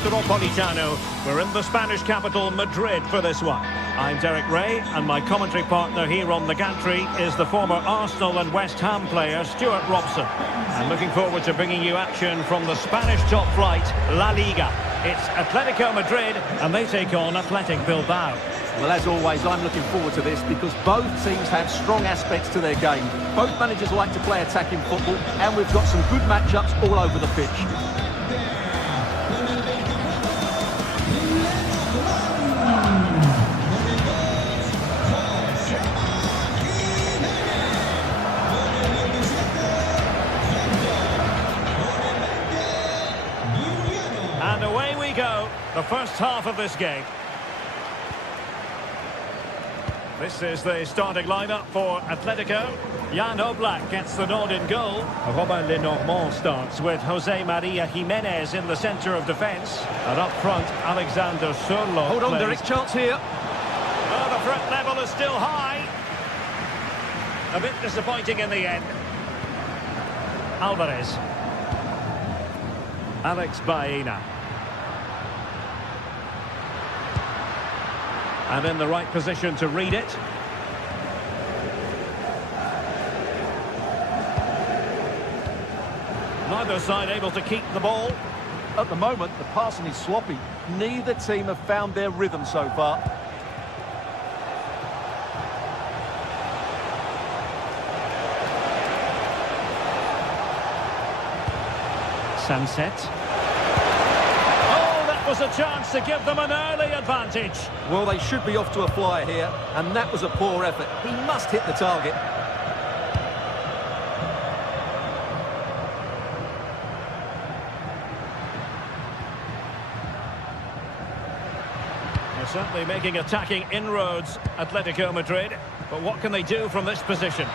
Metropolitano. We're in the Spanish capital, Madrid, for this one. I'm Derek Ray, and my commentary partner here on the gantry is the former Arsenal and West Ham player, Stuart Robson. I'm looking forward to bringing you action from the Spanish top flight, La Liga. It's Atletico Madrid, and they take on Athletic Bilbao. Well, as always, I'm looking forward to this because both teams have strong aspects to their game. Both managers like to play attacking football, and we've got some good matchups all over the pitch. And away we go, the first half of this game. This is the starting lineup for Atletico. Jan Oblak gets the nod in goal. Robin Lenormand starts with Jose Maria Jimenez in the centre of defence. And up front, Alexander Sørloth. Hold on, Derek, chance here. Oh, the threat level is still high. A bit disappointing in the end. Alvarez. Alex Baena. And in the right position to read it. Neither side able to keep the ball. At the moment, the passing is sloppy. Neither team have found their rhythm so far. Sunset. Was a chance to give them an early advantage. Well, they should be off to a flyer here, and that was a poor effort. He must hit the target. They're certainly making attacking inroads, Atletico Madrid, but what can they do from this position?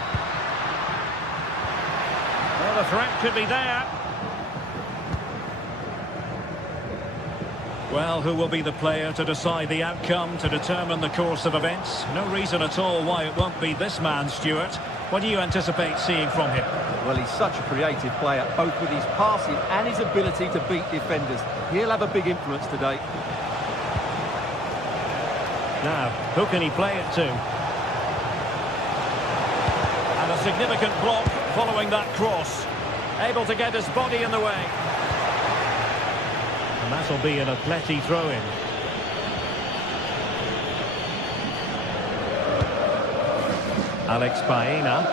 Well, the threat could be there. Well, who will be the player to decide the outcome, to determine the course of events? No reason at all why it won't be this man, Stuart. What do you anticipate seeing from him? Well, he's such a creative player, both with his passing and his ability to beat defenders. He'll have a big influence today. Now, who can he play it to? And a significant block following that cross. Able to get his body in the way. And that'll be an Atleti throw-in. Alex Baena.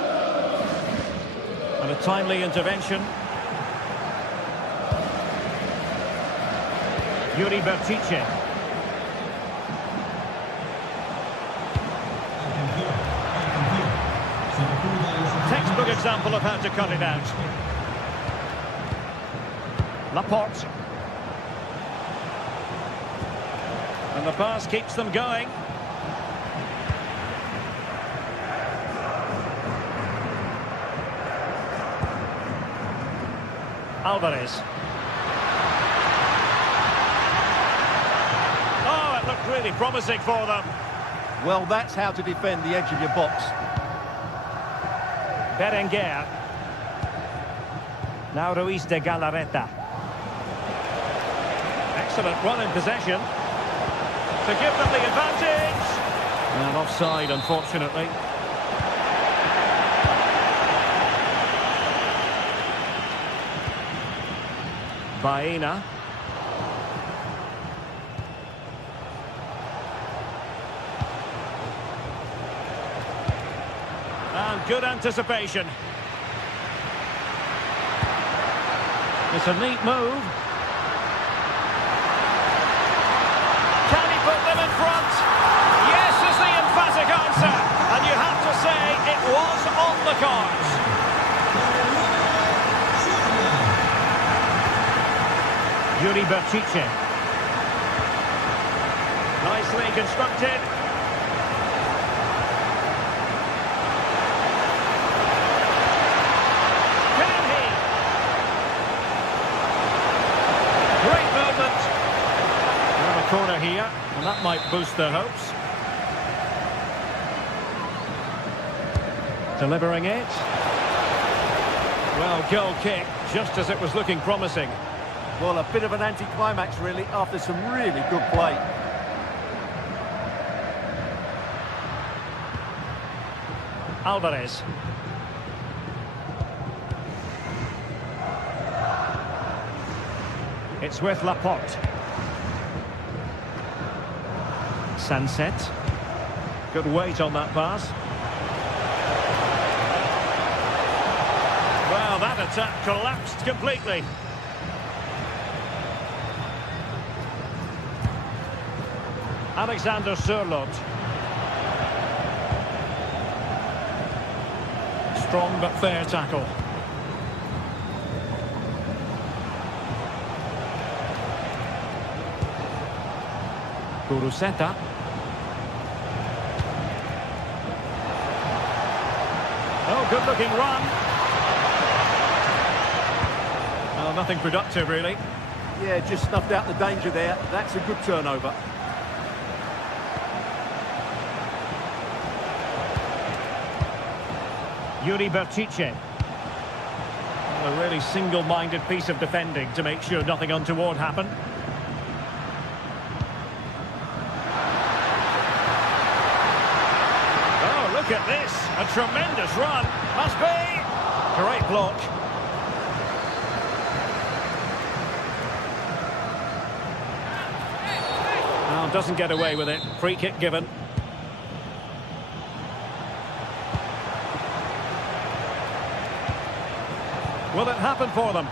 And a timely intervention. Yuri Bertice. Textbook example of how to cut it out. Laporte. And the pass keeps them going. Alvarez. Oh, it looked really promising for them. Well, that's how to defend the edge of your box. Berenguer. Now Ruiz de Galarreta. Excellent run in possession. To give them the advantage. And offside, unfortunately. Baena. And good anticipation. It's a neat move. Put them in front. Yes is the emphatic answer. And you have to say it was on the cards. Yuri Bertice. Nicely constructed. Can he? Great movement. We're on a corner here. And that might boost their hopes. Delivering it. Well, goal kick, just as it was looking promising. Well, a bit of an anticlimax, really, after some really good play. Alvarez. It's with Laporte. Sunset. Good weight on that pass. Well, that attack collapsed completely. Alexander Sørloth. Strong but fair tackle. Kuruseta. Oh, good-looking run. Well, nothing productive, really. Yeah, just snuffed out the danger there. That's a good turnover. Yuri Bertice. A really single-minded piece of defending to make sure nothing untoward happened. Oh, look at this. A tremendous run. Must be. Great block. Well, doesn't get away with it. Free kick given. Will it happen for them?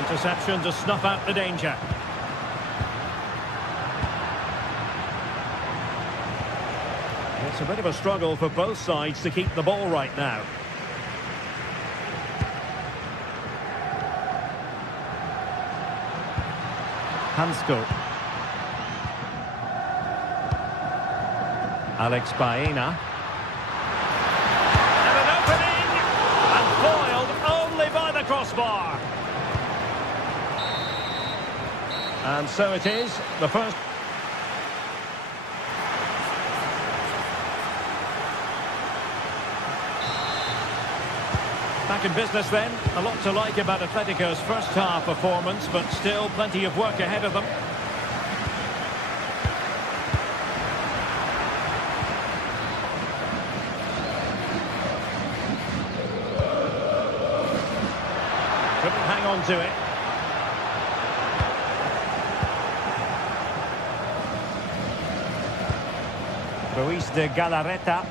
Interception to snuff out the danger. It's a bit of a struggle for both sides to keep the ball right now. Hansko. Alex Baena. And an opening! And foiled only by the crossbar. And so it is, the first... Back in business then. A lot to like about Atletico's first half performance, but still plenty of work ahead of them. Couldn't hang on to it. Ruiz de Galarreta.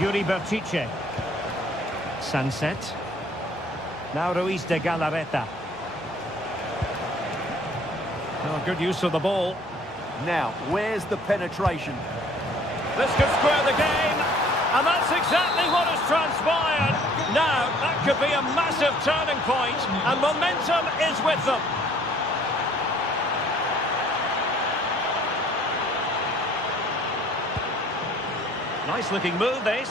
Yuri Bertice. Sunset. Now Ruiz de Galarreta. Oh, good use of the ball. Now, where's the penetration? This could square the game. And that's exactly what has transpired. Now, that could be a massive turning point, and momentum is with them. Nice looking move, this.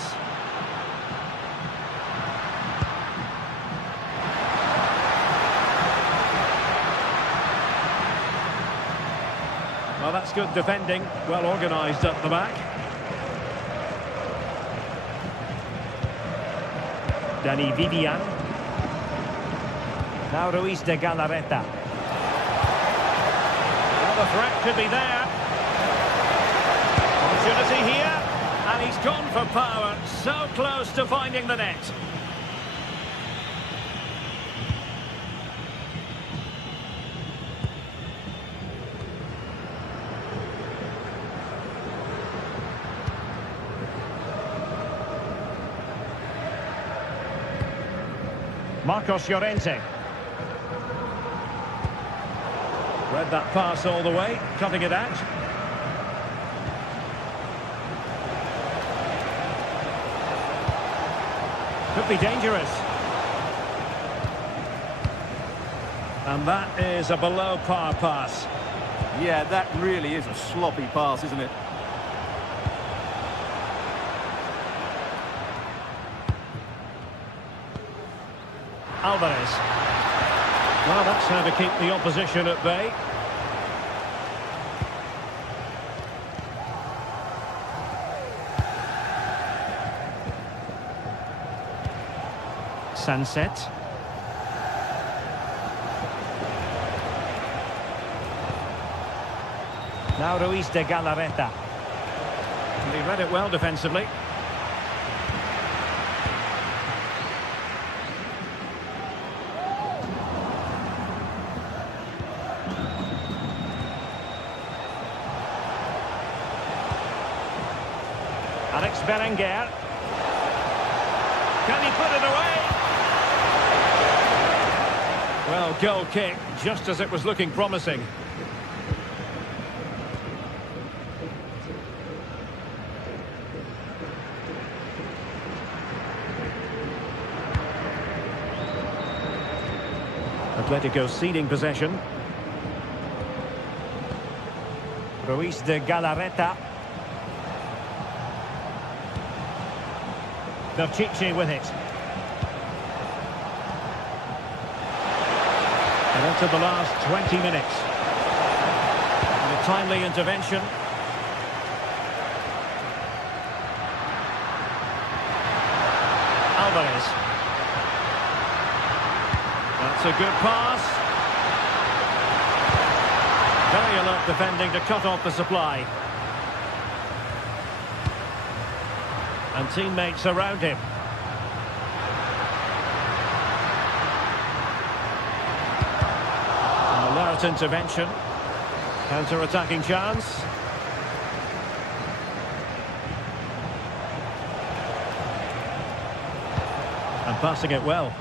Well, that's good defending, well organised up the back. Dani Vivian. Now Ruiz de Galarreta. Well, the threat could be there. Opportunity here. And he's gone for power. So close to finding the net. Marcos Llorente. Read that pass all the way, cutting it out. Could be dangerous. And that is a below-par pass. Yeah, that really is a sloppy pass, isn't it? Alvarez. Well, that's how to keep the opposition at bay. Sunset. Now Ruiz de Galarreta. And he read it well defensively. Alex Berenguer. Can he put it away? Well, goal kick, just as it was looking promising. Atletico ceding possession. Ruiz de Galarreta. Berchiche with it. And into the last 20 minutes. And a timely intervention. Alvarez. That's a good pass. Very alert defending to cut off the supply. And teammates around him. An alert intervention. Counter-attacking chance. And passing it well.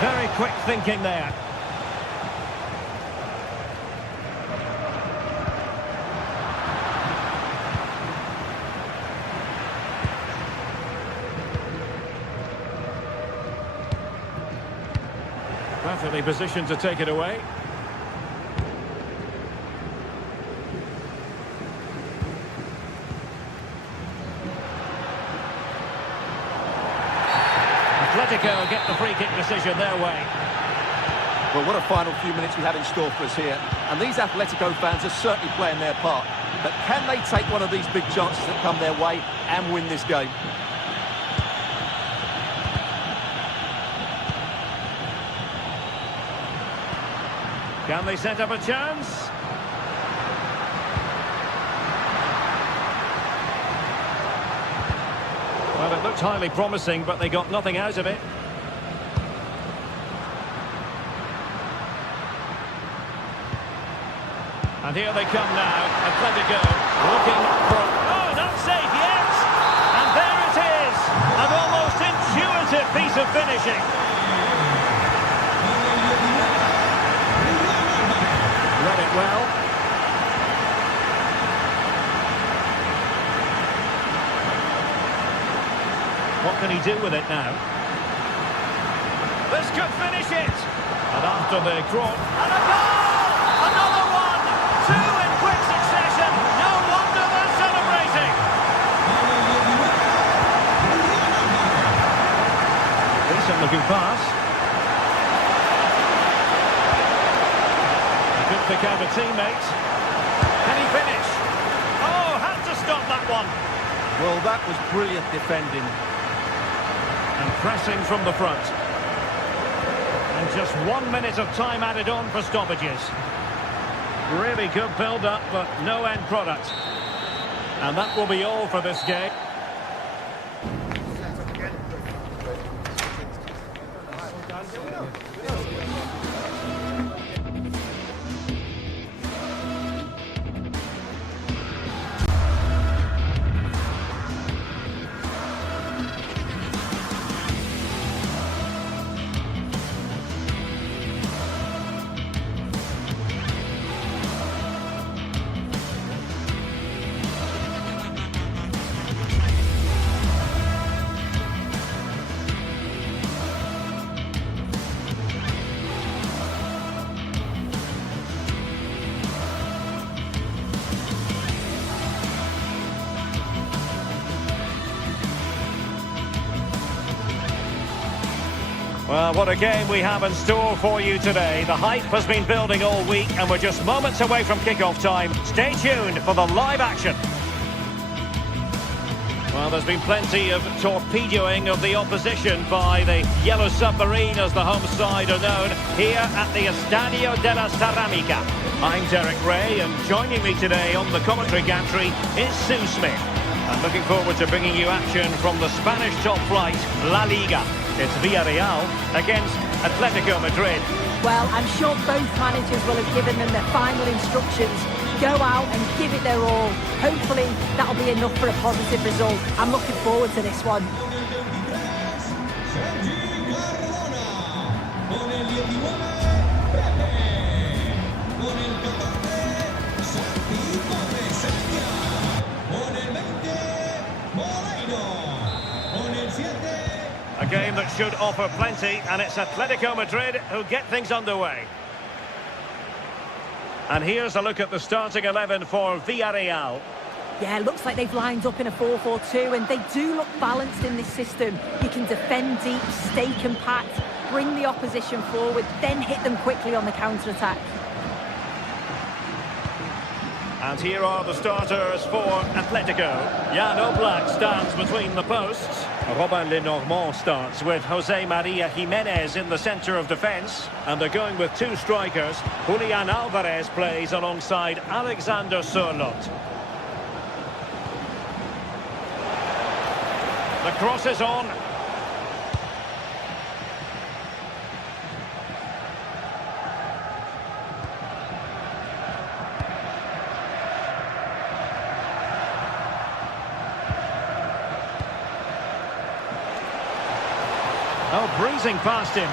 Very quick thinking there. Perfectly positioned to take it away. Atletico get the free kick decision their way. Well, what a final few minutes we have in store for us here. And these Atletico fans are certainly playing their part. But can they take one of these big chances that come their way and win this game? Can they set up a chance? Well, it looked highly promising, but they got nothing out of it. And here they come now. Atletico looking for... Oh, not safe yet! And there it is! An almost intuitive piece of finishing. Read it well. What can he do with it now? This could finish it! And after the cross... And a goal! Another one! Two in quick succession! No wonder they're celebrating! Decent looking pass. He could pick out a teammate. Can he finish? Oh, had to stop that one! Well, that was brilliant defending. And pressing from the front. And just 1 minute of time added on for stoppages. Really good build-up, but no end product. And that will be all for this game. Well, what a game we have in store for you today. The hype has been building all week and we're just moments away from kick-off time. Stay tuned for the live action. Well, there's been plenty of torpedoing of the opposition by the Yellow Submarine, as the home side are known, here at the Estadio de la Ceramica. I'm Derek Ray, and joining me today on the commentary gantry is Sue Smith. I'm looking forward to bringing you action from the Spanish top flight, La Liga. It's Villarreal against Atletico Madrid. Well, I'm sure both managers will have given them their final instructions. Go out and give it their all. Hopefully, that'll be enough for a positive result. I'm looking forward to this one. A game that should offer plenty, and it's Atletico Madrid who get things underway. And here's a look at the starting 11 for Villarreal. Yeah, looks like they've lined up in a 4-4-2, and they do look balanced in this system. You can defend deep, stay compact, bring the opposition forward, then hit them quickly on the counter-attack. And here are the starters for Atletico. Jan Oblak stands between the posts. Robin Lenormand starts with Jose Maria Jimenez in the centre of defence. And they're going with two strikers. Julian Alvarez plays alongside Alexander Sørloth. The cross is on. Oh, breezing past him.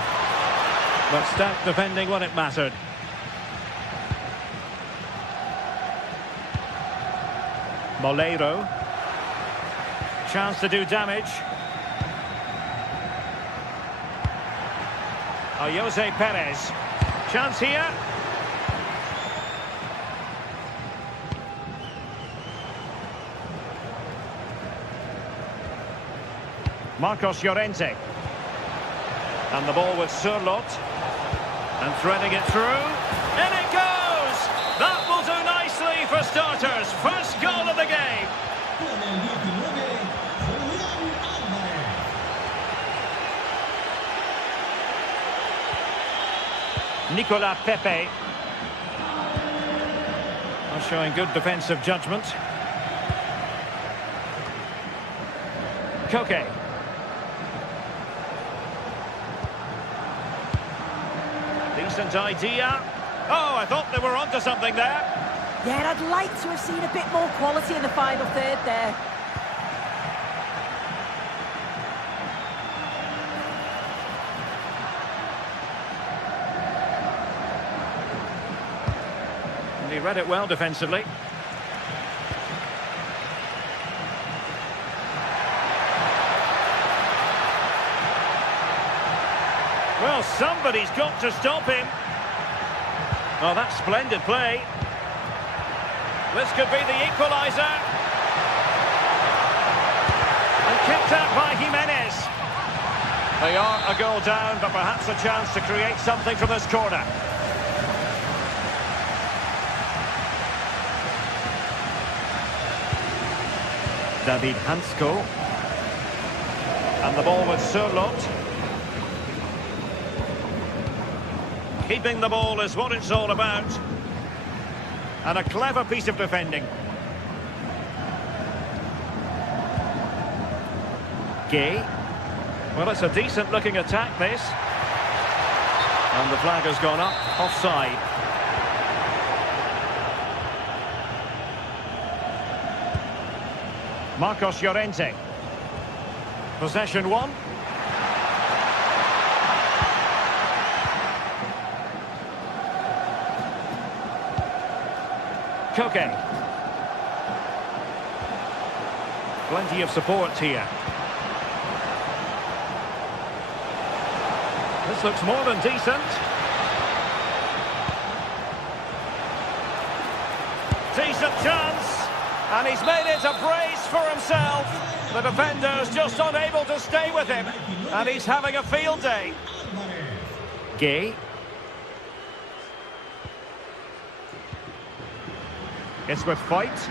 But stout defending when it mattered. Moleiro. Chance to do damage. Jose Perez. Chance here. Marcos Llorente. And the ball with Sørloth. And threading it through. In it goes! That will do nicely for starters. First goal of the game. Nicolas Pepe. Showing good defensive judgment. Koke. Decent idea. Oh, I thought they were onto something there. Yeah, I'd like to have seen a bit more quality in the final third there. And he read it well defensively. Well, somebody's got to stop him. Oh, that's splendid play. This could be the equaliser. And kicked out by Jimenez. They are a goal down, but perhaps a chance to create something from this corner. David Hansko. And the ball with Sørloth. Keeping the ball is what it's all about. And a clever piece of defending. Gay. Well, it's a decent-looking attack, this. And the flag has gone up, offside. Marcos Llorente. Possession one. Koke. Plenty of support here. This looks more than decent. Decent chance. And he's made it a brace for himself. The defender's just unable to stay with him. And he's having a field day. Gay. It's with Fight.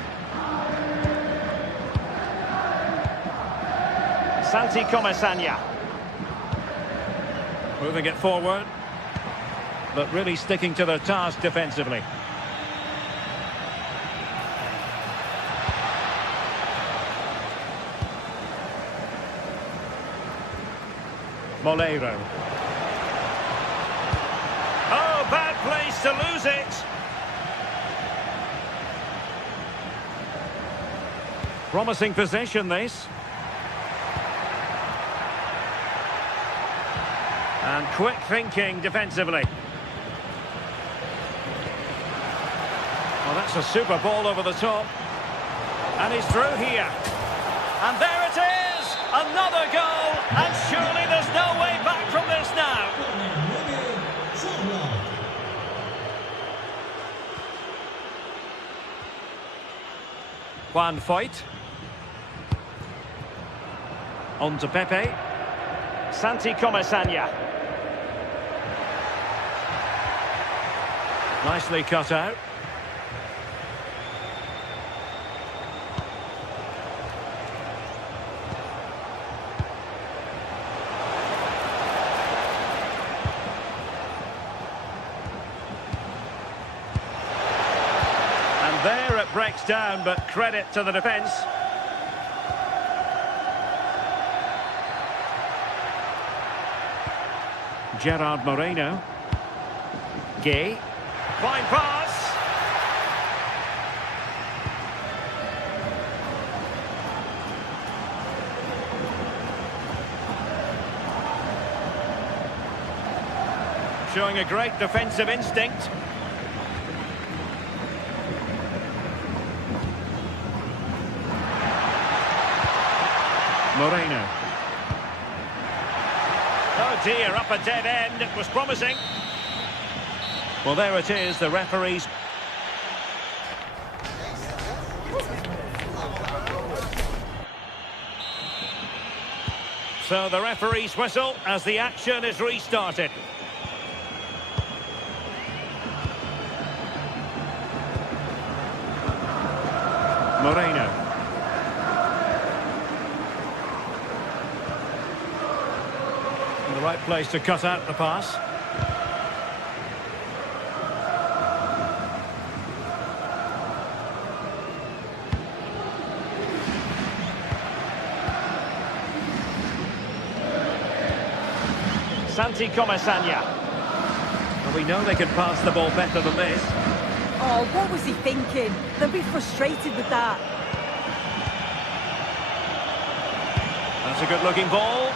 Santi Comasagna. Moving it forward, but really sticking to their task defensively. Molero. Oh, bad place to lose it. Promising possession, this. And quick thinking defensively. Well, that's a super ball over the top. And he's through here. And there it is! Another goal! And surely there's no way back from this now. Juan Foyt. On to Pepe. Santi Comasagna. Nicely cut out. And there it breaks down, but credit to the defence. Gerard Moreno. Gay. Fine pass. Showing a great defensive instinct. Moreno. Oh dear, up a dead end. It was promising. Well, there it is, the referees. So the referees whistle as the action is restarted. Moreno. In the right place to cut out the pass. Santi Comasagna. And we know they can pass the ball better than this. Oh, what was he thinking? They'll be frustrated with that. That's a good-looking ball.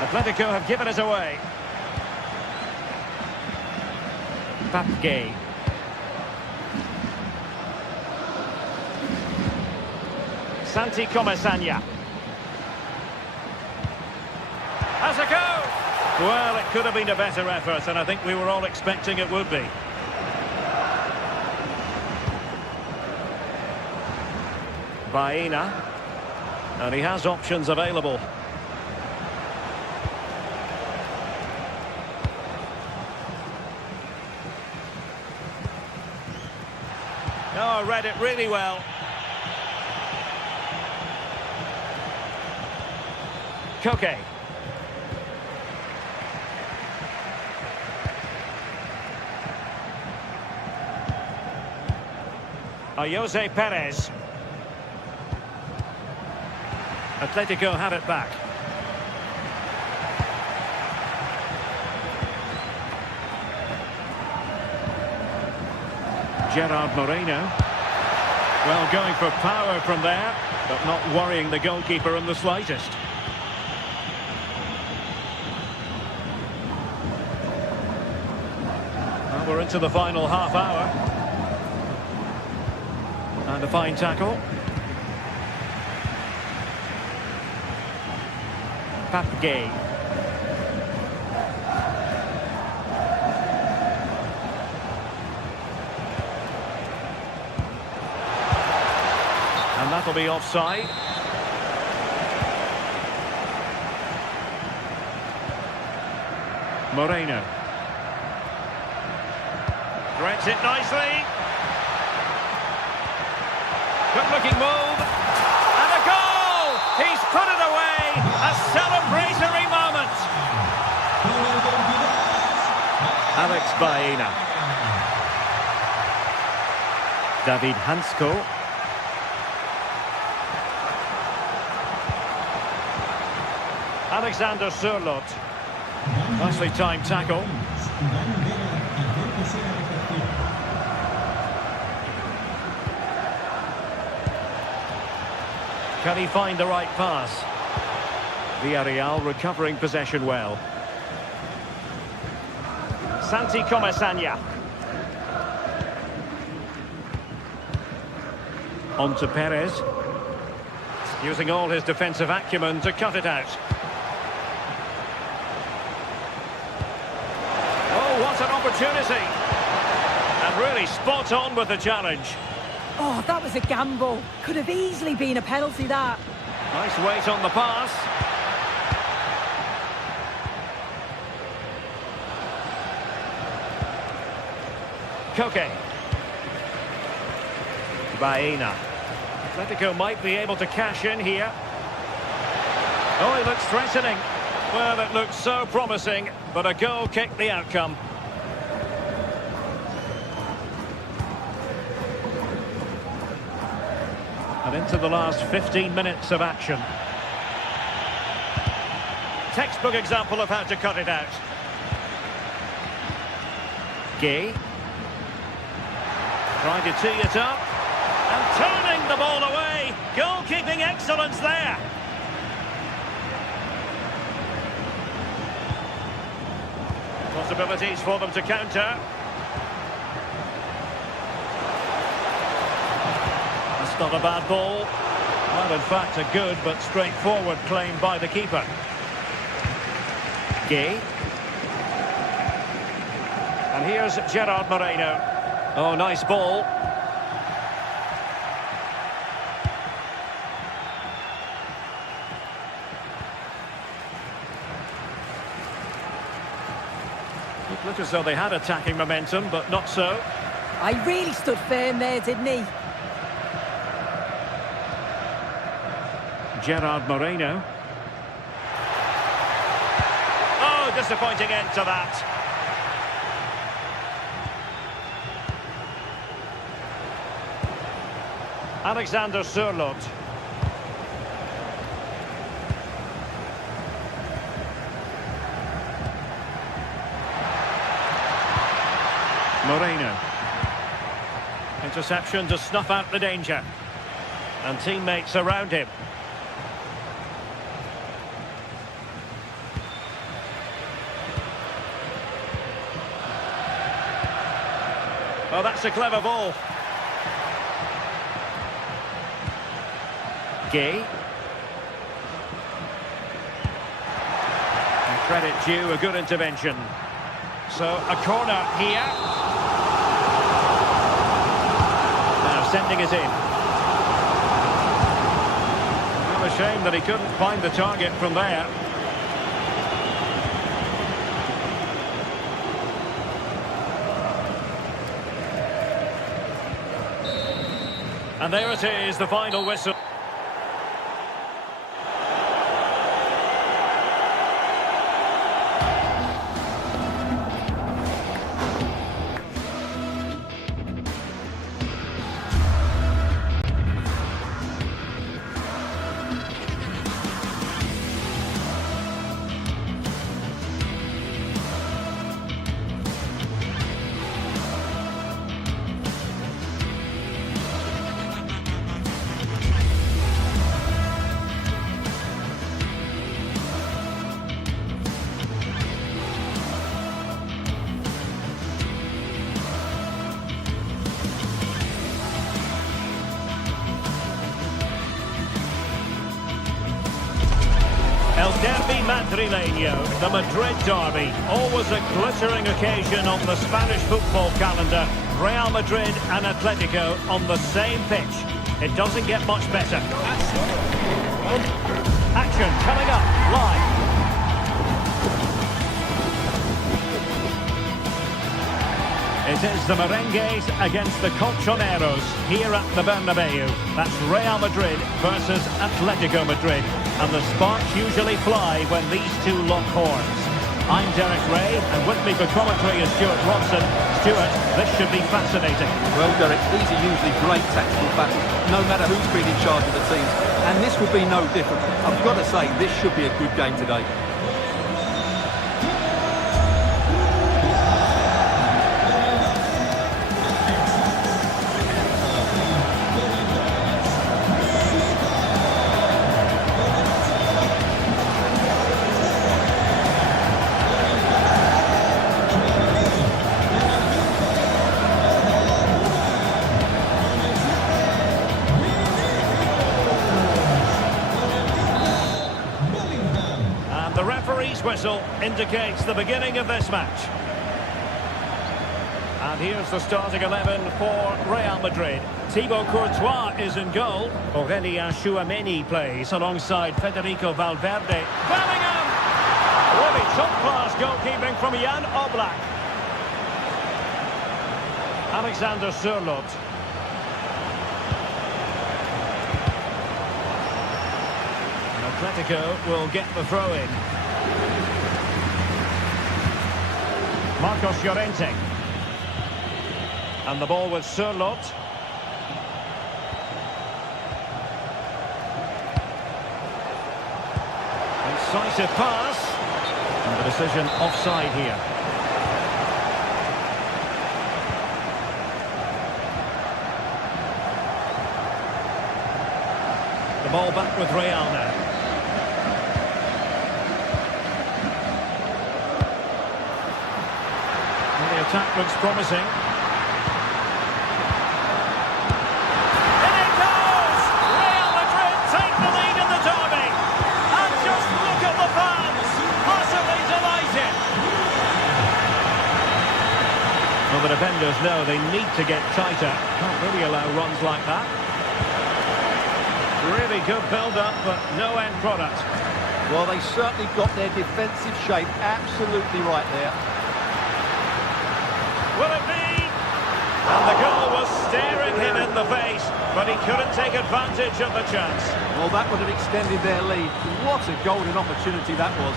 Atletico have given it away. Papke. Santi Comasagna. Has a go! Well, it could have been a better effort, and I think we were all expecting it would be. Baena. And he has options available. Oh, read it really well. Koke. Jose Perez. Atletico have it back. Gerard Moreno. Well, going for power from there, but not worrying the goalkeeper in the slightest. Well, we're into the final half hour. And a fine tackle. Papke. And that'll be offside. Moreno. Threads it nicely. Good looking move. And a goal! Alex Baena. David Hansko. Alexander Sørloth. Nicely timed tackle. Can he find the right pass? Villarreal recovering possession well. Santi Comesaña. On to Perez. Using all his defensive acumen to cut it out. Oh, what an opportunity. And really spot on with the challenge. Oh, that was a gamble. Could have easily been a penalty, that. Nice weight on the pass. Koke. Baena. Atletico might be able to cash in here. Oh, it looks threatening. Well, it looks so promising, but a goal kicked the outcome. And into the last 15 minutes of action. Textbook example of how to cut it out. Gay. Trying to tee it up. And turning the ball away. Goalkeeping excellence there. Possibilities for them to counter. That's not a bad ball. Well, in fact, a good but straightforward claim by the keeper. Gay. And here's Gerard Moreno. Oh, nice ball. It looked as though they had attacking momentum, but not so. I really stood firm there, didn't he? Gerard Moreno. Oh, disappointing end to that. Alexander Sørloth. Moreno. Interception to snuff out the danger. And teammates around him. Oh, that's a clever ball. Gay. And credit due, a good intervention. So, a corner here. Now sending it in. Well, a shame that he couldn't find the target from there. And there it is, the final whistle. El Derby Madrileño, the Madrid derby, always a glittering occasion on the Spanish football calendar. Real Madrid and Atletico on the same pitch. It doesn't get much better. Action coming up live. It is the Merengues against the Colchoneros here at the Bernabeu. That's Real Madrid versus Atletico Madrid. And the sparks usually fly when these two lock horns. I'm Derek Ray, and with me for commentary is Stuart Robson. Stuart, this should be fascinating. Well, Derek, these are usually great tactical battles, no matter who's been in charge of the teams. And this will be no different. I've got to say, this should be a good game today. The referee's whistle indicates the beginning of this match. And here's the starting 11 for Real Madrid. Thibaut Courtois is in goal. Aurélien Tchouameni plays alongside Federico Valverde. Bellingham! Really top-class goalkeeping from Jan Oblak. Alexander Sørloth. Atletico will get the throw-in. Marcos Llorente. And the ball with Sørloth. Incisive pass. And the decision offside here. The ball back with Real now. The attack looks promising. In it goes! Real Madrid take the lead in the derby. And just look at the fans, possibly delighted. Well, the defenders know they need to get tighter. Can't really allow runs like that. Really good build-up, but no end product. Well, they certainly got their defensive shape absolutely right there. Will it be? And the goal was staring him in the face, but he couldn't take advantage of the chance. Well, that would have extended their lead. What a golden opportunity that was.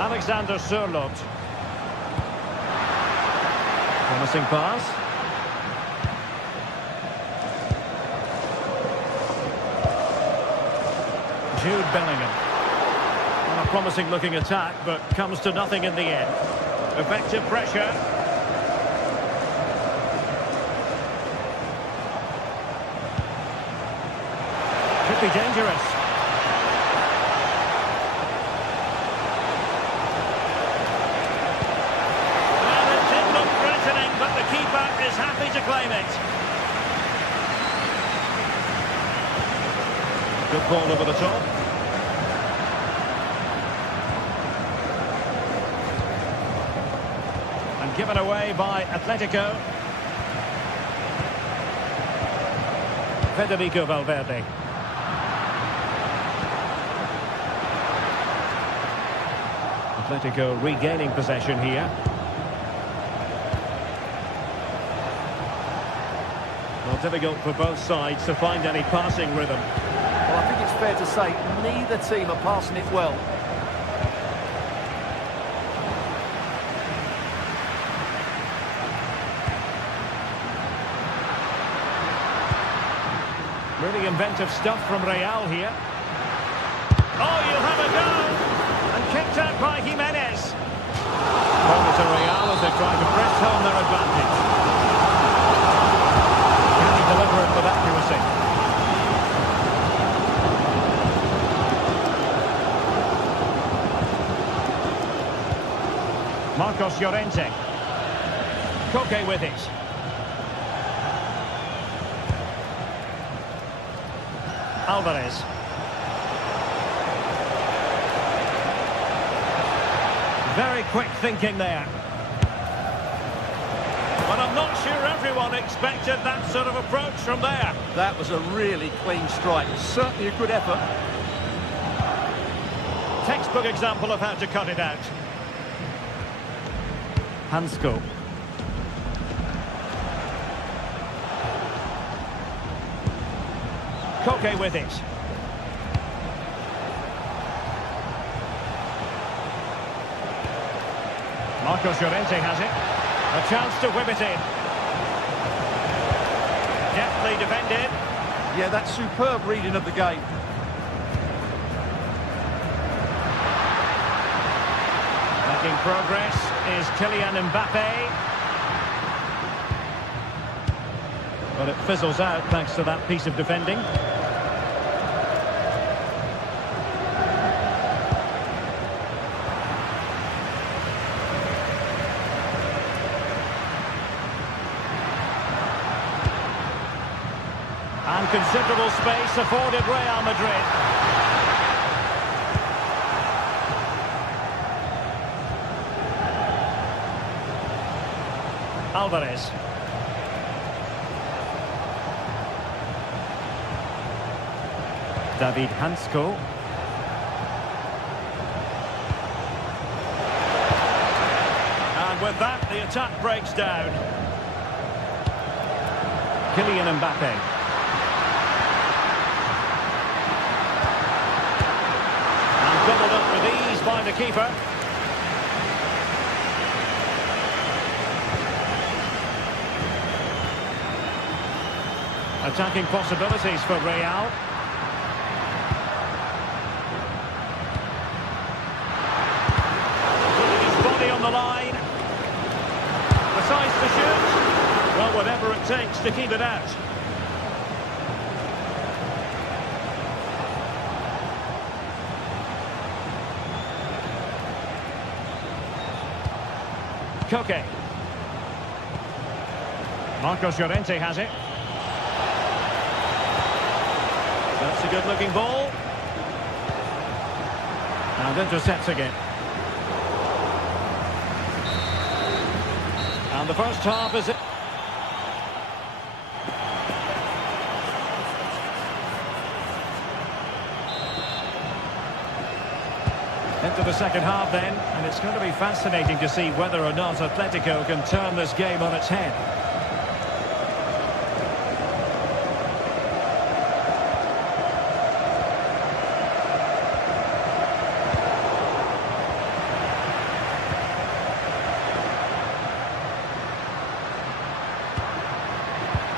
Alexander Sørloth. Promising pass. Jude Bellingham. A promising looking attack, but comes to nothing in the end. Effective pressure. Could be dangerous. Well, it did look threatening, but the keeper is happy to claim it. Good ball over the top. Given away by Atletico. Federico Valverde. Atletico regaining possession here. Well, difficult for both sides to find any passing rhythm. Well, I think it's fair to say neither team are passing it well. Really inventive stuff from Real here. Oh, you'll have a go! And kicked out by Jimenez. Corner to Real as they try to press home their advantage. Can he deliver it with accuracy? Marcos Llorente. Koke with it. Alvarez. Very quick thinking there. But I'm not sure everyone expected that sort of approach from there. That was a really clean strike. Certainly a good effort. Textbook example of how to cut it out. Hansko. Koke with it. Marcos Llorente has it. A chance to whip it in. Deftly defended. Yeah, that's superb reading of the game. Making progress is Kylian Mbappe. But it fizzles out thanks to that piece of defending. And considerable space afforded Real Madrid. Alvarez. David Hansko. And with that, the attack breaks down. Kylian Mbappe. And doubled up with ease by the keeper. Attacking possibilities for Real. Putting his body on the line. Decides to shoot. Well, whatever it takes to keep it out. Koke. Marcos Llorente has it. That's a good-looking ball. And intercepts again. And the first half is it. Into the second half then, and it's going to be fascinating to see whether or not Atletico can turn this game on its head.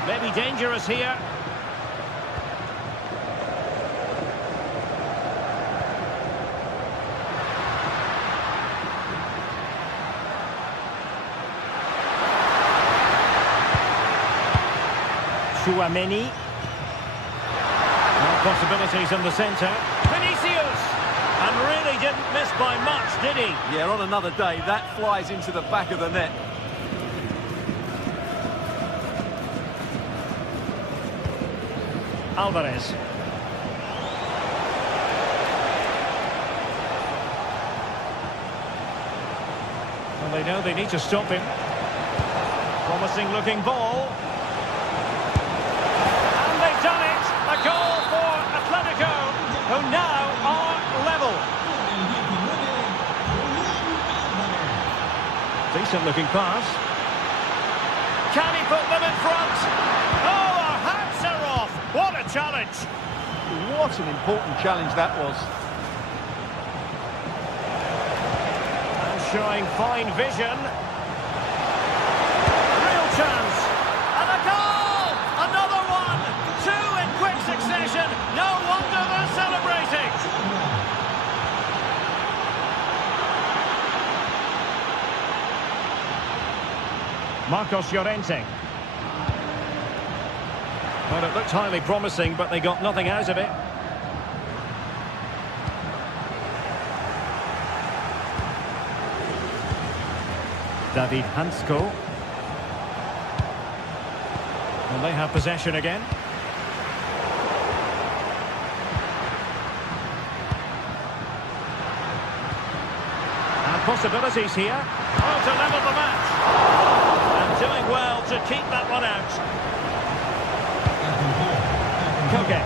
Maybe dangerous here. Chouameni. Possibilities in the centre. Vinicius! And really didn't miss by much, did he? Yeah, on another day, that flies into the back of the net. Alvarez. Well, they know they need to stop him. Promising looking ball. And they've done it! A goal for Atletico, who now are level. Decent looking pass. Can he put them in front? Oh, our hats are off! What a challenge! What an important challenge that was. And showing fine vision. Real chance. And a goal! Another one! Two in quick succession. No wonder they're celebrating. Marcos Llorente. Well, it looked highly promising, but they got nothing out of it. David Hansko. And they have possession again. And possibilities here. Oh, to level the match. And doing well to keep that one out. Koke.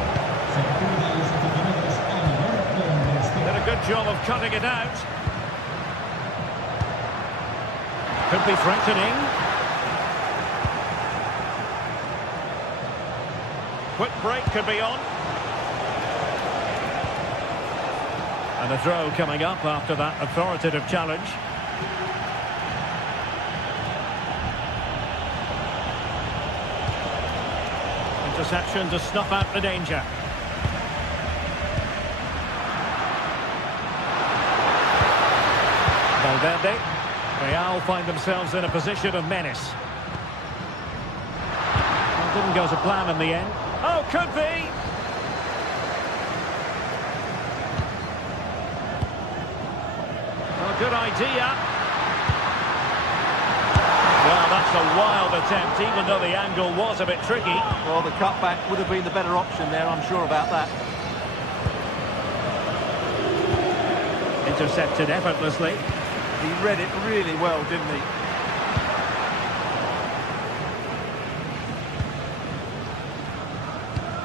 Did a good job of cutting it out. Could be threatening. Quick break could be on. And a throw coming up after that authoritative challenge. interception to snuff out the danger. Valverde. Real find themselves in a position of menace. Well, didn't go to plan in the end. Oh, could be! Well, good idea. Well, that's a wild attempt, even though the angle was a bit tricky. Well, the cutback would have been the better option there, I'm sure about that. Intercepted effortlessly. He read it really well, didn't he?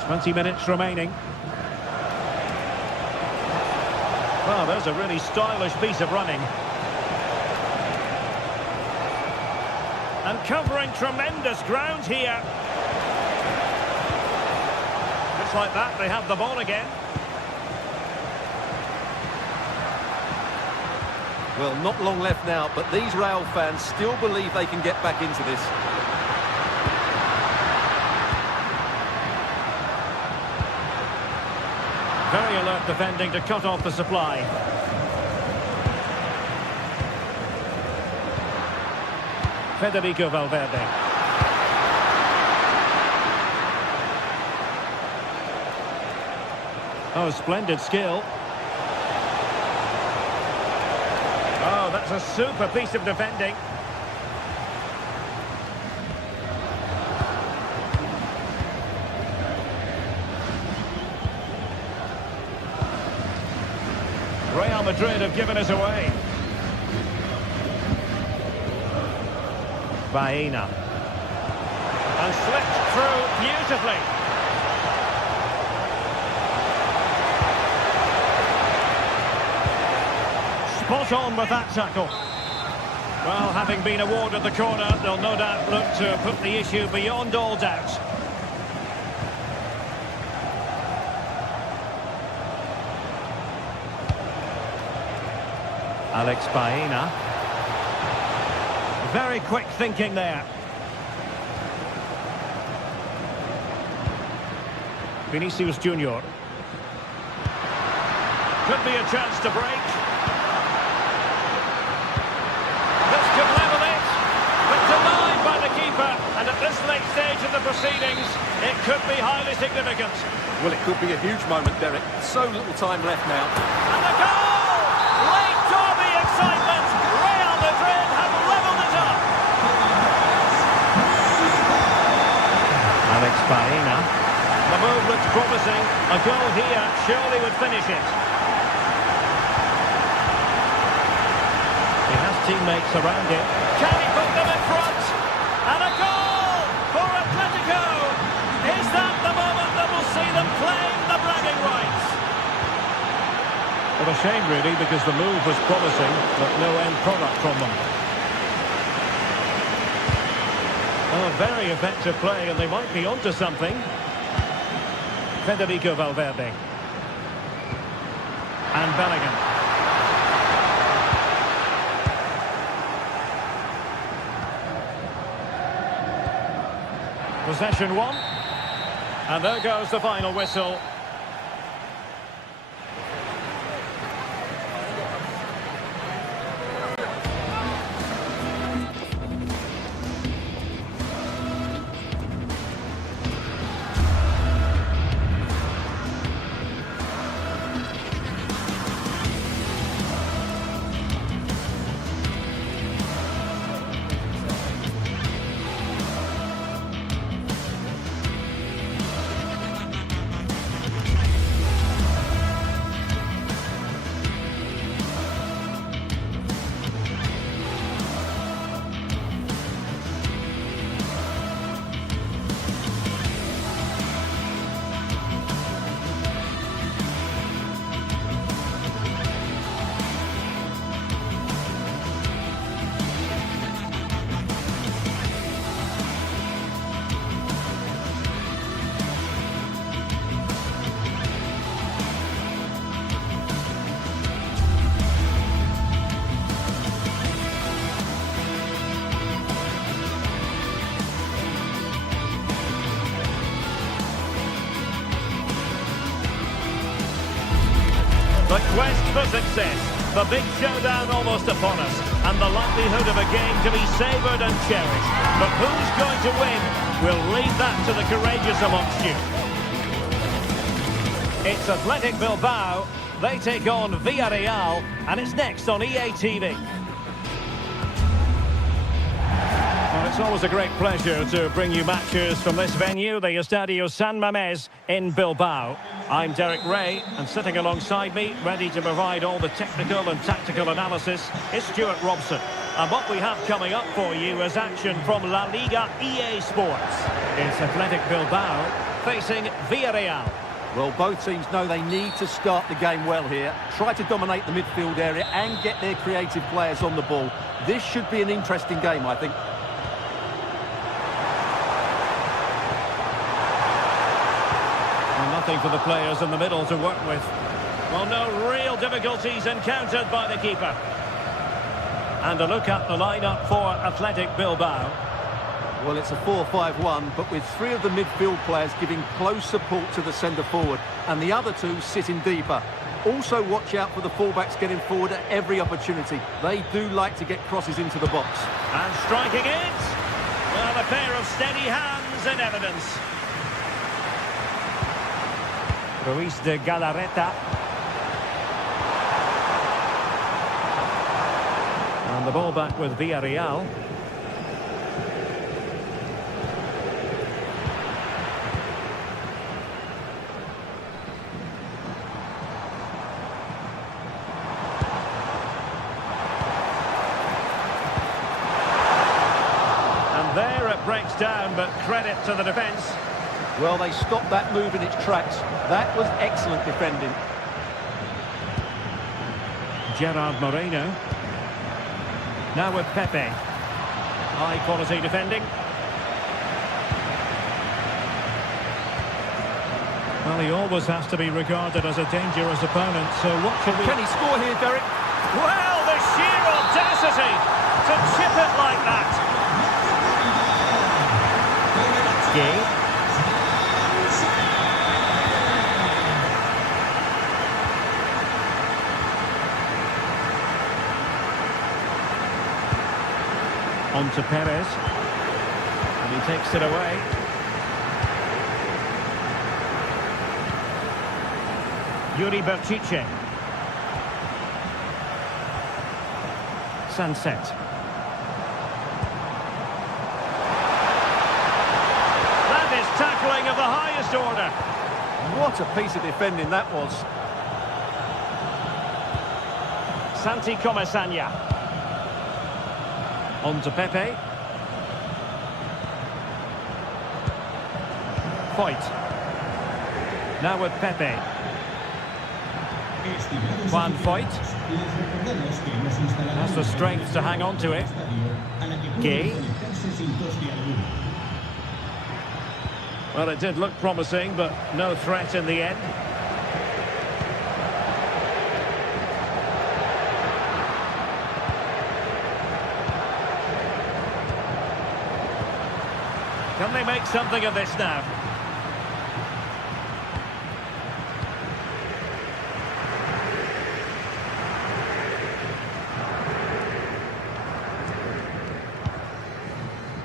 "20 minutes remaining. Well, there's a really stylish piece of running. And covering tremendous ground here. Just like that, they have the ball again. Well, not long left now, but these Real fans still believe they can get back into this. Very alert defending to cut off the supply. Federico Valverde. Oh, splendid skill. Oh, that's a super piece of defending. Real Madrid have given us away. Baena. And slipped through beautifully. Spot on with that tackle. Well, having been awarded the corner, they'll no doubt look to put the issue beyond all doubt. Alex Baena. Very quick thinking there. Vinicius Junior. Could be a chance to break. This could level it, but denied by the keeper. And at this late stage of the proceedings, it could be highly significant. Well, it could be a huge moment, Derek. So little time left now. And the goal! Late derby excitement. Real Madrid have levelled it up. Alex Baena. The move looks promising. A goal here surely would finish it. He has teammates around him. Can he put them in front? And a goal for Atletico. Is that the moment that will see them claim the bragging rights? Well, a shame really, because the move was promising, but no end product from them. Oh, very effective play, and they might be onto something. Federico Valverde. And Bellingham. Possession one. And there goes the final whistle. quest for success. The big showdown almost upon us, and the likelihood of a game to be savoured and cherished. But who's going to win? We'll leave that to the courageous amongst you. It's Athletic Bilbao. They take on Villarreal, and it's next on EA TV. Well, it's always a great pleasure to bring you matches from this venue, the Estadio San Mamés in Bilbao. I'm Derek Ray, and sitting alongside me, ready to provide all the technical and tactical analysis, is Stuart Robson. And what we have coming up for you is action from La Liga EA Sports. It's Athletic Bilbao facing Villarreal. Well, both teams know they need to start the game well here. Try to dominate the midfield area and get their creative players on the ball. This should be an interesting game, I think. Well, nothing for the players in the middle to work with. Well, no real difficulties encountered by the keeper. And a look at the lineup for Athletic Bilbao. Well, it's a 4-5-1, but with three of the midfield players giving close support to the centre-forward, and the other two sitting deeper. Also watch out for the fullbacks getting forward at every opportunity. They do like to get crosses into the box. And striking it. Well, a pair of steady hands in evidence. Ruiz de Galarreta. And the ball back with Villarreal. There it breaks down, but credit to the defence. Well, they stopped that move in its tracks. That was excellent defending. Gerard Moreno. Now with Pepe. High quality defending. Well, he always has to be regarded as a dangerous opponent, so what should we... Can he score here, Derek? Well, the sheer audacity to chip it like that. On to Perez, and he takes it away. Yuri Berchiche. Sunset. Tackling of the highest order. What a piece of defending that was. Santi Comesaña. On to Pepe. Foyt. Now with Pepe. Juan Foyt. Has the strength to hang on to it. Gay. Well, it did look promising, but no threat in the end. Can they make something of this now?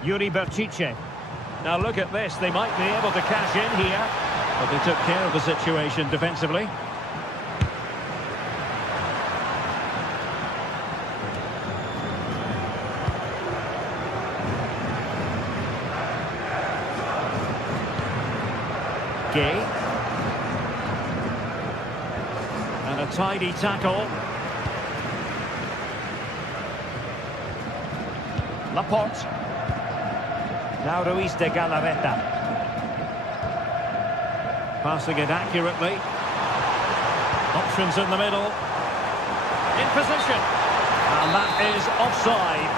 Yuri Berchiche. Now look at this, they might be able to cash in here, but they took care of the situation defensively. Gay. And a tidy tackle. Laporte. Now Ruiz de Galarreta. Passing it accurately. Options in the middle. In position. And that is offside.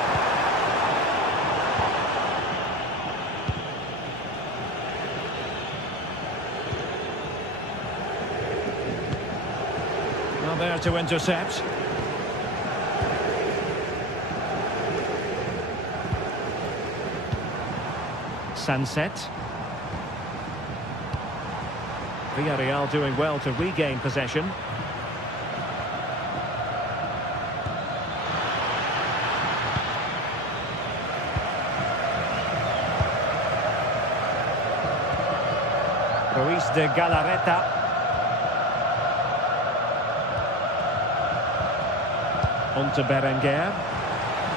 Well, there to intercept. Sunset. Villarreal doing well to regain possession. de Galarreta. On to Berenguer.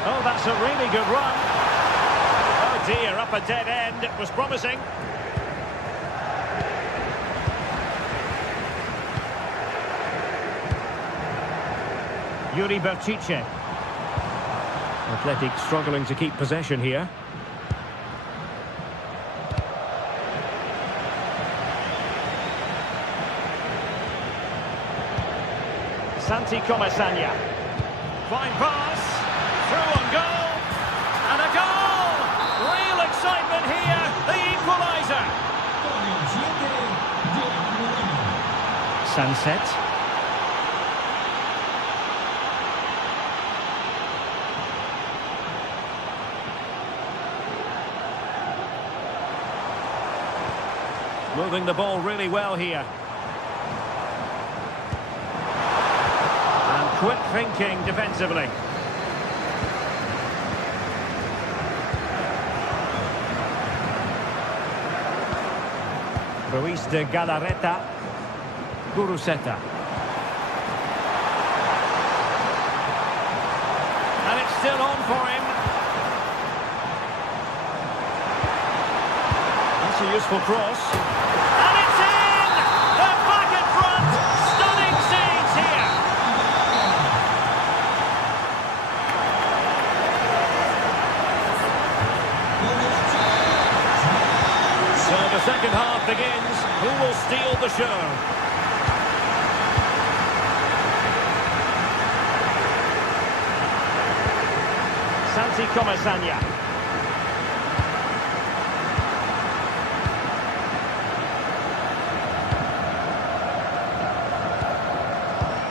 Oh, that's a really good run. Oh dear, up a dead end. It was promising. Yuri Berchiche. Athletic struggling to keep possession here. Santi Comasagna. Fine pass. Through on goal. And a goal! Real excitement here. The equaliser. Sunset. Moving the ball really well here. And quick thinking defensively. Ruiz de Galarreta. Guruseta. And it's still on for him. That's a useful cross. And it's in! They're back in front! Stunning scenes here! So the second half begins. Who will steal the show? Santi Comasagna.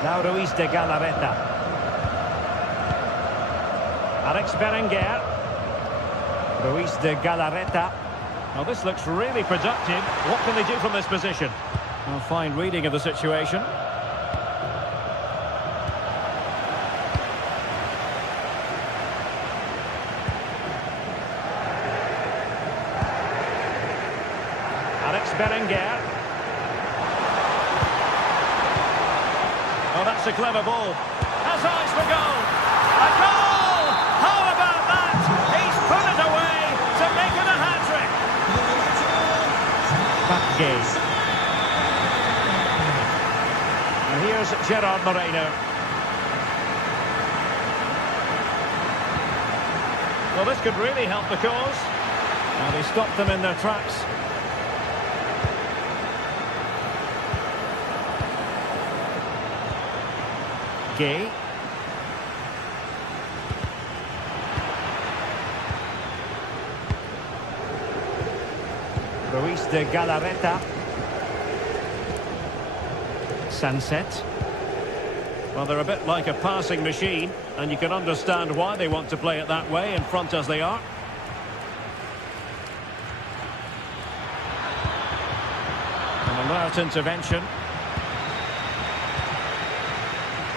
Now Ruiz de Galarreta. Alex Berenguer. Ruiz de Galarreta. Now this looks really productive. What can they do from this position? A fine reading of the situation. Alex Berenguer. Oh, that's a clever ball. Has eyes for goal. A goal! How about that? He's put it away to make it a hat-trick. Back game. And here's Gerard Moreno. Well, this could really help the cause. And he stopped them in their tracks. Gay. Ruiz de Galarreta. Sunset. Well, they're a bit like a passing machine, and you can understand why they want to play it that way, in front as they are. An alert intervention.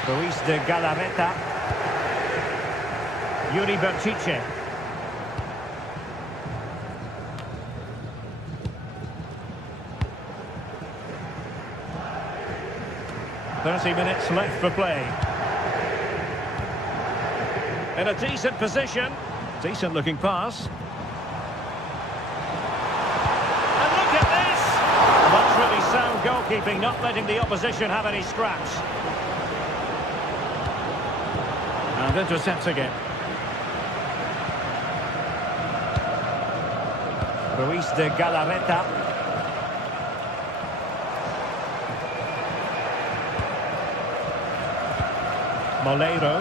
Ruiz de Galarreta. Yuri Berchiche. .30 left for play. In a decent position. Decent looking pass. And look at this! That's really sound goalkeeping, not letting the opposition have any scraps. And intercepts again. Ruiz de Galarreta. Molero.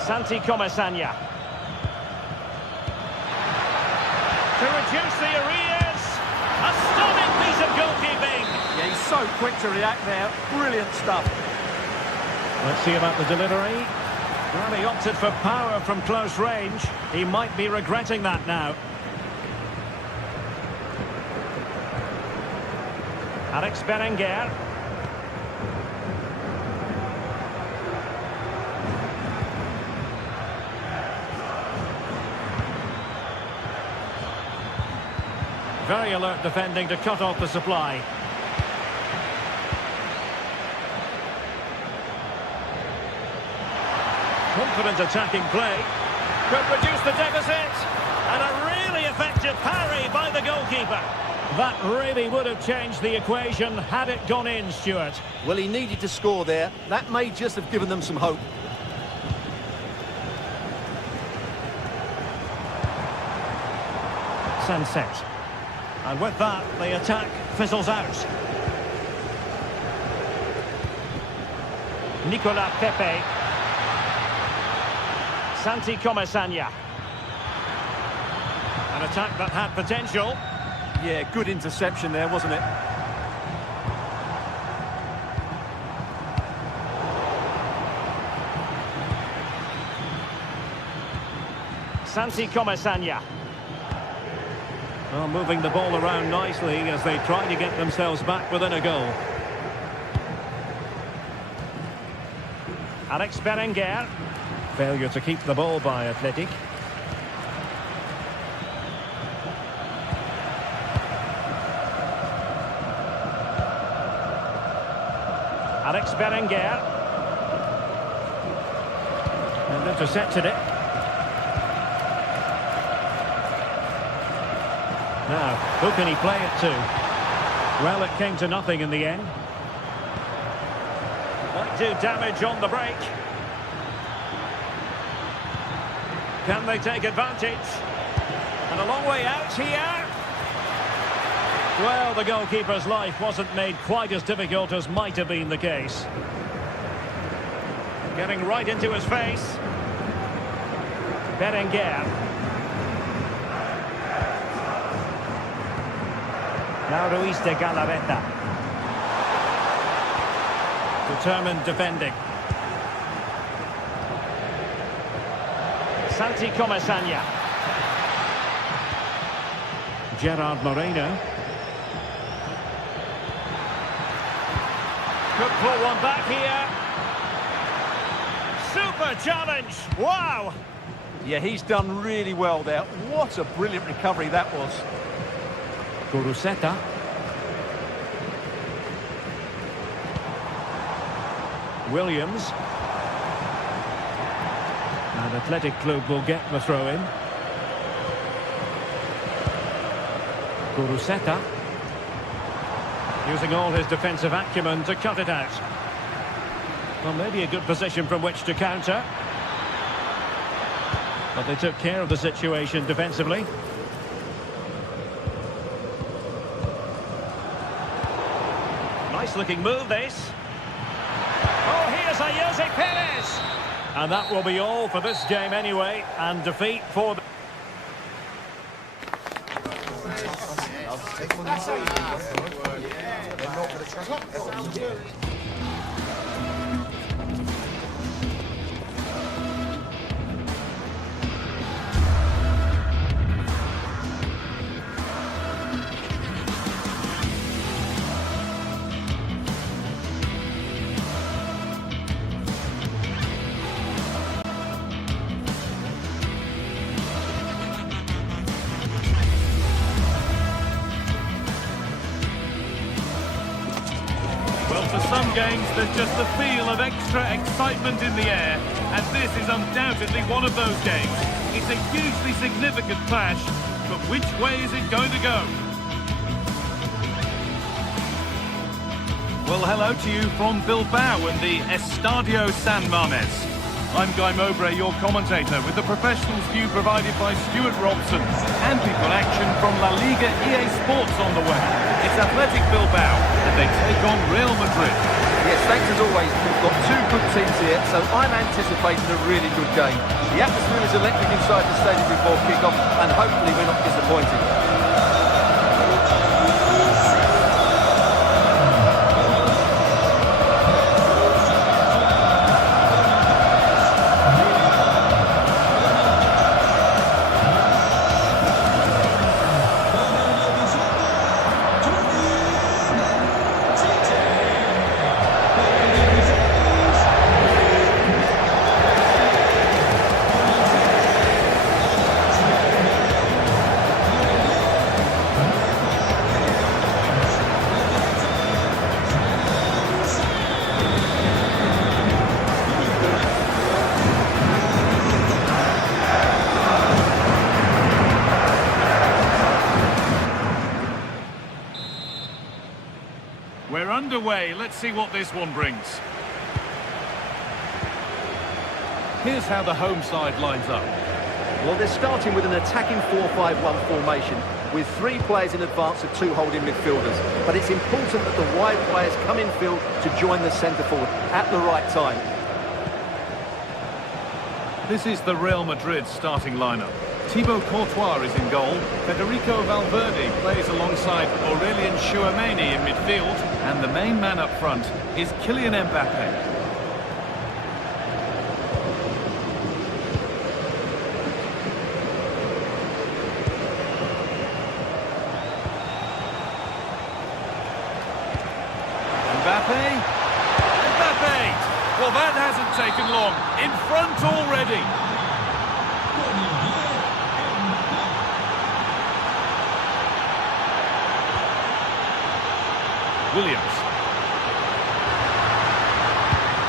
Santi Comasagna. To reduce the arrears. A stunning piece of goalkeeping. Yeah, he's so quick to react there. Brilliant stuff. Let's see about the delivery. Well, he opted for power from close range. He might be regretting that now. Alex Berenguer. Very alert defending to cut off the supply. Confident attacking play. Could reduce the deficit. And a really effective parry by the goalkeeper. That really would have changed the equation had it gone in, Stuart. Well, he needed to score there. That may just have given them some hope. Sunset. And with that, the attack fizzles out. Nicolas Pepe. Santi Comesaña. An attack that had potential. Yeah, good interception there, wasn't it? Santi Comesaña. Well, moving the ball around nicely as they try to get themselves back within a goal. Alex Berenguer. Failure to keep the ball by Athletic. Alex Berenguer. And intercepted it. Now, who can he play it to? Well, it came to nothing in the end. Might do damage on the break. Can they take advantage? And a long way out here. Well, the goalkeeper's life wasn't made quite as difficult as might have been the case. Getting right into his face. Berenguer. Now Ruiz de Galarreta. Determined defending. Santi Comesaña. Gerard Moreno. Could pull one back here. Super challenge. Wow. Yeah, he's done really well there. What a brilliant recovery that was. Guruseta. Williams. And Athletic Club will get the throw-in. Guruseta. Using all his defensive acumen to cut it out. Well, maybe a good position from which to counter. But they took care of the situation defensively. Nice looking move, this. Oh, here's Jose Perez. And that will be all for this game anyway. And defeat for the... For some games, there's just a feel of extra excitement in the air, and this is undoubtedly one of those games. It's a hugely significant clash, but which way is it going to go? Well, hello to you from Bilbao and the Estadio San Mamés. I'm Guy Mowbray, your commentator, with the professionals' view provided by Stuart Robson, and people action from La Liga GTSports on the way. It's Athletic Bilbao, and they take on Real Madrid. Yes, thanks as always. We've got two good teams here, so I'm anticipating a really good game. The atmosphere is electric inside the stadium before kick-off, and hopefully we're not disappointed. away. Let's see what this one brings. Here's how the home side lines up. Well, they're starting with an attacking 4-5-1 formation with 3 players in advance of 2 holding midfielders. But it's important that the wide players come in field to join the centre forward at the right time. This is the Real Madrid starting lineup. Thibaut Courtois is in goal. Federico Valverde plays alongside Aurelien Tchouameni in midfield. And the main man up front is Kylian Mbappe. Mbappe! Well, that hasn't taken long. In front already. Williams.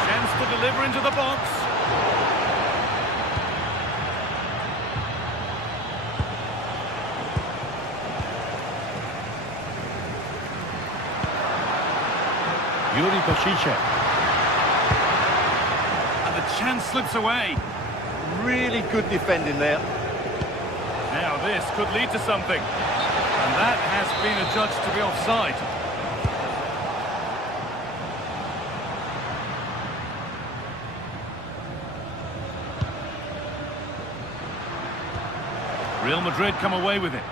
Chance to deliver into the box. Yuri Pachiche. And the chance slips away. Really good defending there. Now this could lead to something. And that has been adjudged to be offside. Real Madrid come away with it.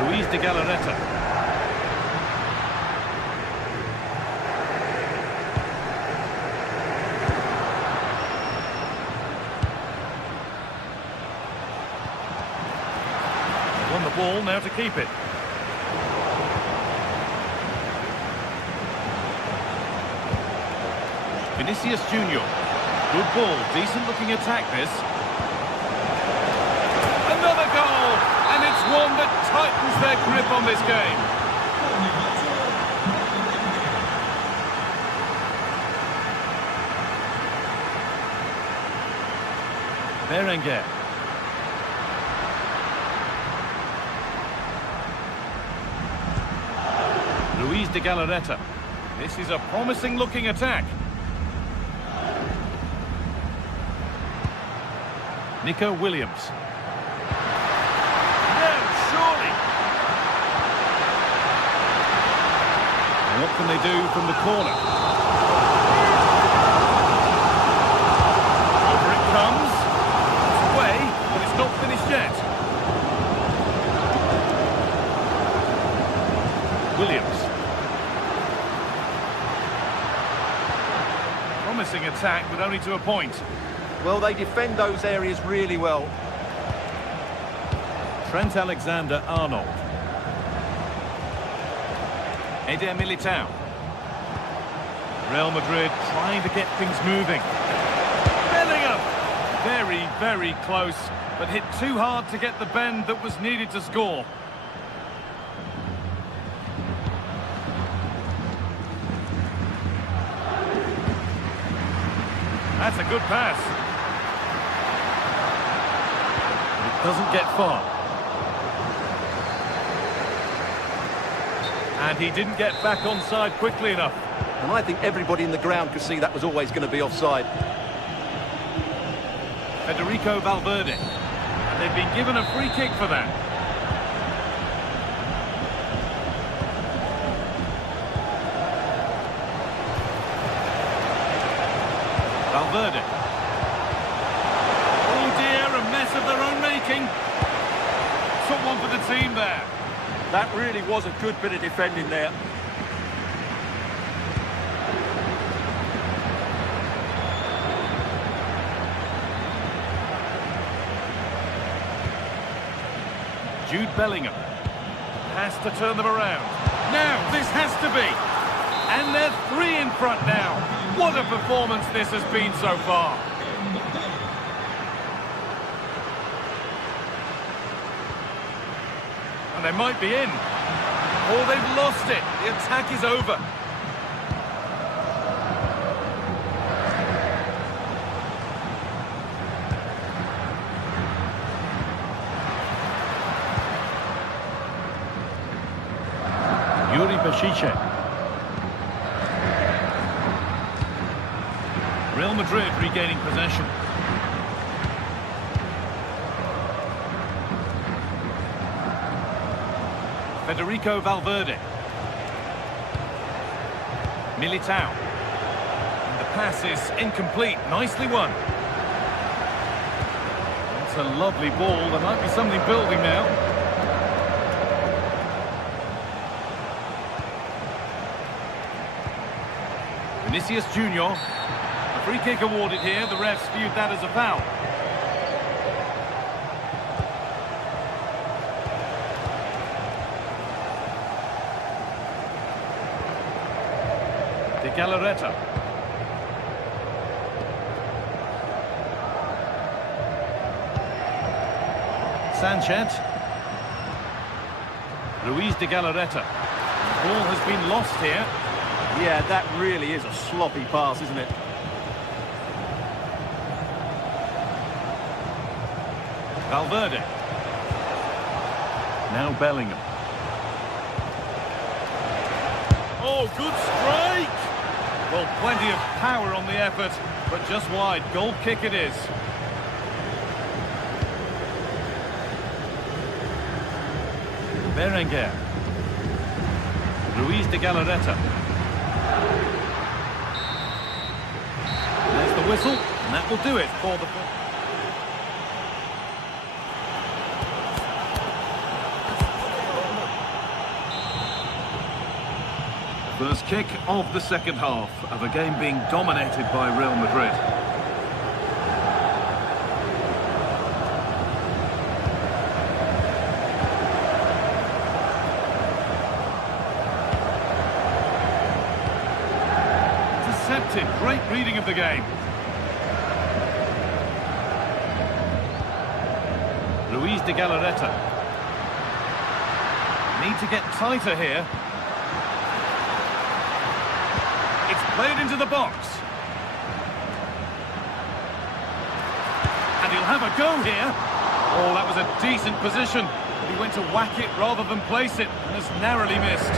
Luis de Galarreta. They won the ball, now to keep it. Vinicius Junior. Good ball, decent looking attack this. Another goal! And it's one that tightens their grip on this game. Berenguer. Luis de Galarreta. This is a promising looking attack. Nico Williams. Surely. And what can they do from the corner? Over it comes. It's away, but it's not finished yet. Williams. Promising attack, but only to a point. Well, they defend those areas really well. Trent Alexander-Arnold. Eder Militao. Real Madrid trying to get things moving. Bellingham! Very, very close, but hit too hard to get the bend that was needed to score. That's a good pass. It doesn't get far. And he didn't get back onside quickly enough. And I think everybody in the ground could see that was always going to be offside. Federico Valverde. And they've been given a free kick for that. Valverde. Oh dear, a mess of their own making. Took one for the team there. That really was a good bit of defending there. Jude Bellingham has to turn them around. Now, this has to be. And they're 3 in front now. What a performance this has been so far. And they might be in. Or they've lost it. The attack is over. Chiche. Real Madrid regaining possession. Federico Valverde. Militao. And the pass is incomplete. Nicely won. It's a lovely ball. There might be something building now. Vinicius Junior. A free kick awarded here. The refs viewed that as a foul. De Galarreta. Sanchez. Luis de Galarreta. The ball has been lost here. Yeah, that really is a sloppy pass, isn't it? Valverde. Now Bellingham. Oh, good strike! Well, plenty of power on the effort, but just wide. Goal kick it is. Berenguer. Luis de Galarreta. There's the whistle, and that will do it for the... First kick of the second half of a game being dominated by Real Madrid. Intercepted, great reading of the game. Luis de Galarreta. Need to get tighter here. Played into the box. And he'll have a go here. Oh, that was a decent position. But he went to whack it rather than place it, and has narrowly missed.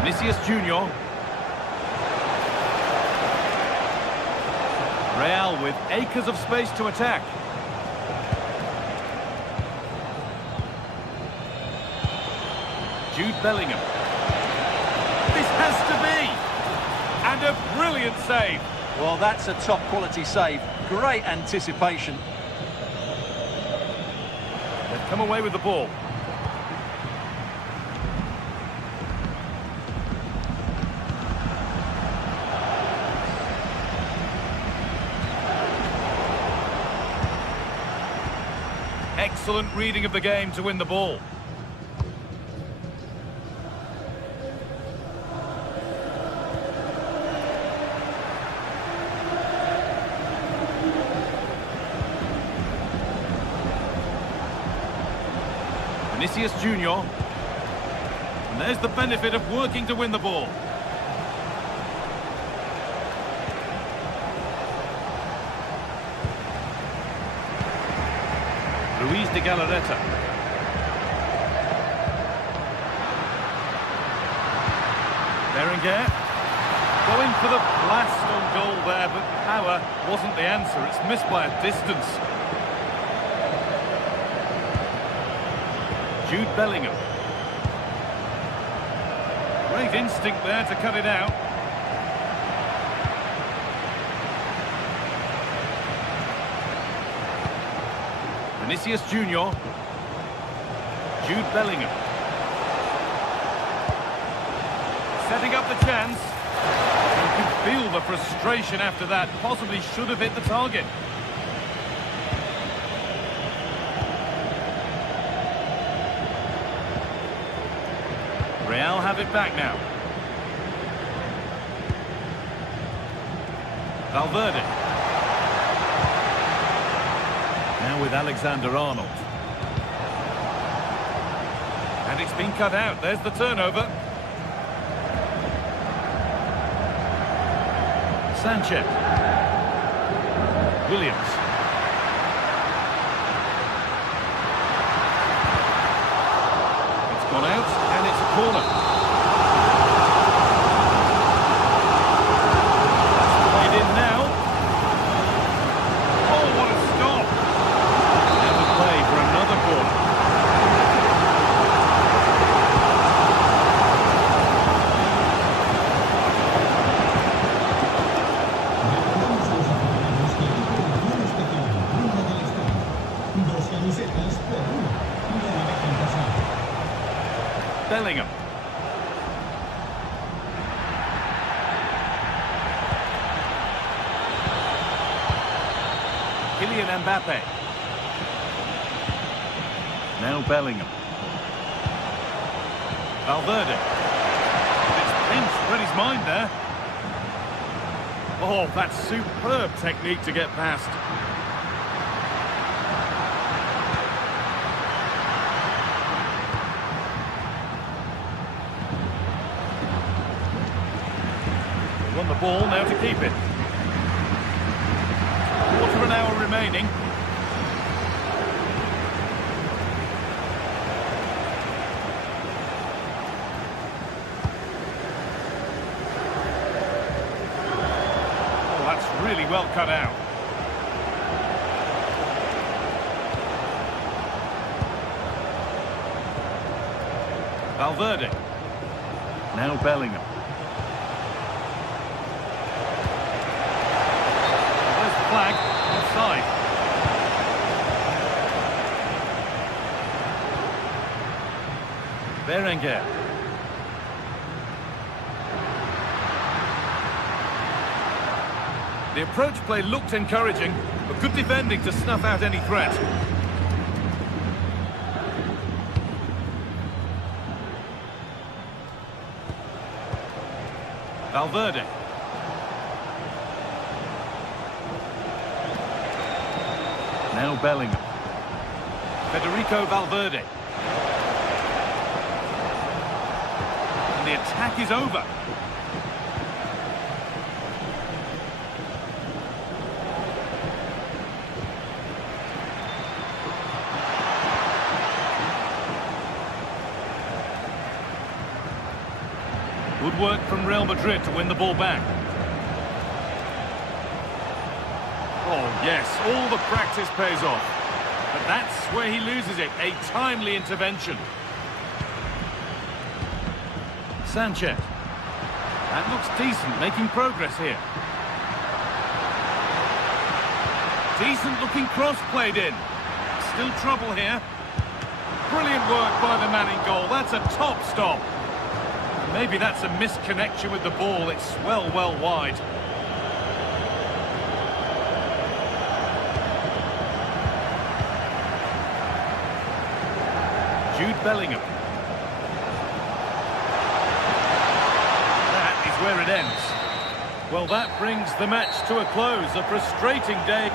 Vinicius Junior. Real with acres of space to attack. Jude Bellingham. This has to be! And a brilliant save. Well, that's a top-quality save. Great anticipation. They've come away with the ball. Excellent reading of the game to win the ball. Vinicius Junior. And there's the benefit of working to win the ball. Luis de Galarreta. Berenguer. Going for the blast on goal there, but power wasn't the answer. It's missed by a distance. Jude Bellingham. Great instinct there to cut it out. Vinicius Junior. Jude Bellingham. Setting up the chance. You can feel the frustration after that. Possibly should have hit the target. Real have it back now. Valverde. Now with Alexander-Arnold. And it's been cut out. There's the turnover. Sanchez. Williams. gone out, and it's a corner. That's played in now. Oh, what a stop! And the play for another corner. Bellingham. Kylian Mbappe. Now Bellingham. Valverde. It's pinched, read his mind there. Oh, that's superb technique to get past. Won the ball, now to keep it. Quarter of an hour remaining. Oh, that's really well cut out. Valverde. Now Bellingham. Flag offside. Berenguer. The approach play looked encouraging, but good defending to snuff out any threat. Valverde. Now Bellingham. Federico Valverde. And the attack is over. Good work from Real Madrid to win the ball back. Oh, yes, all the practice pays off. But that's where he loses it, a timely intervention. Sanchez. That looks decent, making progress here. Decent looking cross played in. Still trouble here. Brilliant work by the man in goal. That's a top stop. Maybe that's a misconnection with the ball. It's well wide. Jude Bellingham. That is where it ends. Well, that brings the match to a close. A frustrating day.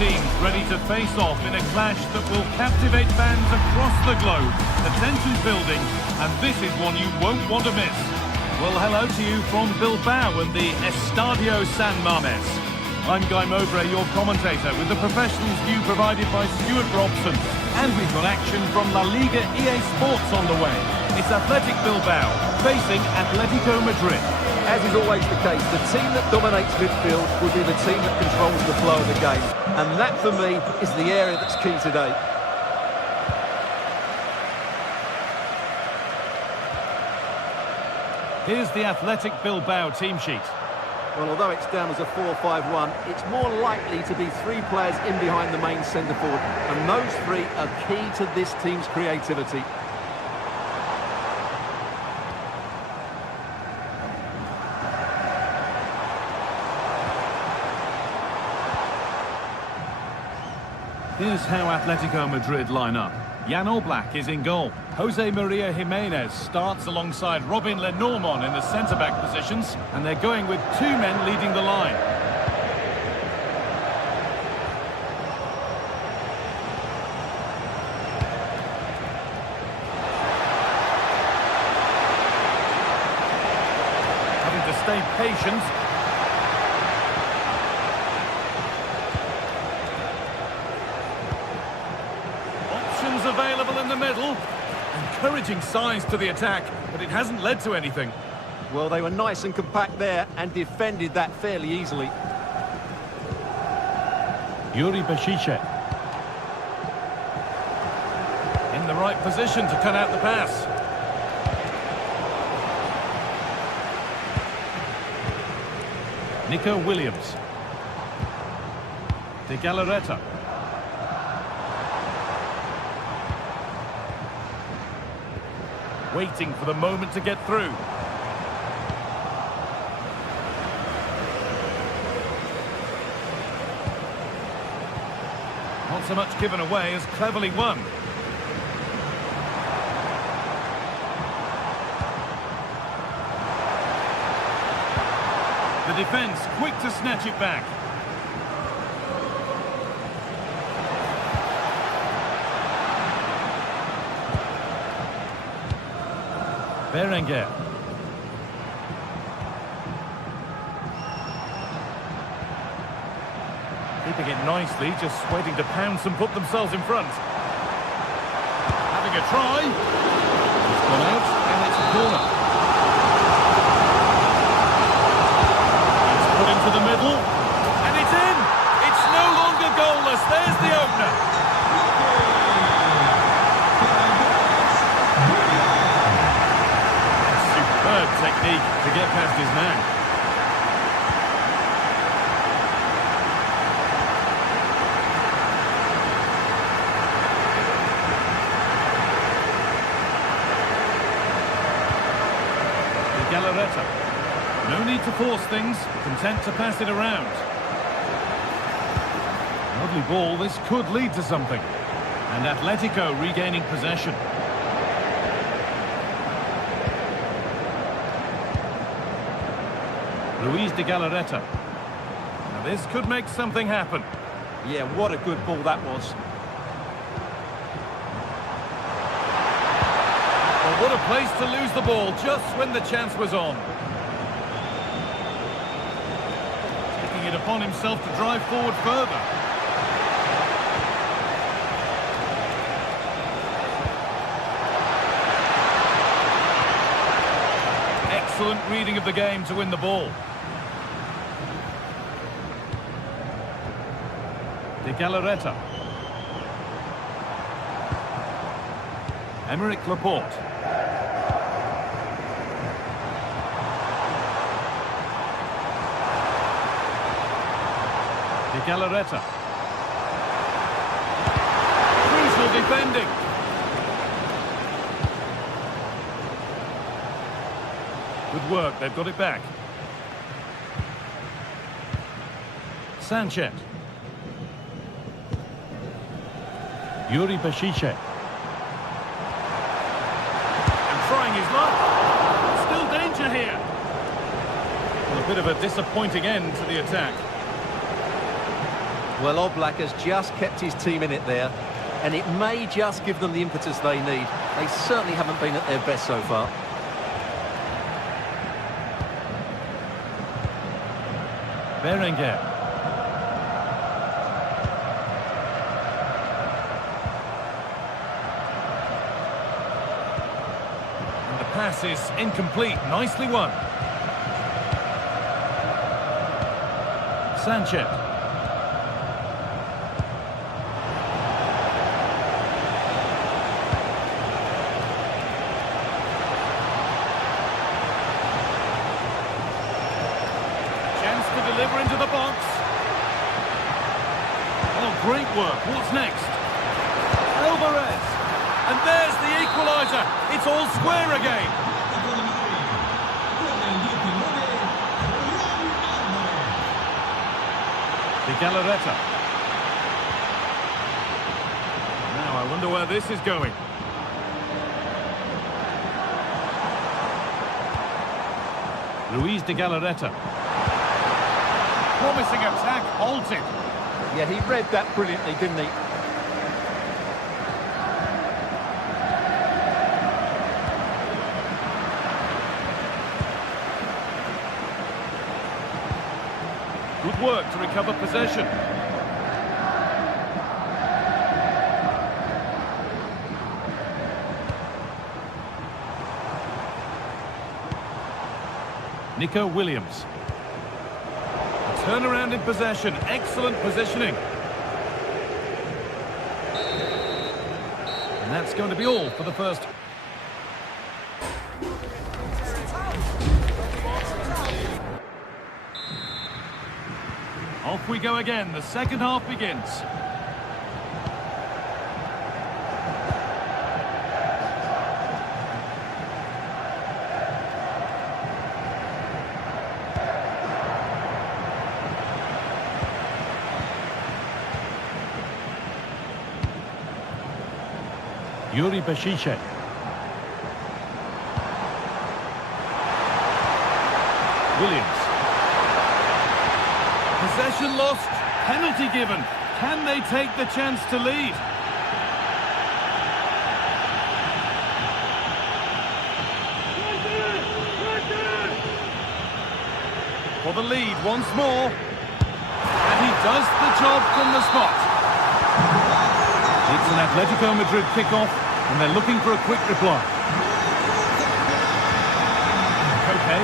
Teams ready to face off in a clash that will captivate fans across the globe. The tension's building, and this is one you won't want to miss. Well, hello to you from Bilbao and the Estadio San Mamés. I'm Guy Mowbray, your commentator, with the professionals view provided by Stuart Robson. And we've got action from La Liga GTSports on the way. It's Athletic Bilbao facing Atletico Madrid. As is always the case, the team that dominates midfield will be the team that controls the flow of the game. And that, for me, is the area that's key today. Here's the Athletic Bilbao team sheet. Well, although it's down as a 4-5-1, it's more likely to be 3 players in behind the main centre-forward. And those 3 are key to this team's creativity. Here's how Atletico Madrid line up. Jan Oblak is in goal. Jose Maria Jimenez starts alongside Robin Lenormand in the centre-back positions, and they're going with 2 men leading the line. Having to stay patient. Available in the middle. Encouraging signs to the attack, but it hasn't led to anything. Well, they were nice and compact there and defended that fairly easily. Yuri Bashice. In the right position to cut out the pass. Nico Williams. De Galarreta. Waiting for the moment to get through. Not so much given away as cleverly won. The defence quick to snatch it back. Berenguer. Keeping it nicely, just waiting to pounce and put themselves in front. Having a try. It's gone out, and it's a corner. It's put into the middle, and it's in! It's no longer goalless. There's the opener. Technique to get past his man. De Galarreta. No need to force things, content to pass it around. Lovely ball, this could lead to something. And Atletico regaining possession. Luis de Galarreta. Now this could make something happen. Yeah, what a good ball that was. Well, what a place to lose the ball just when the chance was on. Taking it upon himself to drive forward further. Excellent reading of the game to win the ball. De Galarreta. Emerick Laporte. De Galarreta. Crucial defending. Good work, they've got it back. Sanchez. Yuri Bashice. And trying his luck. Still danger here. Well, a bit of a disappointing end to the attack. Well, Oblak has just kept his team in it there, and it may just give them the impetus they need. They certainly haven't been at their best so far. Berenguer. And the pass is incomplete. Nicely won. Sanchez. deliver into the box. Oh, great work. What's next? Alvarez. And there's the equaliser. It's all square again. De Galarreta. Now I wonder where this is going. Luis de Galarreta. Promising attack halted. Yeah, he read that brilliantly, didn't he? Good work to recover possession. Nico Williams. Turnaround in possession. Excellent positioning. And that's going to be all for the first. Off we go again. The second half begins. Yuri Bashiche. Williams. Possession lost. Penalty given. Can they take the chance to lead? For the lead once more. And he does the job from the spot. It's an Atletico Madrid kickoff, and they're looking for a quick reply. Okay.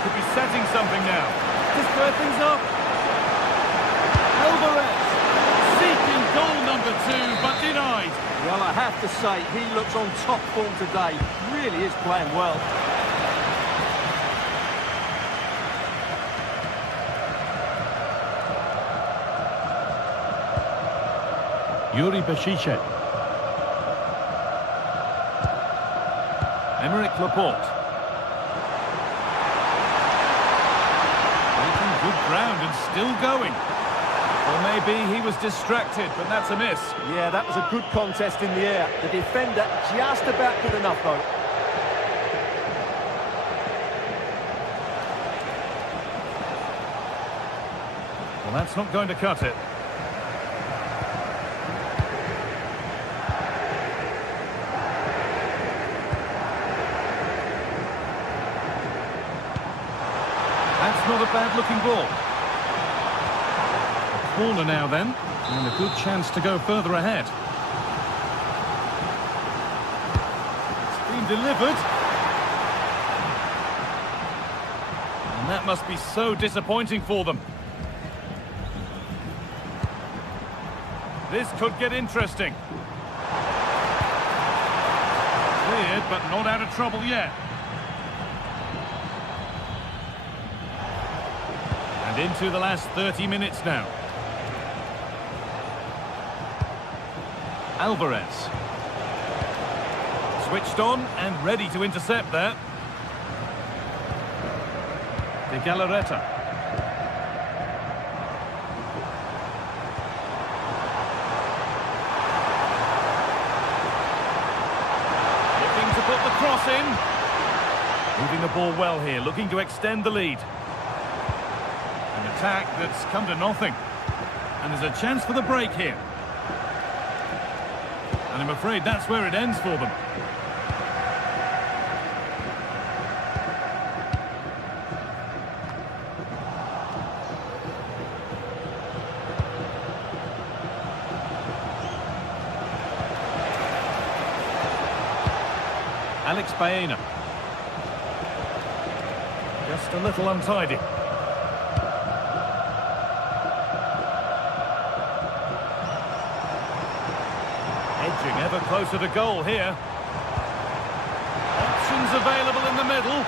Could be setting something now. To square things up. Alvarez seeking goal number 2, but denied. Well, I have to say, he looks on top form today. Really is playing well. Yuri Bashiche. Emerick Laporte. Making good ground and still going. Or maybe he was distracted, but that's a miss. Yeah, that was a good contest in the air. The defender just about good enough, though. Well, that's not going to cut it. That's not a bad-looking ball. A corner now, then, and a good chance to go further ahead. It's been delivered. And that must be so disappointing for them. This could get interesting. Cleared, but not out of trouble yet. Into the last 30 minutes now. Alvarez. Switched on and ready to intercept there. De Galarreta. Looking to put the cross in. Moving the ball well here, looking to extend the lead. An attack that's come to nothing. And there's a chance for the break here. And I'm afraid that's where it ends for them. Alex Baena. Just a little untidy. Edging ever closer to goal here. Options available in the middle.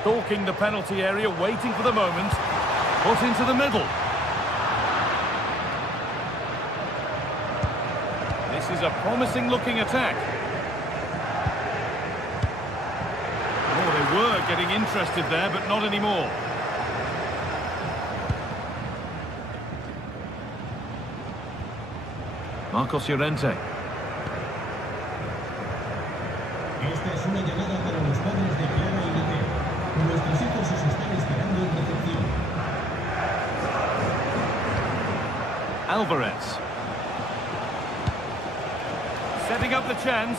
Stalking the penalty area, waiting for the moment. Put into the middle. This is a promising looking attack. Oh, they were getting interested there, but not anymore. Marcos Llorente. Esta es una llamada para los padres de Clara y Mateo. Nuestros hijos os están esperando en recepción. Alvarez. Setting up the chance.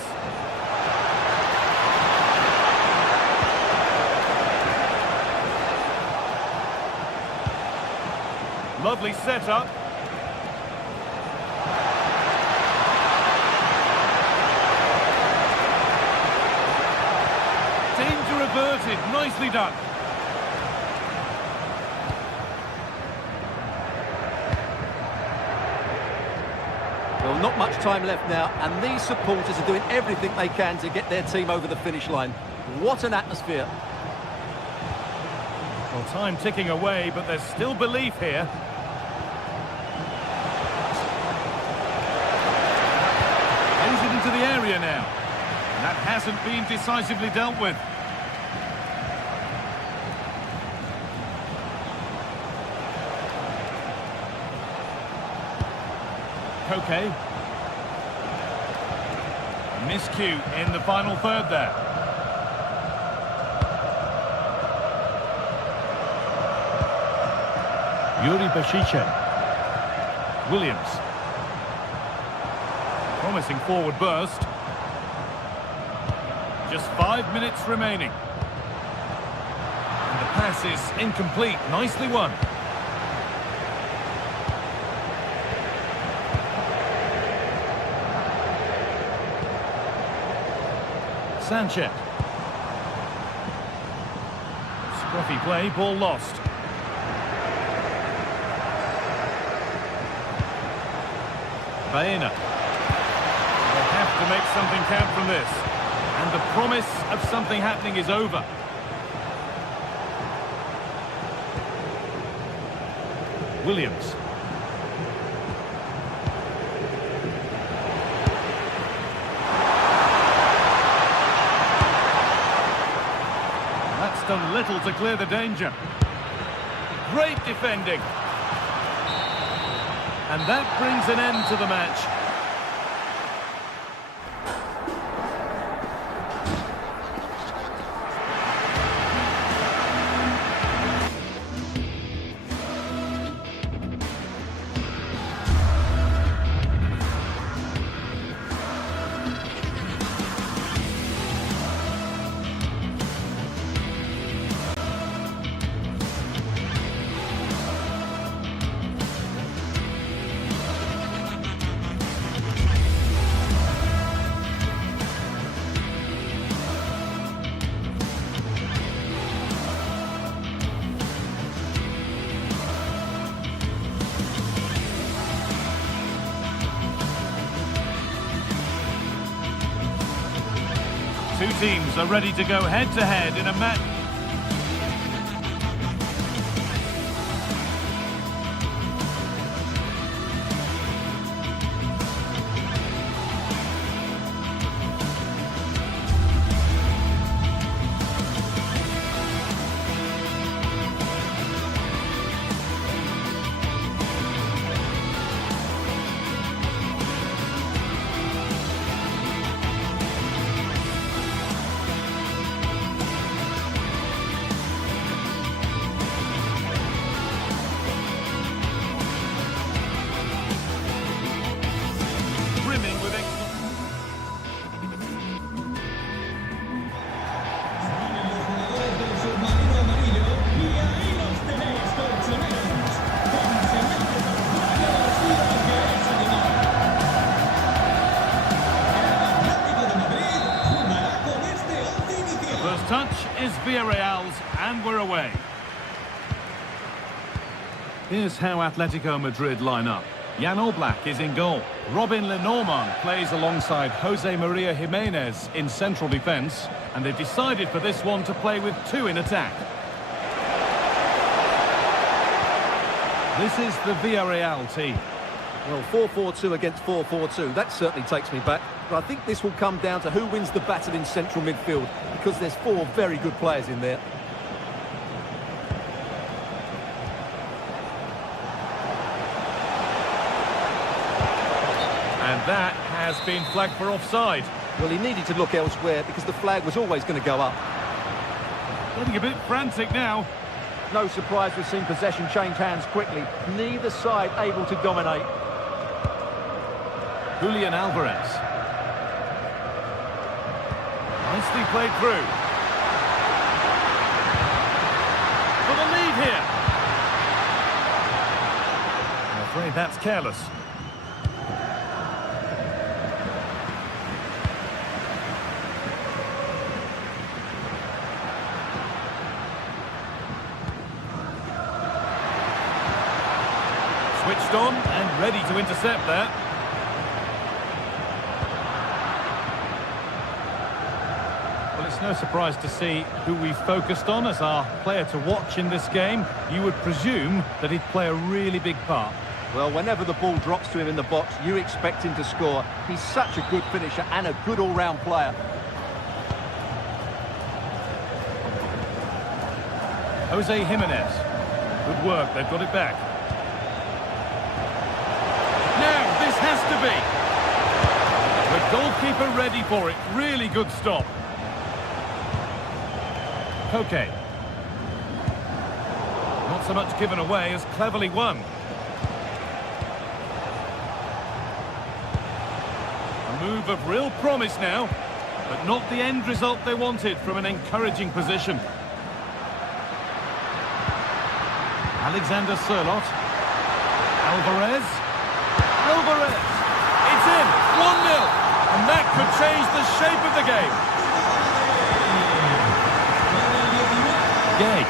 Lovely setup. Danger averted. Nicely done. Well, not much time left now, and these supporters are doing everything they can to get their team over the finish line. What an atmosphere. Well, time ticking away, but there's still belief here. Plays it into the area now. And that hasn't been decisively dealt with. Koke. Miscue in the final third there. Yuri Bashiche. Williams. Promising forward burst. Just 5 minutes remaining. And the pass is incomplete. Nicely won. Sanchez. Scruffy play, ball lost. Baena. They have to make something count from this. And the promise of something happening is over. Williams. That's done little to clear the danger. Great defending. And that brings an end to the match. Two teams are ready to go head-to-head in a match. Touch is Villarreal's, and we're away. Here's how Atletico Madrid line up. Jan Oblak is in goal. Robin Lenormand plays alongside Jose Maria Jimenez in central defence, and they've decided for this one to play with two in attack. This is the Villarreal team. Well, 4-4-2 against 4-4-2, that certainly takes me back. But I think this will come down to who wins the battle in central midfield, because there's four very good players in there. And that has been flagged for offside. Well, he needed to look elsewhere because the flag was always going to go up. Getting a bit frantic now. No surprise we've seen possession change hands quickly. Neither side able to dominate. Julian Alvarez. Nicely played through. For the lead here. I'm afraid that's careless. Switched on and ready to intercept there. Well, it's no surprise to see who we focused on as our player to watch in this game. You would presume that he'd play a really big part. Well, whenever the ball drops to him in the box, you expect him to score. He's such a good finisher and a good all-round player. Jose Jimenez. Good work, they've got it back. Now, this has to be. The goalkeeper ready for it. Really good stop. Koke. Not so much given away as cleverly won. A move of real promise now, but not the end result they wanted from an encouraging position. Alexander Sørloth. Alvarez. Alvarez. It's in. 1-0. And that could change the shape of the game. Gay.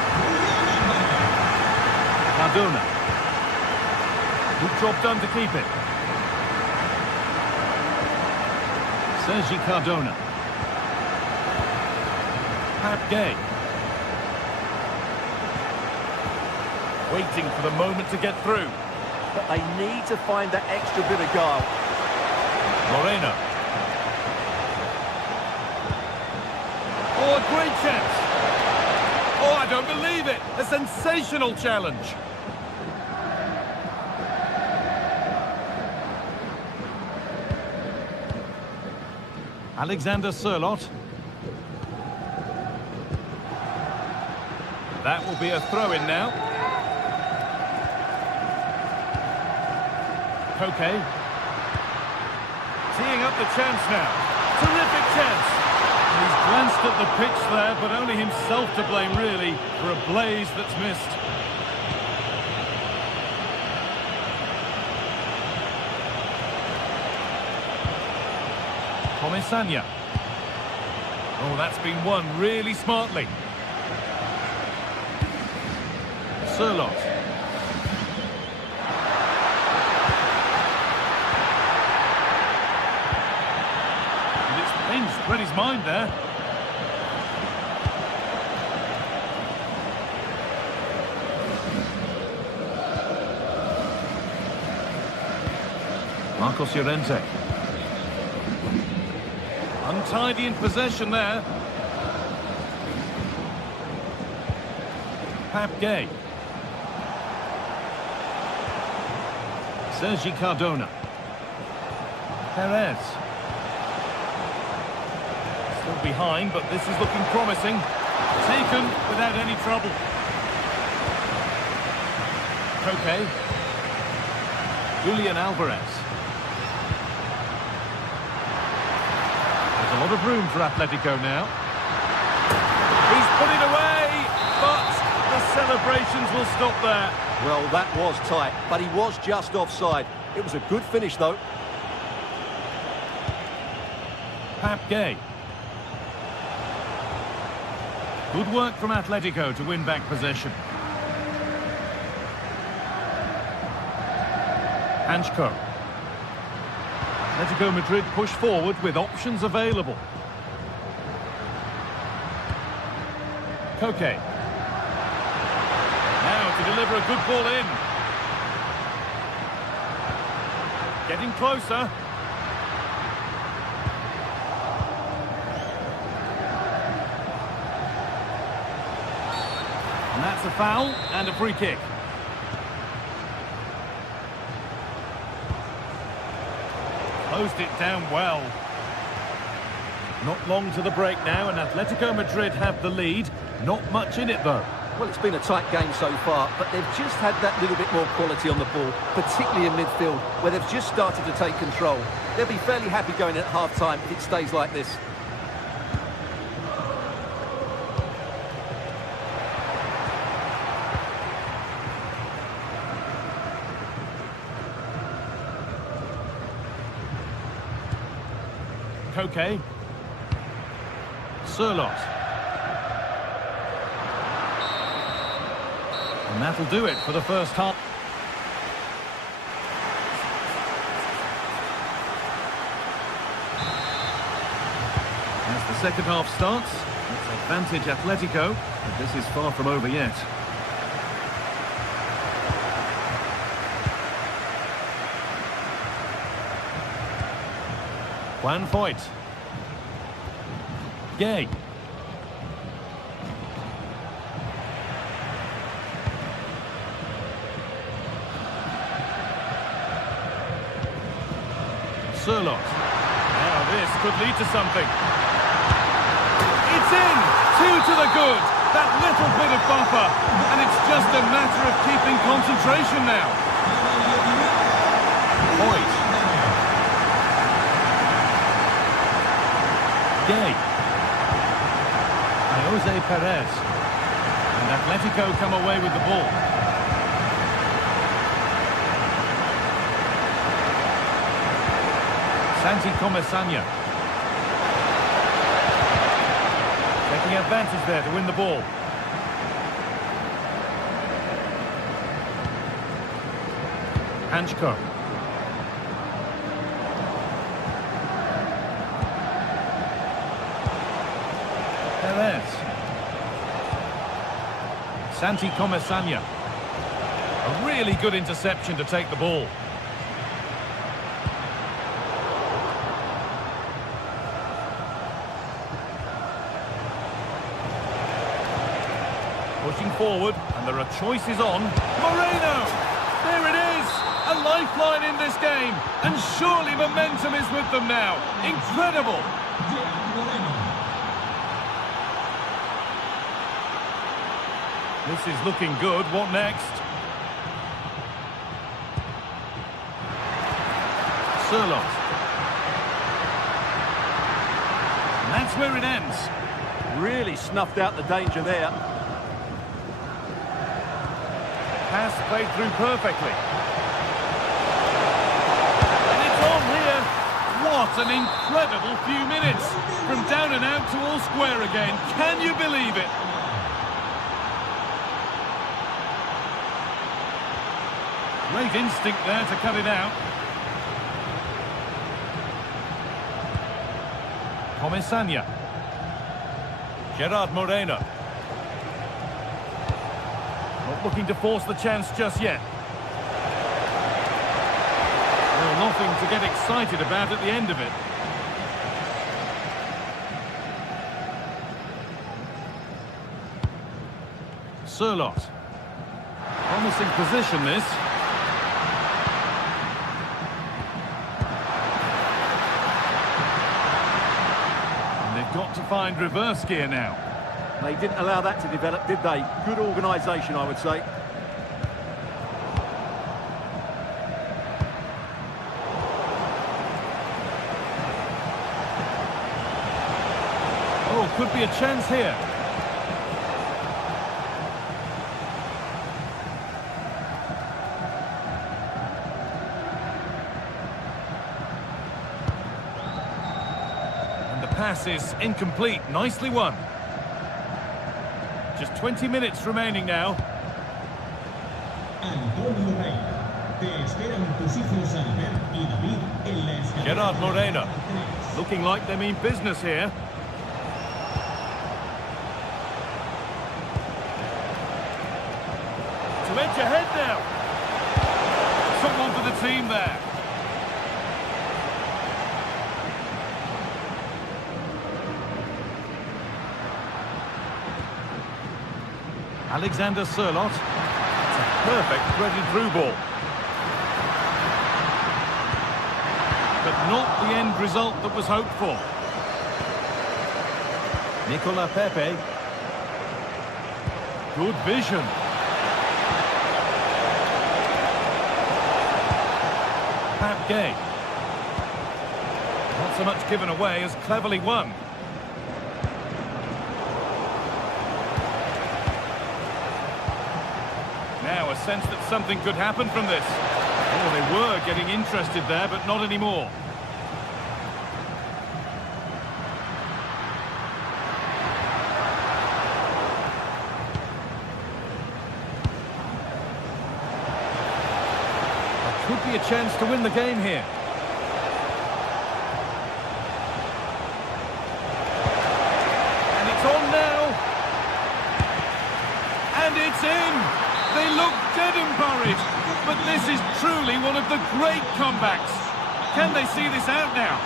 Cardona. Good job done to keep it. Sergi Cardona. Pat Gay. Waiting for the moment to get through. But they need to find that extra bit of guile. Moreno. Oh, a great chance. Oh, I don't believe it. A sensational challenge. Alexander Sørloth. That will be a throw-in now. Koke. Teeing up the chance now. Terrific chance. He's glanced at the pitch there, but only himself to blame, really, for a blaze that's missed. Comesaña. Oh, that's been won really smartly. Sørloth. Read his mind there. Marcos Llorente. Untidy in possession there. Pap Gay. Sergi Cardona. Perez. Still behind, but this is looking promising. Taken without any trouble. Koke. Julian Alvarez. There's a lot of room for Atletico now. He's put it away, but the celebrations will stop there. Well, that was tight, but he was just offside. It was a good finish, though. Pap Gay. Good work from Atletico to win back possession. Hanchko. Atletico Madrid push forward with options available. Koke. Now to deliver a good ball in. Getting closer. And that's a foul and a free kick. Closed it down well. Not long to the break now, and Atletico Madrid have the lead. Not much in it though. Well, it's been a tight game so far, but they've just had that little bit more quality on the ball, particularly in midfield, where they've just started to take control. They'll be fairly happy going at half-time if it stays like this. Koke. Surlot. And that'll do it for the first half. As the second half starts, it's advantage Atletico, but this is far from over yet. Juan Foyt. Gay. Surlot. Now this could lead to something. It's in! 2 to the good. That little bit of buffer. And it's just a matter of keeping concentration now. Foyt. Gay. Jose Perez. And Atletico come away with the ball. Santi Comesaña. Taking advantage there to win the ball. Hanchko. Perez. Santi Comesaña. A really good interception to take the ball. Pushing forward, and there are choices on. Moreno! There it is! A lifeline in this game, and surely momentum is with them now. Incredible! This is looking good. What next? Surlot. And that's where it ends. Really snuffed out the danger there. Pass played through perfectly. And it's on here. What an incredible few minutes. From down and out to all square again. Can you believe it? Great instinct there to cut it out. Comesaña. Gerard Moreno. Not looking to force the chance just yet. Well, nothing to get excited about at the end of it. Surlot. Promising position this. And they've got to find reverse gear now. They didn't allow that to develop, did they? Good organisation, I would say. Oh, could be a chance here. And the pass is incomplete. Nicely won. Just 20 minutes remaining now. Antonio Rey. Te esperan tus hijos Albert y David en la escalera. Gerard Moreno. Looking like they mean business here. To edge ahead now. Someone for the team there. Alexander Sørloth. It's a perfect threaded-through ball. But not the end result that was hoped for. Nicolas Pepe. Good vision. Pat Gay. Not so much given away as cleverly won. Now a sense that something could happen from this. Oh, they were getting interested there, but not anymore. There could be a chance to win the game here. And it's on now. And it's in. They look dead and buried, but this is truly one of the great comebacks. Can they see this out now?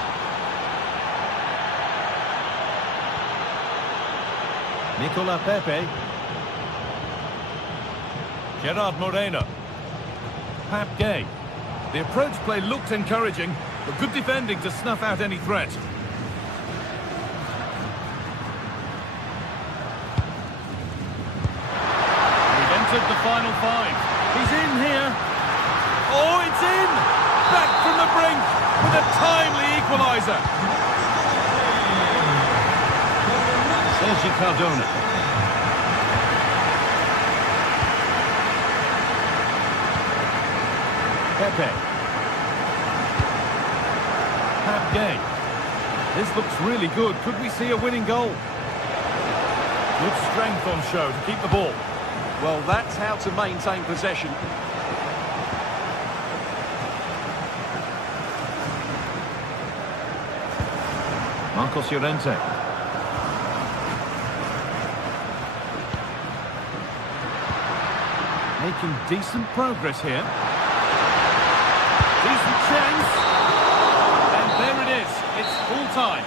Nicolas Pepe. Gerard Moreno. Pat Gay. The approach play looked encouraging, but good defending to snuff out any threat. The final five. He's in here. Oh, it's in! Back from the brink with a timely equaliser. Sergi Cardona. Pepe. Pat Gay. This looks really good. Could we see a winning goal? Good strength on show to keep the ball. Well, that's how to maintain possession. Marcos Llorente. Making decent progress here. Decent chance. And there it is. It's full time.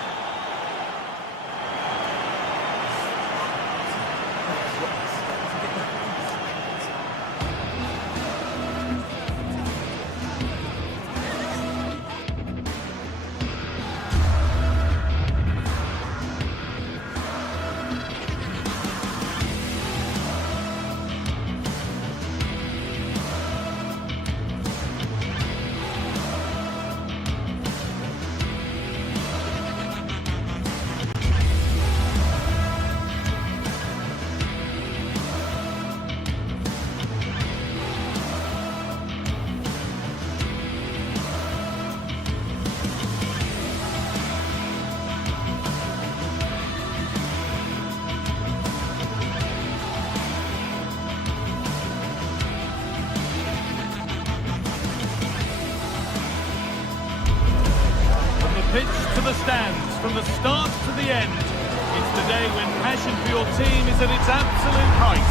Pitch to the stands, from the start to the end. It's the day when passion for your team is at its absolute height.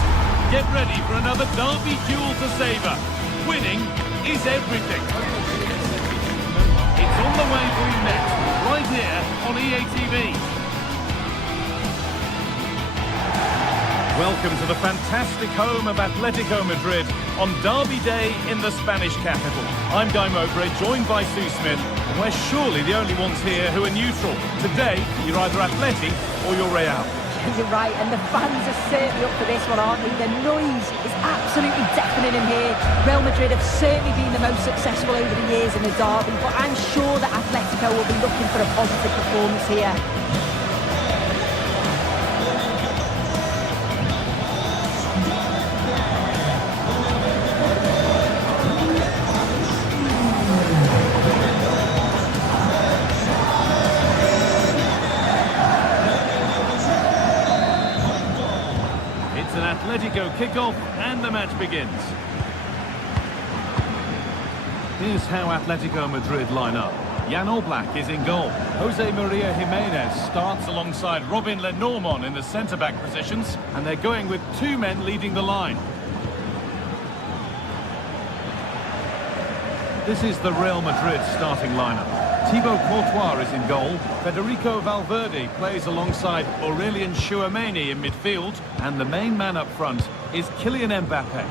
Get ready for another derby duel to savour. Winning is everything. It's on the way for you next, right here on EA TV. Welcome to the fantastic home of Atletico Madrid on Derby Day in the Spanish capital. I'm Guy Mowbray, joined by Sue Smith, and we're surely the only ones here who are neutral. Today, you're either Atleti or you're Real. You're right, and the fans are certainly up for this one, aren't they? The noise is absolutely deafening in here. Real Madrid have certainly been the most successful over the years in the derby, but I'm sure that Atletico will be looking for a positive performance here. Atletico kick-off and the match begins. Here's how Atletico Madrid line up. Jan Oblak is in goal. Jose Maria Jimenez starts alongside Robin Lenormand in the centre-back positions, and they're going with two men leading the line. This is the Real Madrid starting lineup. Thibaut Courtois is in goal. Federico Valverde plays alongside Aurelien Tchouameni in midfield, and the main man up front is Kylian Mbappe.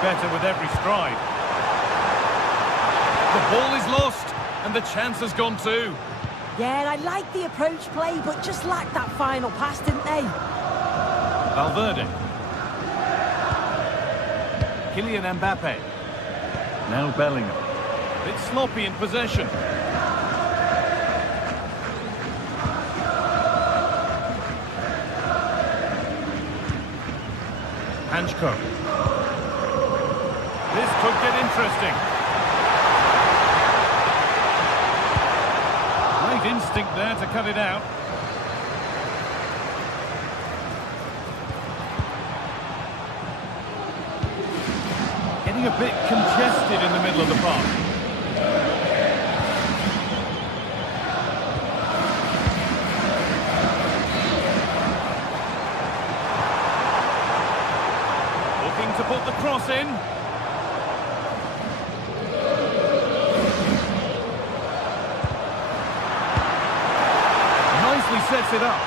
Better with every stride. The ball is lost, and the chance has gone too. Yeah, I like the approach play, but just lacked that final pass, didn't they? Valverde. Kylian Mbappe. Now Bellingham. A bit sloppy in possession. Hanchko. This could get interesting. Great instinct there to cut it out. Getting a bit congested in the middle of the park. Looking to put the cross in. Sets it up.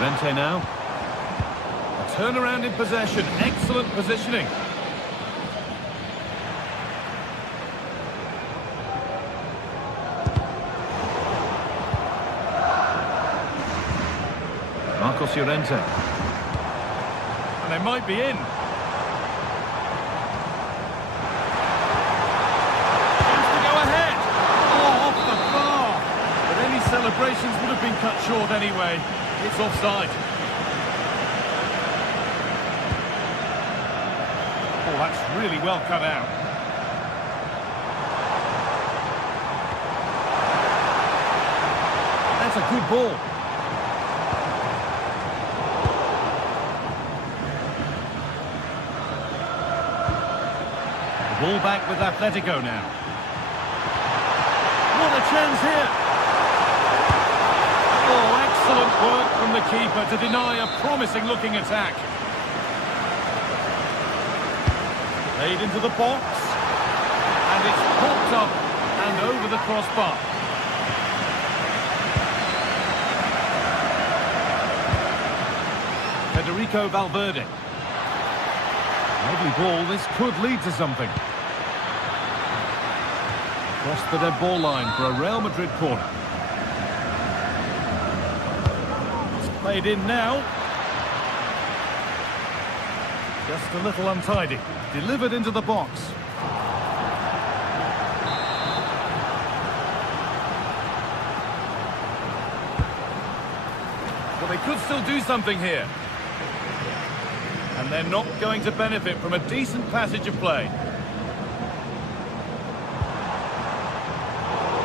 Llorente now. A turnaround in possession. Excellent positioning. Marcos Llorente. And they might be in. Celebrations would have been cut short anyway. It's offside. Oh, that's really well cut out. That's a good ball. The ball back with Atletico now. What a chance here. Oh, excellent work from the keeper to deny a promising-looking attack. Played into the box. And it's popped up and over the crossbar. Federico Valverde. Lovely ball, this could lead to something. Crossed the dead ball line for a Real Madrid corner. Played in now. Just a little untidy. Delivered into the box. Well, they could still do something here. And they're not going to benefit from a decent passage of play.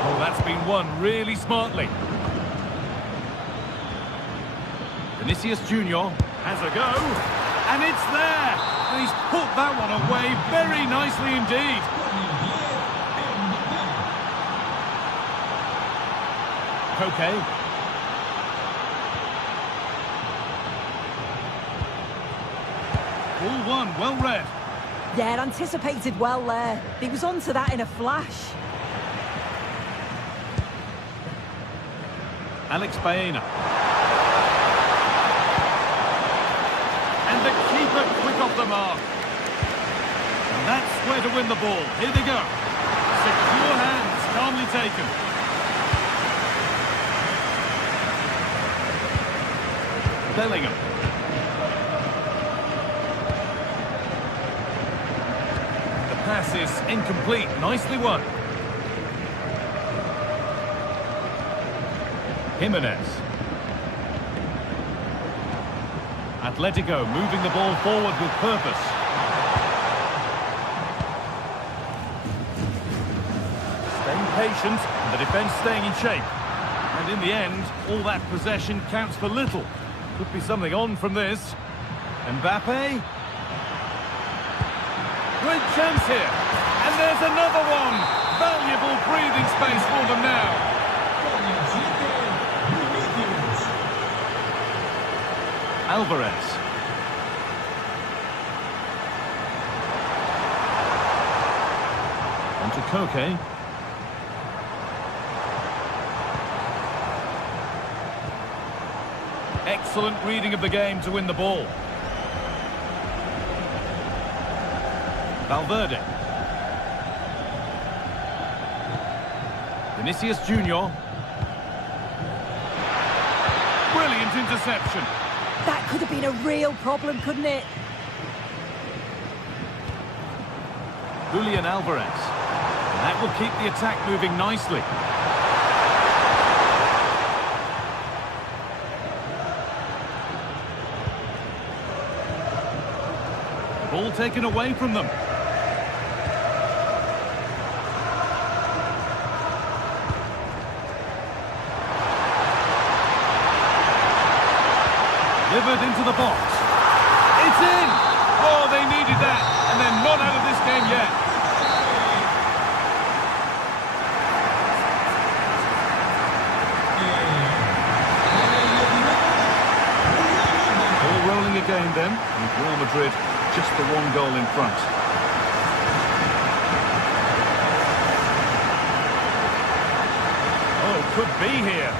Oh, that's been won really smartly. Vinicius Junior has a go, and it's there! And he's put that one away very nicely indeed. Koke. Ball one, well read. Yeah, anticipated well there. He was onto that in a flash. Alex Baena. The keeper quick off the mark. And that's where to win the ball. Here they go. Secure hands, calmly taken. Bellingham. The pass is incomplete. Nicely won. Jimenez. Atletico moving the ball forward with purpose. patient, and the defence staying in shape. And in the end, all that possession counts for little. Could be something on from this. Mbappe. Great chance here. And there's another one. Valuable breathing space for them now. Alvarez. On to Koke. Excellent reading of the game to win the ball. Valverde. Vinicius Junior. Brilliant interception. That could have been a real problem, couldn't it? Julian Alvarez. And that will keep the attack moving nicely. The ball taken away from them. Delivered into the box. It's in! Oh, they needed that, and they're not out of this game yet. All rolling again then, with Real Madrid just the one goal in front. Oh, could be here.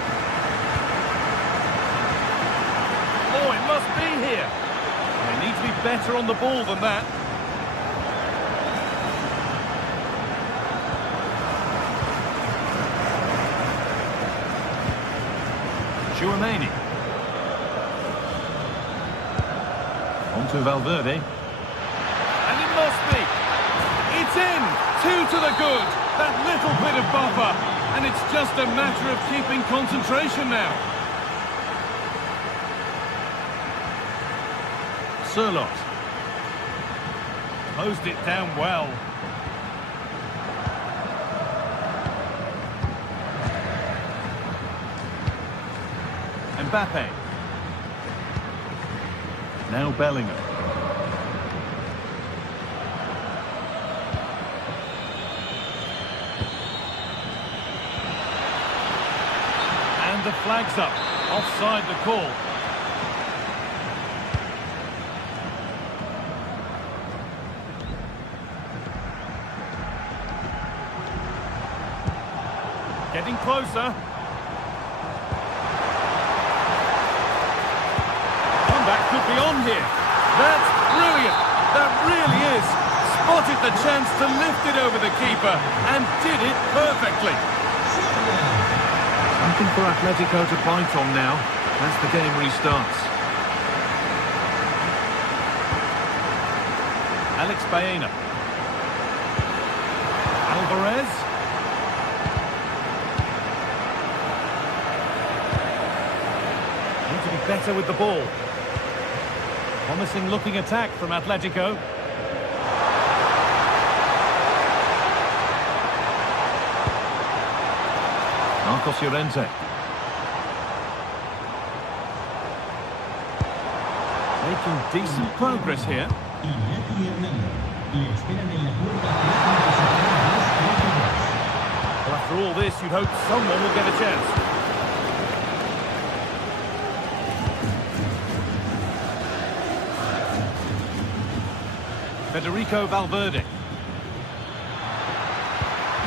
Oh, it must be here. They need to be better on the ball than that. Chouameni. On to Valverde. And it must be. It's in. 2 to the good. That little bit of buffer. And it's just a matter of keeping concentration now. Sirlot. Closed it down well. Mbappe. Now Bellingham. And the flag's up. Offside the call. Getting closer. Comeback could be on here. That's brilliant. That really is. Spotted the chance to lift it over the keeper and did it perfectly. Something for Atletico to bite on now as the game restarts. Alex Baena. Alvarez. Need to be better with the ball. Promising looking attack from Atletico. Marcos Llorente. Making decent progress here. Well, after all this, you'd hope someone will get a chance. Federico Valverde.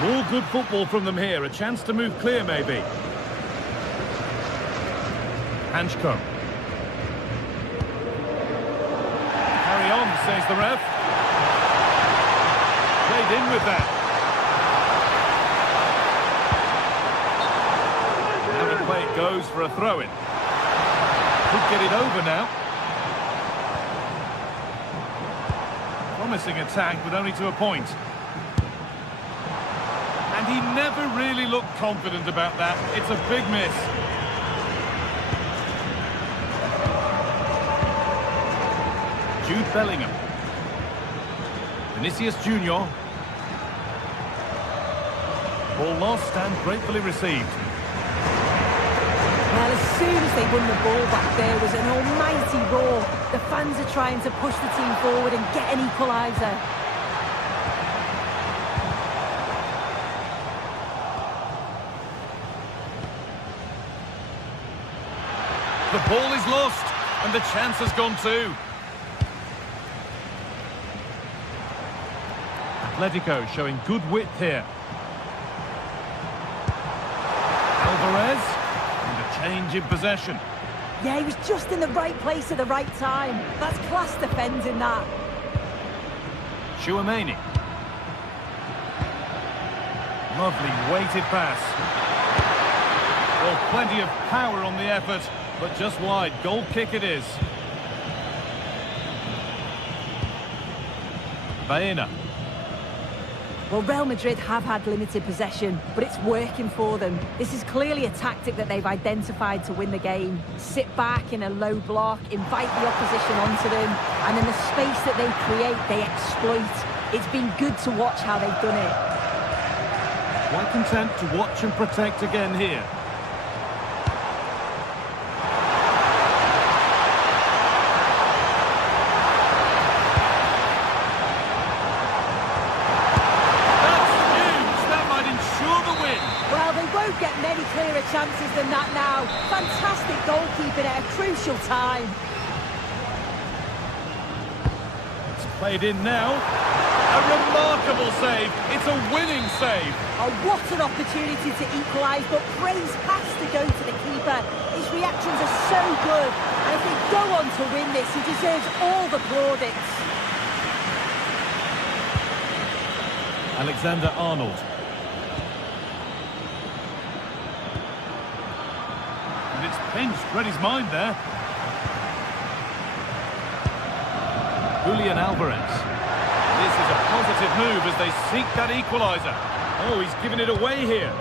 More good football from them here. A chance to move clear, maybe. Hanchko. Carry on, says the ref. Played in with that. Now the play it goes for a throw-in. Could get it over now. Promising attack, but only to a point. And he never really looked confident about that. It's a big miss. Jude Bellingham. Vinicius Junior. Ball lost and gratefully received. Well, as soon as they won the ball back, there was an almighty roar. The fans are trying to push the team forward and get an equaliser. The ball is lost, and the chance has gone too. Atletico showing good width here. Alvarez, and a change in possession. Yeah, he was just in the right place at the right time. That's class defending, that. Tchouaméni. Lovely weighted pass. Well, plenty of power on the effort, but just wide. Goal kick it is. Baena. Well, Real Madrid have had limited possession, but it's working for them. This is clearly a tactic that they've identified to win the game. Sit back in a low block, invite the opposition onto them, and in the space that they create, they exploit. It's been good to watch how they've done it. Quite content to watch and protect again here. Get many clearer chances than that now. Fantastic goalkeeping at a crucial time. It's played in now. A remarkable save. It's a winning save. Oh, what an opportunity to equalise, but praise has to go to the keeper. His reactions are so good, and if they go on to win this, he deserves all the plaudits. Alexander-Arnold. It's pinched, read his mind there. Julian Alvarez. This is a positive move as they seek that equaliser. Oh, he's given it away here.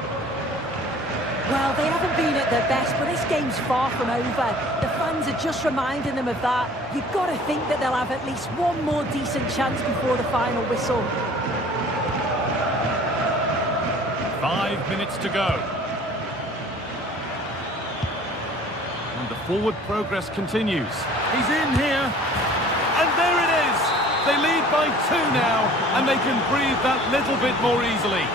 Well, they haven't been at their best, but this game's far from over. The fans are just reminding them of that. You've got to think that they'll have at least one more decent chance before the final whistle. 5 minutes to go. And the forward progress continues. He's in here. And there it is. They lead by 2 now, and they can breathe that little bit more easily.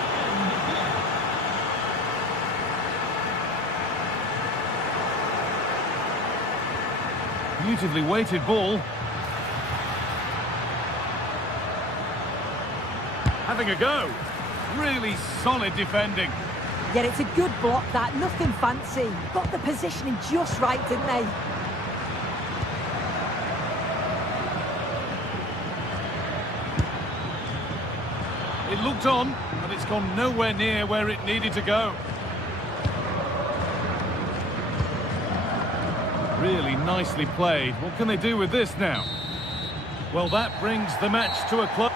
Beautifully weighted ball. Having a go. Really solid defending. Yet it's a good block, that. Nothing fancy. Got the positioning just right, didn't they? It looked on, but it's gone nowhere near where it needed to go. Really nicely played. What can they do with this now? Well, that brings the match to a close.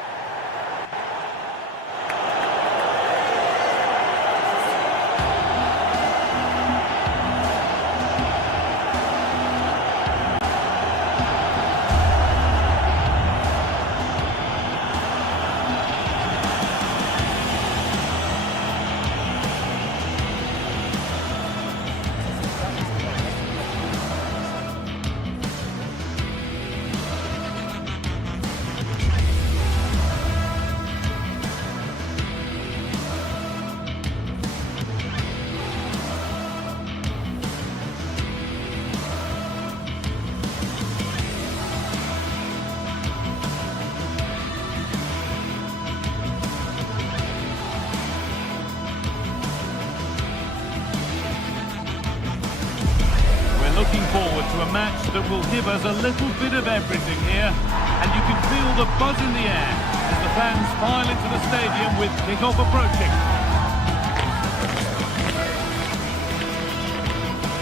Looking forward to a match that will give us a little bit of everything here. And you can feel the buzz in the air as the fans file into the stadium with kick-off approaching.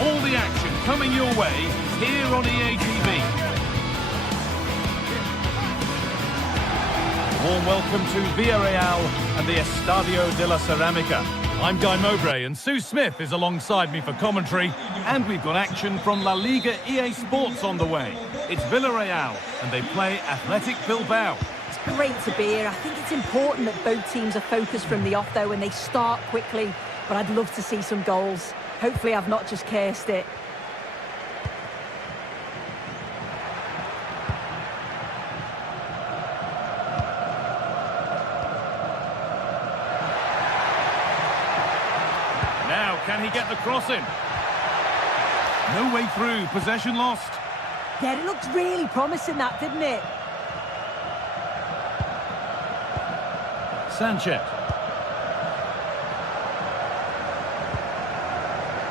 All the action coming your way here on EA TV. Warm welcome to Villarreal and the Estadio de la Ceramica. I'm Guy Mowbray and Sue Smith is alongside me for commentary, and we've got action from La Liga EA Sports on the way. It's Villarreal and they play Athletic Bilbao. great to be here. I think it's important that both teams are focused from the off, though, and they start quickly. But I'd love to see some goals. Hopefully I've not just cursed it. Now, can he get the cross in? No way through, possession lost. Yeah, it looked really promising, that, didn't it? Sanchez.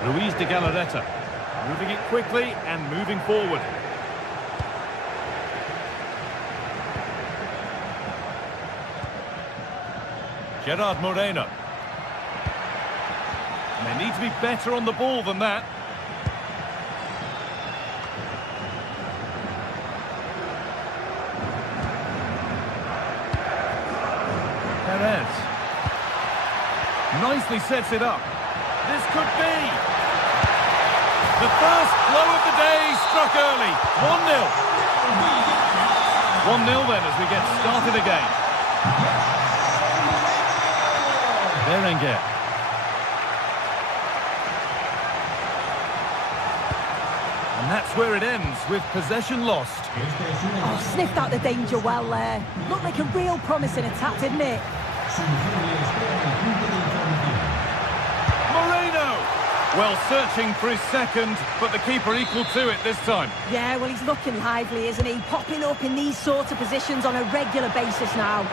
Luis de Galarreta. Moving it quickly and moving forward. Gerard Moreno. And they need to be better on the ball than that. Perez. Nicely sets it up. This could be. The first blow of the day struck early. 1-0. 1-0 then as we get started again. Berenguer. And that's where it ends, with possession lost. Oh, sniffed out the danger well there. Looked like a real promising attack, didn't it? Moreno! Well, searching for his second, but the keeper equal to it this time. Yeah, well, he's looking lively, isn't he? Popping up in these sorts of positions on a regular basis now.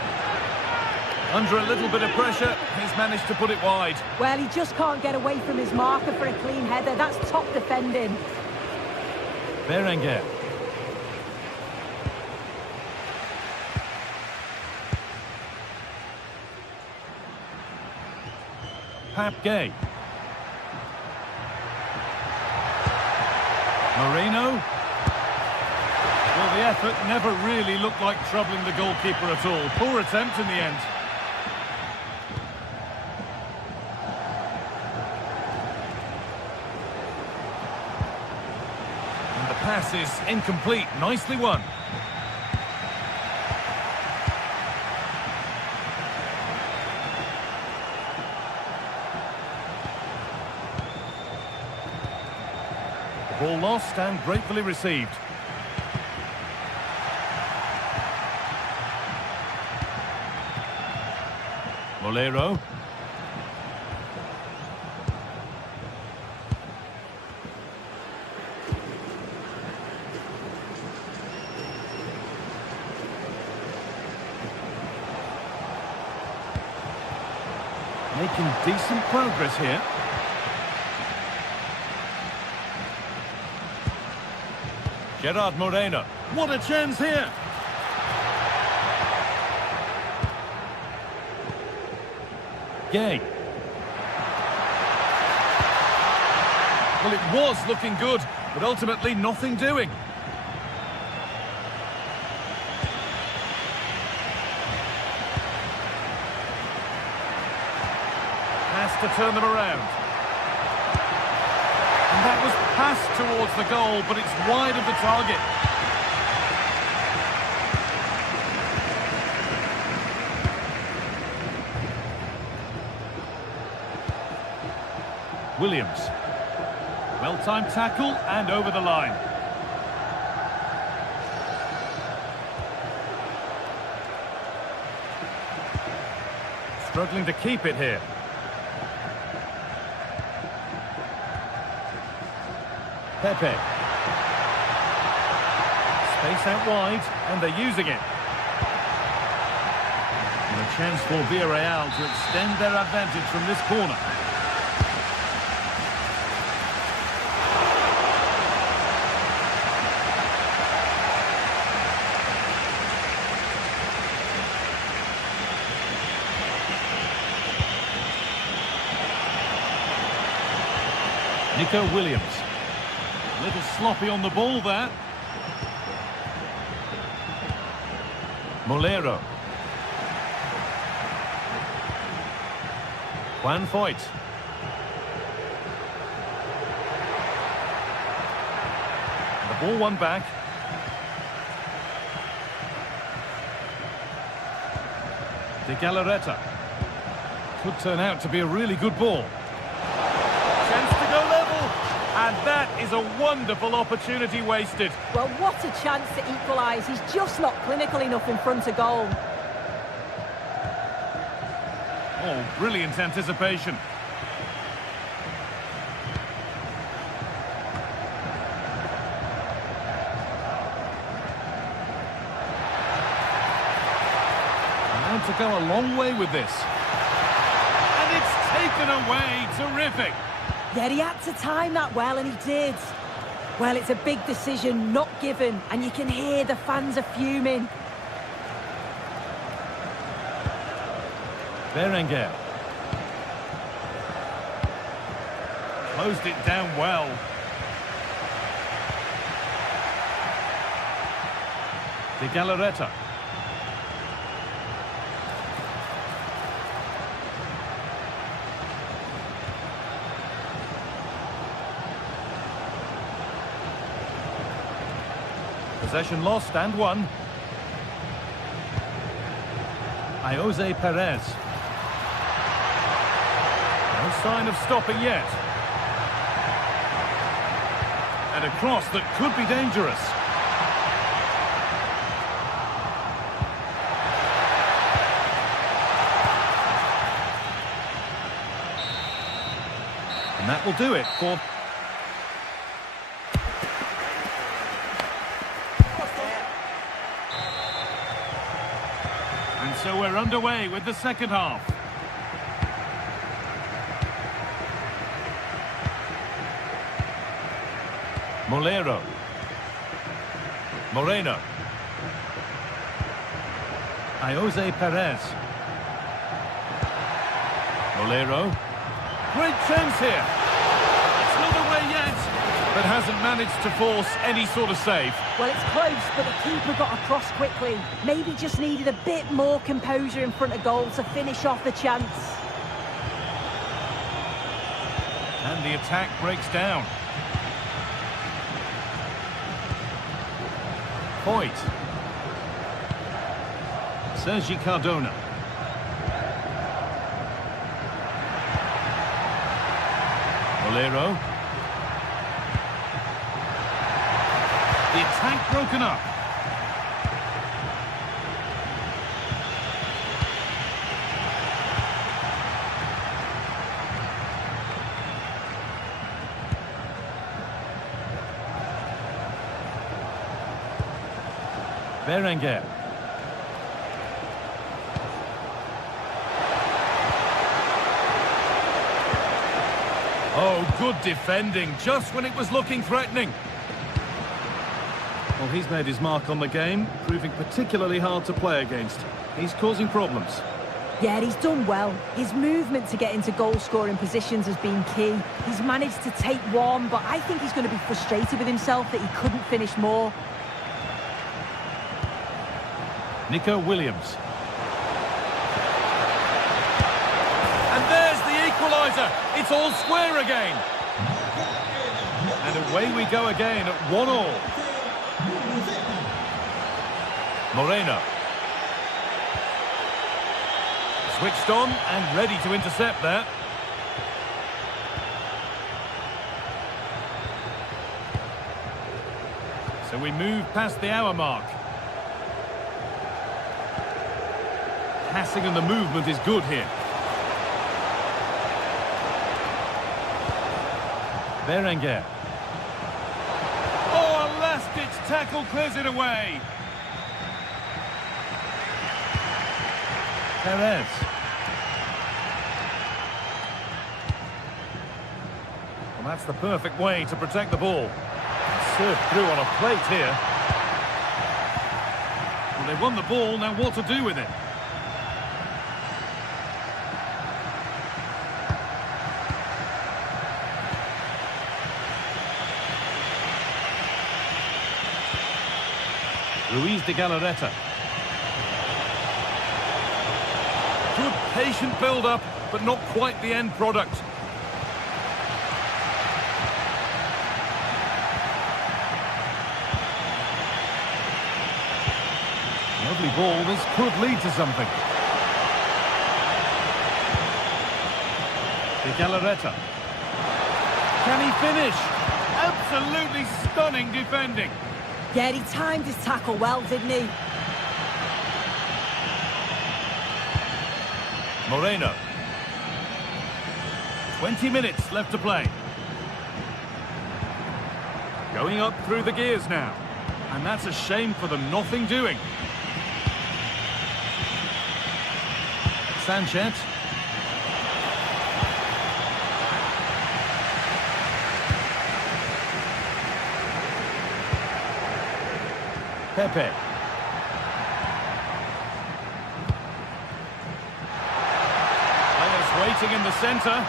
Under a little bit of pressure, he's managed to put it wide. Well, he just can't get away from his marker for a clean header. That's top defending. Berenguer. Pap Gay. Moreno. Well, the effort never really looked like troubling the goalkeeper at all. Poor attempt in the end. And the pass is incomplete. Nicely won. Ball lost and gratefully received. Molero. Making decent progress here. Gerard Moreno. What a chance here! Gay. Well, it was looking good, but ultimately nothing doing. Has to turn them around. And that was passed towards the goal, but it's wide of the target. Williams. Well-timed tackle and over the line. Struggling to keep it here. Pepe. Space out wide, and they're using it. And a chance for Villarreal to extend their advantage from this corner. Nico Williams. A little sloppy on the ball there. Molero. Juan Foyt. The ball won back. De Galarreta. Could turn out to be a really good ball. Chance to go level. And that is a wonderful opportunity wasted. Well, what a chance to equalise. He's just not clinical enough in front of goal. Oh, brilliant anticipation. And to go a long way with this. And it's taken away. Terrific. Yeah, he had to time that well, and he did. Well, it's a big decision, not given, and you can hear the fans are fuming. Berenguer. Closed it down well. De Galarreta. Possession lost and won. Jose Perez. No sign of stopping yet. And a cross that could be dangerous. And that will do it for... And so we're underway with the second half. Molero. Moreno. Jose Perez. Molero. Great chance here. It's not away yet, but hasn't managed to force any sort of save. Well, it's close, but the keeper got across quickly. Maybe just needed a bit more composure in front of goal to finish off the chance. And the attack breaks down. Point. Sergi Cardona. Molero. The attack broken up. Berenguer. Oh, good defending, just when it was looking threatening. Well, he's made his mark on the game, proving particularly hard to play against. He's causing problems. Yeah, he's done well. His movement to get into goal-scoring positions has been key. He's managed to take one, but I think he's going to be frustrated with himself that he couldn't finish more. Nico Williams. And there's the equaliser. It's all square again. And away we go again at 1-1. Moreno. Switched on and ready to intercept that. So we move past the hour mark. Passing and the movement is good here. Berenguer. Oh, a last-ditch tackle clears it away. Perez. Well, that's the perfect way to protect the ball. Served through on a plate here. Well, they won the ball, now what to do with it? Luis de Galarreta. Good patient build-up, but not quite the end product. Lovely ball, this could lead to something. Galarreta. Can he finish? Absolutely stunning defending. Yeah, he timed his tackle well, didn't he? Moreno. 20 minutes left to play. Going up through the gears now. And that's a shame for them, nothing doing. Sanchez. Pepe. Players waiting in the centre.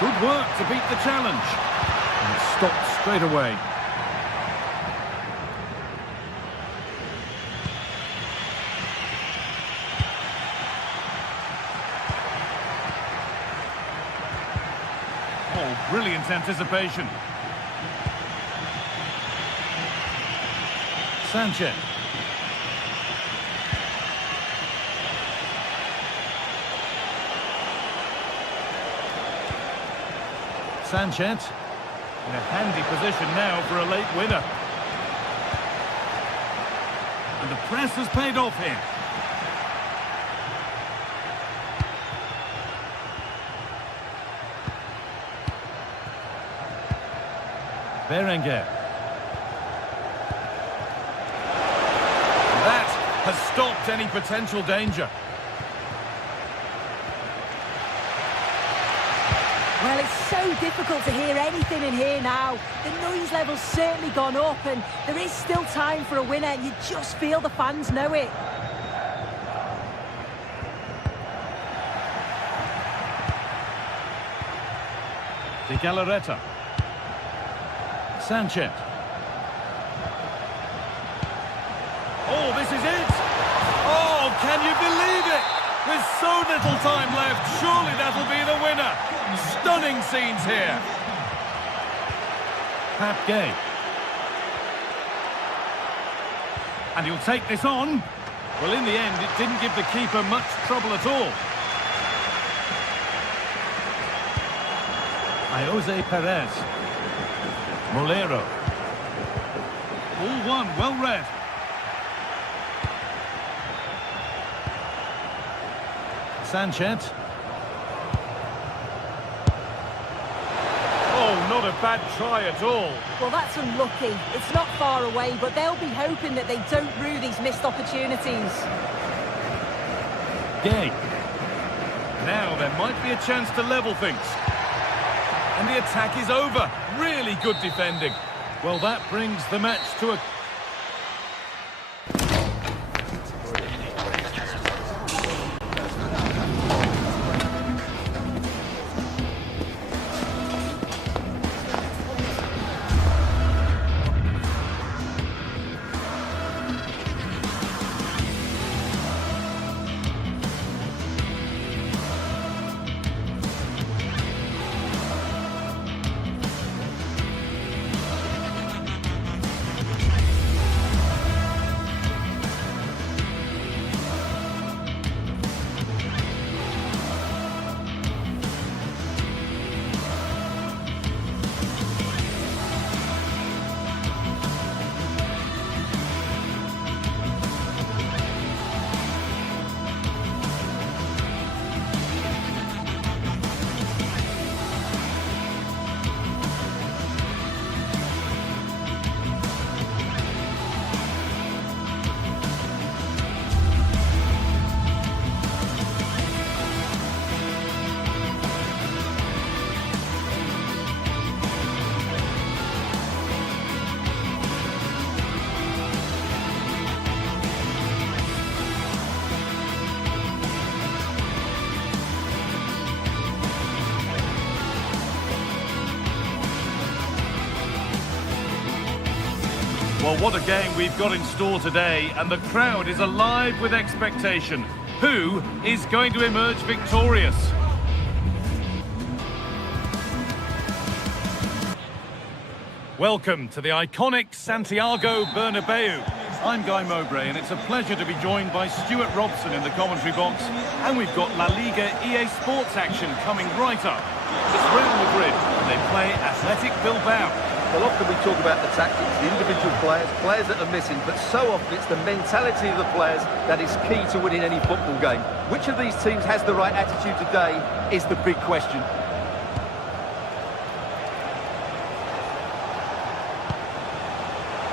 Good work to beat the challenge. And it stopped straight away. Oh, brilliant anticipation. Sanchez. Sanchez in a handy position now for a late winner. And the press has paid off here. Berenguer. That has stopped any potential danger. Well, it's so difficult to hear anything in here now. The noise level's certainly gone up and there is still time for a winner. You just feel the fans know it. De Galarreta. Sanchez. Oh, this is it! Oh, can you believe it? With so little time left, surely that'll be the winner. Stunning scenes here. Pap Gay. And he'll take this on. Well, in the end, it didn't give the keeper much trouble at all. Jose Perez. Molero. All one, well read. Sanchez. Oh, not a bad try at all. Well, that's unlucky. It's not far away, but they'll be hoping that they don't rue these missed opportunities. Gay. Now there might be a chance to level things. And the attack is over. Really good defending. Well, that brings the match to a... Well, what a game we've got in store today, and the crowd is alive with expectation. Who is going to emerge victorious? Welcome to the iconic Santiago Bernabeu. I'm Guy Mowbray, and it's a pleasure to be joined by Stuart Robson in the commentary box. And we've got La Liga Sports action coming right up. It's Real Madrid, and they play Athletic Bilbao. Well, often we talk about the tactics, the individual players that are missing, but so often it's the mentality of the players that is key to winning any football game. Which of these teams has the right attitude today is the big question.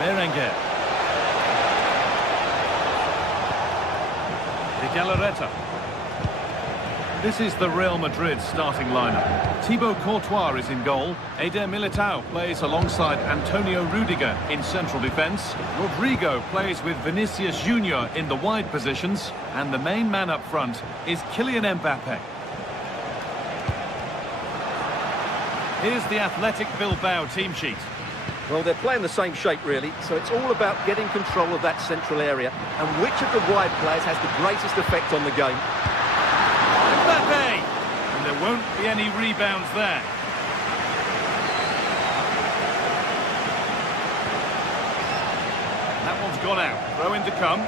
Berenguer. De Galarreta. This is the Real Madrid starting lineup. Thibaut Courtois is in goal. Eder Militao plays alongside Antonio Rudiger in central defence. Rodrigo plays with Vinicius Junior in the wide positions. And the main man up front is Kylian Mbappe. Here's the Athletic Bilbao team sheet. Well, they're playing the same shape, really, so it's all about getting control of that central area and which of the wide players has the greatest effect on the game. Mbappe! And there won't be any rebounds there. That one's gone out. Throw in to come.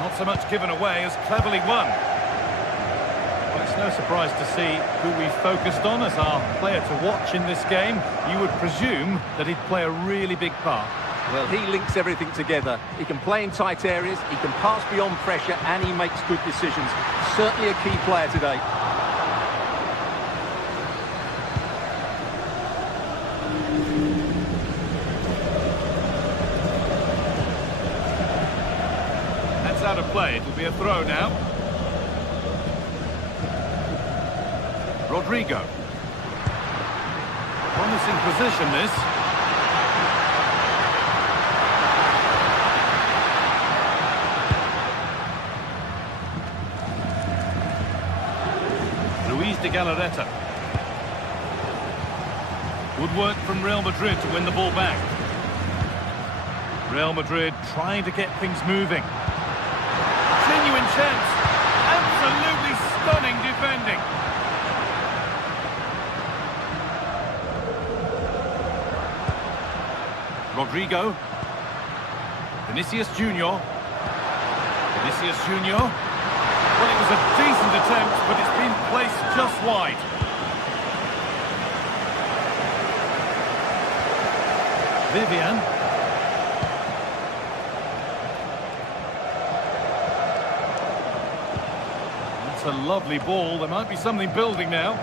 Not so much given away as cleverly won. Well, it's no surprise to see who we focused on as our player to watch in this game. You would presume that he'd play a really big part. Well, he links everything together. He can play in tight areas, he can pass beyond pressure, and he makes good decisions. Certainly a key player today. That's out of play. It'll be a throw now. Rodrigo. Promising position, this. De Galarreta. Good work from Real Madrid to win the ball back. Real Madrid trying to get things moving. Genuine chance. Absolutely stunning defending. Rodrigo. Vinicius Junior. Vinicius Junior. Well, it was a decent attempt, but it's been placed just wide. Vivian. That's a lovely ball. There might be something building now.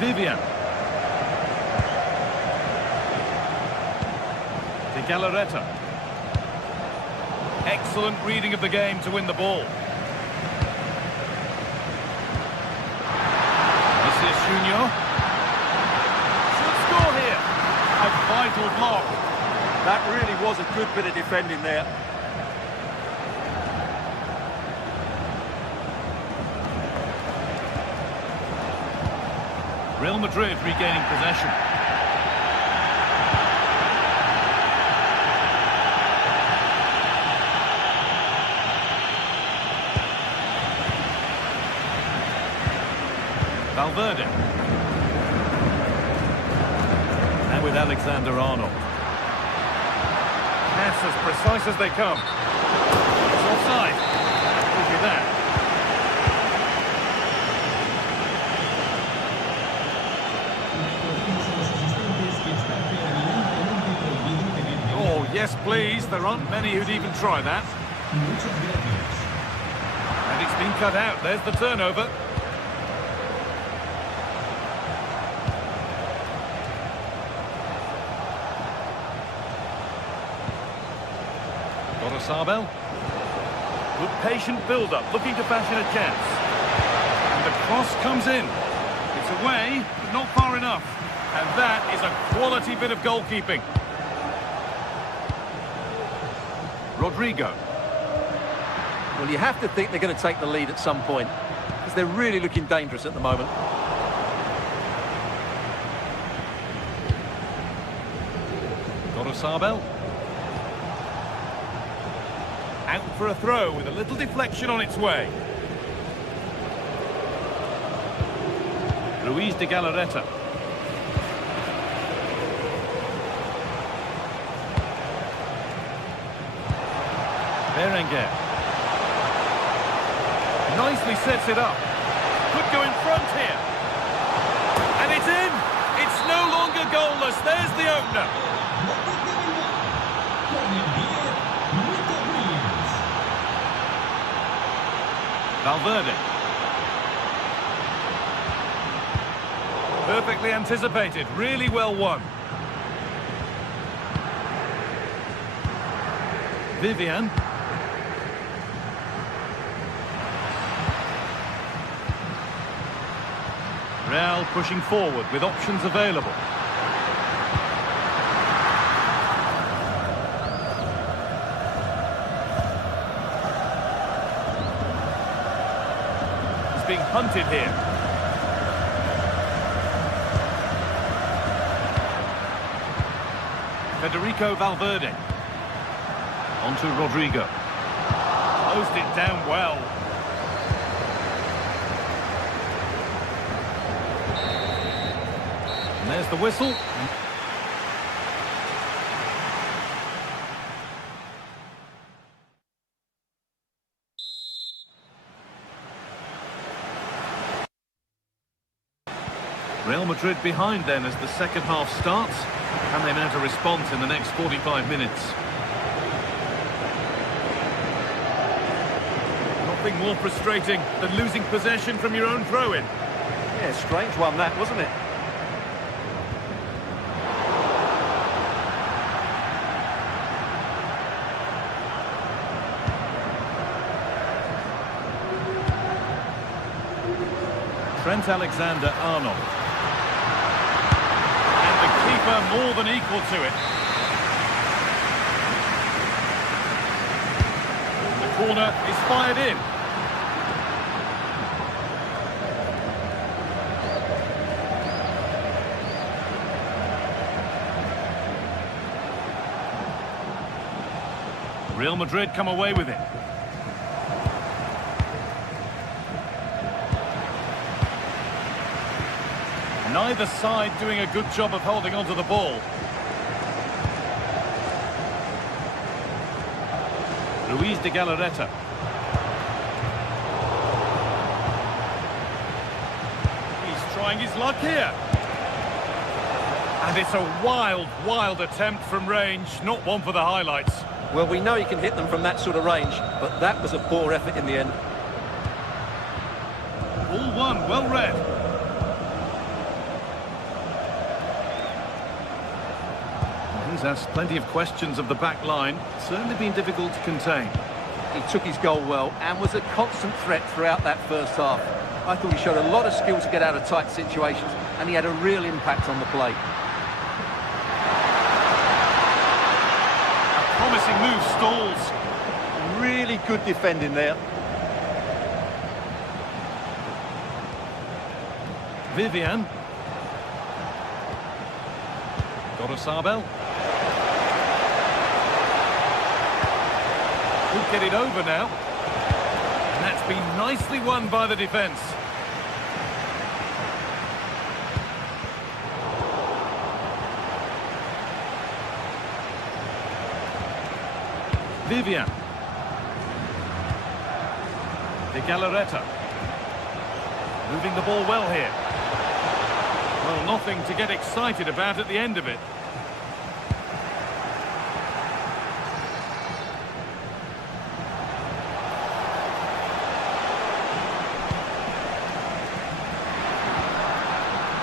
Vivian. De Galarreta. Excellent reading of the game to win the ball. Vinicius Junior. Should score here. A vital block. That really was a good bit of defending there. Real Madrid regaining possession. Valverde. And with Alexander-Arnold. Pass as precise as they come. It's offside. Could be that. Oh, yes, please. There aren't many who'd even try that. And it's been cut out. There's the turnover. Sabel. Good patient build-up, looking to fashion a chance. And the cross comes in. It's away, but not far enough. And that is a quality bit of goalkeeping. Rodrigo. Well, you have to think they're going to take the lead at some point, because they're really looking dangerous at the moment. Sabel. Out for a throw with a little deflection on its way. Ruiz de Galarreta. Berenguer. Nicely sets it up. Could go in front here. And it's in! It's no longer goalless. There's the opener. Valverde. Perfectly anticipated. Really well won. Vivian. Real pushing forward with options available. He's being hunted here. Federico Valverde. On to Rodrigo. Closed it down well. And there's the whistle. Real Madrid behind then as the second half starts. Can they mount a response in the next 45 minutes? Nothing more frustrating than losing possession from your own throw-in. Yeah, strange one that, wasn't it? Trent Alexander-Arnold. And the keeper more than equal to it. The corner is fired in. Real Madrid come away with it. Neither side doing a good job of holding onto the ball. Ruiz de Galarreta. He's trying his luck here. And it's a wild, wild attempt from range, not one for the highlights. Well, we know he can hit them from that sort of range, but that was a poor effort in the end. All one, well read. He's asked plenty of questions of the back line. Certainly been difficult to contain. He took his goal well and was a constant threat throughout that first half. I thought he showed a lot of skill to get out of tight situations, and he had a real impact on the play. A promising move stalls. Really good defending there. Vivian. Sabel. Could get it over now. And that's been nicely won by the defence. Vivian. De Galarreta. Moving the ball well here. Well, nothing to get excited about at the end of it.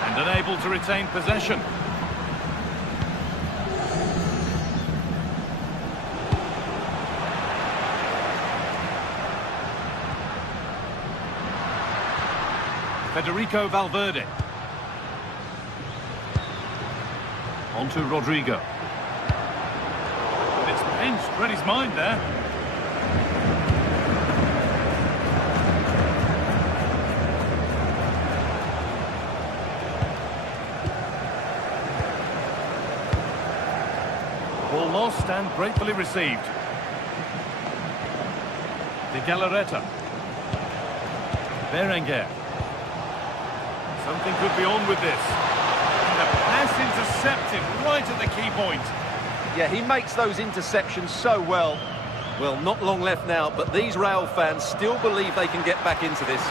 And unable to retain possession. Federico Valverde. On to Rodrigo. And it's pinched, read his mind there. Ball lost and gratefully received. De Galarreta. Berenguer. Something could be on with this. And the pass intercepted right at the key point. Yeah, he makes those interceptions so well. Well, not long left now, but these Real fans still believe they can get back into this.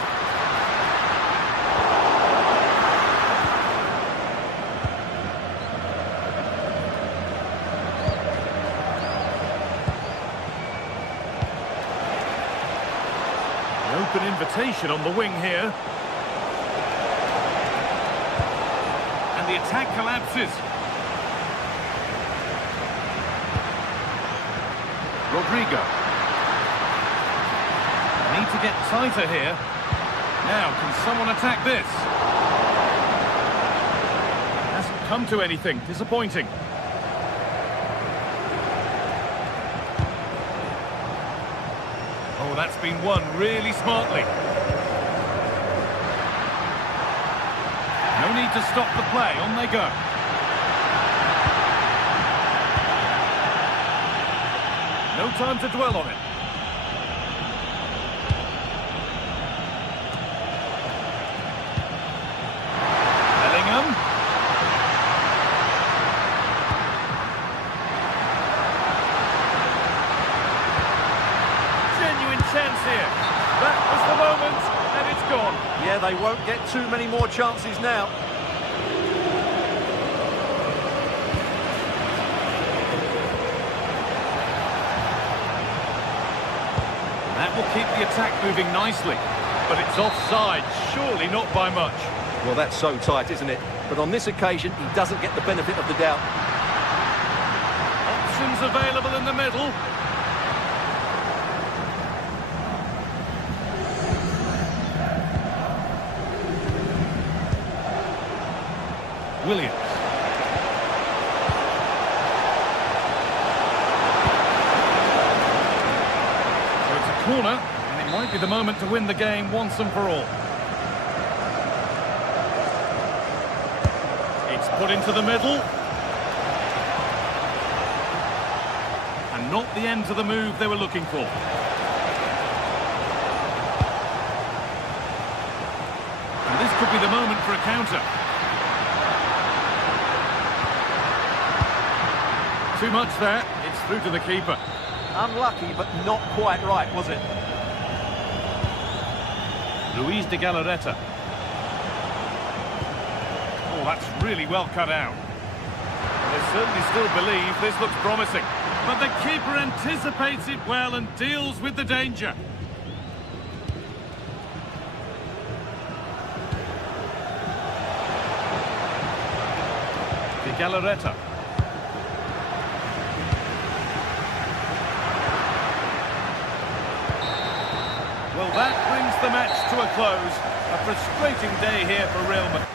An open invitation on the wing here. And the attack collapses. Rodrigo. Need to get tighter here. Now, can someone attack this? Hasn't come to anything. Disappointing. Oh, that's been won really smartly. No need to stop the play. On they go. No time to dwell on it. Bellingham. Genuine chance here. That was the moment, and it's gone. Yeah, they won't get too many more chances now. That will keep the attack moving nicely. But it's offside, surely not by much. Well, that's so tight, isn't it? But on this occasion, he doesn't get the benefit of the doubt. Options available in the middle. Williams. So it's a corner, and it might be the moment to win the game once and for all. It's put into the middle. And not the end to the move they were looking for. And this could be the moment for a counter. Too much there. It's through to the keeper. Unlucky, but not quite right, was it? Luis de Galarreta. Oh, that's really well cut out. They certainly still believe this looks promising. But the keeper anticipates it well and deals with the danger. De Galarreta. Well, that brings the match to a close. A frustrating day here for Real Madrid.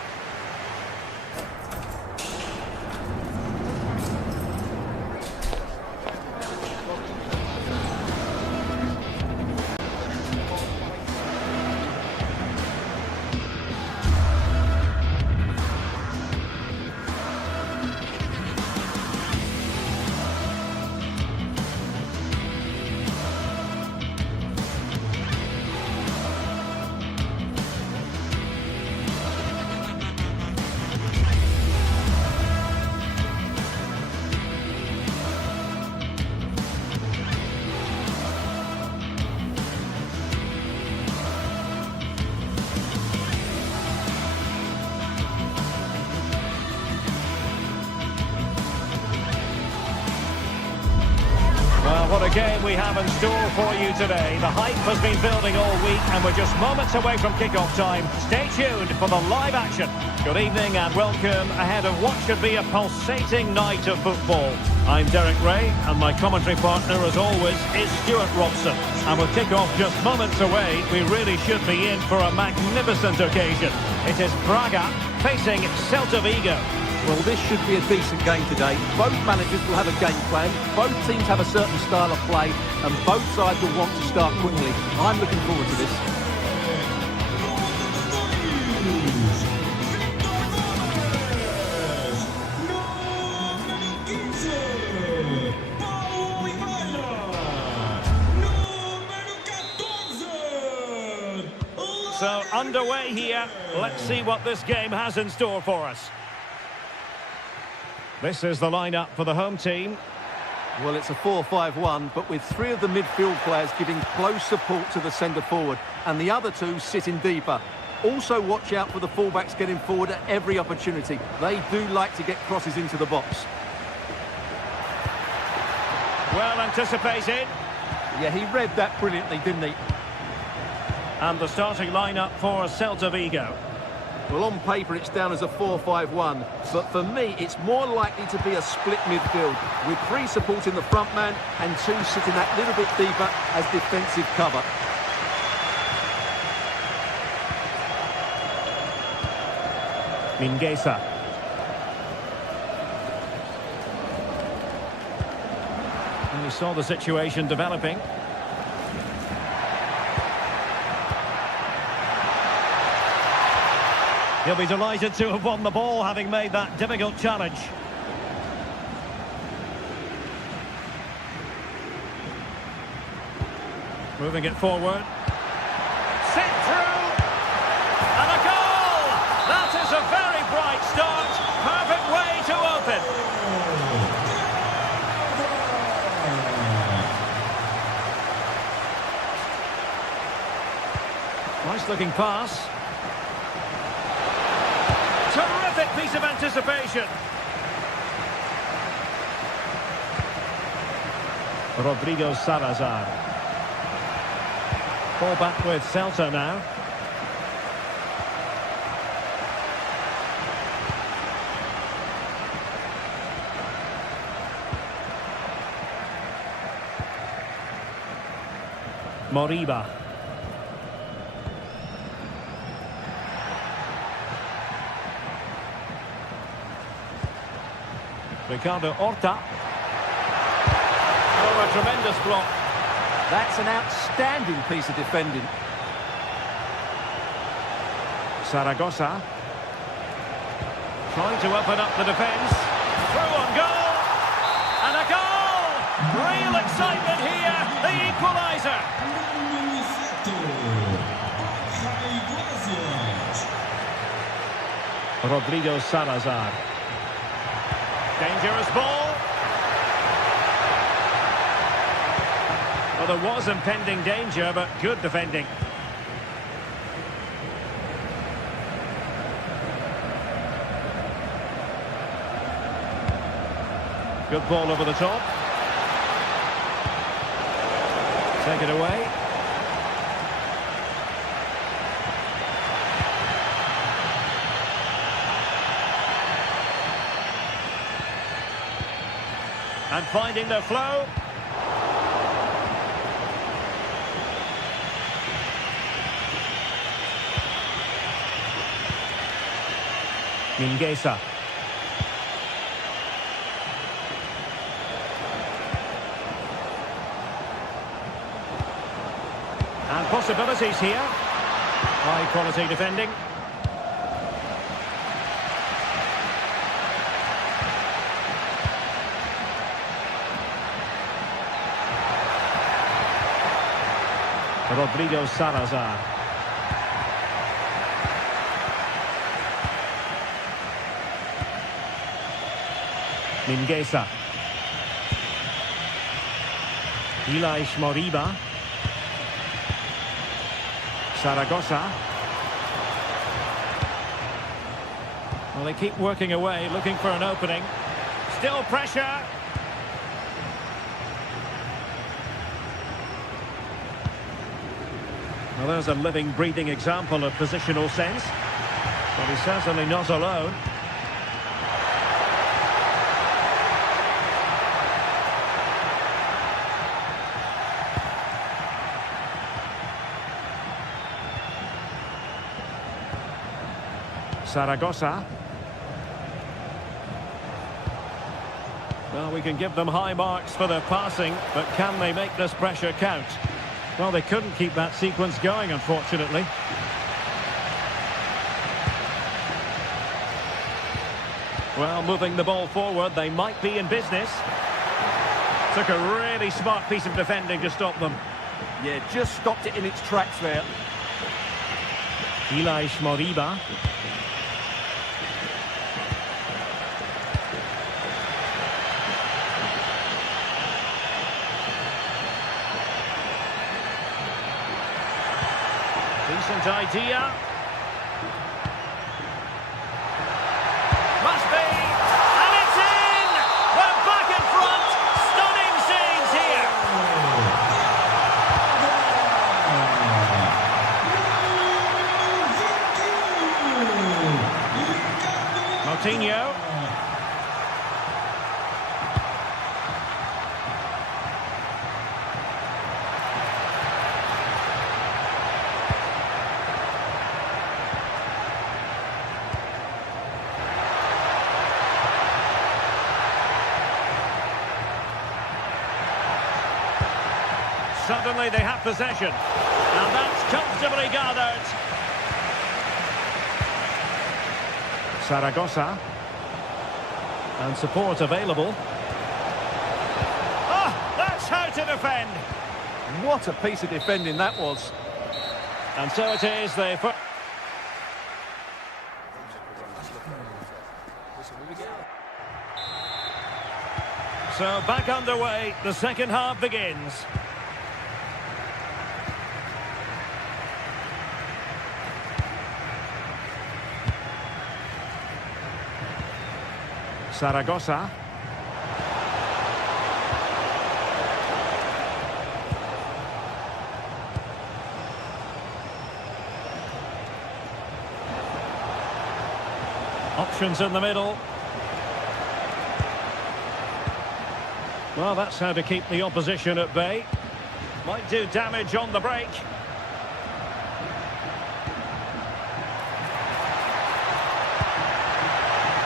Well, what a game we have in store for you today. The hype has been building all week and we're just moments away from kick-off time. Stay tuned for the live action. Good evening and welcome ahead of what should be a pulsating night of football. I'm Derek Ray and my commentary partner, as always, is Stuart Robson. And with kick-off just moments away, we really should be in for a magnificent occasion. It is Braga facing Celta Vigo. Well, this should be a decent game today. Both managers will have a game plan, both teams have a certain style of play, and both sides will want to start quickly. I'm looking forward to this. So, underway here. Let's see what this game has in store for us. This is the lineup for the home team. Well, it's a 4-5-1, but with three of the midfield players giving close support to the centre forward, and the other two sitting deeper. Also watch out for the fullbacks getting forward at every opportunity. They do like to get crosses into the box. Well anticipated. Yeah, he read that brilliantly, didn't he? And the starting lineup for Celta Vigo. Well, on paper it's down as a 4-5-1, but for me it's more likely to be a split midfield, with three supporting the front man and two sitting that little bit deeper as defensive cover. Mingueza. And we saw the situation developing. He'll be delighted to have won the ball, having made that difficult challenge. Moving it forward. Sent through! And a goal! That is a very bright start. Perfect way to open. Nice looking pass. Terrific piece of anticipation. Rodrigo Salazar. Ball back with Celta now. Moriba. Ricardo Horta. Oh, a tremendous block. That's an outstanding piece of defending. Zaragoza. Trying to open up the defence. Through on goal. And a goal! Real excitement here. The equaliser. Rodrigo Salazar. Dangerous ball. Well, there was impending danger, but good defending. Good ball over the top. Take it away. And finding the flow. Mingueza. And possibilities here. High quality defending. Rodrigo Salazar. Mingueza. Ilaix Moriba. Zaragoza. Well, they keep working away, looking for an opening. Still pressure. Well, there's a living, breathing example of positional sense. But he's certainly not alone. Zaragoza. Well, we can give them high marks for their passing, but can they make this pressure count? Well, they couldn't keep that sequence going, unfortunately. Well, moving the ball forward, they might be in business. Took a really smart piece of defending to stop them. Yeah, just stopped it in its tracks there. Moriba. Decent idea. Must be. And it's in! We're back in front. Stunning scenes here. Coutinho. Suddenly they have possession. And that's comfortably gathered. Zaragoza. And support available. Oh, that's how to defend. What a piece of defending that was. And so it is, the first. So back underway, the second half begins. Zaragoza. Options in the middle. Well, that's how to keep the opposition at bay. Might do damage on the break.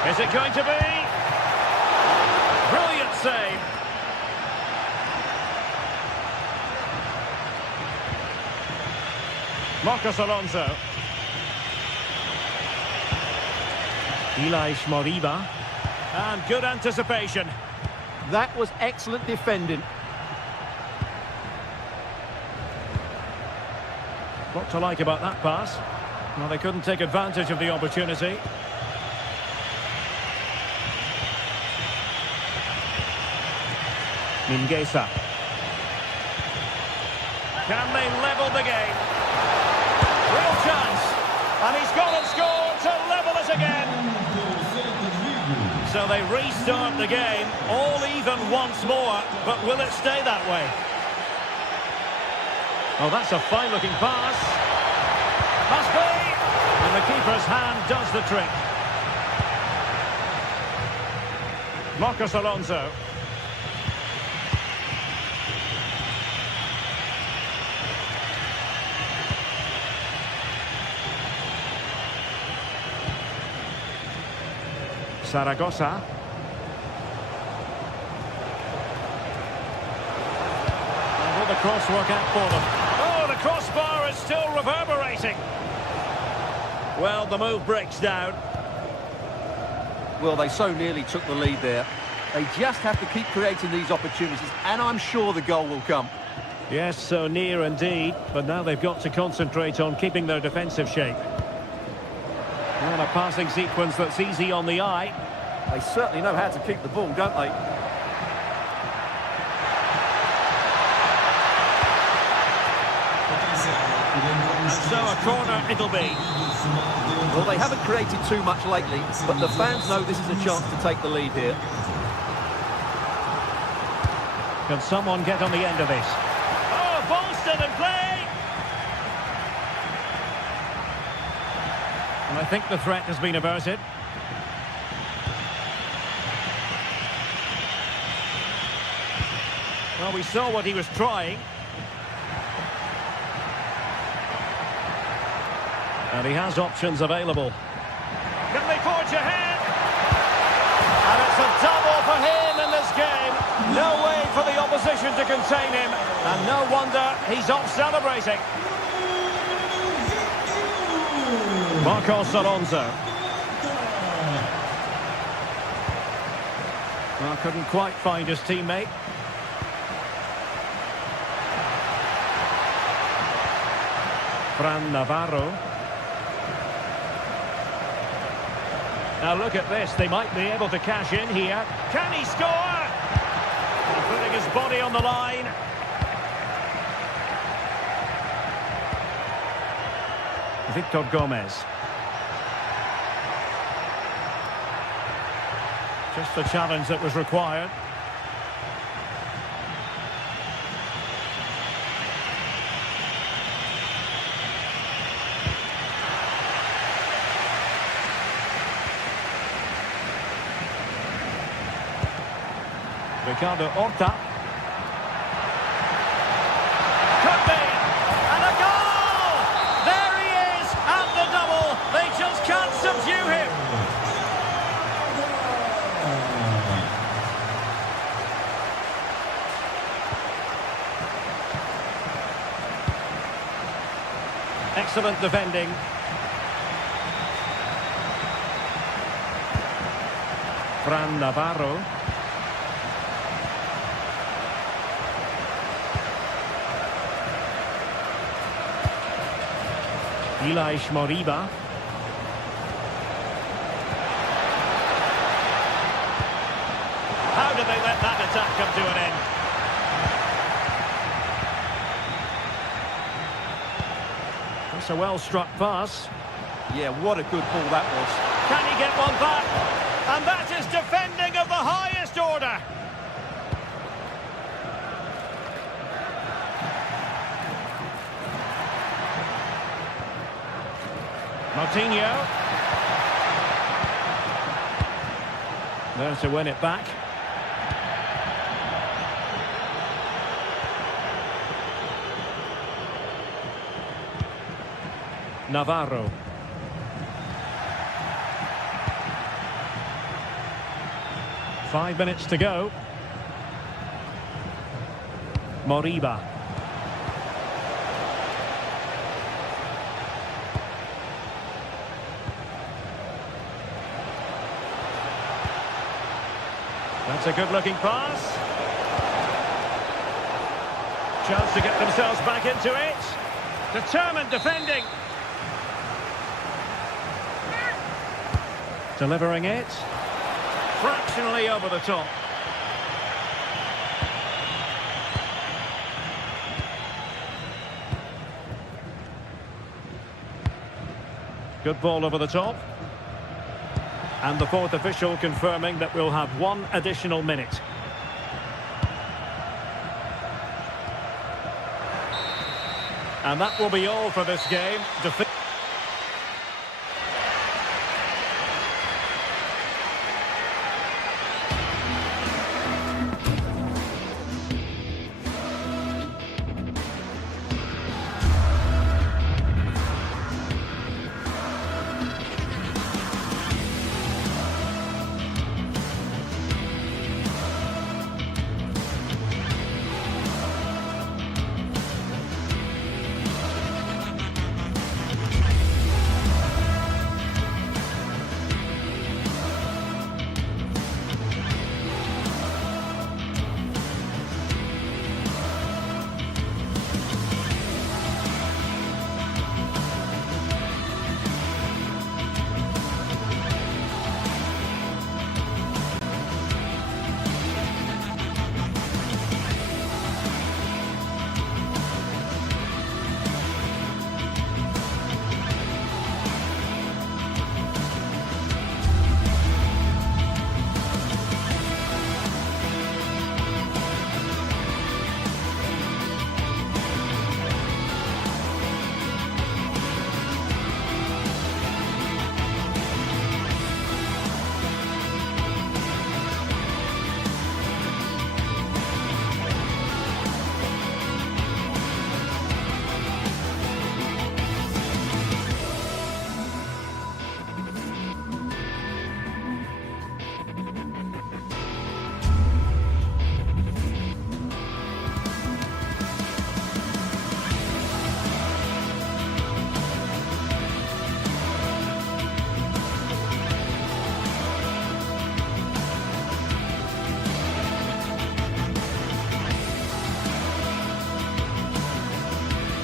Is it going to be? Brilliant save. Marcos Alonso. Moriba. And good anticipation. That was excellent defending. What to like about that pass? Well, they couldn't take advantage of the opportunity. Mingueza. Can they level the game? Real chance. And he's gone and scored to level it again. So they restart the game, all even once more, but will it stay that way? Oh, that's a fine-looking pass. Must be! And the keeper's hand does the trick. Marcos Alonso. Zaragoza. And will the cross work out for them? Oh, the crossbar is still reverberating. Well, the move breaks down. Well, they so nearly took the lead there. They just have to keep creating these opportunities, and I'm sure the goal will come. Yes, so near indeed, but now they've got to concentrate on keeping their defensive shape. Well, a passing sequence that's easy on the eye. They certainly know how to keep the ball, don't they? And so a corner it'll be. Well, they haven't created too much lately, but the fans know this is a chance to take the lead here. Can someone get on the end of this? Oh, ball still in play! And I think the threat has been averted. Well, we saw what he was trying. And he has options available. Can they forge ahead? And it's a double for him in this game. No way for the opposition to contain him. And no wonder he's off celebrating. Marcos Alonso. Well, couldn't quite find his teammate. Fran Navarro. Now look at this, they might be able to cash in here. Can he score? Putting his body on the line. Victor Gomez. Just the challenge that was required. Ricardo Horta. Could be! And a goal! There he is at the double. They just can't subdue him. Excellent defending. Fran Navarro. Elias Moriba. How did they let that attack come to an end? That's a well-struck pass. Yeah, what a good ball that was. Can he get one back? And that is defending of the highest order. Martinho. There to win it back. Navarro. Five minutes to go. Moriba. That's a good-looking pass. Chance to get themselves back into it. Determined defending. Delivering it. Fractionally over the top. Good ball over the top. And the fourth official confirming that we'll have one additional minute. And that will be all for this game.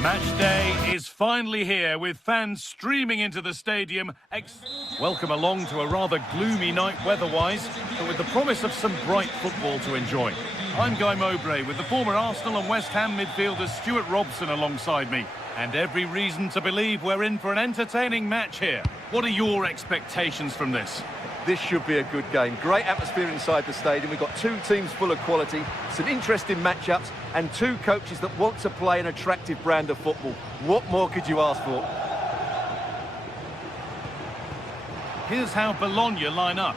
Match day is finally here with fans streaming into the stadium. Welcome along to a rather gloomy night weather-wise, but with the promise of some bright football to enjoy. I'm Guy Mowbray with the former Arsenal and West Ham midfielder Stuart Robson alongside me. And every reason to believe we're in for an entertaining match here. What are your expectations from this? This should be a good game. Great atmosphere inside the stadium. We've got two teams full of quality, some interesting matchups, and two coaches that want to play an attractive brand of football. What more could you ask for? Here's how Bologna line up.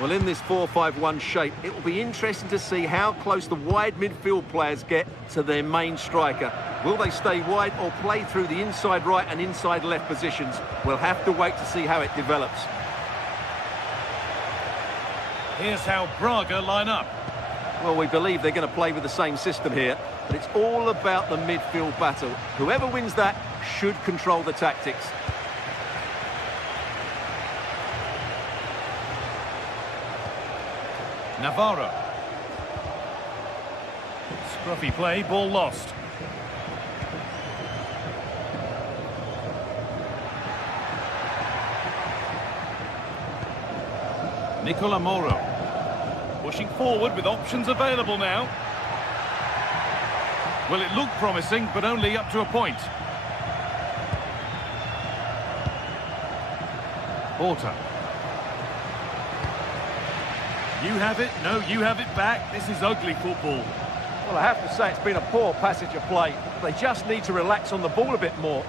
Well, in this 4-5-1 shape, it will be interesting to see how close the wide midfield players get to their main striker. Will they stay wide or play through the inside right and inside left positions? We'll have to wait to see how it develops. Here's how Braga line up. Well, we believe they're going to play with the same system here, but it's all about the midfield battle. Whoever wins that should control the tactics. Navarro. Scruffy play, ball lost. Nicola Moro. Pushing forward with options available now. Well, it looked promising, but only up to a point. Porter. You have it, no, you have it back. This is ugly football. Well, I have to say it's been a poor passage of play. They just need to relax on the ball a bit more.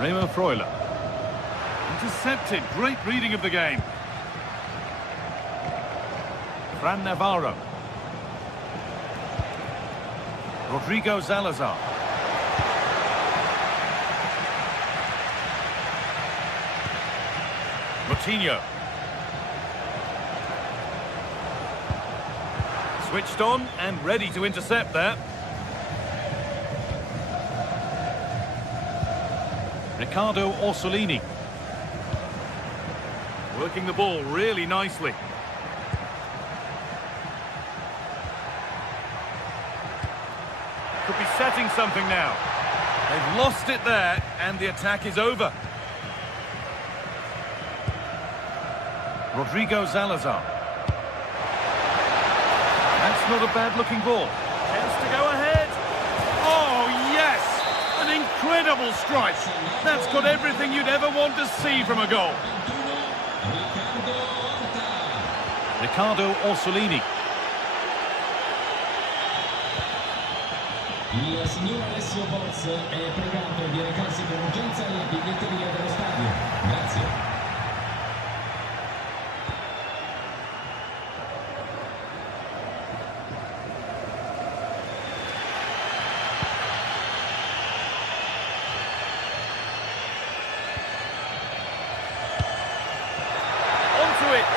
Remo Freuler. Intercepted, great reading of the game. Fran Navarro. Rodrigo Salazar. Coutinho. Switched on and ready to intercept there. Riccardo Orsolini. Working the ball really nicely. Could be setting something now. They've lost it there and the attack is over. Rodrigo Salazar. That's not a bad-looking ball. Chance to go ahead. Oh, yes! An incredible strike. That's got everything you'd ever want to see from a goal. Riccardo Orsolini. Il signor Alessio Boz è pregato di recarsi con urgenza alla biglietteria dello stadio. Grazie.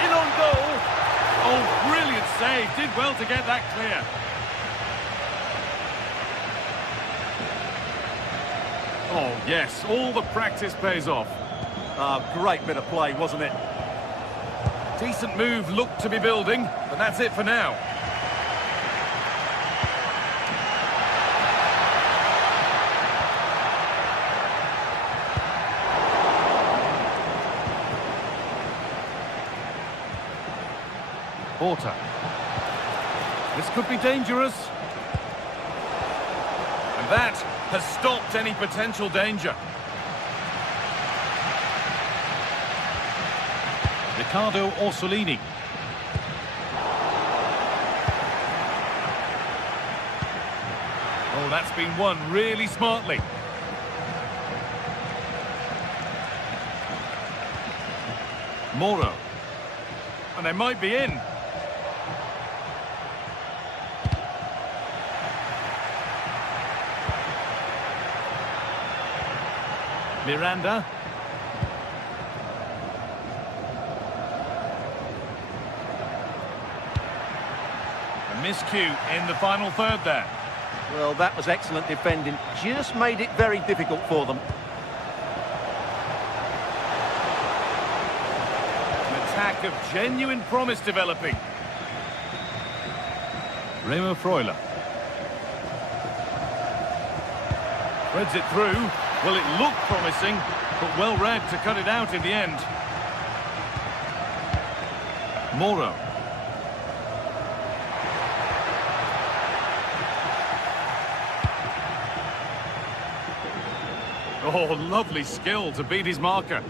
In on goal. Oh, brilliant save. Did well to get that clear. Oh, yes. All the practice pays off. Great bit of play, wasn't it? Decent move looked to be building, but that's it for now. Porter. This could be dangerous. And that has stopped any potential danger. Riccardo Orsolini. Oh, that's been won really smartly. Moro. And they might be in. Miranda. A miscue in the final third there. Well, that was excellent defending. Just made it very difficult for them. An attack of genuine promise developing. Remo Freuler. Threads it through. Well, it looked promising, but well read to cut it out in the end. Moro. Oh, lovely skill to beat his marker.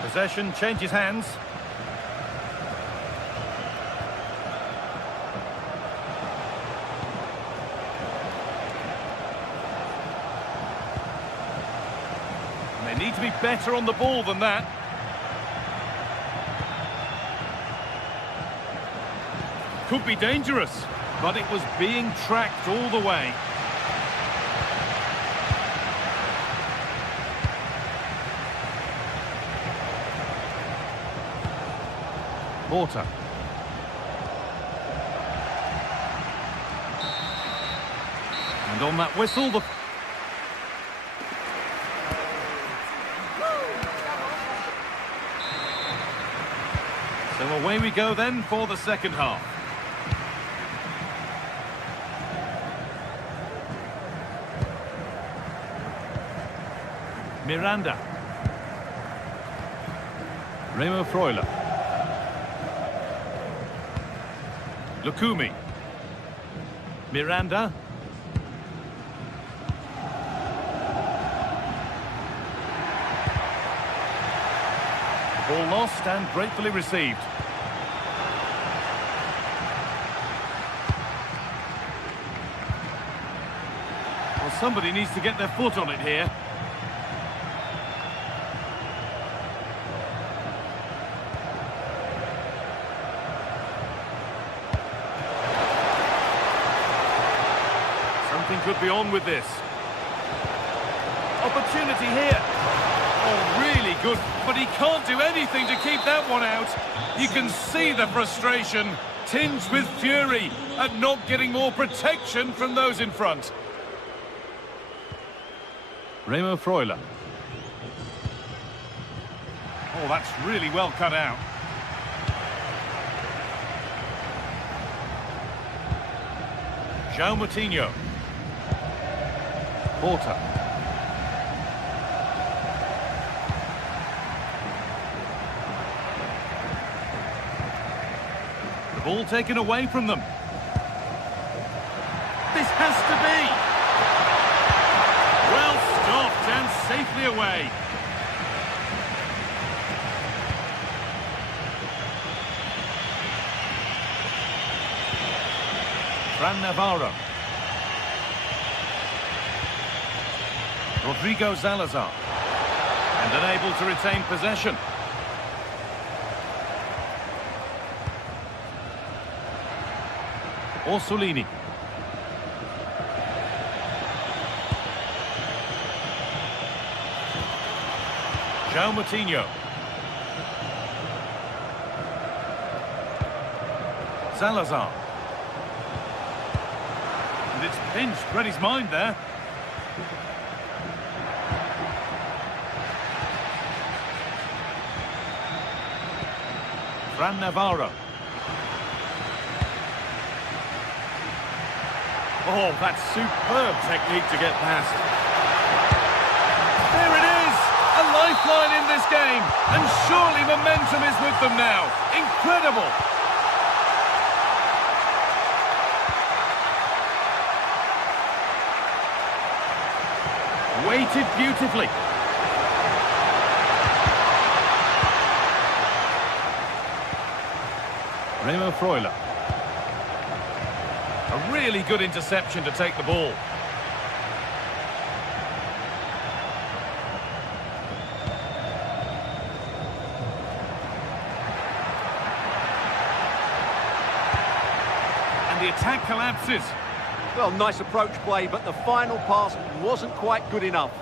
Possession changes hands. And they need to be better on the ball than that. Could be dangerous, but it was being tracked all the way. Porter. And on that whistle, so away we go then for the second half. Miranda. Remo Freuler. Lukumi. Miranda. Ball lost and gratefully received. Well, somebody needs to get their foot on it here. Could be on with this. Opportunity here. Oh, really good, but he can't do anything to keep that one out. You can see the frustration, tinged with fury at not getting more protection from those in front. Remo Freuler. Oh, that's really well cut out. João Moutinho. Porter. The ball taken away from them. This has to be. Well stopped and safely away. Fran Navarro. Rodrigo Salazar, and unable to retain possession. Orsolini. João Moutinho. Salazar. And it's pinched, read his mind there. Fran Navarro. Oh, that's superb technique to get past. There it is! A lifeline in this game, and surely momentum is with them now. Incredible! Weighted beautifully. Remo Freuler. A really good interception to take the ball. And the attack collapses. Well, nice approach play, but the final pass wasn't quite good enough.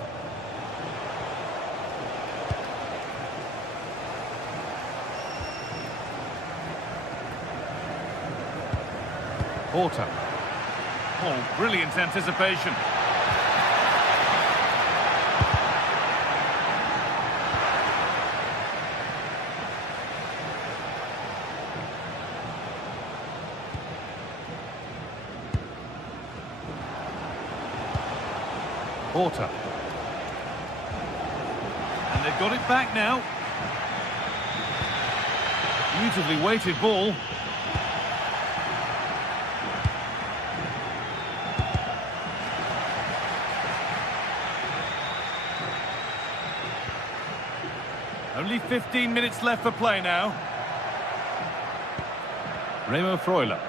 Porter. Oh, brilliant anticipation. Porter. And they've got it back now. Beautifully weighted ball. Only 15 minutes left for play now. Remo Freuler.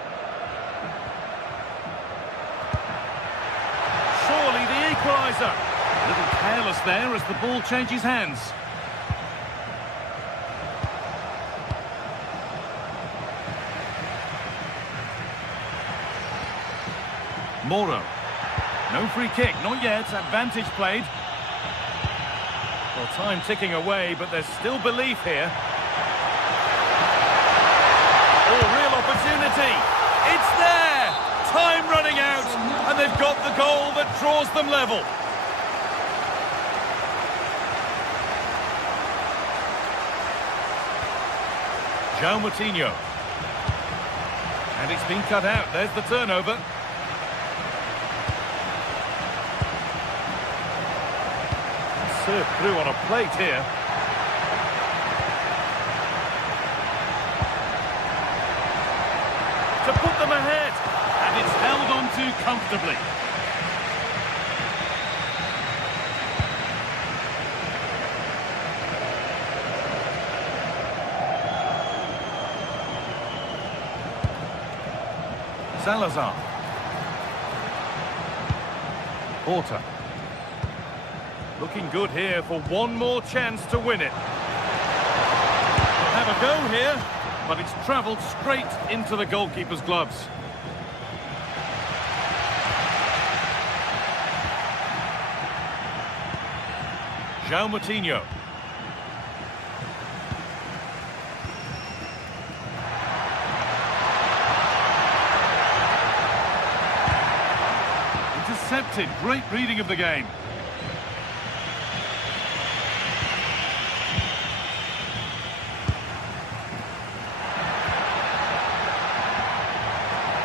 Surely the equaliser. A little careless there as the ball changes hands. Moro. No free kick, not yet. Advantage played. Well, time ticking away, but there's still belief here. Oh, real opportunity. It's there. Time running out, and they've got the goal that draws them level. João Moutinho. And it's been cut out. There's the turnover. Served through on a plate here. To put them ahead, and it's held on to comfortably. Salazar. Porter. Looking good here for one more chance to win it. They'll have a go here, but it's travelled straight into the goalkeeper's gloves. João Moutinho. Intercepted. Great reading of the game.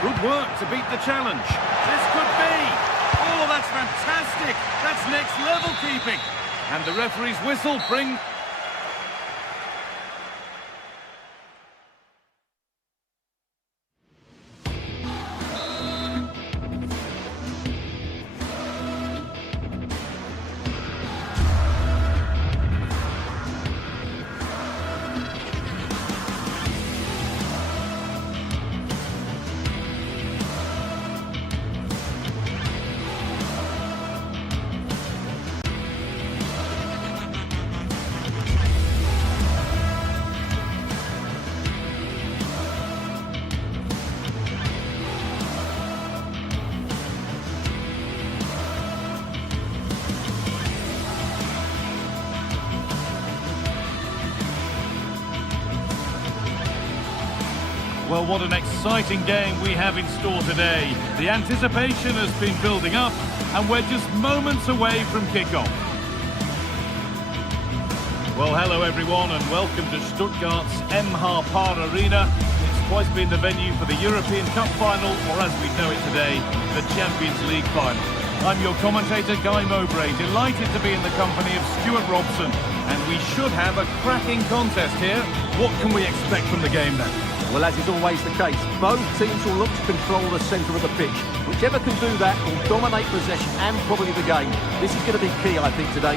Good work to beat the challenge. This could be. Oh, that's fantastic. That's next level keeping. And the referee's whistle brings... Well, what an exciting game we have in store today. The anticipation has been building up, and we're just moments away from kickoff. Well, hello everyone, and welcome to Stuttgart's Par Arena. It's twice been the venue for the European Cup final, or as we know it today, the Champions League final. I'm your commentator, Guy Mowbray, delighted to be in the company of Stuart Robson, and we should have a cracking contest here. What can we expect from the game then? Well, as is always the case, both teams will look to control the centre of the pitch. Whichever can do that will dominate possession and probably the game. This is going to be key, I think, today.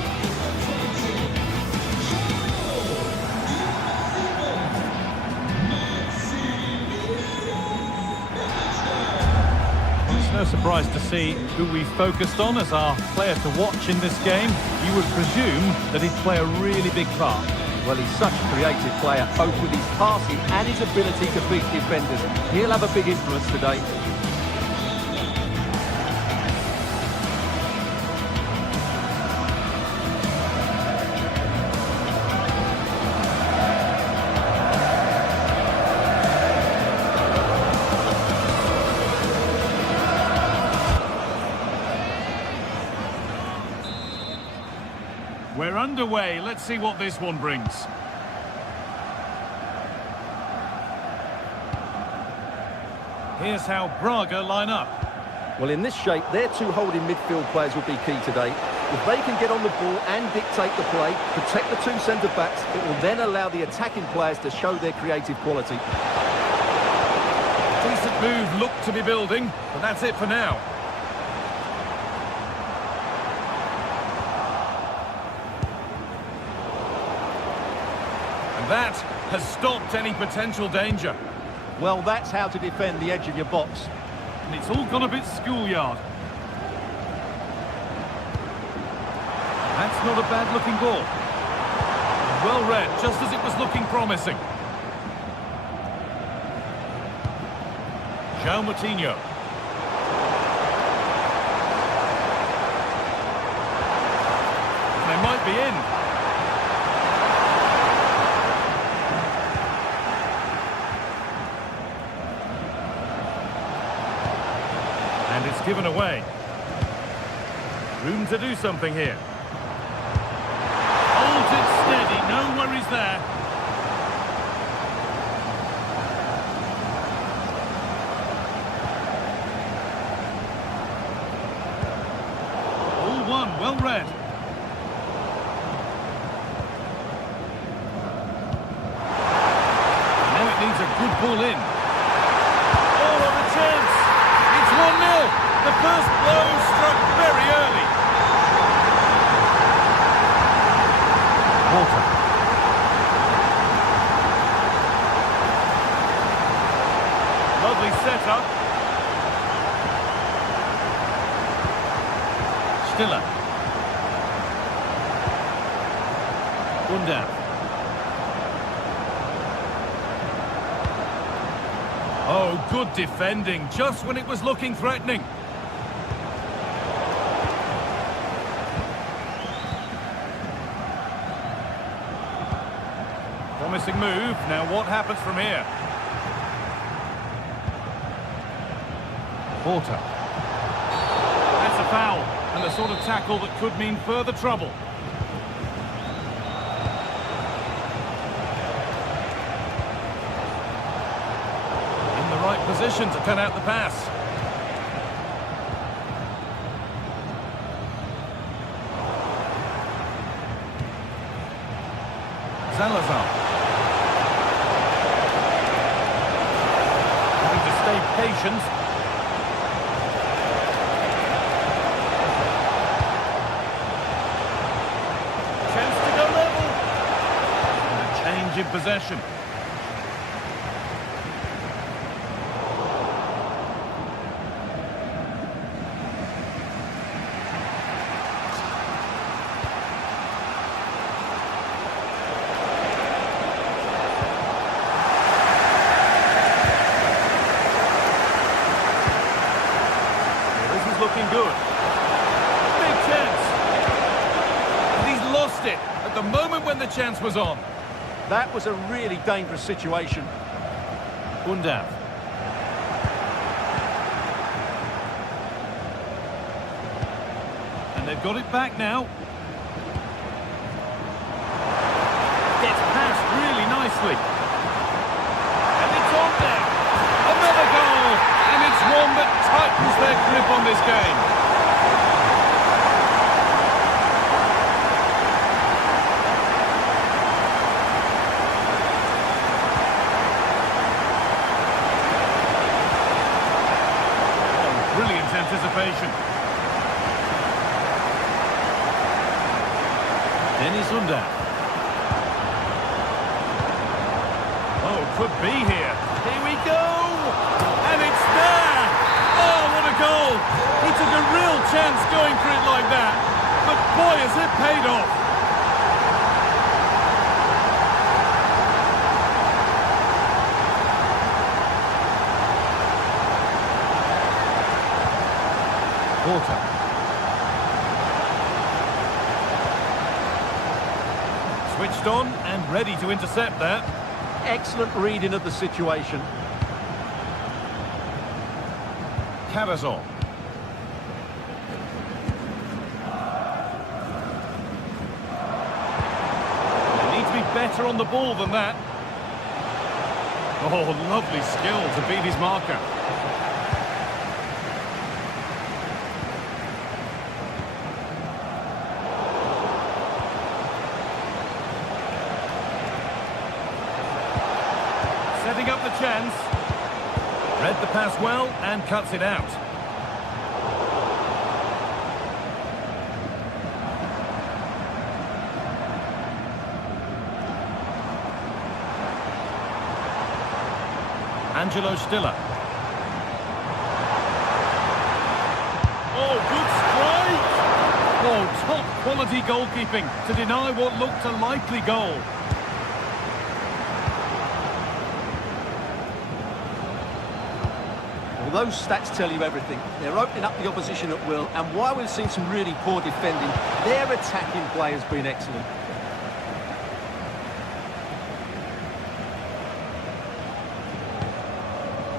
It's no surprise to see who we focused on as our player to watch in this game. You would presume that he'd play a really big part. Well, he's such a creative player, both with his passing and his ability to beat defenders. He'll have a big influence today. We're underway. Let's see what this one brings. Here's how Braga line up. Well, in this shape, their two holding midfield players will be key today. If they can get on the ball and dictate the play, protect the two centre-backs, it will then allow the attacking players to show their creative quality. Decent move looked to be building, but that's it for now. And that has stopped any potential danger. Well, that's how to defend the edge of your box. And it's all gone a bit schoolyard. That's not a bad-looking ball. Well read, just as it was looking promising. João Moutinho. They might be in. And it's given away. Room to do something here. Holds it steady, no worries there. All one, well read. Now it needs a good ball in. Oh, what a chance! It's 1-0. The first blow struck very early. Walter. Lovely setup. Stiller. Gundogan. Oh, good defending, just when it was looking threatening. Promising move. Now what happens from here? Porter. That's a foul, and the sort of tackle that could mean further trouble. In the right position to cut out the pass. Salazar. Stay patient. Chance to go level. And a change in possession. Looking good. Big chance. And he's lost it at the moment when the chance was on. That was a really dangerous situation. Gundogan. And they've got it back now. Gets past really nicely. And it's on there. Another goal. And it's one that tightens their grip on this game. Oh, brilliant anticipation. Dennis Gundogan. Oh, could be here. Here we go. And it's there! Oh, what a goal! He took a real chance going for it like that. But boy, has it paid off! Walter. Switched on and ready to intercept that. Excellent reading of the situation. Cavazon. They need to be better on the ball than that. Oh, lovely skill to beat his marker. setting up the chance. Read the pass well and cuts it out. Angelo Stiller. Oh, good strike! Oh, top quality goalkeeping to deny what looked a likely goal. Well, those stats tell you everything. They're opening up the opposition at will, and while we've seen some really poor defending, their attacking play has been excellent.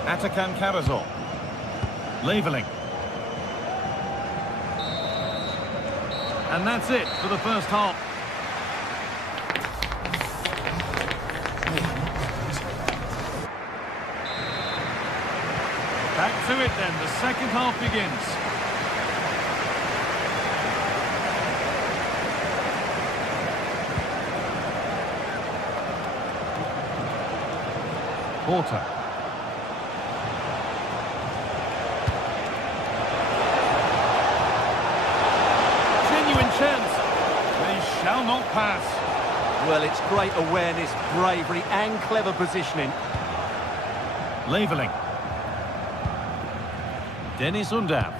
Atakan Karazor. Leveling. And that's it for the first half. Back to it then, the second half begins. Porter. Chance. They shall not pass. Well, it's great awareness, bravery and clever positioning. Leveling. Dennis Undav.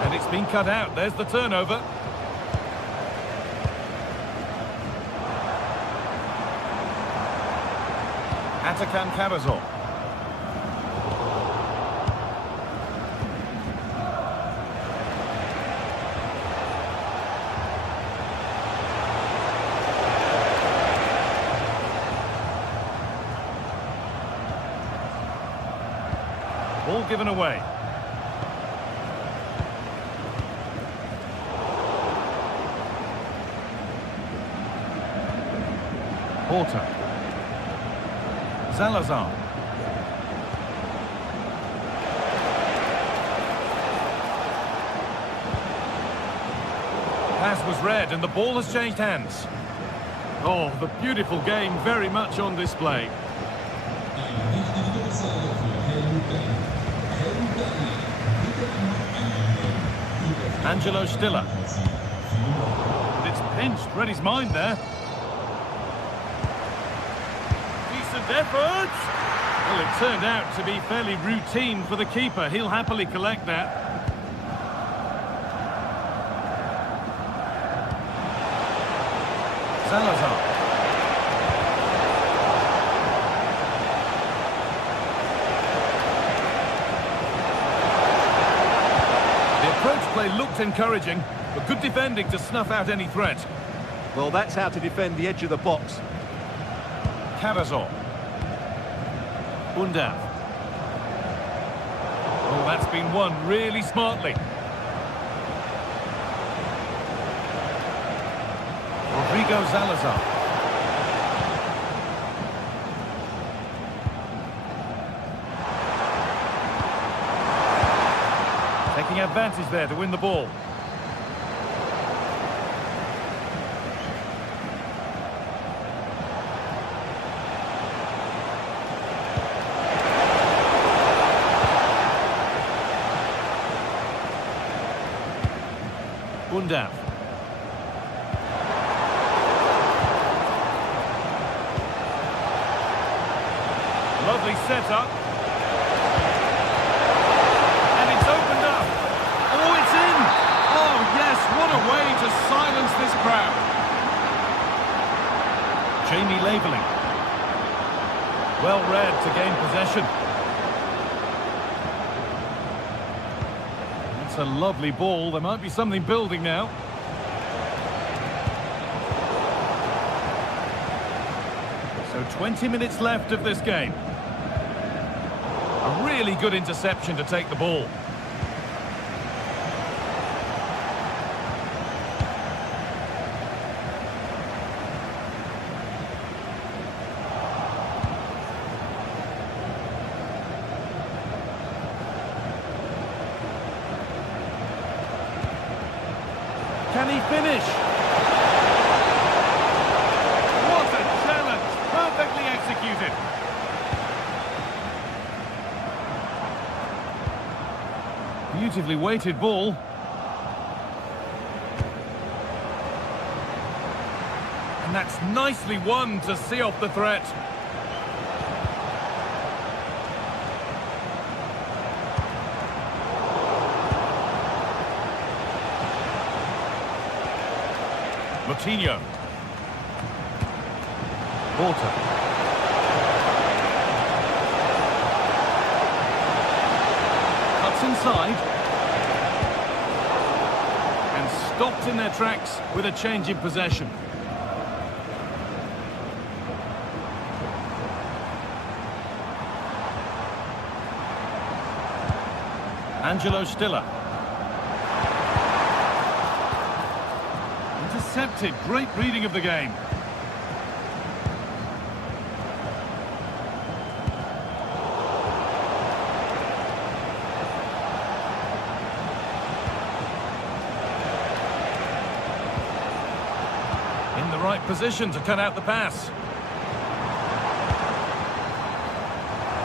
And it's been cut out. There's the turnover. Atakan Karazor. Ball given away. Porter. Salazar. Pass was read and the ball has changed hands. Oh, the beautiful game very much on display. Angelo Stiller. It's pinched, read his mind there. Decent effort! Well, it turned out to be fairly routine for the keeper. He'll happily collect that. Salazar. Play looked encouraging, but good defending to snuff out any threat. Well, that's how to defend the edge of the box. Karazor. Undav. Oh, that's been won really smartly. Rodrigo Salazar. Taking advantage there to win the ball. Undav. Lovely setup. And it's opened up. Oh, it's in! Oh, yes, what a way to silence this crowd. Jamie Leveling. Well read to gain possession. It's a lovely ball. There might be something building now. So 20 minutes left of this game. A really good interception to take the ball. Can he finish? What a challenge! Perfectly executed. Beautifully weighted ball. And that's nicely won to see off the threat. Coutinho. Porter. Cuts inside. And stopped in their tracks with a change in possession. Angelo Stiller. Intercepted. Great reading of the game. In the right position to cut out the pass.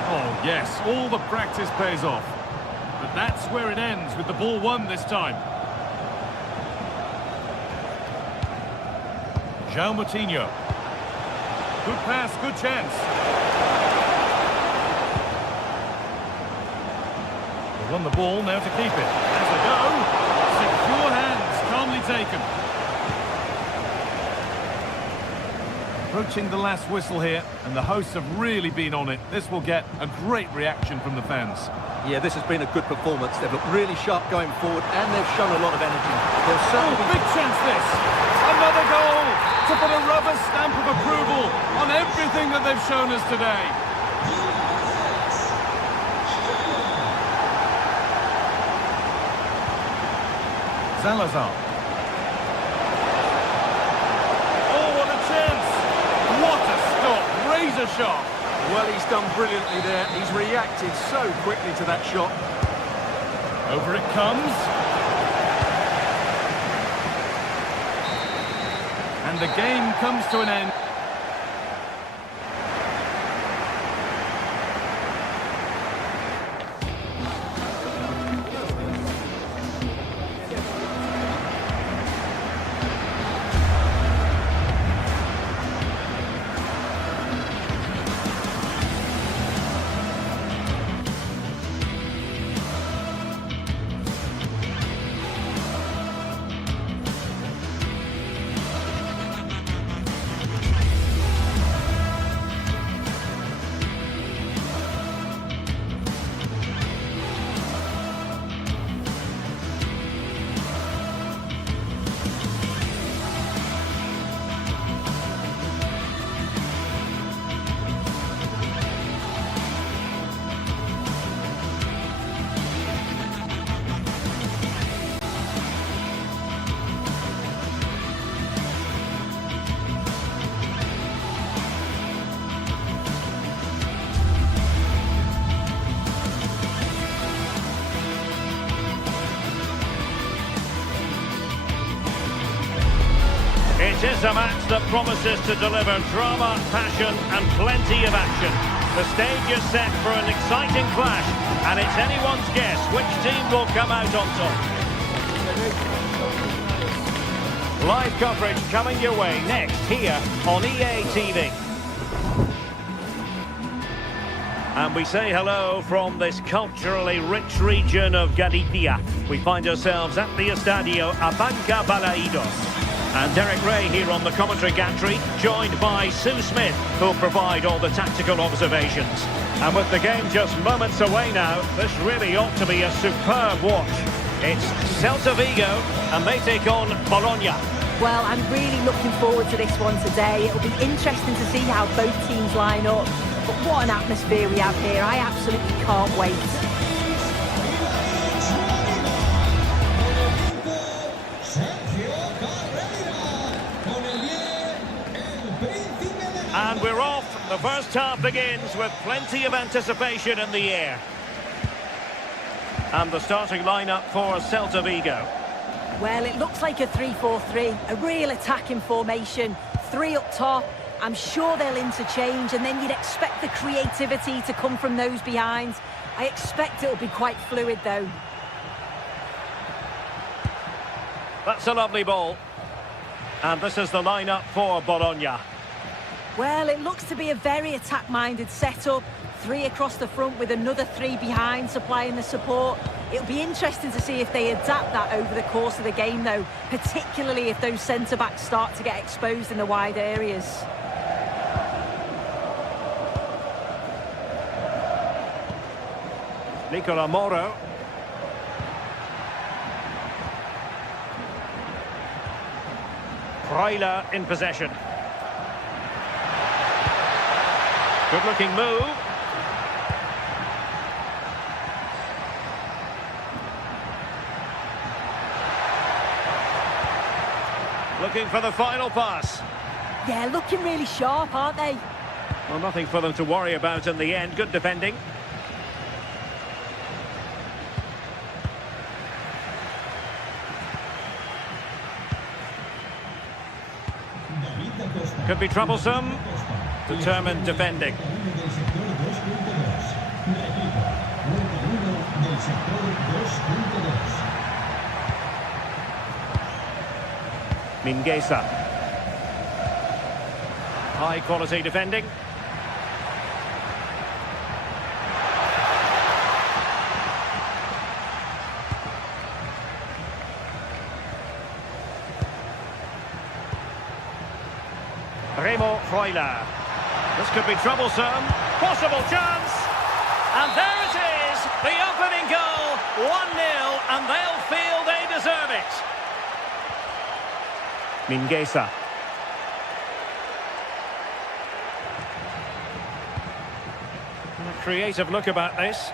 Oh, yes. All the practice pays off. But that's where it ends, with the ball won this time. João Moutinho. Good pass, good chance. They won the ball, now to keep it. Has a go. Secure hands, calmly taken. Approaching the last whistle here, and the hosts have really been on it. This will get a great reaction from the fans. Yeah, this has been a good performance. They've looked really sharp going forward, and they've shown a lot of energy. They'll certainly big chance this! Another goal to put a rubber stamp of approval on everything that they've shown us today. Salazar. Oh, what a chance! What a stop! Razor sharp! Well, he's done brilliantly there. He's reacted so quickly to that shot. Over it comes. And the game comes to an end. It is a match that promises to deliver drama, passion and plenty of action. The stage is set for an exciting clash, and it's anyone's guess which team will come out on top. Live coverage coming your way next here on EA TV. And we say hello from this culturally rich region of Galicia. We find ourselves at the Estadio Abanca Balaidos. And Derek Ray here on the commentary gantry, joined by Sue Smith, who'll provide all the tactical observations. And with the game just moments away now, this really ought to be a superb watch. It's Celta Vigo, and they take on Bologna. Well, I'm really looking forward to this one today. It'll be interesting to see how both teams line up. But what an atmosphere we have here. I absolutely can't wait. And we're off. The first half begins with plenty of anticipation in the air. And the starting lineup for Celta Vigo. Well, it looks like a 3-4-3, a real attacking formation. Three up top. I'm sure they'll interchange, and then you'd expect the creativity to come from those behind. I expect it'll be quite fluid, though. That's a lovely ball. And this is the lineup for Bologna. Well, it looks to be a very attack-minded setup. 3 across the front with another 3 behind supplying the support. It'll be interesting to see if they adapt that over the course of the game, though, particularly if those centre-backs start to get exposed in the wide areas. Nicola Moro. Freuler in possession. Good-looking move. Looking for the final pass. Yeah, looking really sharp, aren't they? Well, nothing for them to worry about in the end. Good defending. Could be troublesome. Determined defending. Mingueza. High quality defending. Freuler. This could be troublesome. Possible chance. And there it is. The opening goal. 1-0, and they'll feel they deserve it. Mingueza. A creative look about this.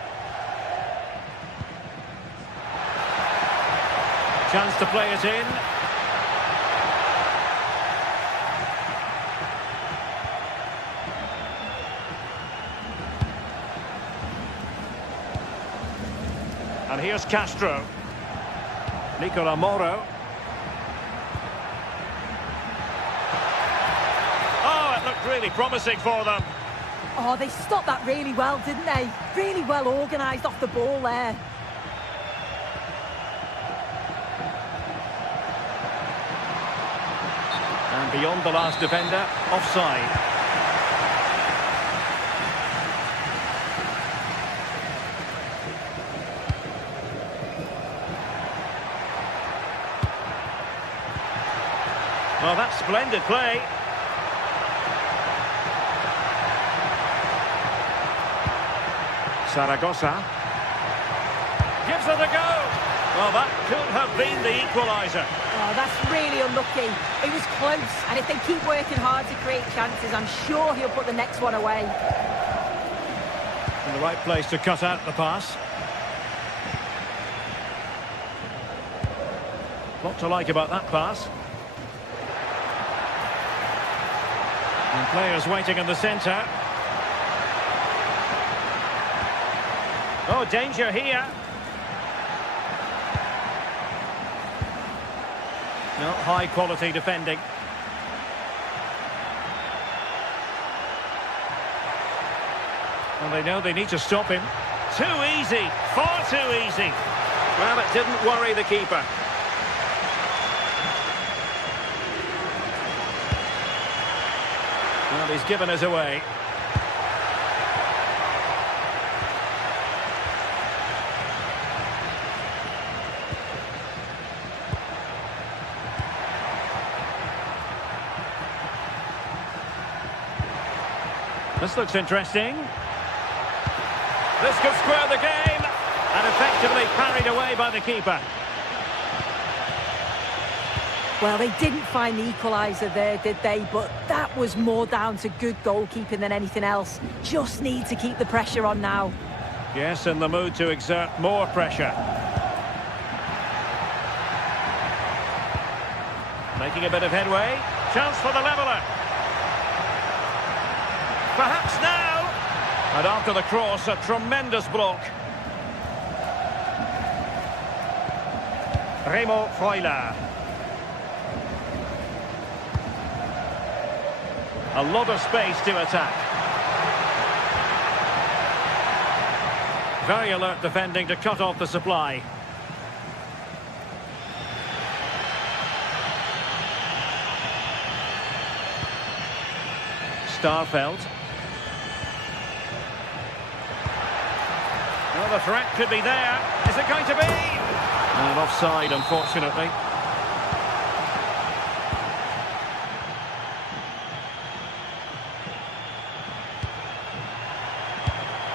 Chance to play it in. And here's Castro. Nicola Moro. Oh, it looked really promising for them. Oh, they stopped that really well, didn't they? Really well organised off the ball there. And beyond the last defender, offside. Well, that's splendid play. Zaragoza. Gives it a go. Well, that could have been the equaliser. Oh, that's really unlucky. It was close, and if they keep working hard to create chances, I'm sure he'll put the next one away. In the right place to cut out the pass. Lot to like about that pass. And players waiting in the centre. Oh, danger here. No, high quality defending. Well, they know they need to stop him. Too easy, far too easy. Well, it didn't worry the keeper. Well, he's given us away. This looks interesting. This could square the game, and effectively parried away by the keeper. Well, they didn't find the equaliser there, did they? But that was more down to good goalkeeping than anything else. Just need to keep the pressure on now. Yes, in the mood to exert more pressure. Making a bit of headway. Chance for the leveller. Perhaps now. And after the cross, a tremendous block. Freuler. A lot of space to attack. Very alert defending to cut off the supply. Starfelt. Well, the threat could be there. Is it going to be? And offside, unfortunately.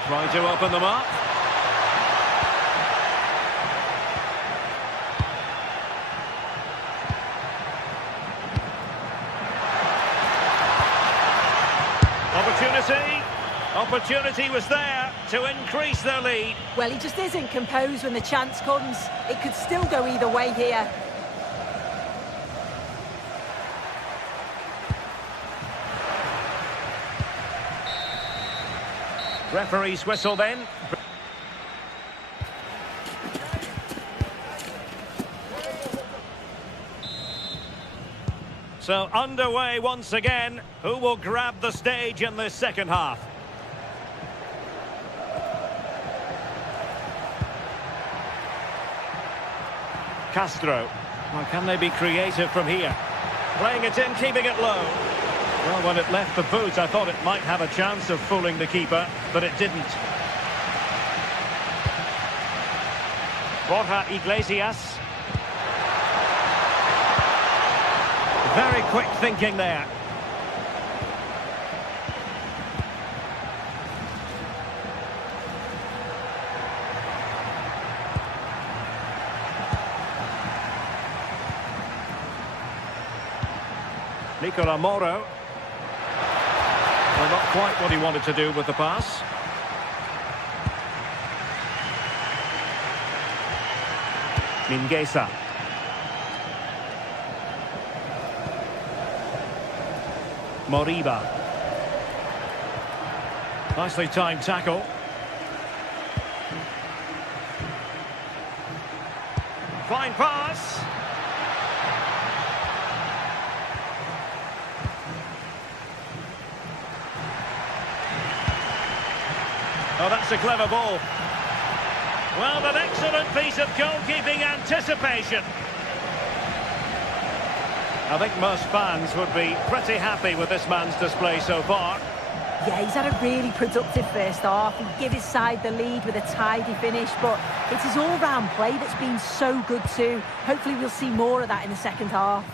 Trying to open them up. Opportunity was there to increase their lead. Well, he just isn't composed when the chance comes. It could still go either way here. Referee's whistle then. So underway once again. Who will grab the stage in this second half? Castro. Well, can they be creative from here? Playing it in, keeping it low. Well, when it left the boot, I thought it might have a chance of fooling the keeper, but it didn't. Borja Iglesias. Very quick thinking there. Nicola Moro. Well, not quite what he wanted to do with the pass. Mingueza. Moriba. Nicely timed tackle. Fine pass. Oh, that's a clever ball. Well, an excellent piece of goalkeeping anticipation. I think most fans would be pretty happy with this man's display so far. Yeah, he's had a really productive first half. He gave his side the lead with a tidy finish, but it's his all-round play that's been so good too. Hopefully we'll see more of that in the second half.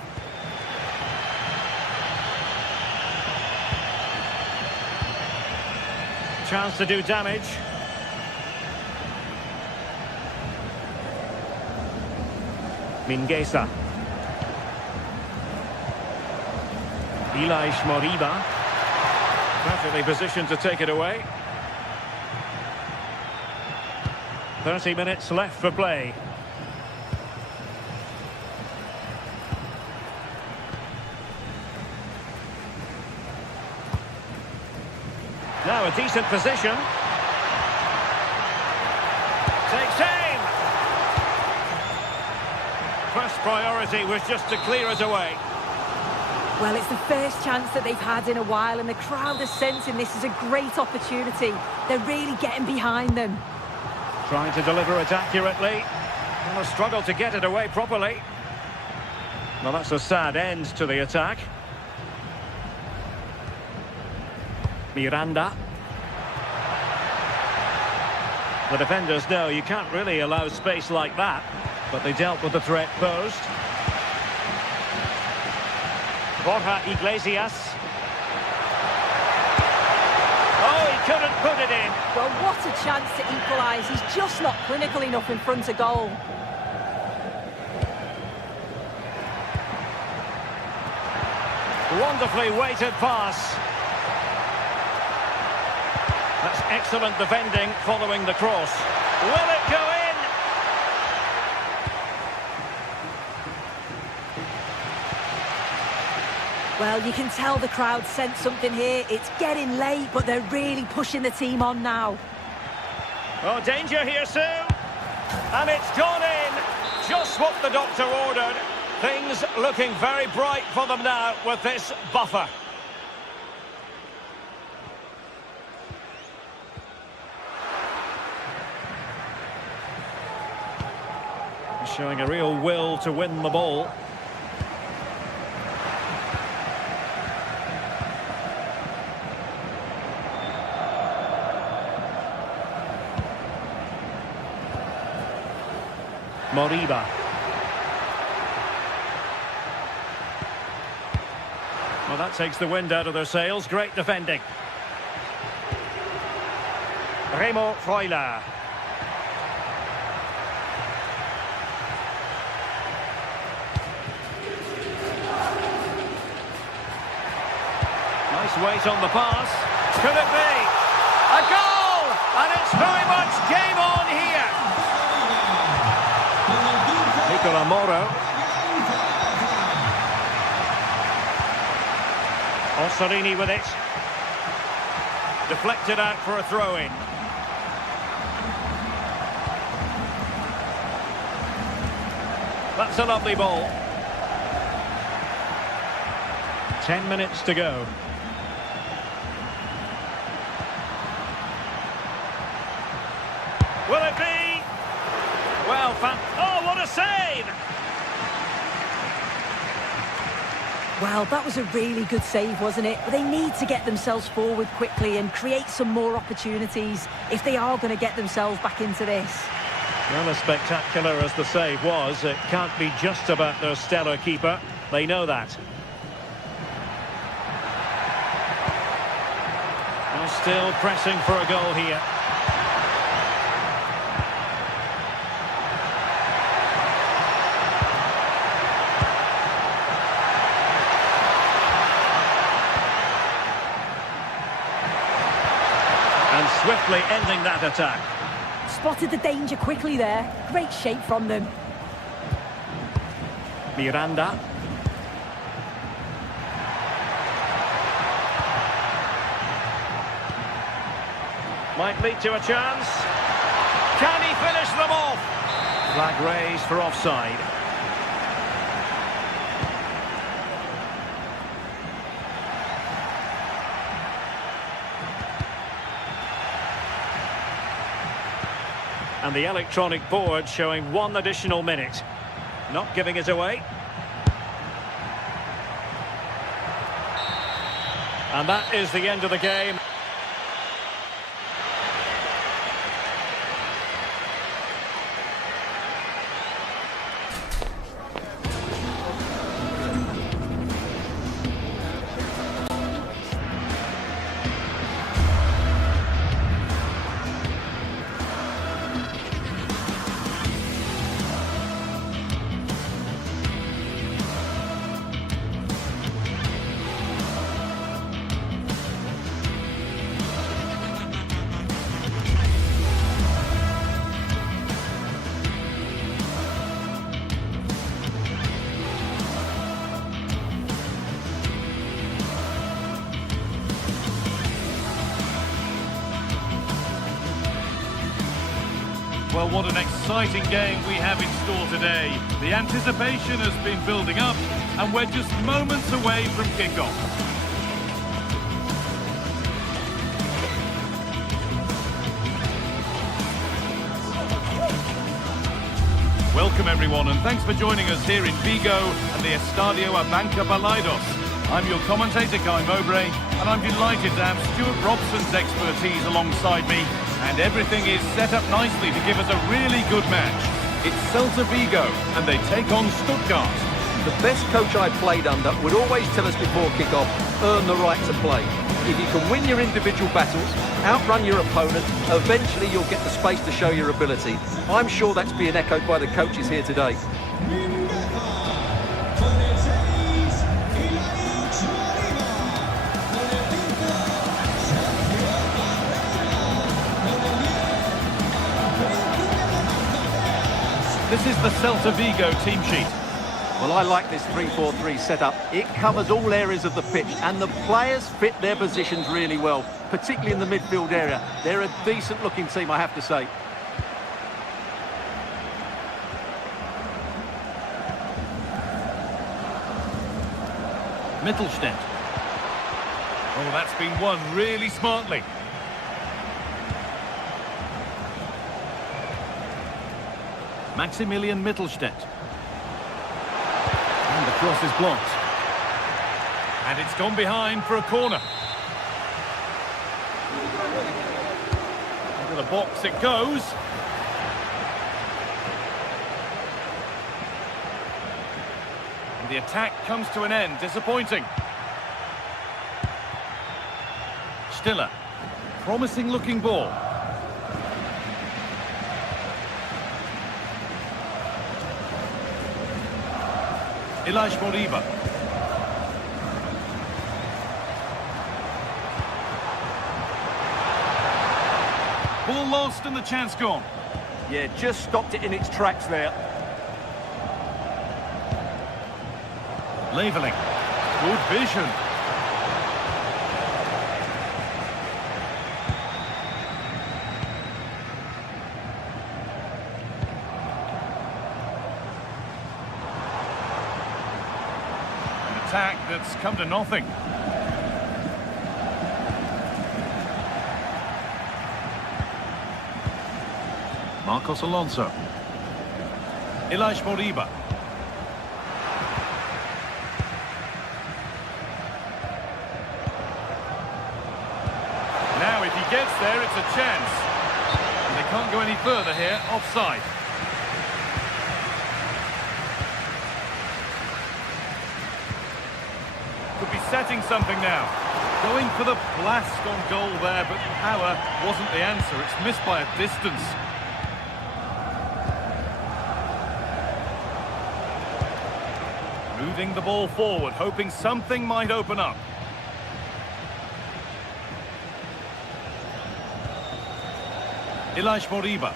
Chance to do damage. Mingueza. Ilaix Moriba. Perfectly positioned to take it away. 30 minutes left for play. Now a decent position. Takes aim. First priority was just to clear it away. Well, it's the first chance that they've had in a while, and the crowd are sensing this is a great opportunity. They're really getting behind them. Trying to deliver it accurately. And a struggle to get it away properly. Well, that's a sad end to the attack. Miranda. The defenders know you can't really allow space like that, but they dealt with the threat posed. Borja Iglesias. Oh, he couldn't put it in. Well, what a chance to equalise. He's just not clinical enough in front of goal. Wonderfully weighted pass. That's excellent defending following the cross. Will it go in? Well, you can tell the crowd sense something here. It's getting late, but they're really pushing the team on now. Oh, danger here, Sue. And it's gone in. Just what the doctor ordered. Things looking very bright for them now with this buffer. Showing a real will to win the ball. Moriba. Well, that takes the wind out of their sails. Great defending. Remo Freuler. Nice weight on the pass. Could it be? A goal! And it's very much game on here. Nicola Moro. Ossorini with it. Deflected out for a throw-in. That's a lovely ball. 10 minutes to go. Will it be? Well, oh, what a save! Well, that was a really good save, wasn't it? But they need to get themselves forward quickly and create some more opportunities if they are going to get themselves back into this. Well, as spectacular as the save was, it can't be just about their stellar keeper. They know that. Well, still pressing for a goal here. And swiftly ending that attack. Spotted the danger quickly there. Great shape from them. Miranda. Might lead to a chance. Can he finish them off? Flag raised for offside. And the electronic board showing 1 additional minute. Not giving it away. And that is the end of the game. Well, what an exciting game we have in store today. The anticipation has been building up, and we're just moments away from kickoff. Welcome everyone, and thanks for joining us here in Vigo and the Estadio Abanca Balaidos. I'm your commentator, Guy Mowbray, and I'm delighted to have Stuart Robson's expertise alongside me, and everything is set up nicely to give us a really good match. It's Celta Vigo, and they take on Stuttgart. The best coach I played under would always tell us before kick-off, earn the right to play. If you can win your individual battles, outrun your opponent, eventually you'll get the space to show your ability. I'm sure that's being echoed by the coaches here today. This is the Celta Vigo team sheet. Well, I like this 3-4-3 setup. It covers all areas of the pitch, and the players fit their positions really well, particularly in the midfield area. They're a decent-looking team, I have to say. Mittelstädt. Oh, that's been won really smartly. Maximilian Mittelstädt. And the cross is blocked. And it's gone behind for a corner. Into the box it goes. the attack comes to an end. Disappointing. Stiller. Promising looking ball. Ilaix Moriba. Ball lost and the chance gone. Yeah, just stopped it in its tracks there. Leveling. Good vision. An attack that's come to nothing. Marcos Alonso. Ilaix Moriba. Now if he gets there, it's a chance. And they can't go any further here, offside. Could be setting something now. Going for the blast on goal there, but power wasn't the answer. It's missed by a distance. Moving the ball forward, hoping something might open up. Ilaix Moriba.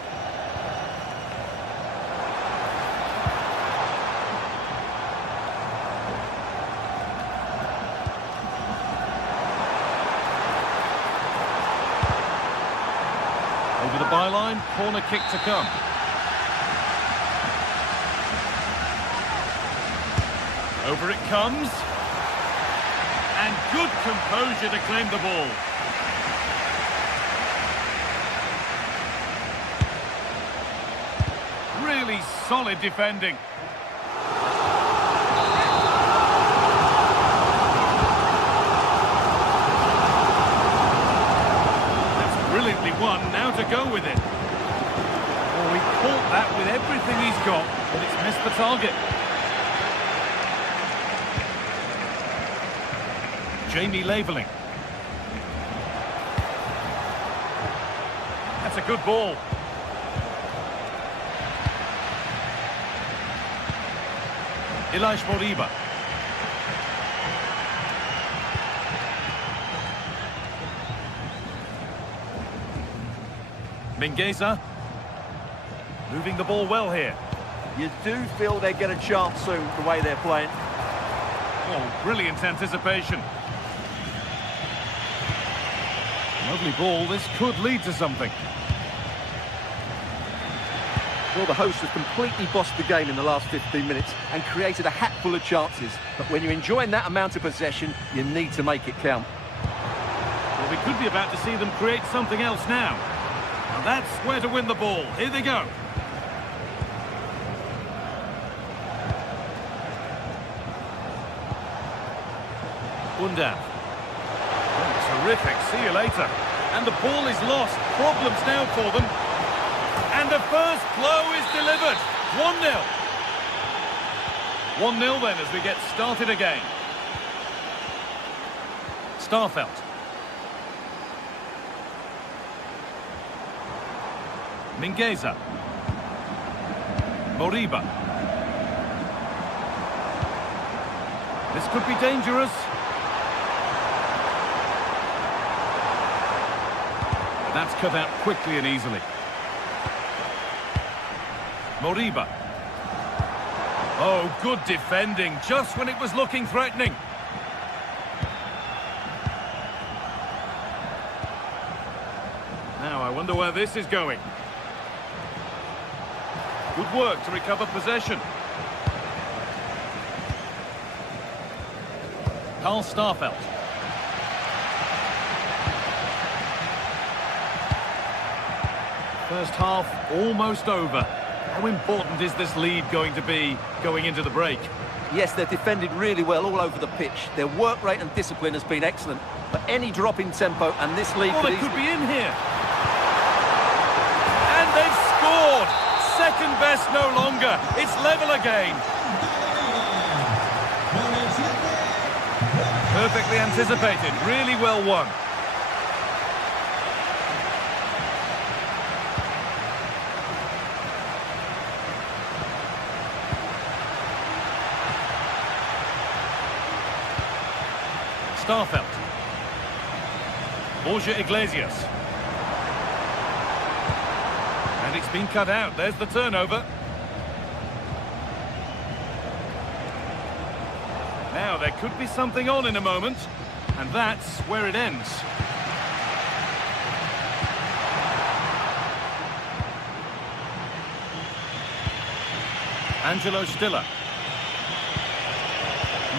Over the byline, corner kick to come. Over it comes. And good composure to claim the ball. Really solid defending. That's brilliantly won. Now to go with it. Oh, he caught that with everything he's got, but it's missed the target. Jamie Leveling. That's a good ball. Ilaix Moriba. Mingueza. Moving the ball well here. You do feel they get a chance soon, the way they're playing. Oh, brilliant anticipation. Lovely ball. This could lead to something. Well, the hosts have completely bossed the game in the last 15 minutes and created a hatful of chances. But when you're enjoying that amount of possession, you need to make it count. Well, we could be about to see them create something else now. And that's where to win the ball. Here they go. Undav. Oh, terrific. See you later. And the ball is lost. Problems now for them. And the first blow is delivered. 1-0. 1-0 then as we get started again. Starfelt. Mingueza. Moriba. This could be dangerous. That's cut out quickly and easily. Moriba. Oh, good defending, just when it was looking threatening. Now, I wonder where this is going. Good work to recover possession. Karl Starfelt. First half almost over. How important is this lead going to be going into the break? Yes, they've defended really well all over the pitch. Their work rate and discipline has been excellent. But any drop in tempo and this lead they could be in here. And they've scored. Second best no longer. It's level again. Perfectly anticipated, really well won. Starfelt. Borja Iglesias. And it's been cut out. There's the turnover. Now, there could be something on in a moment, and that's where it ends. Angelo Stiller.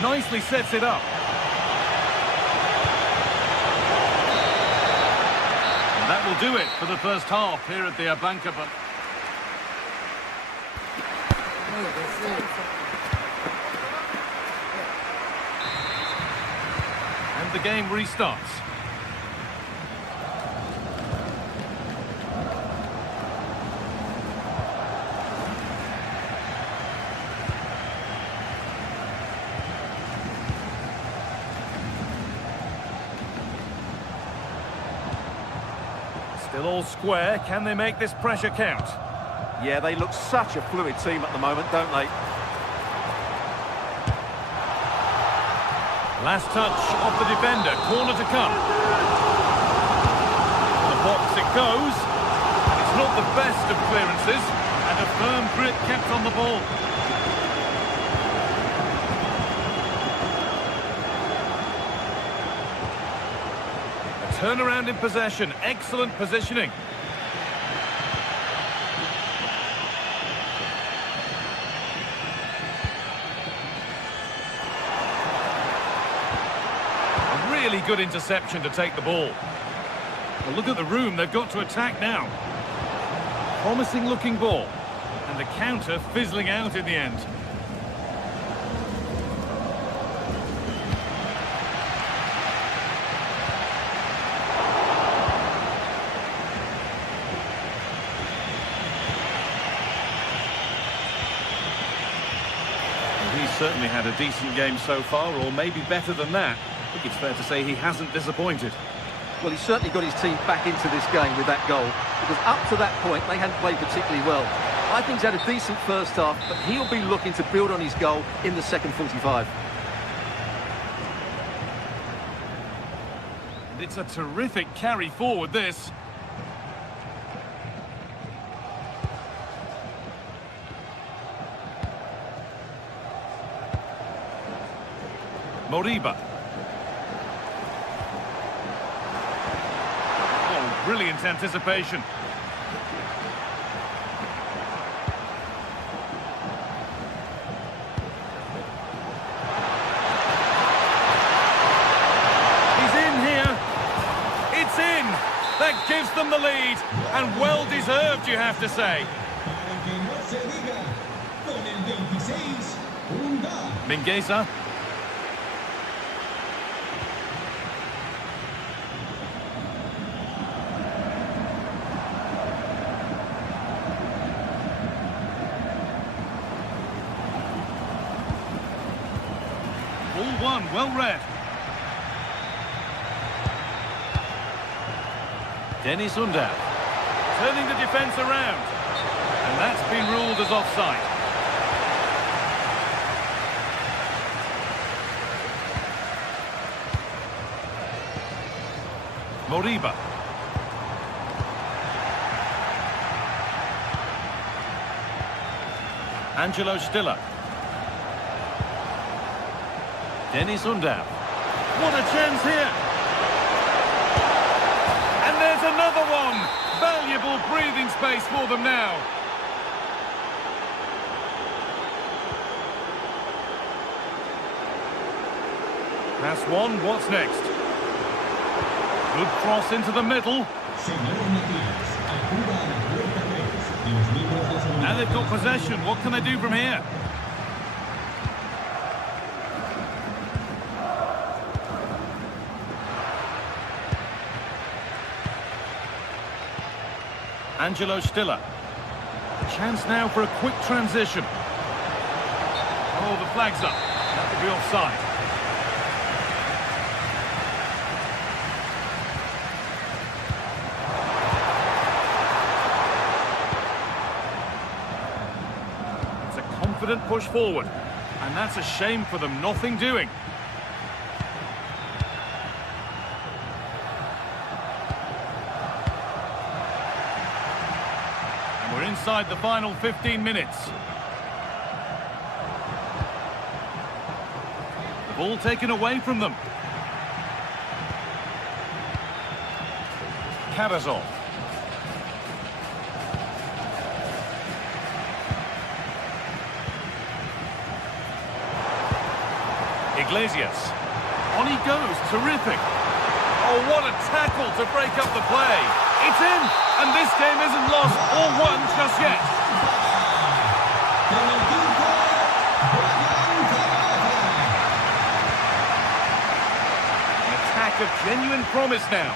Nicely sets it up. And that will do it for the first half here at the Abanca. And the game restarts. Still all square. Can they make this pressure count? Yeah, they look such a fluid team at the moment, don't they? Last touch of the defender, corner to come. The box it goes. It's not the best of clearances, and a firm grip kept on the ball. A turnaround in possession, excellent positioning. Really good interception to take the ball. Well, look at the room they've got to attack now. Promising looking ball. And the counter fizzling out in the end. Well, he's certainly had a decent game so far, or maybe better than that. I think it's fair to say he hasn't disappointed. Well, he's certainly got his team back into this game with that goal, because up to that point they hadn't played particularly well. I think he's had a decent first half, but he'll be looking to build on his goal in the second 45. It's a terrific carry forward, this. Moriba. Brilliant anticipation. He's in here. It's in. That gives them the lead. And well deserved, you have to say. Mingueza. Ball one, well read. Dennis Undav. Turning the defence around. And that's been ruled as offside. Moriba. Angelo Stiller. Dennis Undav. What a chance here. And there's another one. Valuable breathing space for them now. Pass one, what's next? Good cross into the middle. Now they've got possession. What can they do from here? Angelo Stiller. A chance now for a quick transition. Oh, the flag's up. That could be offside. confident push forward. And that's a shame for them, nothing doing. And we're inside the final 15 minutes. The ball taken away from them. Karazov. Iglesias. On he goes, terrific. Oh, what a tackle to break up the play. It's in, and this game isn't lost or won just yet. An attack of genuine promise now.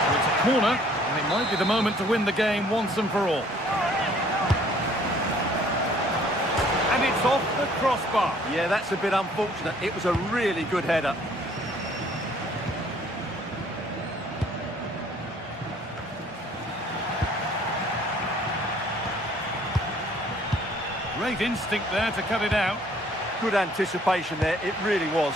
So it's a corner, and it might be the moment to win the game once and for all. And it's off the crossbar. Yeah, that's a bit unfortunate. It was a really good header. Great instinct there to cut it out. Good anticipation there, it really was.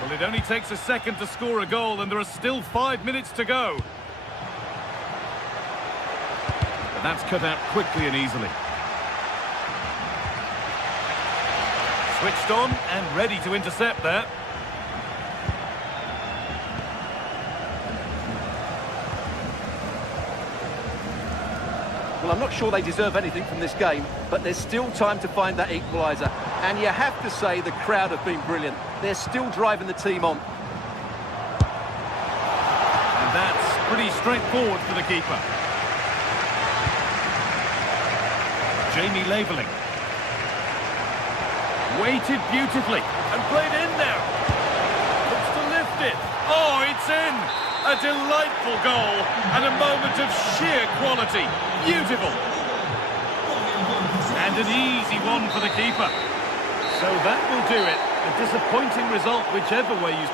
Well, it only takes a second to score a goal, and there are still 5 minutes to go. But that's cut out quickly and easily. Switched on and ready to intercept there. Well, I'm not sure they deserve anything from this game, but there's still time to find that equaliser. And you have to say the crowd have been brilliant. They're still driving the team on. And that's pretty straightforward for the keeper. Jamie Laveling. Waited beautifully and played in now. Looks to lift it. Oh, it's in! A delightful goal and a moment of sheer quality. Beautiful. And an easy one for the keeper. So that will do it. A disappointing result whichever way you...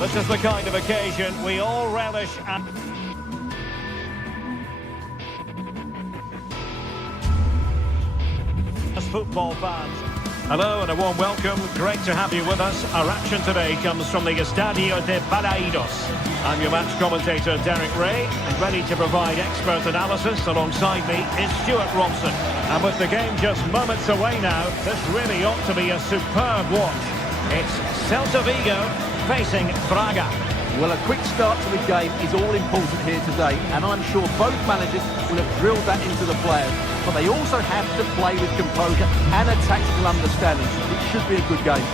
This is the kind of occasion we all relish and... as football fans. Hello and a warm welcome. Great to have you with us. Our action today comes from the Estadio de Balaidos. I'm your match commentator, Derek Ray, and ready to provide expert analysis. Alongside me is Stuart Robson. And with the game just moments away now, this really ought to be a superb watch. It's Celta Vigo facing Braga. Well, a quick start to the game is all important here today, and I'm sure both managers will have drilled that into the players. But they also have to play with composure and a tactical understanding. It should be a good game.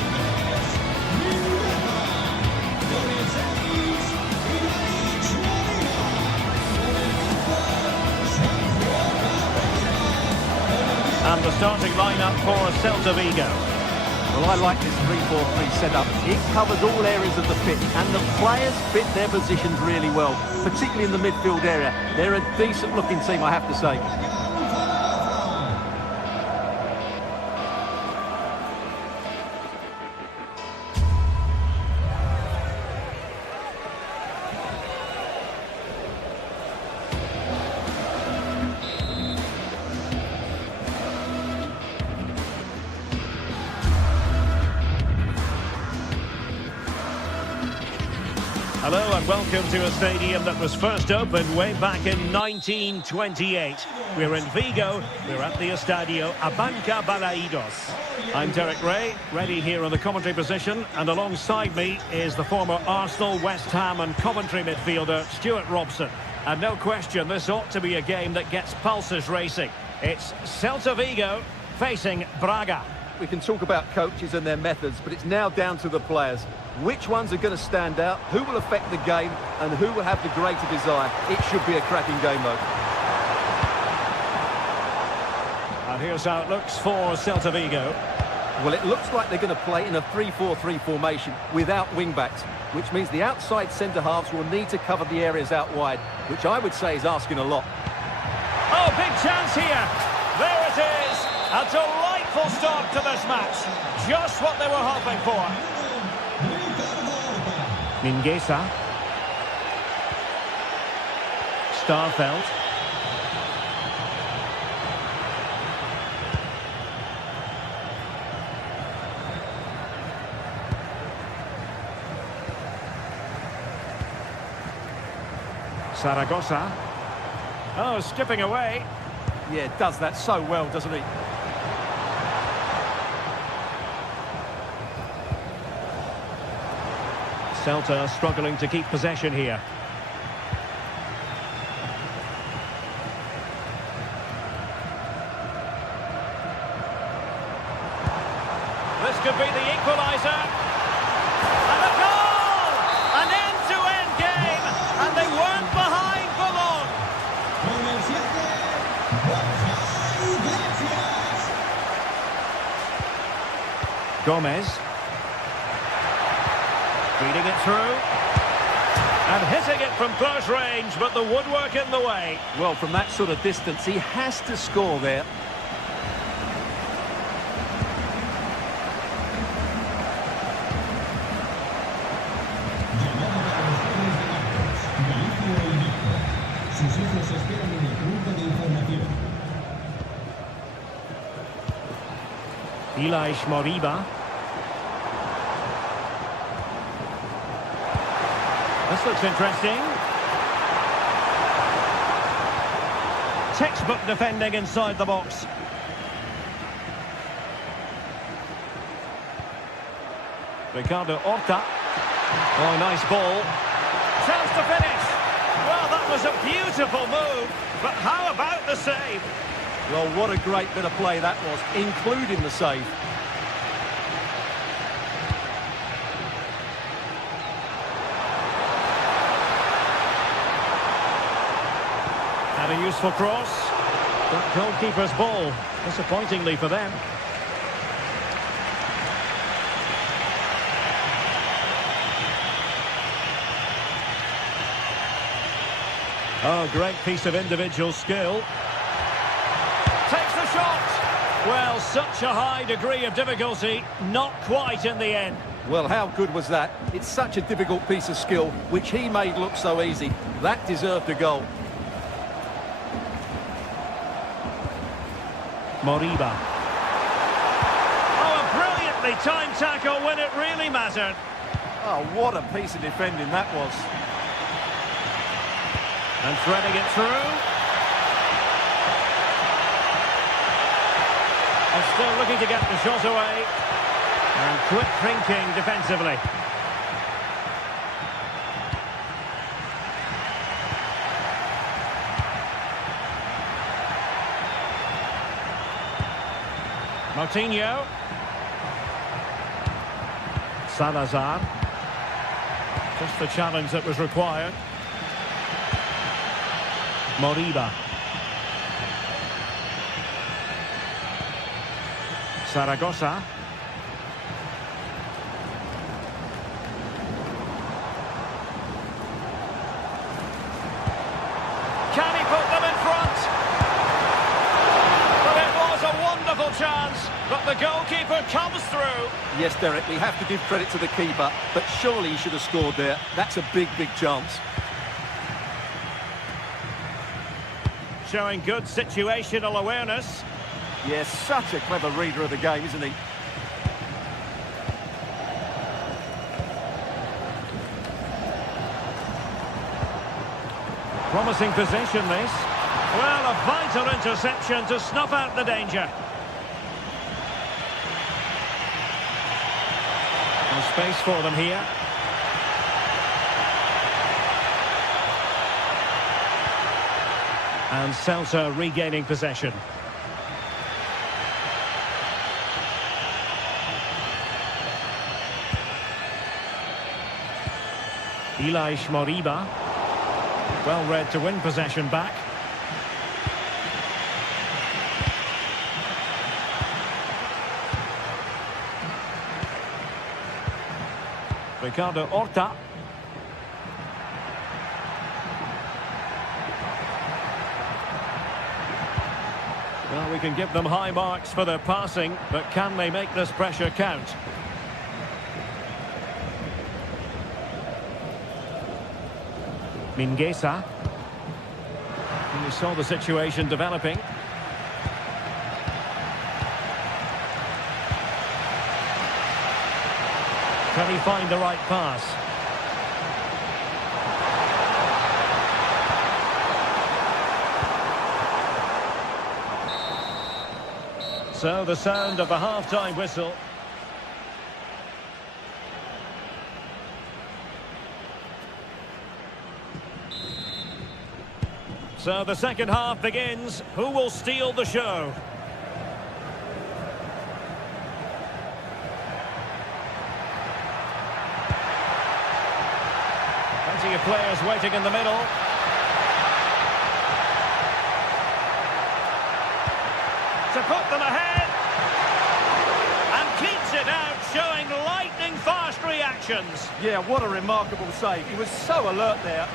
And the starting lineup for Celta Vigo. Well, I like this 3-4-3 setup. It covers all areas of the pitch, and the players fit their positions really well, particularly in the midfield area. They're a decent-looking team, I have to say. Hello and welcome to a stadium that was first opened way back in 1928. We're in Vigo, we're at the Estadio Abanca Balaidos. I'm Derek Ray, ready here on the commentary position, and alongside me is the former Arsenal, West Ham and Coventry midfielder Stuart Robson. And no question, this ought to be a game that gets pulses racing. It's Celta Vigo facing Braga. We can talk about coaches and their methods, but it's now down to the players. Which ones are going to stand out, who will affect the game, and who will have the greater desire? It should be a cracking game, though. And here's how it looks for Celta Vigo. Well, it looks like they're going to play in a 3-4-3 formation without wing-backs, which means the outside centre-halves will need to cover the areas out wide, which I would say is asking a lot. Oh, big chance here. There it is. A delightful start to this match. Just what they were hoping for. Mingueza. Starfelt. Zaragoza. Oh, skipping away. Yeah, does that so well, doesn't he? Celta struggling to keep possession here. This could be the equaliser. And a goal! An end-to-end game, and they weren't behind for long. Gomez. Feeding it through. And hitting it from close range, but the woodwork in the way. Well, from that sort of distance, he has to score there. Sus hijos esperan en el punto de información. Elias Moriba. This looks interesting. Textbook defending inside the box. Ricardo Horta. Oh, nice ball. Chance to finish. Well, that was a beautiful move, but how about the save? Well, what a great bit of play that was, including the save. And a useful cross. That goalkeeper's ball, disappointingly for them. Oh, great piece of individual skill. Takes the shot. Well, such a high degree of difficulty, not quite in the end. Well, how good was that? It's such a difficult piece of skill, which he made look so easy. That deserved a goal. Moriba. Oh, a brilliantly timed tackle when it really mattered. Oh, what a piece of defending that was. And threading it through. And still looking to get the shot away. And quick thinking defensively. Martinho. Salazar. Just the challenge that was required. Moriba. Zaragoza. Can he put them in front? But it was a wonderful chance, but the goalkeeper comes through. Yes, Derek, we have to give credit to the keeper, but surely he should have scored there. That's a big, big chance. Showing good situational awareness. Yes, such a clever reader of the game, isn't he? Promising possession, this. Well, a vital interception to snuff out the danger. No space for them here. And Celta regaining possession. Elias Moriba. Well read to win possession back. Ricardo Horta. Well, we can give them high marks for their passing, but can they make this pressure count? Mingueza. You saw the situation developing. Can he find the right pass? So the sound of the half-time whistle. So the second half begins. Who will steal the show? Plenty of players waiting in the middle. To put them ahead. And keeps it out, showing lightning-fast reactions. Yeah, what a remarkable save. He was so alert there.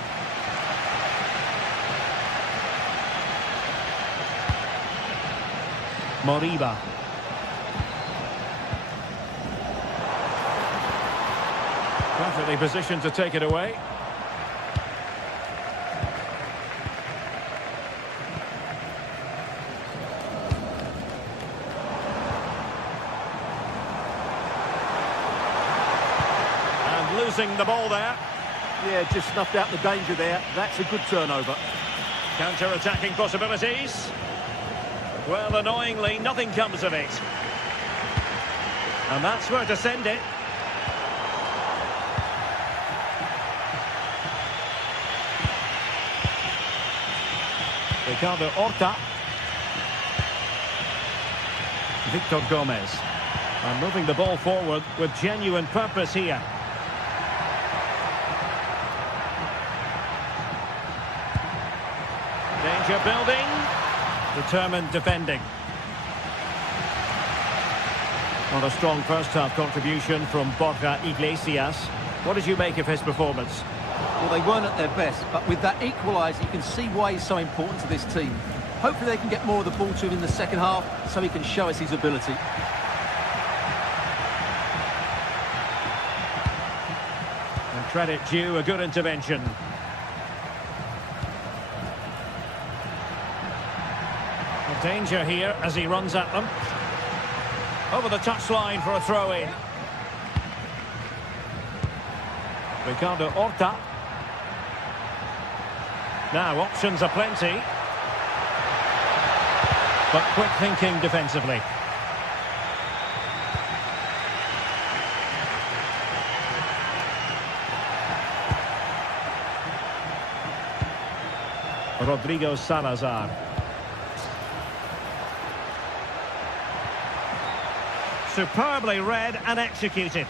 Moriba. Perfectly positioned to take it away. And losing the ball there. Yeah, just snuffed out the danger there. That's a good turnover. Counter-attacking possibilities. Well, annoyingly, nothing comes of it. And that's where to send it. Ricardo Horta. Victor Gomez. And moving the ball forward with genuine purpose here. Danger building. Determined defending. What a strong first-half contribution from Borja Iglesias. What did you make of his performance? Well, they weren't at their best, but with that equaliser, you can see why he's so important to this team. Hopefully they can get more of the ball to him in the second half, so he can show us his ability. Credit due, a good intervention. Danger here as he runs at them. Over the touchline for a throw-in. Ricardo Horta. Now options are plenty. But quick thinking defensively. Rodrigo Salazar. Superbly read and executed.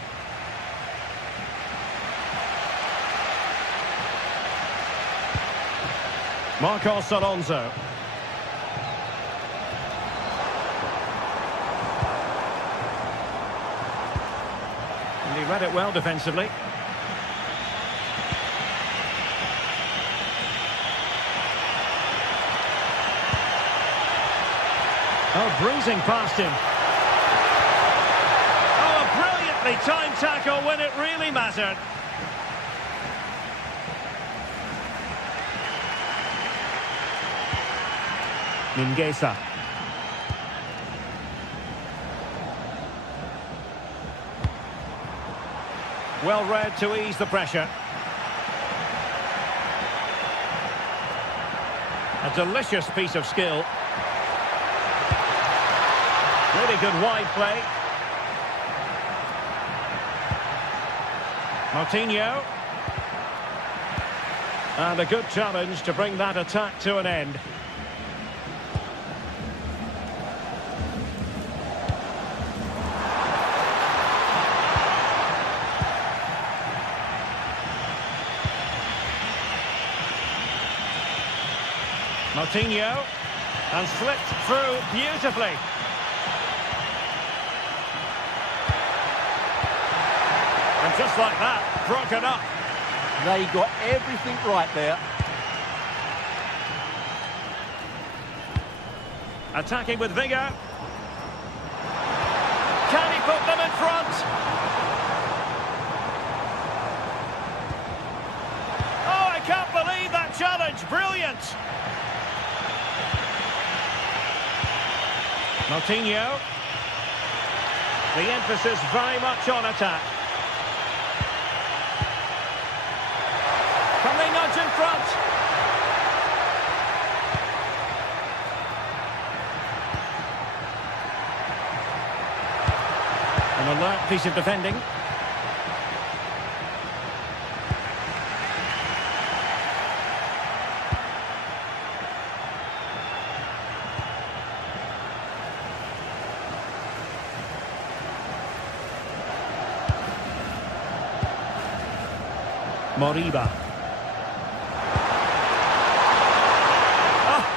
Marcos Alonso. And he read it well defensively. Oh, breezing past him. Timed tackle when it really mattered. Mingueza. Well read to ease the pressure. A delicious piece of skill. Really good wide play. Martinho. And a good challenge to bring that attack to an end. Martinho. And slipped through beautifully. And just like that, broken up. They got everything right there. Attacking with vigour. Can he put them in front? Oh, I can't believe that challenge. Brilliant. Martinho. The emphasis very much on attack. Can they nudge in front? An alert piece of defending. Moriba.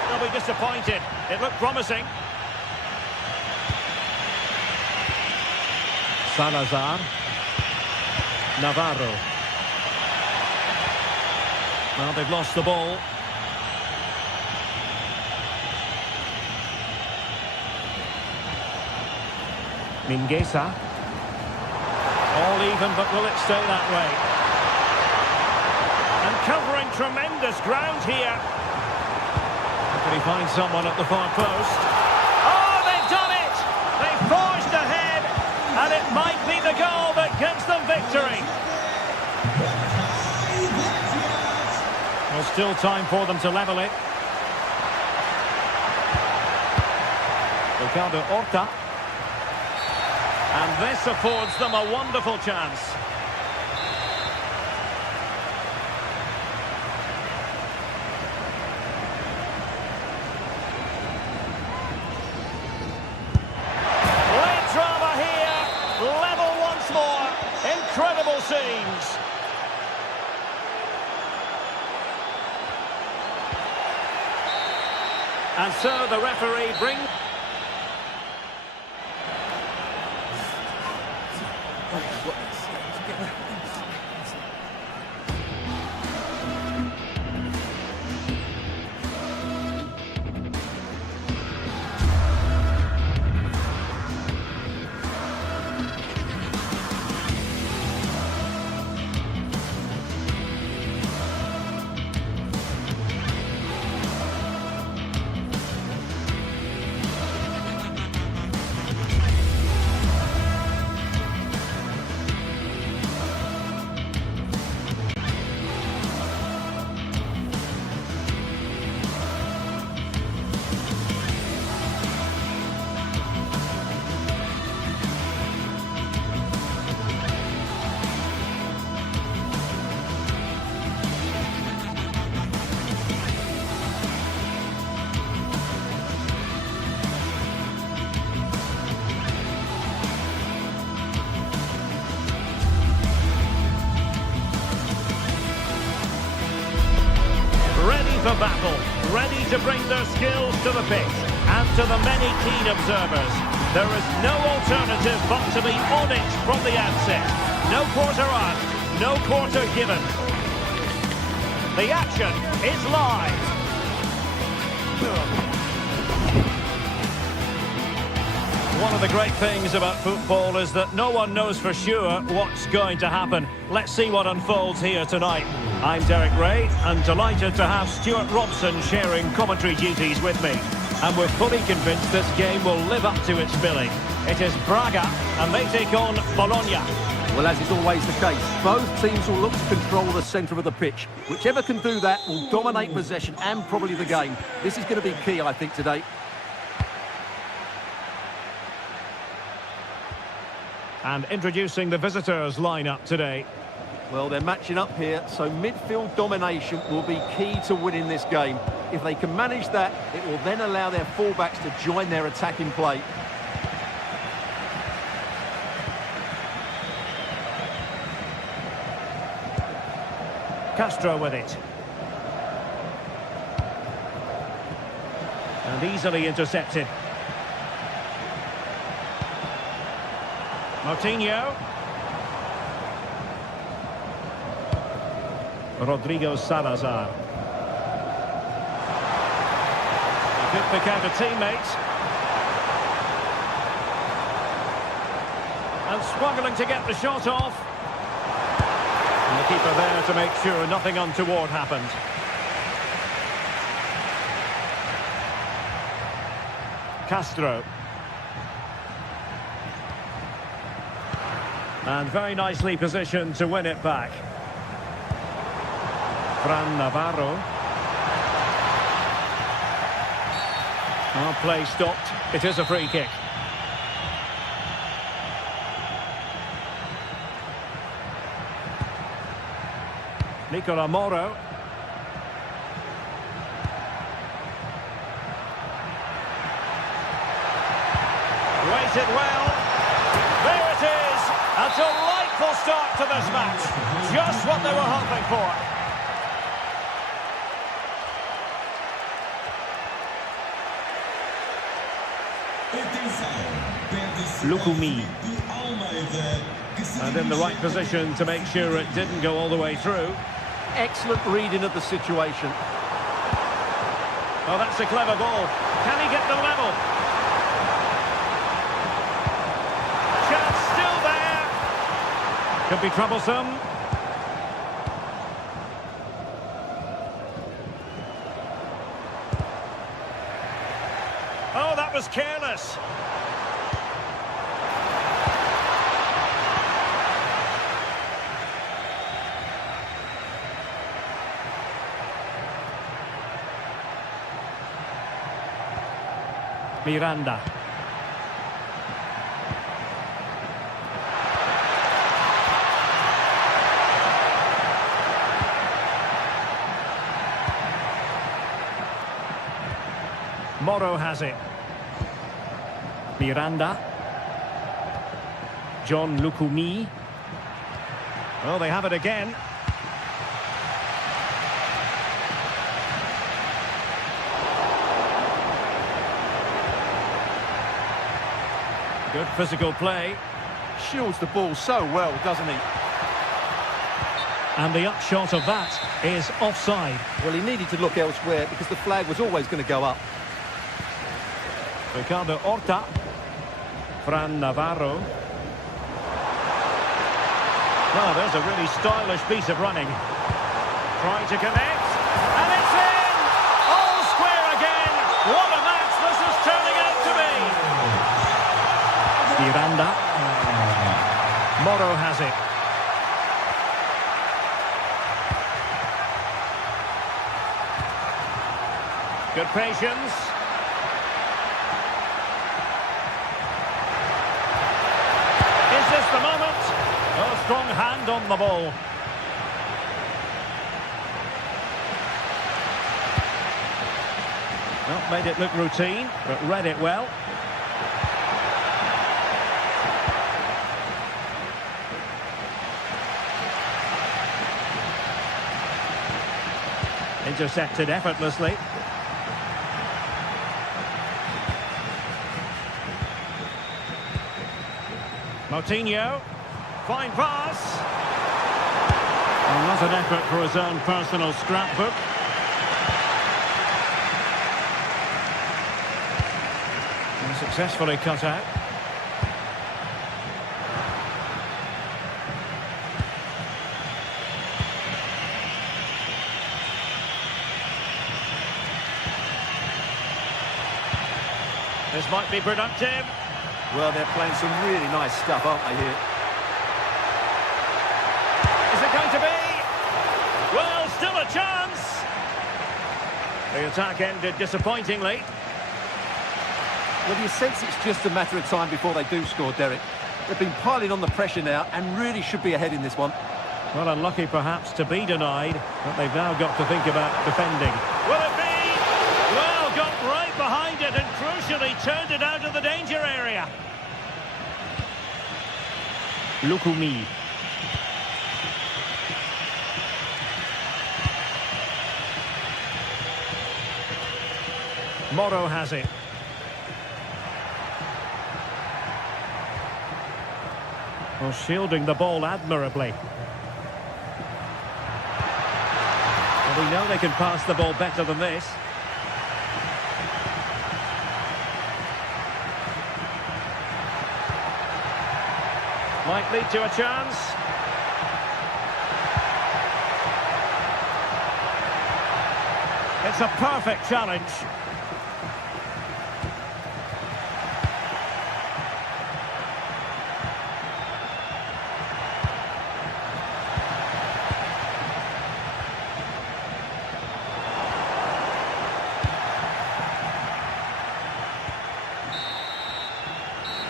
They'll be disappointed. It looked promising. Salazar. Navarro. Well, they've lost the ball. Mingueza. All even, but will it stay that way? And covering tremendous ground here. Can he find someone at the far post? Oh, they've done it! They've forged ahead, and it might be the goal that gives them victory. Well, still time for them to level it. Ricardo Horta. And this affords them a wonderful chance. Incredible scenes. And so the referee brings... bring their skills to the pitch. And to the many keen observers, there is no alternative but to be on it from the outset. No quarter asked, no quarter given. The action is live. One of the great things about football is that no one knows for sure what's going to happen. Let's see what unfolds here tonight. I'm Derek Ray, and delighted to have Stuart Robson sharing commentary duties with me. And we're fully convinced this game will live up to its billing. It is Braga, and they take on Bologna. Well, as is always the case, both teams will look to control the centre of the pitch. Whichever can do that will dominate possession and probably the game. This is going to be key, I think, today. And introducing the visitors' lineup today. Well, they're matching up here, so midfield domination will be key to winning this game. If they can manage that, it will then allow their fullbacks to join their attacking play. Castro with it. And easily intercepted. Martinho. Rodrigo Salazar. He could pick out a teammate. And struggling to get the shot off. And the keeper there to make sure nothing untoward happened. Castro. And very nicely positioned to win it back. Fran Navarro. Play stopped. It is a free kick. Nicola Moro. Waited well. There it is. A delightful start to this match. Just what they were hoping for. Lukumi. And in the right position to make sure it didn't go all the way through. Excellent reading of the situation. Oh, that's a clever ball. Can he get the level? Chance still there. Could be troublesome. Oh, that was careless. Miranda. Moro has it. Miranda. John Lukumi. Well, they have it again. Good physical play. Shields the ball so well, doesn't he? And the upshot of that is offside. Well, he needed to look elsewhere because the flag was always going to go up. Ricardo Horta. Fran Navarro. Well, there's a really stylish piece of running. Trying to connect. And it's in! All square again! What a match this is turning out to be! Miranda. Moro has it. Good patience. Is this the moment? A strong hand on the ball. Well, made it look routine, but read it well. Intercepted effortlessly. Coutinho. Fine pass. And not an effort for his own personal scrapbook. And successfully cut out. This might be productive. Well, they're playing some really nice stuff, aren't they, here? Is it going to be? Well, still a chance. The attack ended disappointingly. Well, you sense it's just a matter of time before they do score, Derek. They've been piling on the pressure now and really should be ahead in this one. Well, unlucky perhaps to be denied, but they've now got to think about defending. Will it be? Well, got right behind it and crucially turned it out of the danger area. Lukumi. Moro has it. Well, shielding the ball admirably. Well, we know they can pass the ball better than this. Might lead to a chance. It's a perfect challenge.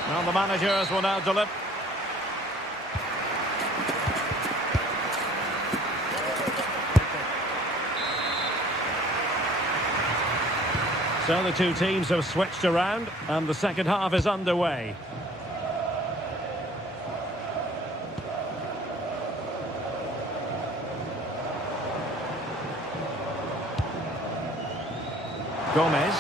Well, the managers will now deliver. So the two teams have switched around and the second half is underway. Gomez.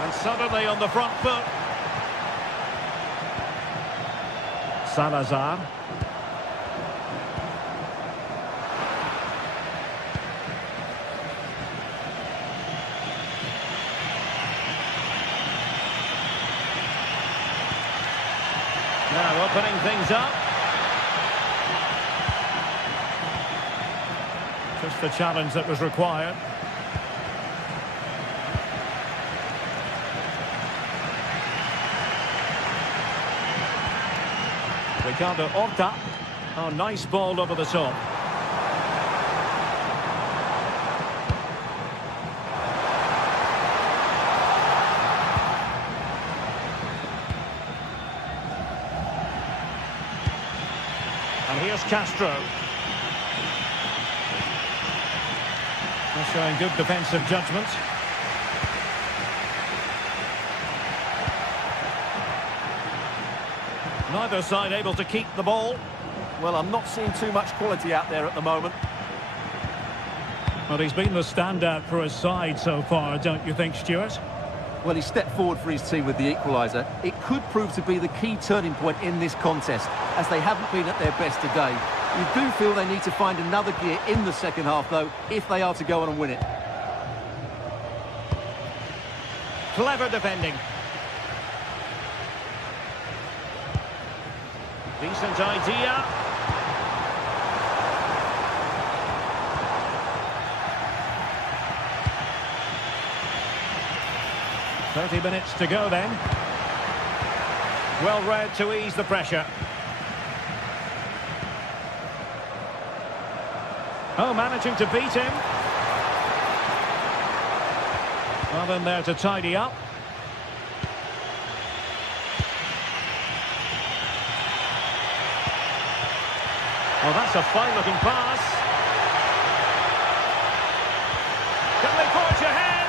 And suddenly on the front foot. Salazar. Now opening things up. Just the challenge that was required. Ricardo Horta. Oh, nice ball over the top. And here's Castro. They're showing good defensive judgment. Neither side able to keep the ball. Well, I'm not seeing too much quality out there at the moment. Well, he's been the standout for his side so far, don't you think, Stuart? Well, he stepped forward for his team with the equaliser. It could prove to be the key turning point in this contest, as they haven't been at their best today. You do feel they need to find another gear in the second half, though, if they are to go on and win it. Clever defending. Decent idea. "30 minutes to go then." Well read to ease the pressure. Oh, managing to beat him. Well, in there to tidy up. Well, that's a fine-looking pass. Can they forge ahead?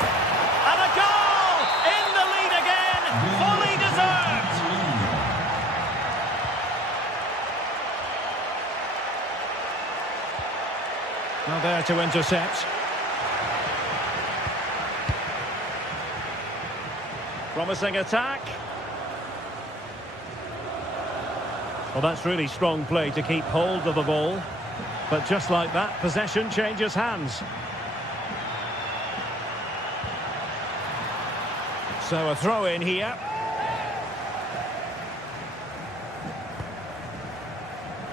And a goal! In the lead again! Fully deserved! Now there to intercept. Promising attack. Well, that's really strong play to keep hold of the ball. But just like that, possession changes hands. So a throw in here.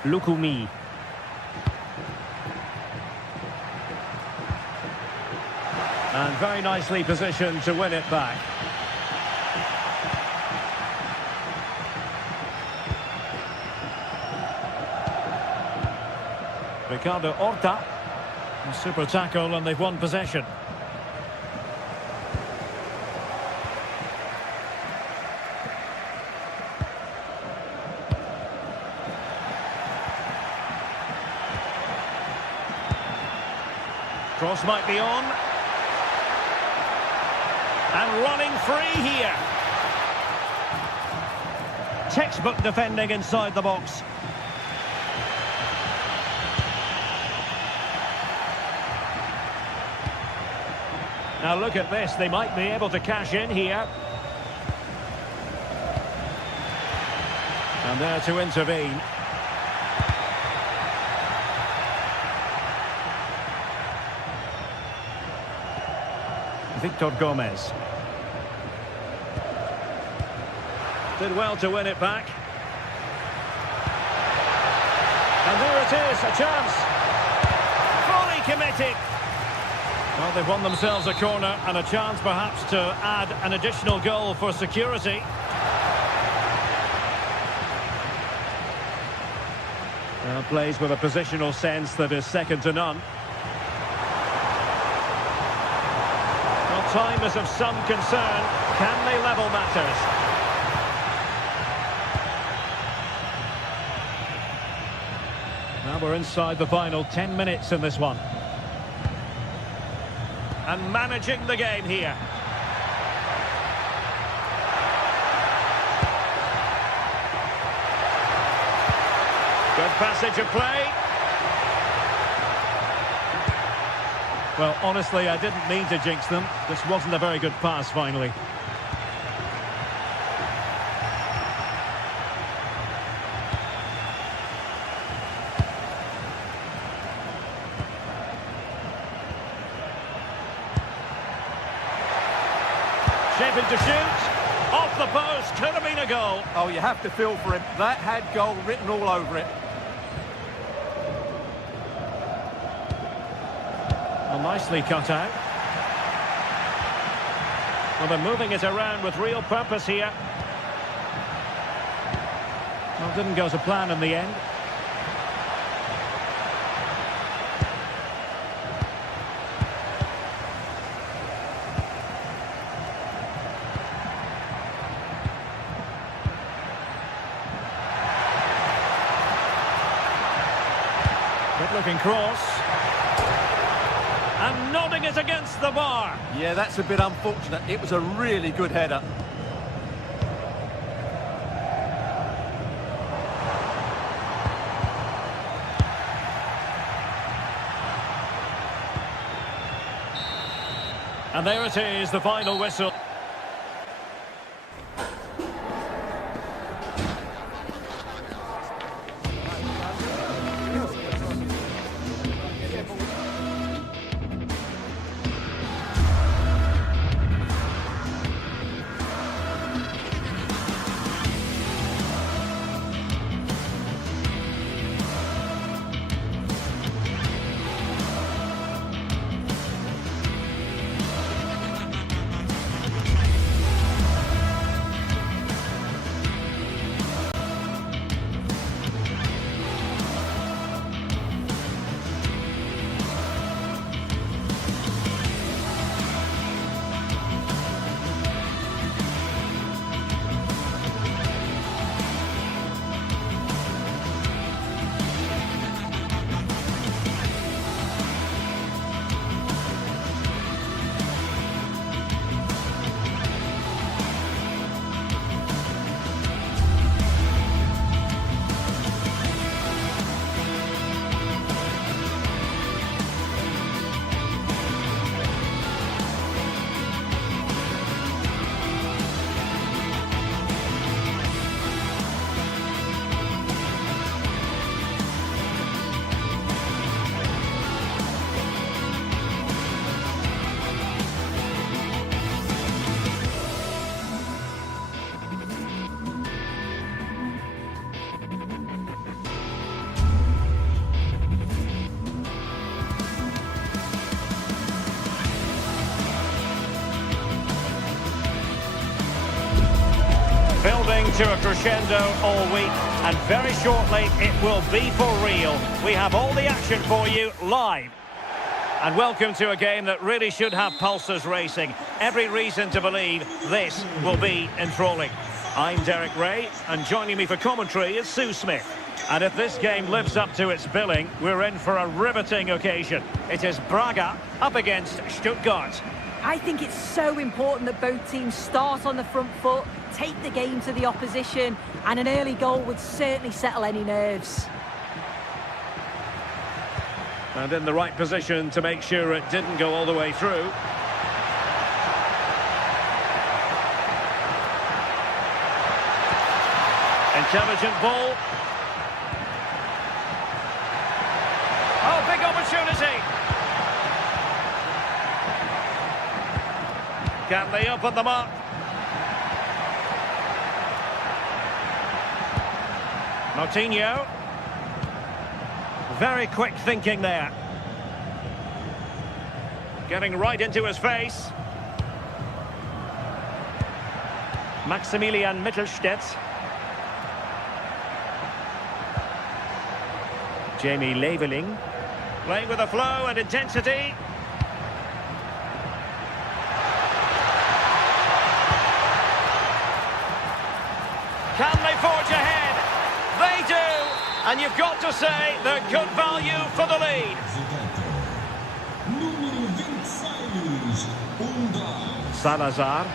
Lukumi. And very nicely positioned to win it back. Ricardo Horta. A super tackle and they've won possession. Cross might be on. And running free here. Textbook defending inside the box. Now look at this, they might be able to cash in here. And there to intervene. Victor Gomez. Did well to win it back. And there it is, a chance. Fully committed. Well, they've won themselves a corner and a chance perhaps to add an additional goal for security. Well, plays with a positional sense that is second to none. Well, time is of some concern. Can they level matters? Now we're inside the final 10 minutes in this one. And managing the game here. Good passage of play. Well, honestly, I didn't mean to jinx them. This wasn't a very good pass, finally. Shaping to shoot. Off the post. Could have been a goal. Oh, you have to feel for him. That had goal written all over it. Well, nicely cut out. Well, they're moving it around with real purpose here. Well, didn't go to plan in the end. Good-looking cross. And nodding it against the bar. Yeah, that's a bit unfortunate. It was a really good header. And there it is, the final whistle. building to a crescendo all week, and very shortly it will be for real. We have all the action for you live. And welcome to a game that really should have pulses racing. Every reason to believe this will be enthralling. I'm Derek Ray, and joining me for commentary is Sue Smith. And if this game lives up to its billing, we're in for a riveting occasion. It is Braga up against Stuttgart. I think it's so important that both teams start on the front foot, take the game to the opposition, and an early goal would certainly settle any nerves. And in the right position to make sure it didn't go all the way through. Intelligent ball. Oh, big opportunity. Can they open them up? Moutinho. Very quick thinking there. Getting right into his face. Maximilian Mittelstädt. Jamie Leveling. Playing with a flow and intensity. Can they forge ahead? They do! And you've got to say they're good value for the lead. Salazar.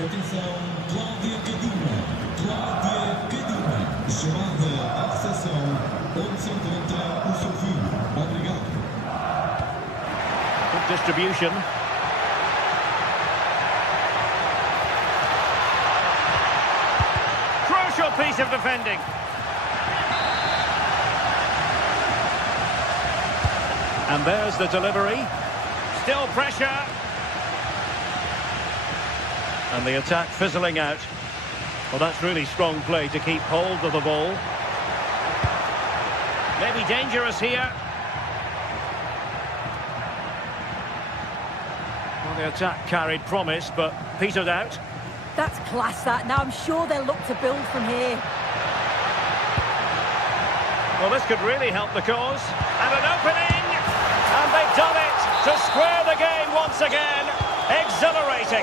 Atenção, Cláudia Cadima. Cláudia Cadima. Chamada à recepção onde se encontra o seu filho. Obrigado. Good distribution. Crucial piece of defending. And there's the delivery. Still pressure. And the attack fizzling out. Well, that's really strong play to keep hold of the ball. Maybe dangerous here. Well, the attack carried promise, but petered out. That's class, that. Now I'm sure they'll look to build from here. Well, this could really help the cause. And an opening! And they've done it to square the game once again. Exhilarating.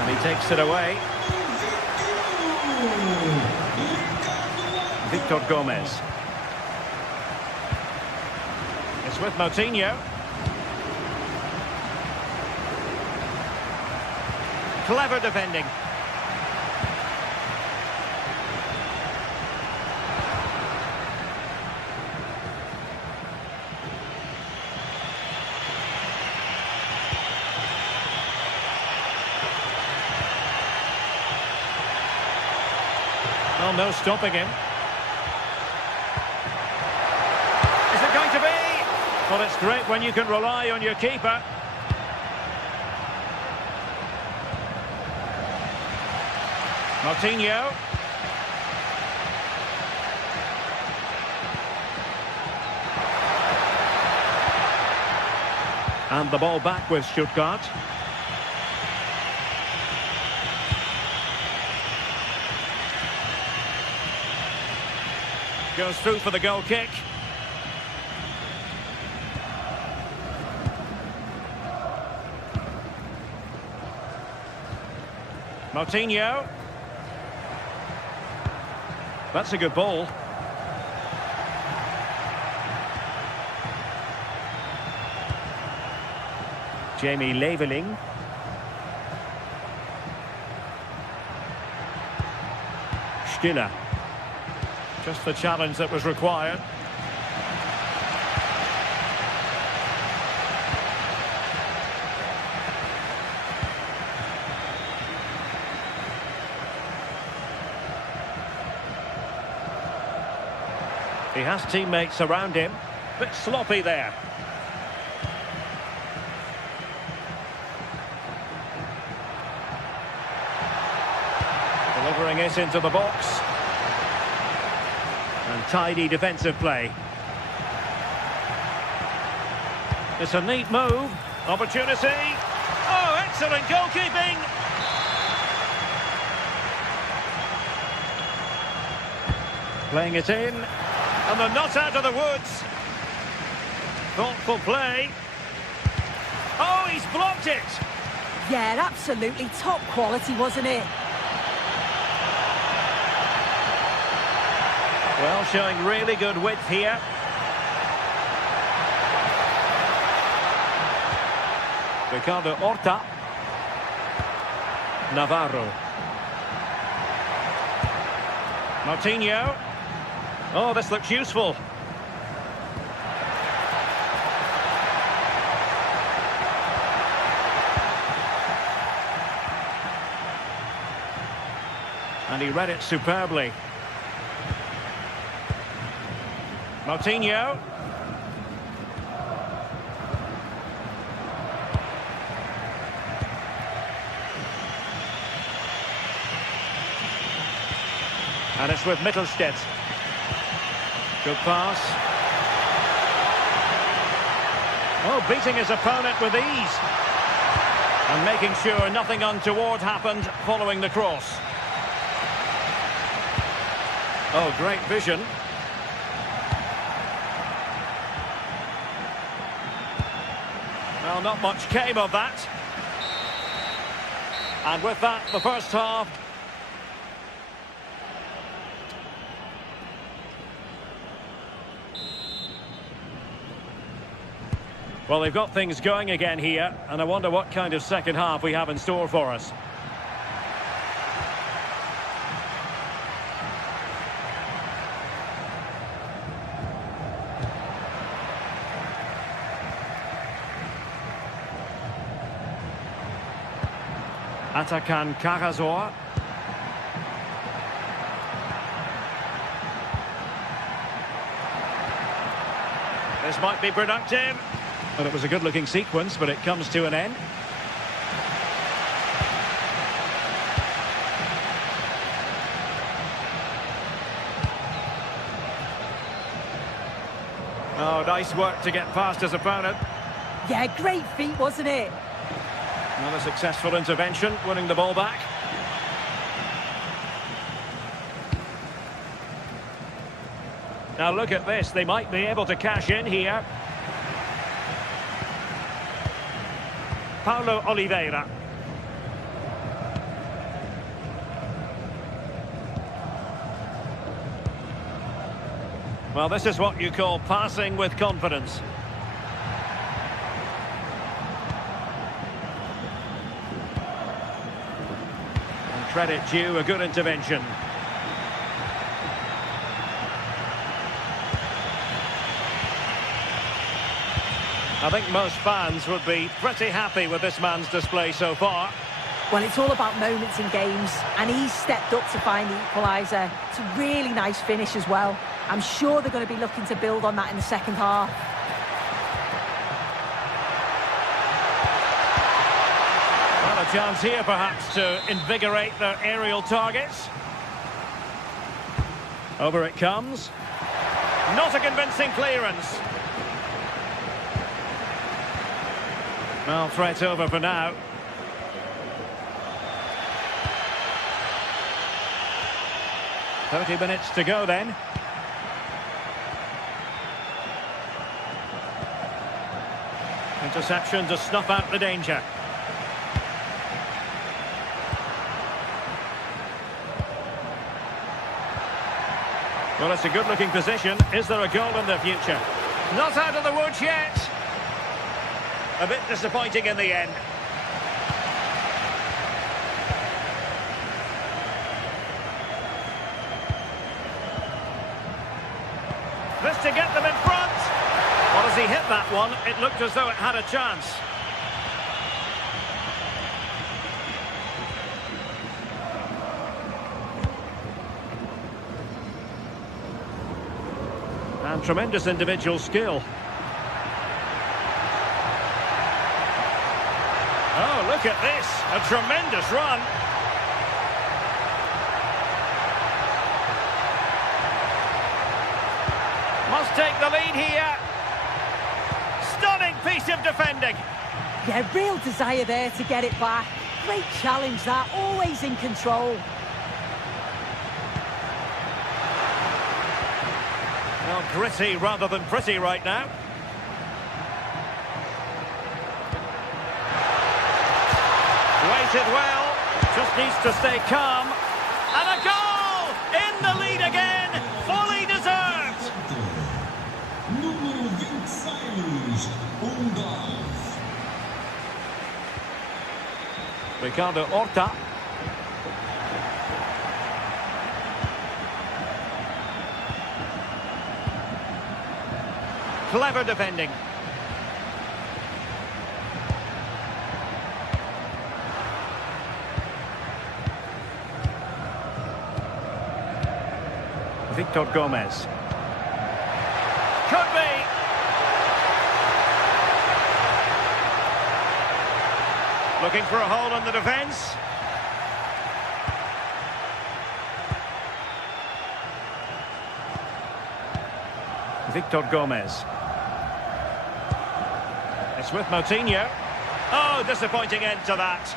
And he takes it away. Victor Gomez. It's with Moutinho. Clever defending. Well, no stopping him. Is it going to be? Well, it's great when you can rely on your keeper. Moutinho. And the ball back with Stuttgart. Goes through for the goal kick. Moutinho. That's a good ball. Jamie Leveling. Stiller. Just the challenge that was required. He has teammates around him. Bit sloppy there. Delivering it into the box. And tidy defensive play. It's a neat move. Opportunity. Oh, excellent goalkeeping. Playing it in. And they're not out of the woods. Thoughtful play. Oh, he's blocked it. Yeah, absolutely top quality, wasn't it? Well, showing really good width here. Ricardo Horta. Navarro. Martinho. Oh, this looks useful. And he read it superbly. Martinho. And it's with Mittelstedt. Good pass. Oh, beating his opponent with ease. And making sure nothing untoward happened following the cross. Oh, great vision. Well, not much came of that. And with that, the first half. Well, they've got things going again here, and I wonder what kind of second half we have in store for us. Atakan Karazor. This might be productive. Well, it was a good-looking sequence, but it comes to an end. Oh, nice work to get past his opponent. Yeah, great feat, wasn't it? Another successful intervention, winning the ball back. Now look at this, they might be able to cash in here. Paulo Oliveira. Well, this is what you call passing with confidence. And credit due, a good intervention. I think most fans would be pretty happy with this man's display so far. Well, it's all about moments in games, and he's stepped up to find the equaliser. It's a really nice finish as well. I'm sure they're going to be looking to build on that in the second half. Well, a chance here perhaps to invigorate their aerial targets. Over it comes. Not a convincing clearance. Well, threat over for now. "30 minutes to go then. Interception to snuff out the danger. Well, it's a good-looking position. Is there a goal in the future? Not out of the woods yet. A bit disappointing in the end. This to get them in front. Well, as he hit that one, it looked as though it had a chance. And tremendous individual skill. Oh, look at this. A tremendous run. Must take the lead here. Stunning piece Decisive defending. Yeah, real desire there to get it back. Great challenge that, always in control. Well, gritty rather than pretty right now. Waited well, just needs to stay calm. And a goal! In the lead again, fully deserved! Número 26, Ricardo Horta. Clever defending. Victor Gomez. Could be. Looking for a hole in the defence. Victor Gomez. It's with Moutinho. Oh, disappointing end to that.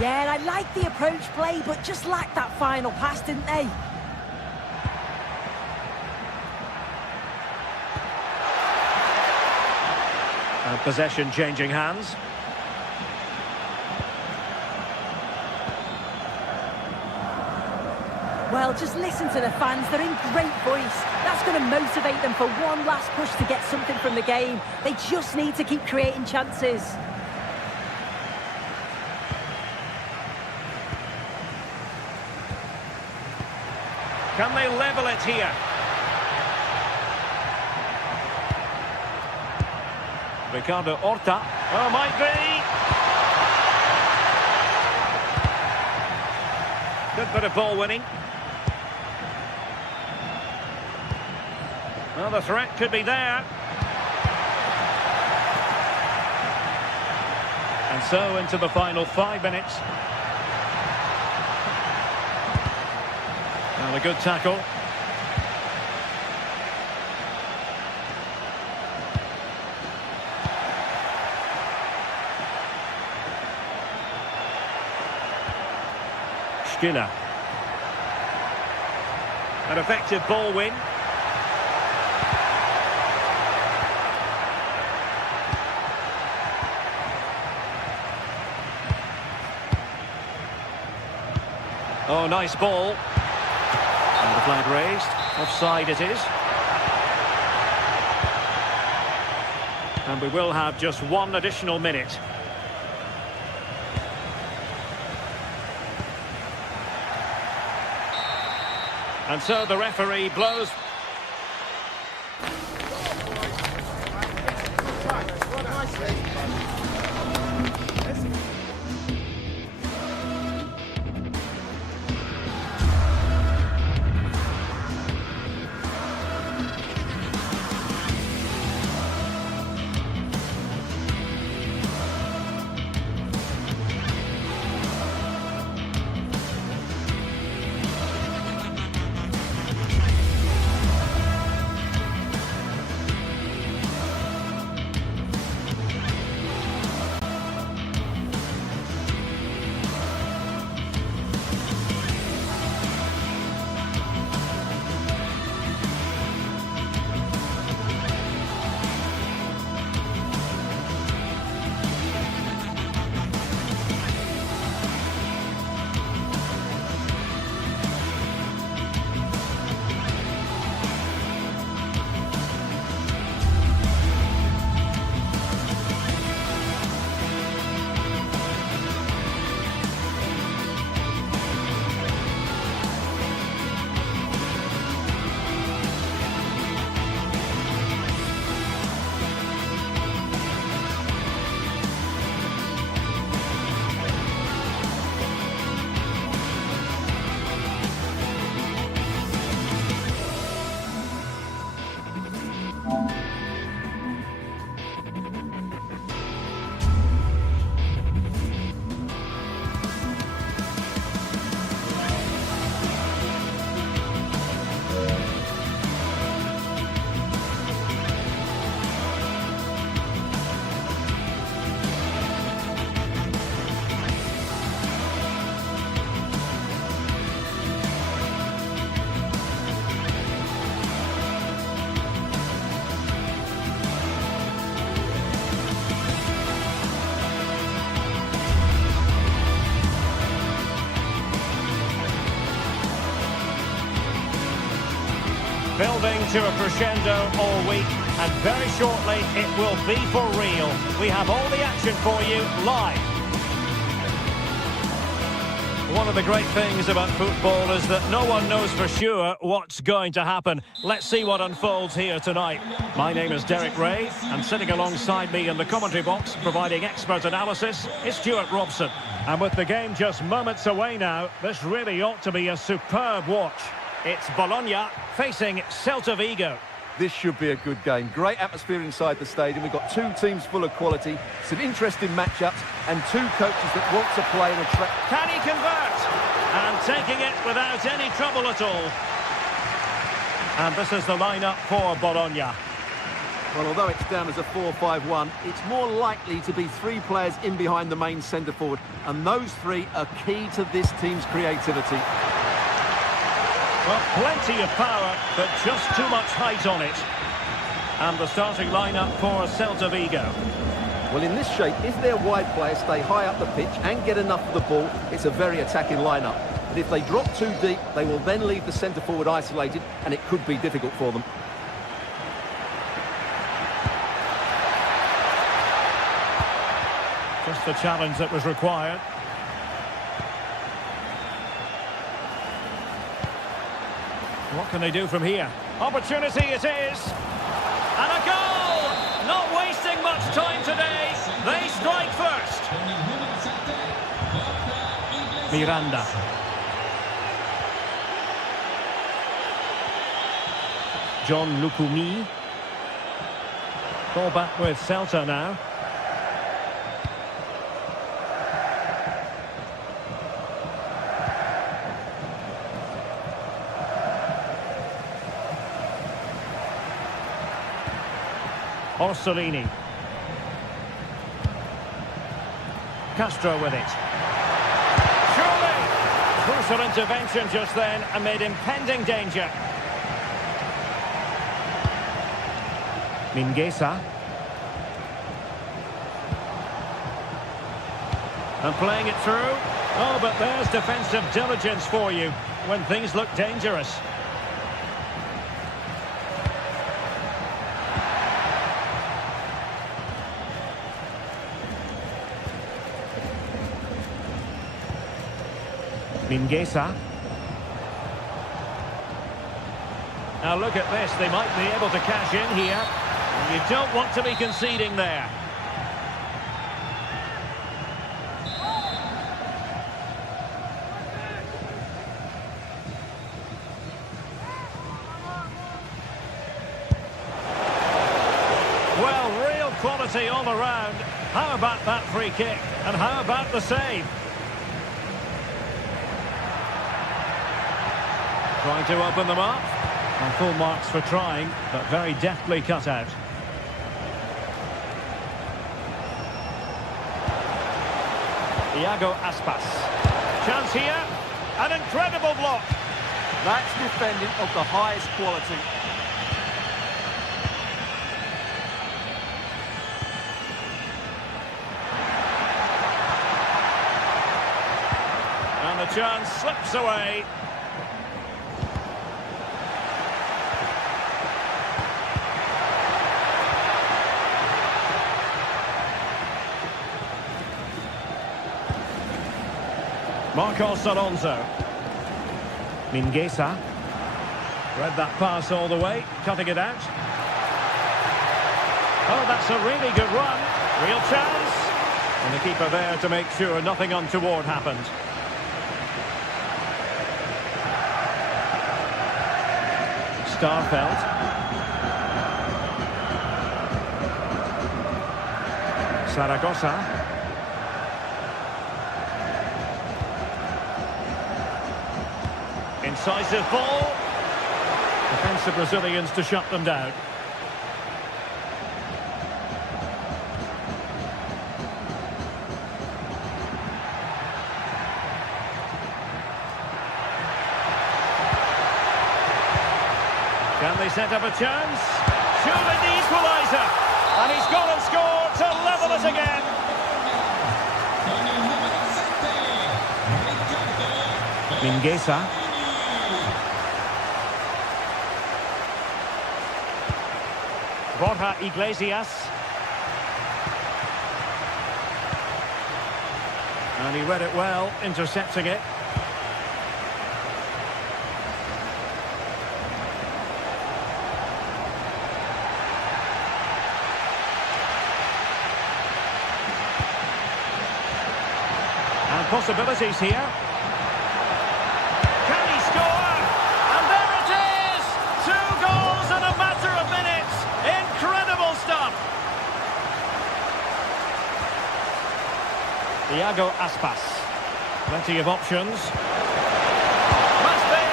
Yeah, and I like the approach play, but just lacked that final pass, didn't they? And possession changing hands. Well, just listen to the fans. They're in great voice. That's going to motivate them for one last push to get something from the game. They just need to keep creating chances. Can they level it here? Ricardo Horta. Oh, might be. Good bit of ball winning. Well, the threat could be there. And so into the final 5 minutes. Well, a good tackle. Skinner. An effective ball win. Oh, nice ball. And the flag raised. Offside it is. And we will have just 1 additional minute. And so the referee blows. to a crescendo all week, and very shortly it will be for real. We have all the action for you live. One of the great things about football is that no one knows for sure what's going to happen. Let's see what unfolds here tonight. My name is Derek Ray, and sitting alongside me in the commentary box, providing expert analysis, is Stuart Robson. And with the game just moments away now, this really ought to be a superb watch. It's Bologna facing Celta Vigo. This should be a good game. Great atmosphere inside the stadium. We've got two teams full of quality, some interesting matchups, and two coaches that want to play and attract. Can he convert? And taking it without any trouble at all. And this is the lineup for Bologna. Well, although it's down as a 4-5-1, it's more likely to be three players in behind the main centre-forward, and those three are key to this team's creativity. Well, plenty of power, but just too much height on it. And the starting lineup for Celta Vigo. Well, in this shape, if their wide players stay high up the pitch and get enough of the ball, it's a very attacking lineup. But if they drop too deep, they will then leave the centre-forward isolated, and it could be difficult for them. Just the challenge that was required. What can they do from here? Opportunity it is. And a goal! Not wasting much time today. They strike first. Miranda. John Lukumi. Ball back with Celta now. Orsolini. Castro with it. Surely! Crucial intervention just then amid impending danger. Mingueza. And playing it through. Oh, but there's defensive diligence for you when things look dangerous. Mingueza. Now look at this, they might be able to cash in here. You don't want to be conceding there. Well, real quality all around. How about that free kick? And how about the save? Trying to open them up. And full marks for trying, but very deftly cut out. Iago Aspas. Chance here. An incredible block. That's defending of the highest quality. And the chance slips away. Marcos Alonso. Mingueza. Read that pass all the way, cutting it out. Oh, that's a really good run. Real chance. And the keeper there to make sure nothing untoward happened. Starfelt. Zaragoza. Incisive ball. Defensive Brazilians to shut them down. Can they set up a chance? Surely the equaliser. And he's gone and scored to level it again. Borja Iglesias. And he read it well, intercepting it. And possibilities here. Can he score? And there it is! 2 goals in a matter of minutes. Incredible stuff. Iago Aspas. Plenty of options. Must be!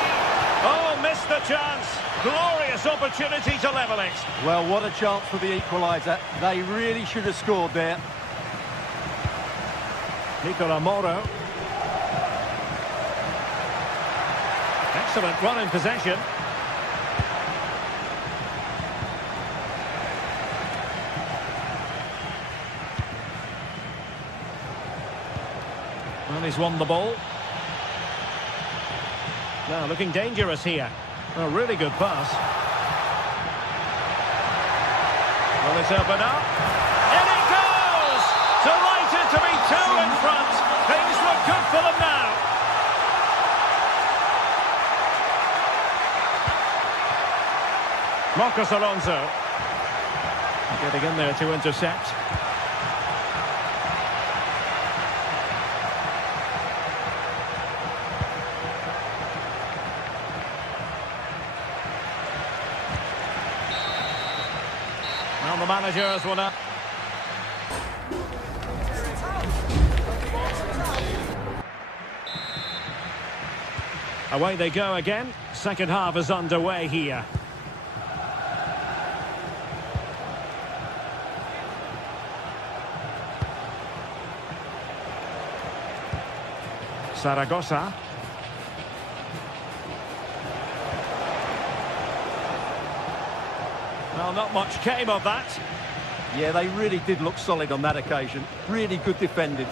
Oh, missed the chance. Glorious opportunity to level it. Well, what a chance for the equaliser. They really should have scored there. Nicola Moro. Excellent run in possession. Well, he's won the ball. Now looking dangerous here. A really good pass. Well, it's open up. In it goes! Delighted to be 2 in front. Things look good for them now. Marcos Alonso. Getting in there to intercept. Well, the managers will not. Away they go again. Second half is underway here. Zaragoza. Well, not much came of that. Yeah, they really did look solid on that occasion. Really good defending.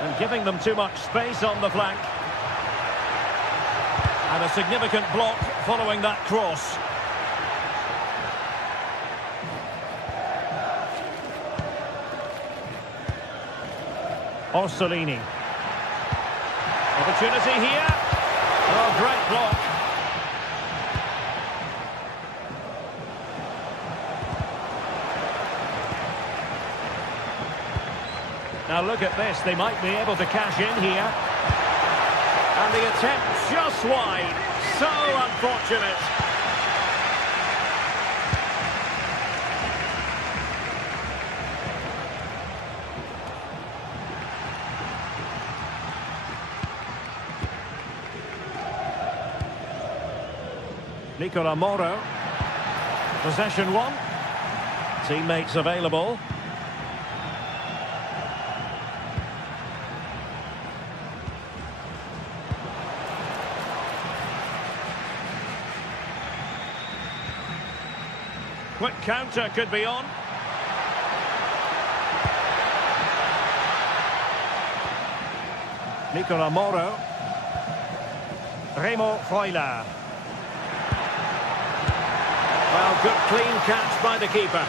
And giving them too much space on the flank. And a significant block following that cross. Orsolini. Opportunity here. Oh, great block. Now look at this, they might be able to cash in here. And the attempt just wide. So unfortunate. Nicola Moro. Possession 1. Teammates available. Quick counter could be on. Nicola Moro. Remo Freuler. Well, good clean catch by the keeper.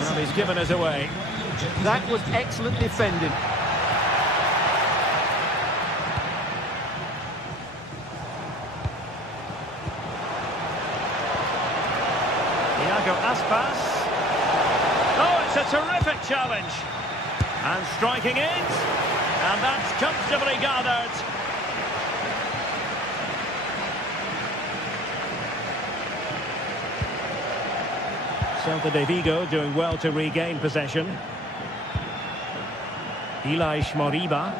Well, he's given us away. That was excellent defending. Iago Aspas. Oh, it's a terrific challenge. And striking it. And that's comfortably gathered. Celta de Vigo doing well to regain possession. Eli Moriba.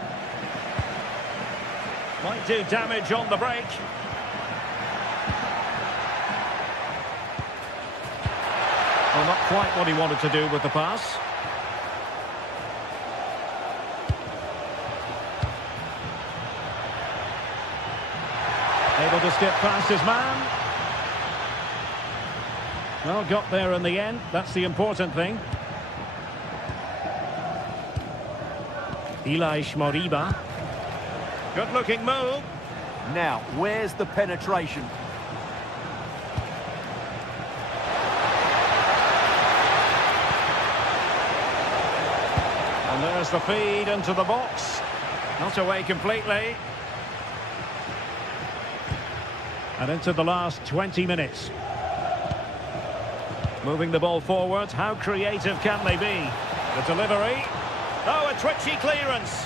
Might do damage on the break. Well, not quite what he wanted to do with the pass. Able to skip past his man. Well, got there in the end. That's the important thing. Eli Moriba. Good-looking move. Now, where's the penetration? And there's the feed into the box. Not away completely. And into the last 20 minutes. Moving the ball forward. How creative can they be? The delivery. Oh, a twitchy clearance.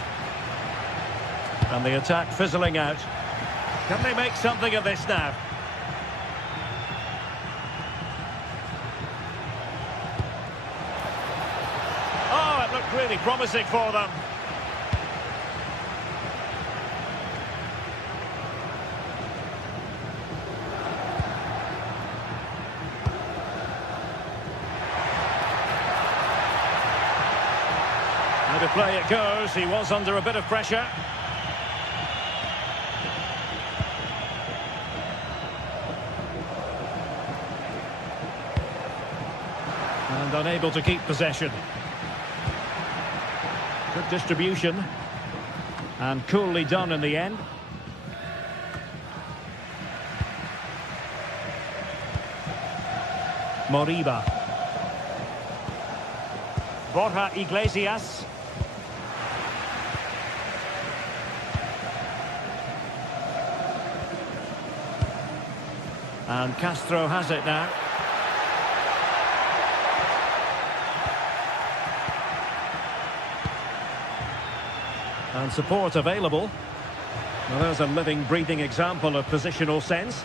And the attack fizzling out. Can they make something of this now? Oh, it looked really promising for them. How to play it goes. He was under a bit of pressure. And unable to keep possession. Good distribution. And coolly done in the end. Moriba. Borja Iglesias. And Castro has it now. And support available. Well, there's a living, breathing example of positional sense.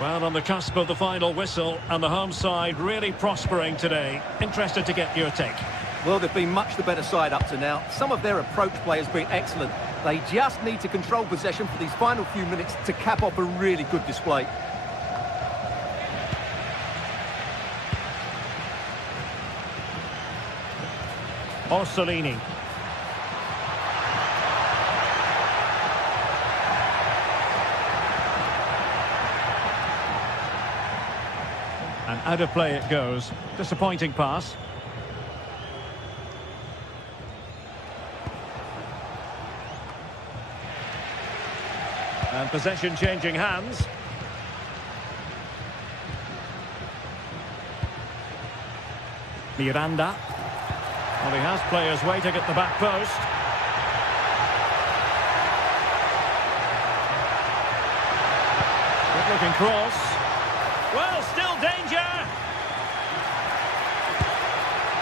Well, on the cusp of the final whistle, and the home side really prospering today. Interested to get your take. Well, they've been much the better side up to now. Some of their approach play has been excellent. They just need to control possession for these final few minutes to cap off a really good display. Orsolini. And out of play it goes. Disappointing pass. And possession changing hands. Miranda. Well, he has players waiting at the back post. Good looking cross. Well, still danger.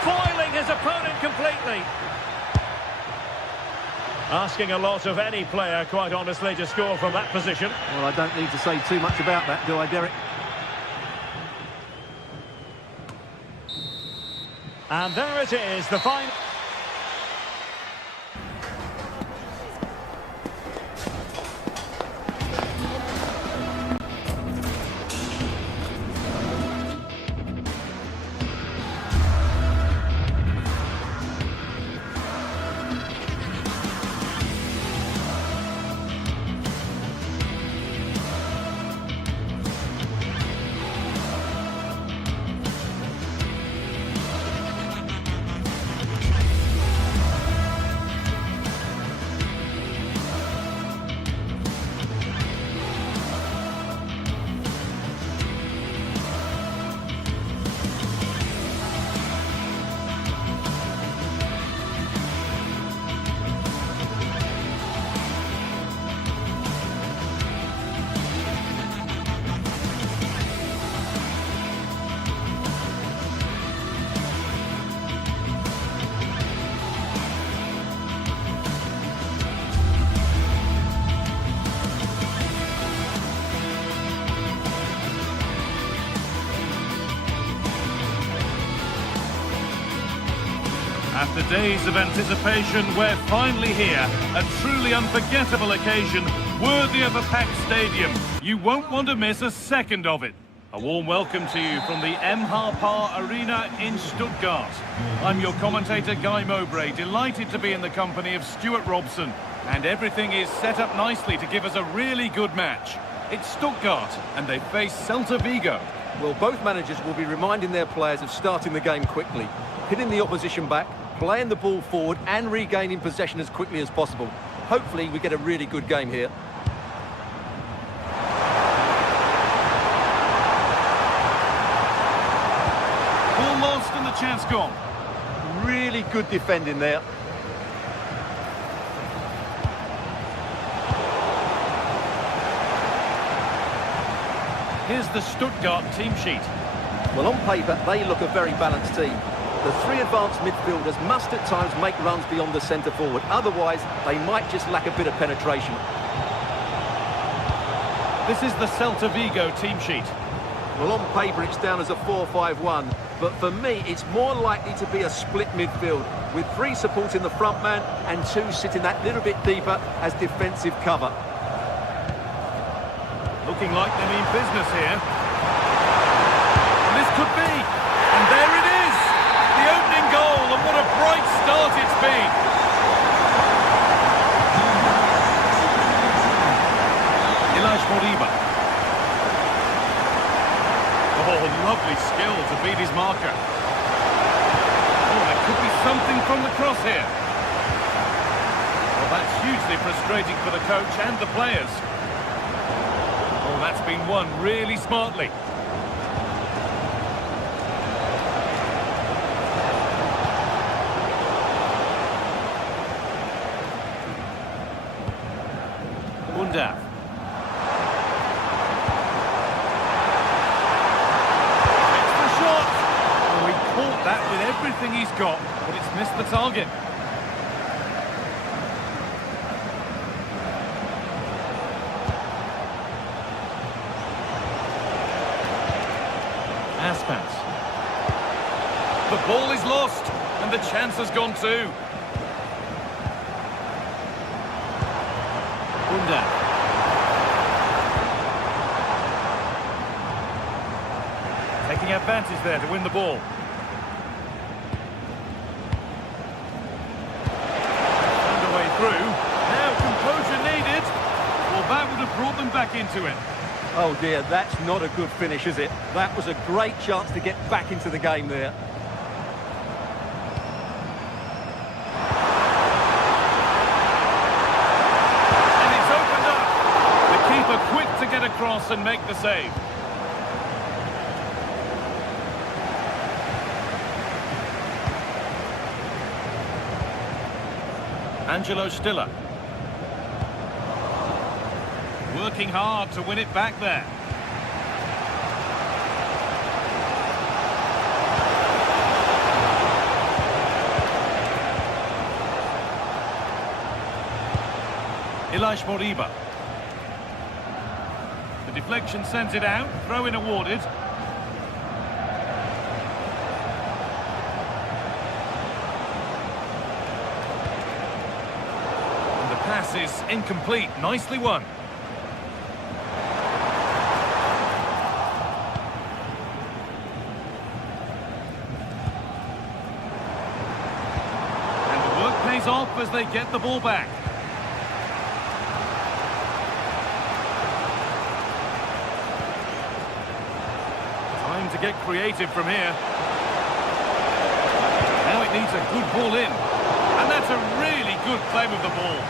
Foiling his opponent completely. Asking a lot of any player, quite honestly, to score from that position. Well, I don't need to say too much about that, do I, Derek? And there it is, the final. After days of anticipation, we're finally here. A truly unforgettable occasion, worthy of a packed stadium. You won't want to miss a second of it. A warm welcome to you from the MHP Arena in Stuttgart. I'm your commentator, Guy Mowbray, delighted to be in the company of Stuart Robson. And everything is set up nicely to give us a really good match. It's Stuttgart, and they face Celta Vigo. Well, both managers will be reminding their players of starting the game quickly, hitting the opposition back, playing the ball forward and regaining possession as quickly as possible. Hopefully we get a really good game here. Ball lost and the chance gone. Really good defending there. Here's the Stuttgart team sheet. Well, on paper, they look a very balanced team. The three advanced midfielders must at times make runs beyond the centre forward. Otherwise, they might just lack a bit of penetration. This is the Celta Vigo team sheet. Well, on paper, it's down as a 4-5-1. But for me, it's more likely to be a split midfield, with three supporting the front man and two sitting that little bit deeper as defensive cover. Looking like they mean business here. And this could be. And there it is. The opening goal, and what a bright start it's been. Moriba. Oh, lovely skill to beat his marker. Oh, there could be something from the cross here. Well, that's hugely frustrating for the coach and the players. Oh, that's been won really smartly. Undav. Extra shot. Oh, he caught that with everything he's got, but it's missed the target. Aspas. The ball is lost, and the chance has gone too. Undav. Taking advantage there to win the ball. Found a way through. Now composure needed. Well, that would have brought them back into it. Oh dear, that's not a good finish, is it? That was a great chance to get back into the game there. And it's opened up. The keeper quick to get across and make the save. Angelo Stiller. Working hard to win it back there. Moriba. The deflection sends it out, throw-in awarded. And the pass is incomplete, nicely won. Pays off as they get the ball back. Time to get creative from here. Now it needs a good ball in. And that's a really good claim of the ball.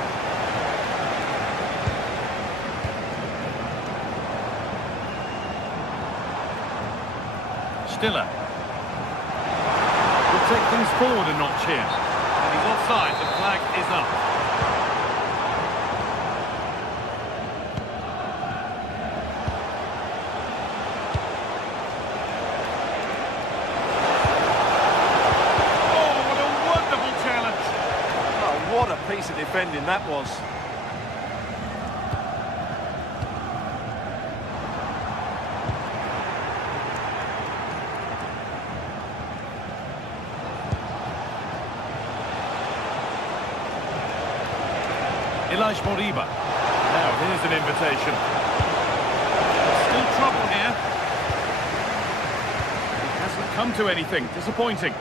Stiller. Will take things forward a notch here. He's offside, the flag is up. Oh, what a wonderful challenge. Oh, what a piece of defending that was. Moriba. Now here's an invitation. Still trouble here. It hasn't come to anything. Disappointing.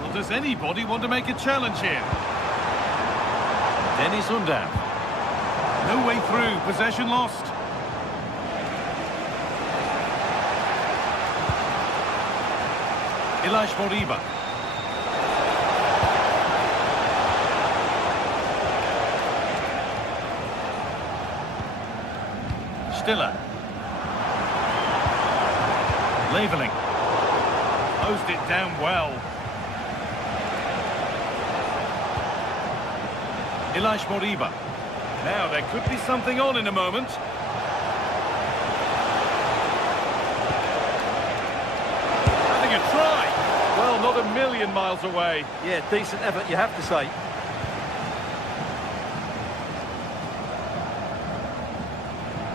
Well, does anybody want to make a challenge here? Dennis Undav. No way through. Possession lost. Moriba. Stiller. Leveling. Closed it down well. Moriba. Now there could be something on in a moment. Having a try. Well, not a million miles away. Yeah, decent effort, you have to say.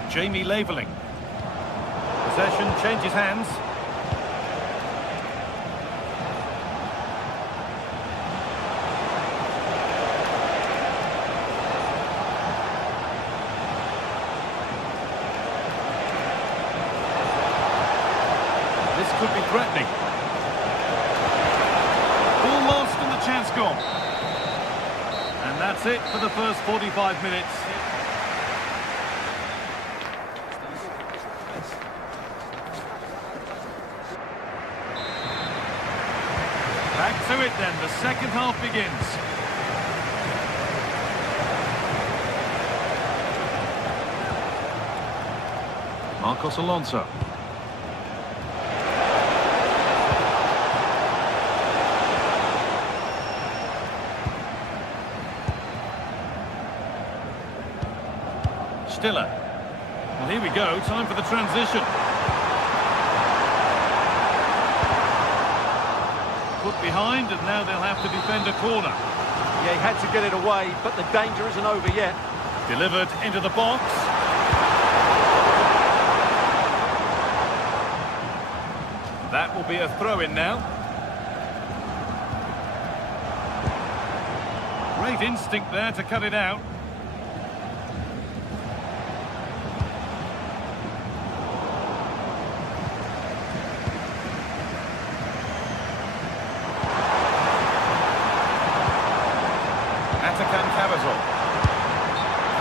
Jamie Leveling. Possession changes hands. This could be threatening. Ball lost and the chance gone. And that's it for the first 45 minutes. Back to it then, the second half begins. Marcos Alonso. Stiller. Well, here we go, time for the transition. Put behind, and now they'll have to defend a corner. Yeah, he had to get it away, but the danger isn't over yet. Delivered into the box. That will be a throw-in now. Great instinct there to cut it out.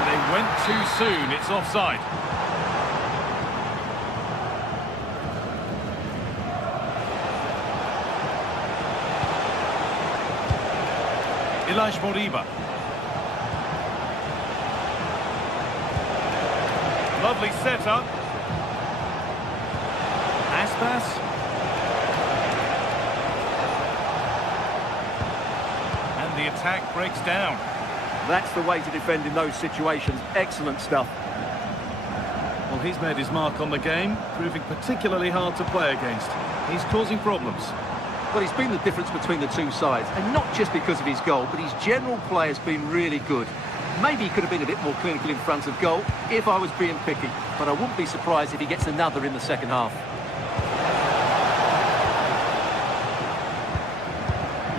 They went too soon, it's offside. Moriba. Lovely setup. Aspas. And the attack breaks down. That's the way to defend in those situations. Excellent stuff. Well, he's made his mark on the game, proving particularly hard to play against. He's causing problems. Well, he's been the difference between the two sides, and not just because of his goal, but his general play has been really good. Maybe he could have been a bit more clinical in front of goal if I was being picky, but I wouldn't be surprised if he gets another in the second half.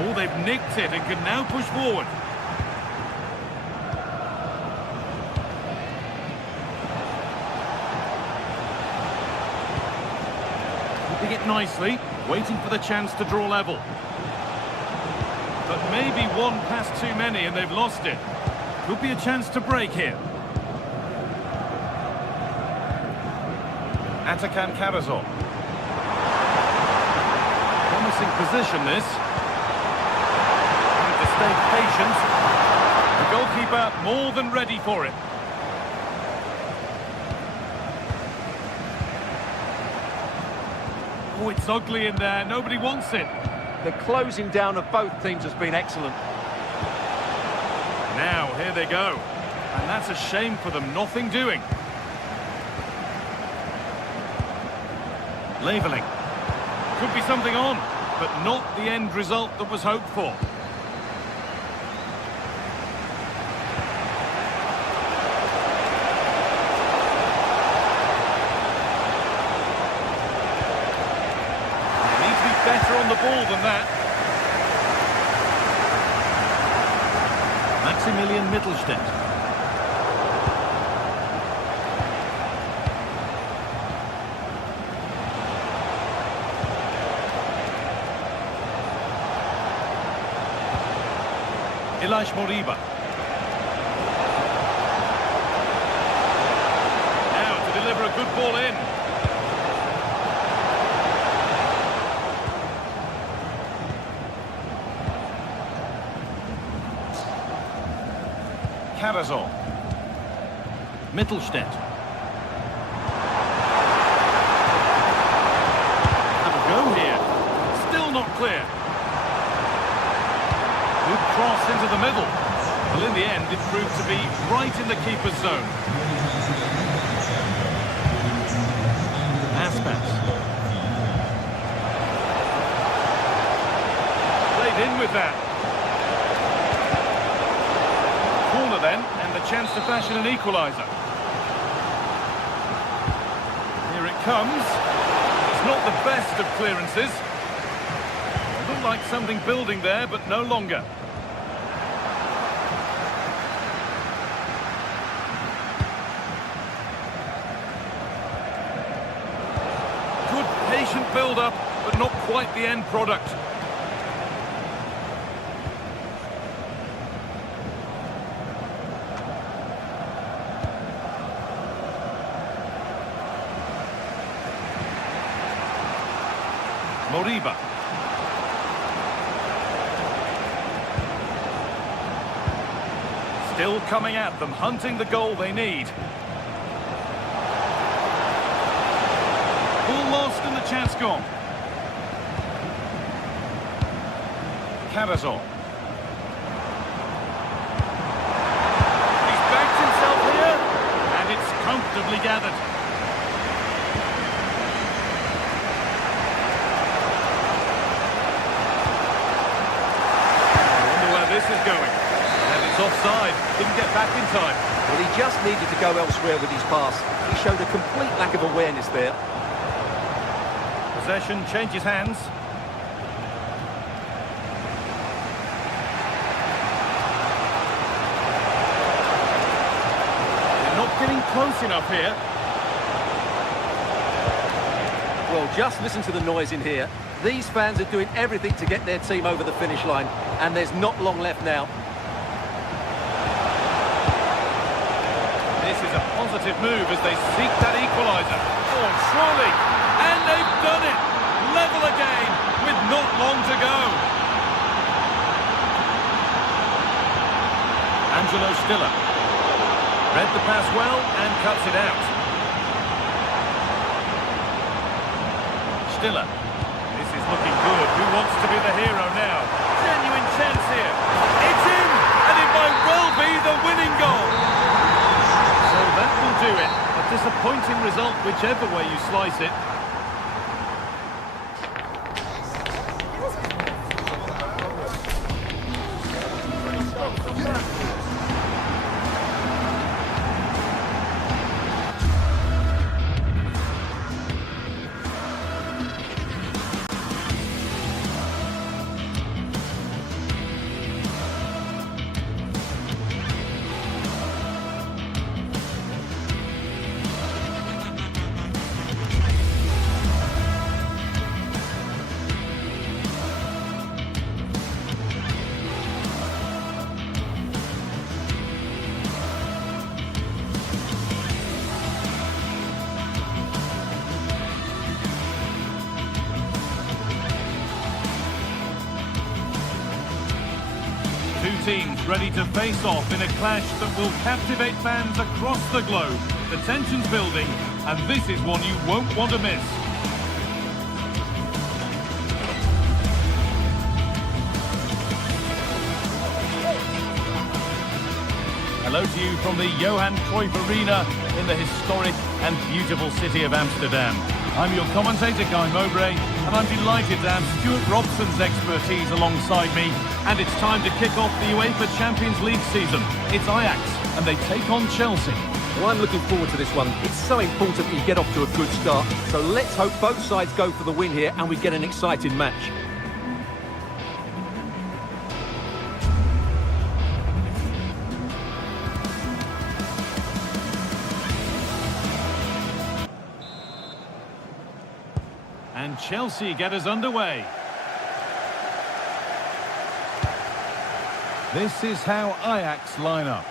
Oh, they've nicked it and can now push forward. It nicely, waiting for the chance to draw level. But maybe one pass too many and they've lost it. Could be a chance to break here. Atakan Cabazon. Promising position this. Need to stay patient. The goalkeeper more than ready for it. Oh, it's ugly in there. Nobody wants it. The closing down of both teams has been excellent. Now, here they go. And that's a shame for them. Nothing doing. Leveling. Could be something on, but not the end result that was hoped for. Better on the ball than that. Maximilian Mittelstädt. Moriba. Now to deliver a good ball in. Carasol. Mittelstädt. Have a go here. Still not clear. Good cross into the middle. Well, in the end, it proved to be right in the keeper's zone. Aspas. Played in with that. Corner then, and the chance to fashion an equaliser. Here it comes. It's not the best of clearances. It looked like something building there, but no longer. Good patient build-up, but not quite the end product. Moriba. Still coming at them, hunting the goal they need. Ball lost and the chance gone. Carasol. He's backed himself here, and it's comfortably gathered. This is going, and it's offside. Didn't get back in time. Well, he just needed to go elsewhere with his pass. He showed a complete lack of awareness there. Possession changes hands. They're not getting close enough here. Well, just listen to the noise in here. These fans are doing everything to get their team over the finish line, and there's not long left now. This is a positive move as they seek that equaliser. Oh, surely! And they've done it! Level again, with not long to go. Angelo Stiller. Read the pass well and cuts it out. Stiller. This is looking good. Who wants to be the hero now? Genuine chance here. It's in! And it might well be the winning goal. So that will do it. A disappointing result, whichever way you slice it. Two teams ready to face off in a clash that will captivate fans across the globe. The tension's building, and this is one you won't want to miss. Hello to you from the Johan Cruyff Arena in the historic and beautiful city of Amsterdam. I'm your commentator, Guy Mowbray, and I'm delighted to have Stuart Robson's expertise alongside me. And it's time to kick off the UEFA Champions League season. It's Ajax, and they take on Chelsea. Well, I'm looking forward to this one. It's so important that you get off to a good start. So let's hope both sides go for the win here and we get an exciting match. And Chelsea get us underway. This is how Ajax line up.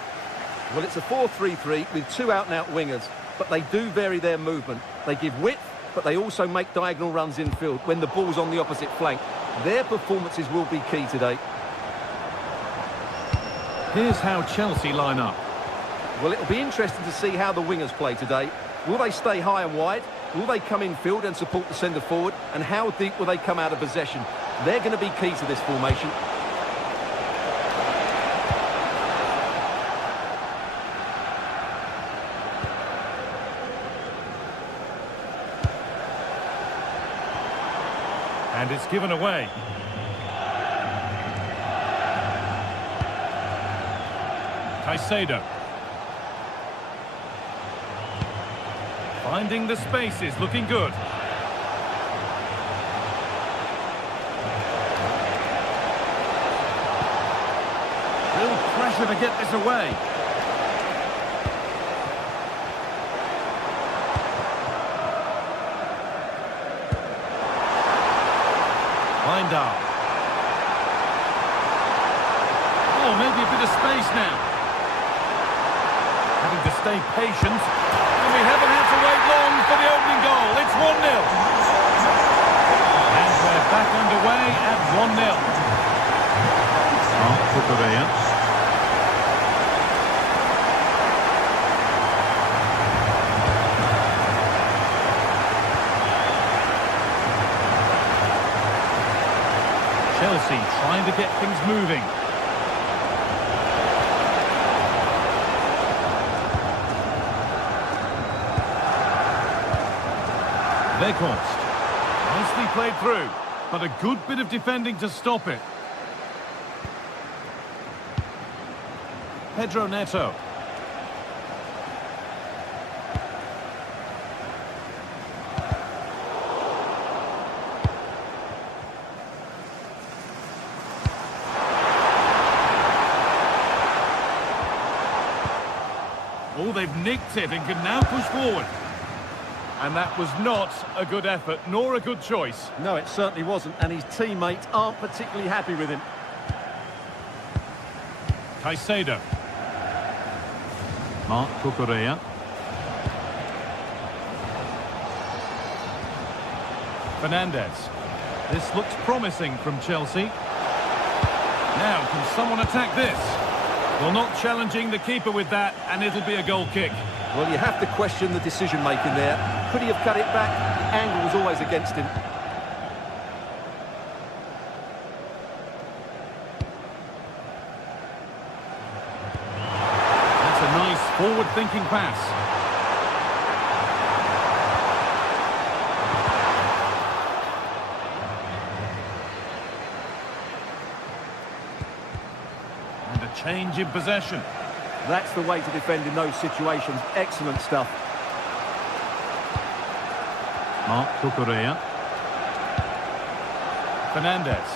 Well, it's a 4-3-3 with two out-and-out wingers, but they do vary their movement. They give width, but they also make diagonal runs infield when the ball's on the opposite flank. Their performances will be key today. Here's how Chelsea line up. Well, it'll be interesting to see how the wingers play today. Will they stay high and wide? Will they come in field and support the centre forward? And how deep will they come out of possession? They're going to be key to this formation. And it's given away. Caicedo. Finding the spaces, looking good. Real pressure to get this away. Lindau. Oh, maybe a bit of space now. Having to stay patient. And we haven't had to wait long for the opening goal. It's 1-0. And we're back underway at 1-0. Cucurella. Chelsea trying to get things moving. Weghorst. Nicely played through, but a good bit of defending to stop it. Pedro Neto. Oh, they've nicked it and can now push forward. And that was not a good effort, nor a good choice. No, it certainly wasn't, and his teammates aren't particularly happy with him. Caicedo. Marc Cucurella. Fernandez. This looks promising from Chelsea. Now, can someone attack this? Well, not challenging the keeper with that, and it'll be a goal kick. Well, you have to question the decision-making there. Could he have cut it back? The angle was always against him. That's a nice forward-thinking pass. And a change in possession. That's the way to defend in those situations. Excellent stuff. Marc Cucurella. Fernandez.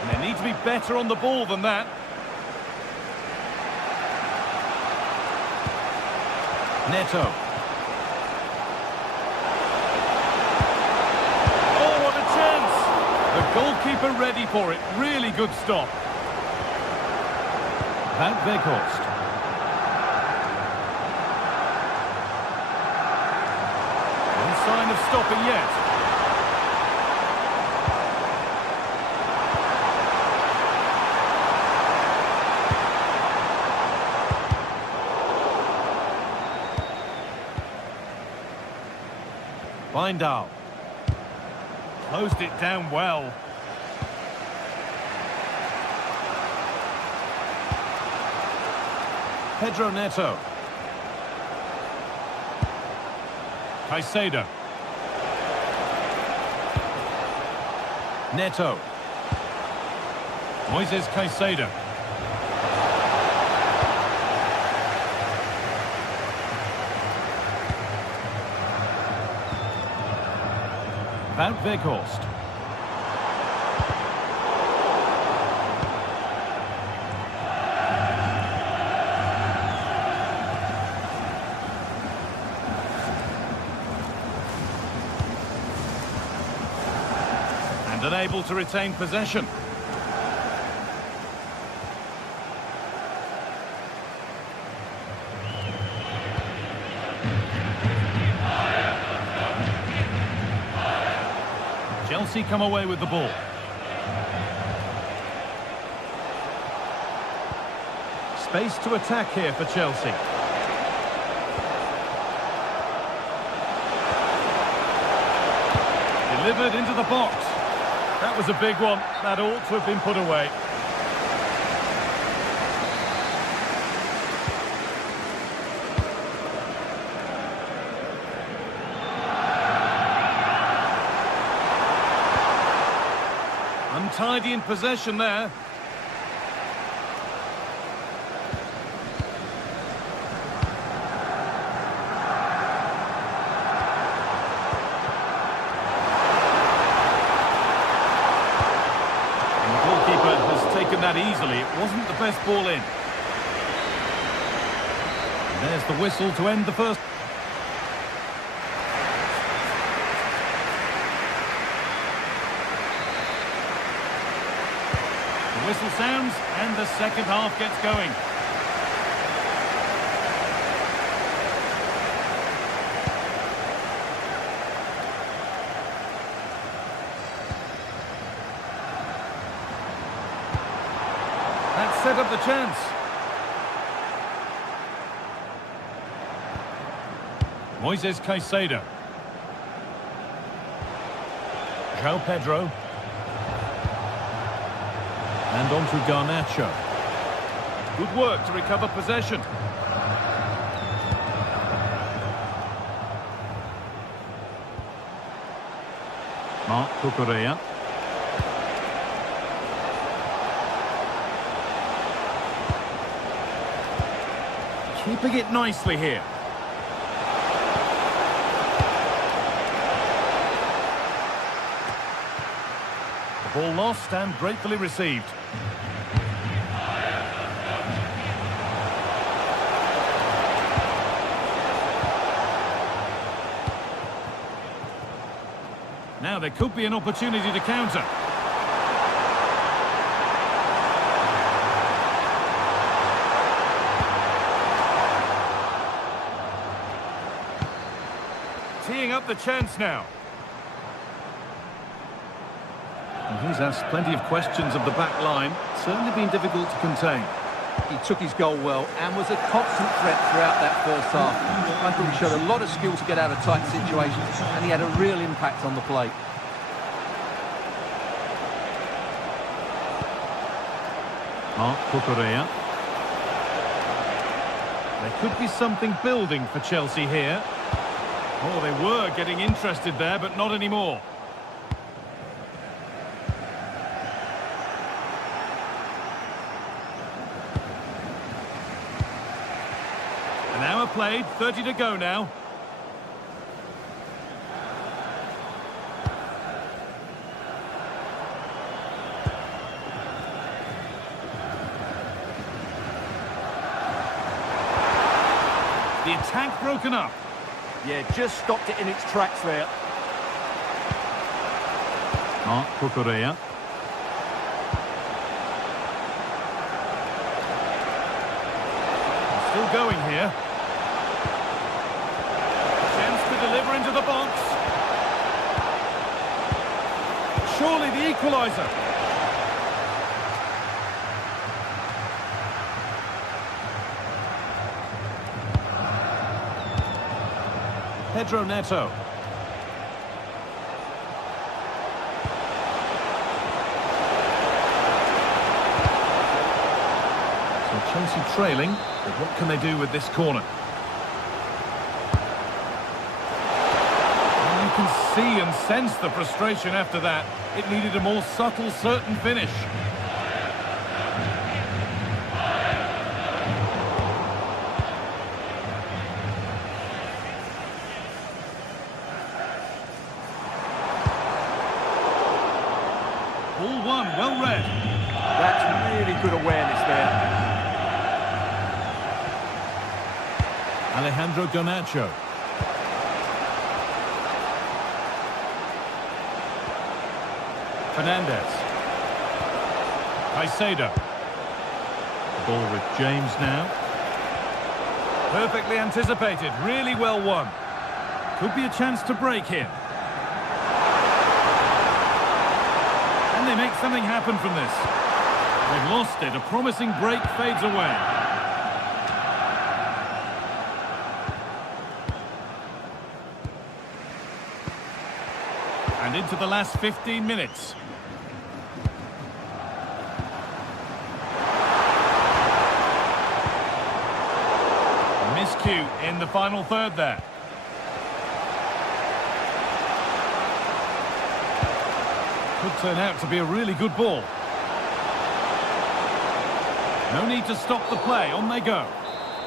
And they need to be better on the ball than that. Neto. The goalkeeper ready for it. Really good stop. Van Weghorst. No sign of stopping yet. Lindau. Closed it down well. Pedro Neto. Caicedo. Neto. Moises Caicedo. Van Weghorst. And unable to retain possession. Chelsea come away with the ball. Space to attack here for Chelsea. Delivered into the box. That was a big one. That ought to have been put away. Untidy in possession there. That easily. It wasn't the best ball in. And there's the whistle to end the first. The whistle sounds and the second half gets going. Set up the chance. Moises Caicedo. João Pedro. And on to Garnacho. Good work to recover possession. Marc Cucurella. Keeping it nicely here. The ball lost and gratefully received. Now there could be an opportunity to counter. Teeing up the chance now. And he's asked plenty of questions of the back line. Certainly been difficult to contain. He took his goal well and was a constant threat throughout that first half. I thought he showed a lot of skill to get out of tight situations, and he had a real impact on the plate. Marc Cucurella. There could be something building for Chelsea here. Oh, they were getting interested there, but not anymore. An hour played, 30 to go now. The attack broken up. Yeah, just stopped it in its tracks there. Marc Cucurella. Still going here. Chance to deliver into the box. Surely the equaliser. Pedro Neto. So Chelsea trailing, but what can they do with this corner? And you can see and sense the frustration after that. It needed a more subtle, certain finish. Ball one, well read. That's really good awareness there. Alejandro Garnacho. Fernandez. Caicedo. The ball with James now. Perfectly anticipated, really well won. Could be a chance to break here. And they make something happen from this. They've lost it. A promising break fades away. And into the last 15 minutes. Miscue in the final third there. Could turn out to be a really good ball. No need to stop the play, on they go.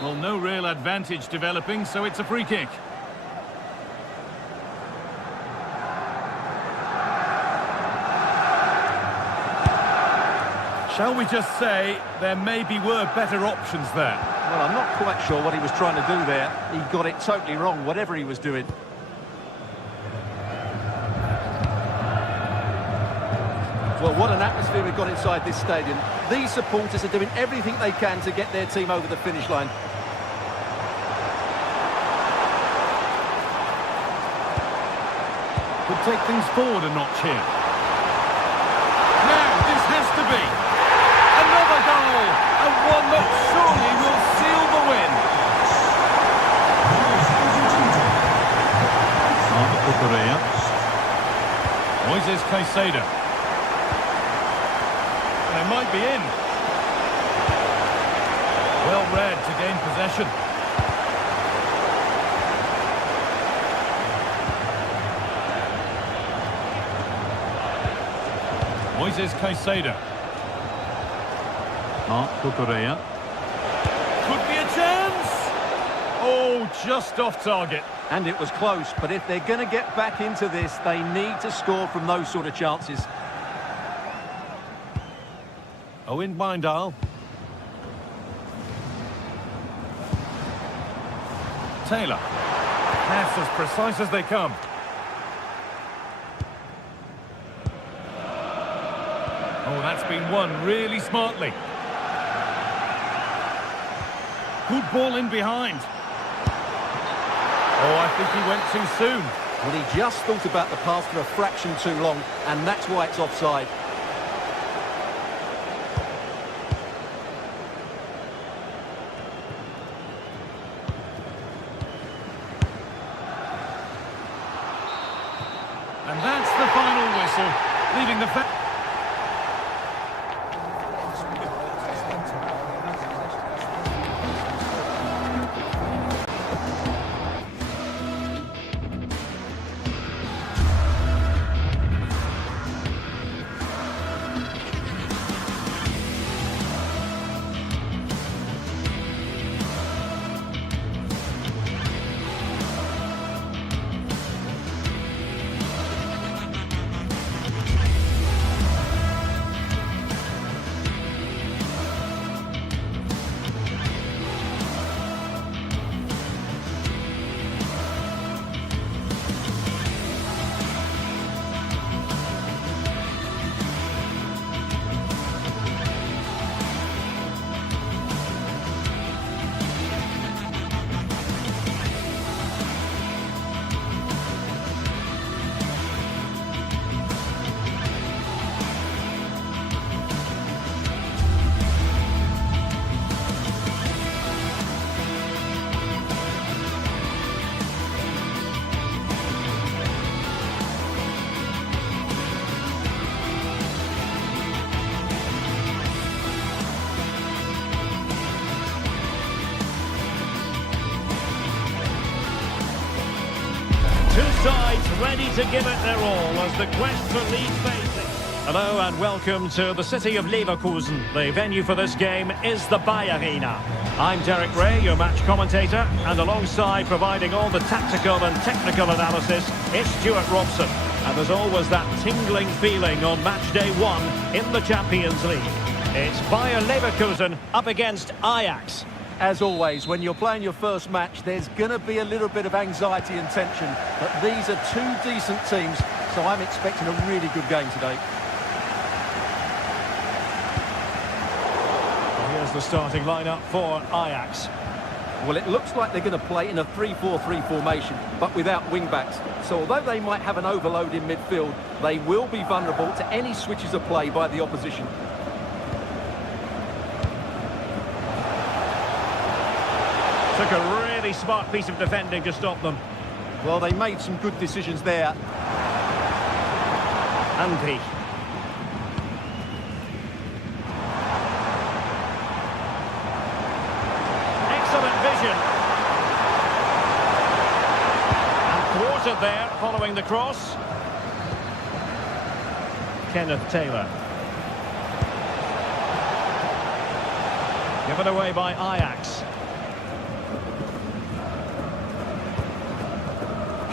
Well, no real advantage developing, so it's a free kick. Shall we just say there maybe were better options there? Well, I'm not quite sure what he was trying to do there. He got it totally wrong, whatever he was doing. Well, what an atmosphere we've got inside this stadium. These supporters are doing everything they can to get their team over the finish line. Could take things forward a notch here. Now, this has to be another goal, and one that surely will seal the win. Moises Caicedo. They might be in. Well read to gain possession. Moises Caicedo. Cucurella. Could be a chance. Oh, just off target. And it was close, but if they're going to get back into this, they need to score from those sort of chances. Owen Bindal. Taylor. Pass as precise as they come. Oh, that's been won really smartly. Good ball in behind. Oh, I think he went too soon. Well, he just thought about the pass for a fraction too long, and that's why it's offside. And that's the final whistle, leaving the... Sides ready to give it their all as the quest for lead faces. Hello and welcome to the city of Leverkusen. The venue for this game is the Bayer Arena. I'm Derek Ray, your match commentator, and alongside providing all the tactical and technical analysis, it's Stuart Robson. And there's always that tingling feeling on match day 1 in the Champions League. It's Bayer Leverkusen up against Ajax. As always, when you're playing your first match, there's going to be a little bit of anxiety and tension. But these are two decent teams, so I'm expecting a really good game today. Here's the starting lineup for Ajax. Well, it looks like they're going to play in a 3-4-3 formation, but without wing-backs. So although they might have an overload in midfield, they will be vulnerable to any switches of play by the opposition. Took a really smart piece of defending to stop them. Well, they made some good decisions there. Andy. Excellent vision. And thwarted there following the cross. Kenneth Taylor. Given away by Ajax.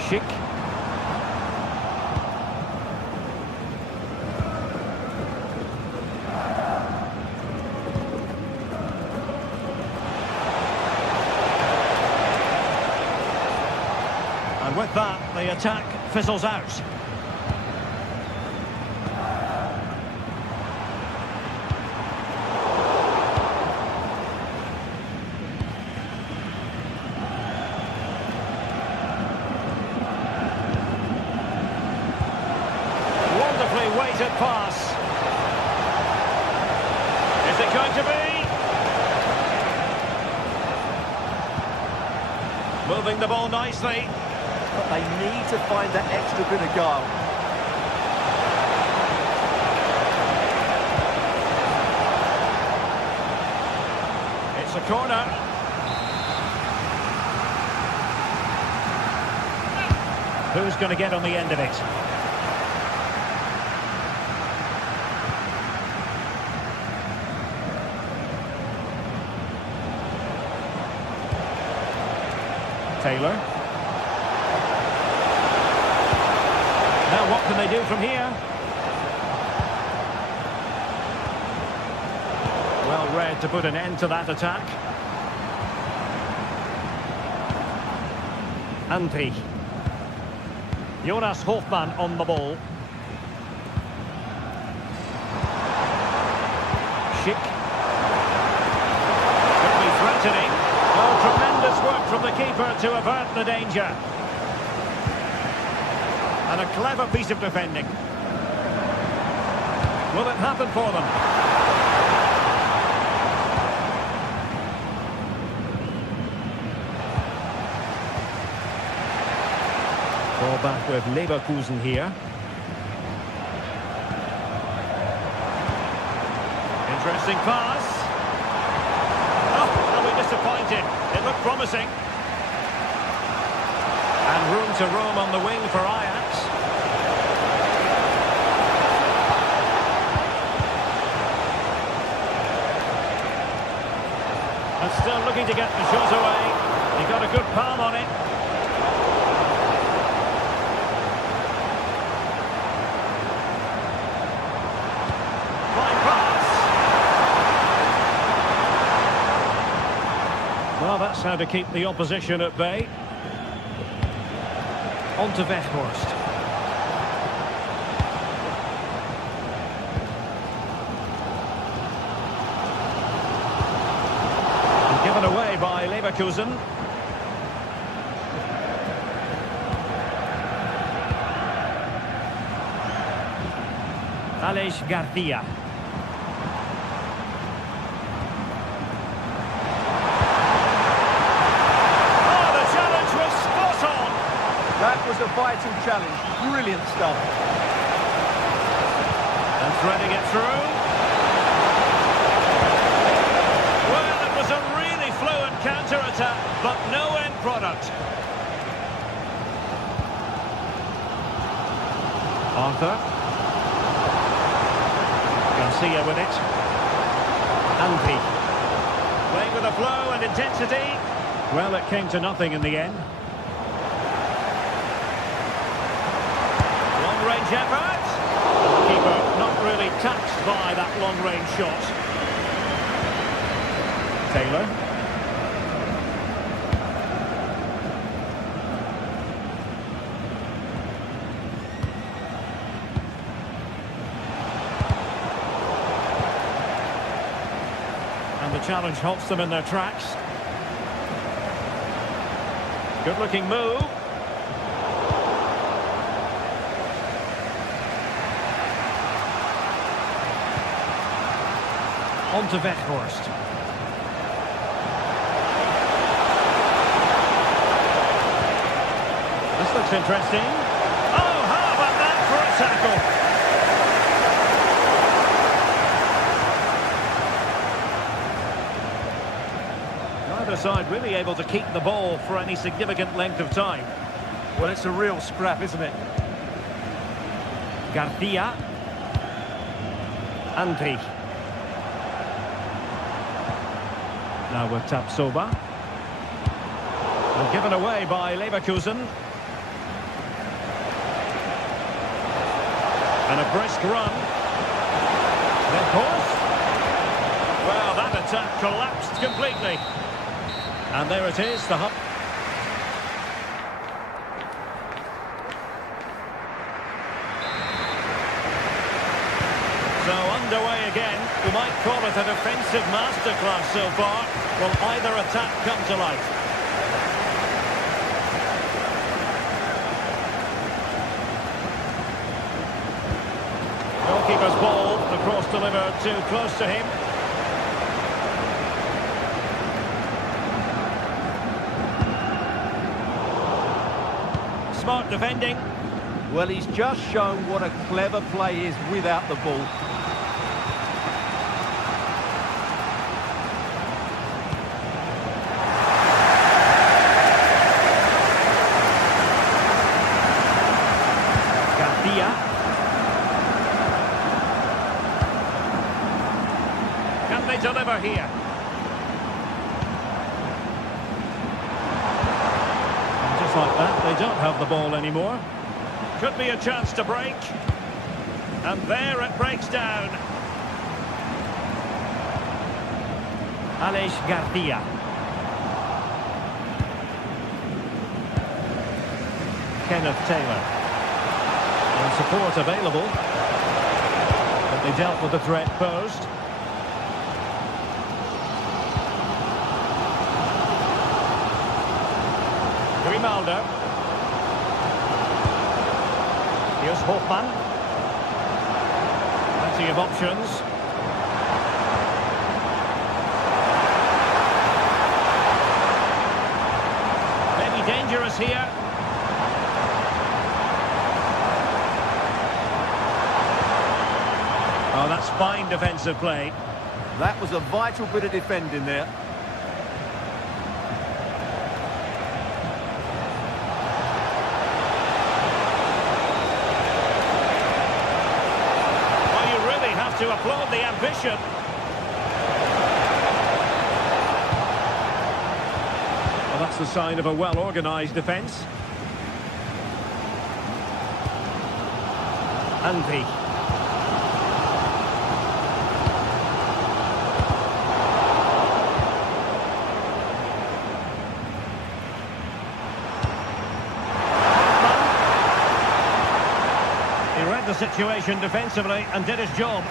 Schick. And with that, the attack fizzles out. Weighted pass. Is it going to be? Moving the ball nicely. But they need to find that extra bit of guile. It's a corner. Who's going to get on the end of it? Taylor. Now what can they do from here? Well read to put an end to that attack. Andri. Jonas Hofmann on the ball. Schick. Could be threatening. Oh, tremendous work from the keeper to avert the danger. And a clever piece of defending. Will it happen for them? Ball back with Leverkusen here. Interesting pass. Disappointed. It looked promising. And room to roam on the wing for Ajax. And still looking to get the shot away. He got a good palm on it. Well, that's how to keep the opposition at bay. On to Weghorst. And given away by Leverkusen. Alex Garcia. That was a vital challenge. Brilliant stuff. And threading it through. Well, it was a really fluent counter-attack, but no end product. Arthur. Garcia with it. Andy. Playing with a flow and intensity. Well, it came to nothing in the end. Long-range effort. The keeper not really touched by that long-range shot. Taylor. And the challenge halts them in their tracks. Good-looking move. On to Weghorst. This looks interesting. Oh, how about that for a tackle? side really able to keep the ball for any significant length of time. Well, it's a real scrap, isn't it? Garcia. Antti. Now with Tapsoba. Well, given away by Leverkusen. And a brisk run. Then course. Well, that attack collapsed completely. And there it is, the hub. So underway again. We might call it a defensive masterclass so far. Will either attack come to light? Goalkeeper's ball, the cross delivered too close to him. Smart defending. Well, he's just shown what a clever play is without the ball. Garcia. Can they deliver here? And just like that, they don't have the ball anymore. Could be a chance to break. And there it breaks down. Aleix Garcia. Kenneth Taylor. And support available. But they dealt with the threat posed. Grimaldo. Here's Hofmann. Plenty of options. Maybe dangerous here. Oh, that's fine defensive play. That was a vital bit of defending there. To applaud the ambition. Well, that's the sign of a well-organised defence. Antti. He read the situation defensively and did his job.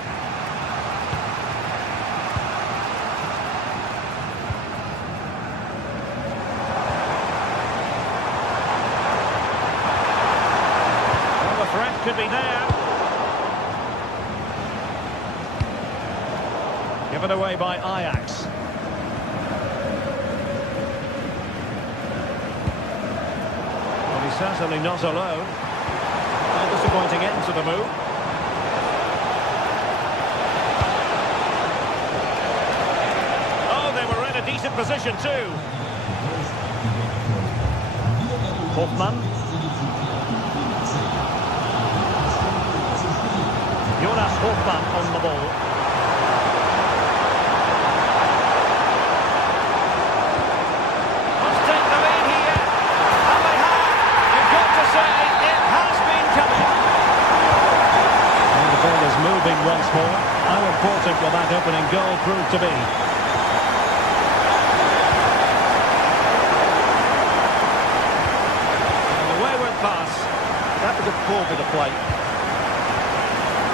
Could be there. Given away by Ajax. Well, he's certainly not alone. A disappointing end to the move. Oh, they were in a decent position too. Hofmann. Jonas Hofmann on the ball. Must take the lead here. And they have. You've got to say, it has been coming. And the ball is moving once more. How important will that opening goal prove to be? And the wayward pass. That was a poor bit of play.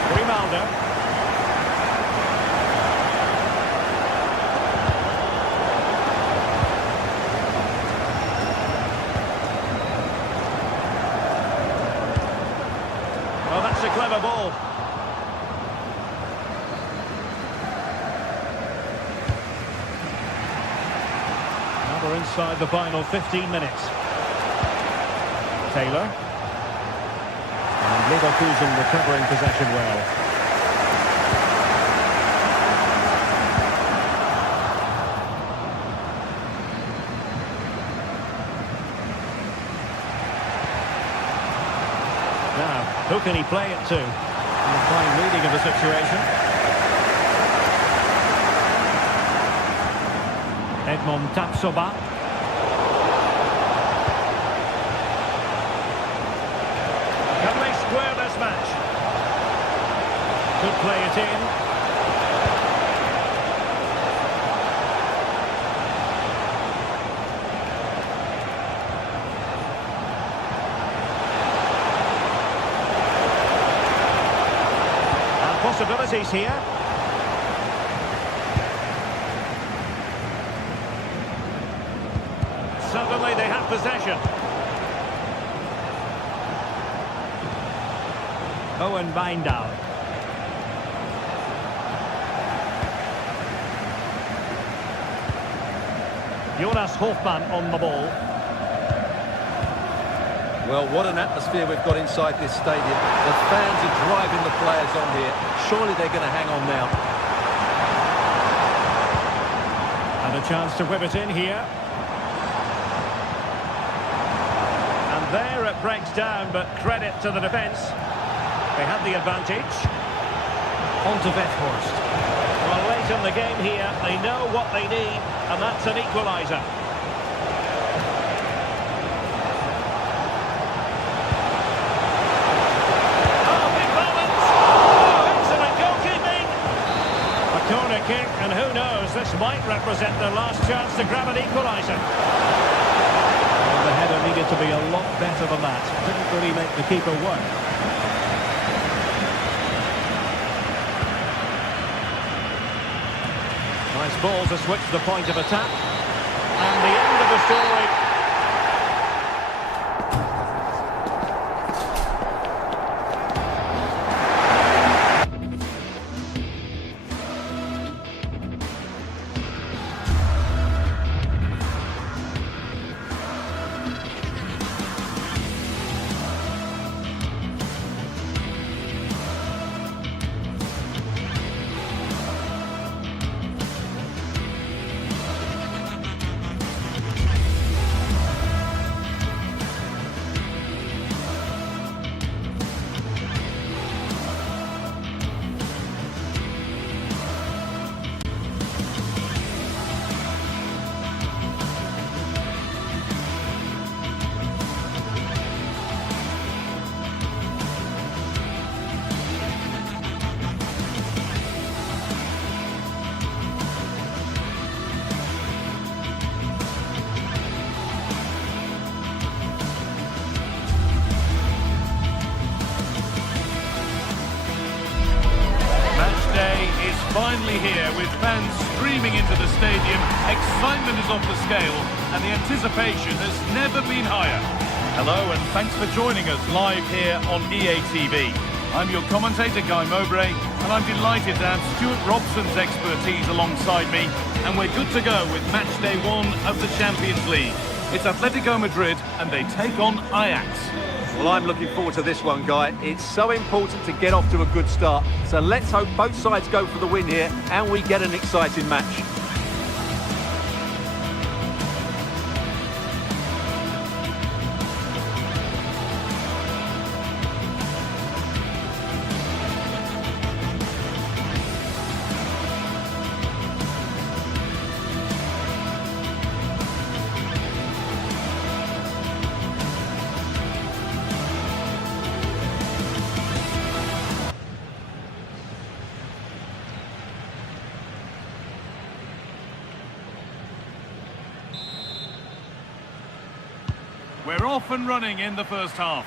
Grimaldo. Well, that's a clever ball. Now we're inside the final 15 minutes. Taylor. And Leverkusen recovering possession well. Now, who can he play it to? A fine reading of the situation. Edmond Tapsoba. Can they square this match? Could play it in. Possibilities here. Suddenly they have possession. Owen Wijndal. Jonas Hofmann on the ball. Well, what an atmosphere we've got inside this stadium. The fans are driving the players on here. Surely they're going to hang on now. And a chance to whip it in here. And there it breaks down, but credit to the defence. They had the advantage. On to Weghorst. Well, late in the game here, they know what they need, and that's an equaliser. Kick, and who knows, this might represent their last chance to grab an equaliser. Well, the header needed to be a lot better than that. Didn't really make the keeper work. Nice ball to switch the point of attack. And the end of the story. Finally here, with fans streaming into the stadium, excitement is off the scale, and the anticipation has never been higher. Hello, and thanks for joining us live here on EA TV. I'm your commentator, Guy Mowbray, and I'm delighted to have Stuart Robson's expertise alongside me, and we're good to go with match day 1 of the Champions League. It's Atletico Madrid, and they take on Ajax. Well, I'm looking forward to this one, Guy. It's so important to get off to a good start. So let's hope both sides go for the win here and we get an exciting match. We're off and running in the first half.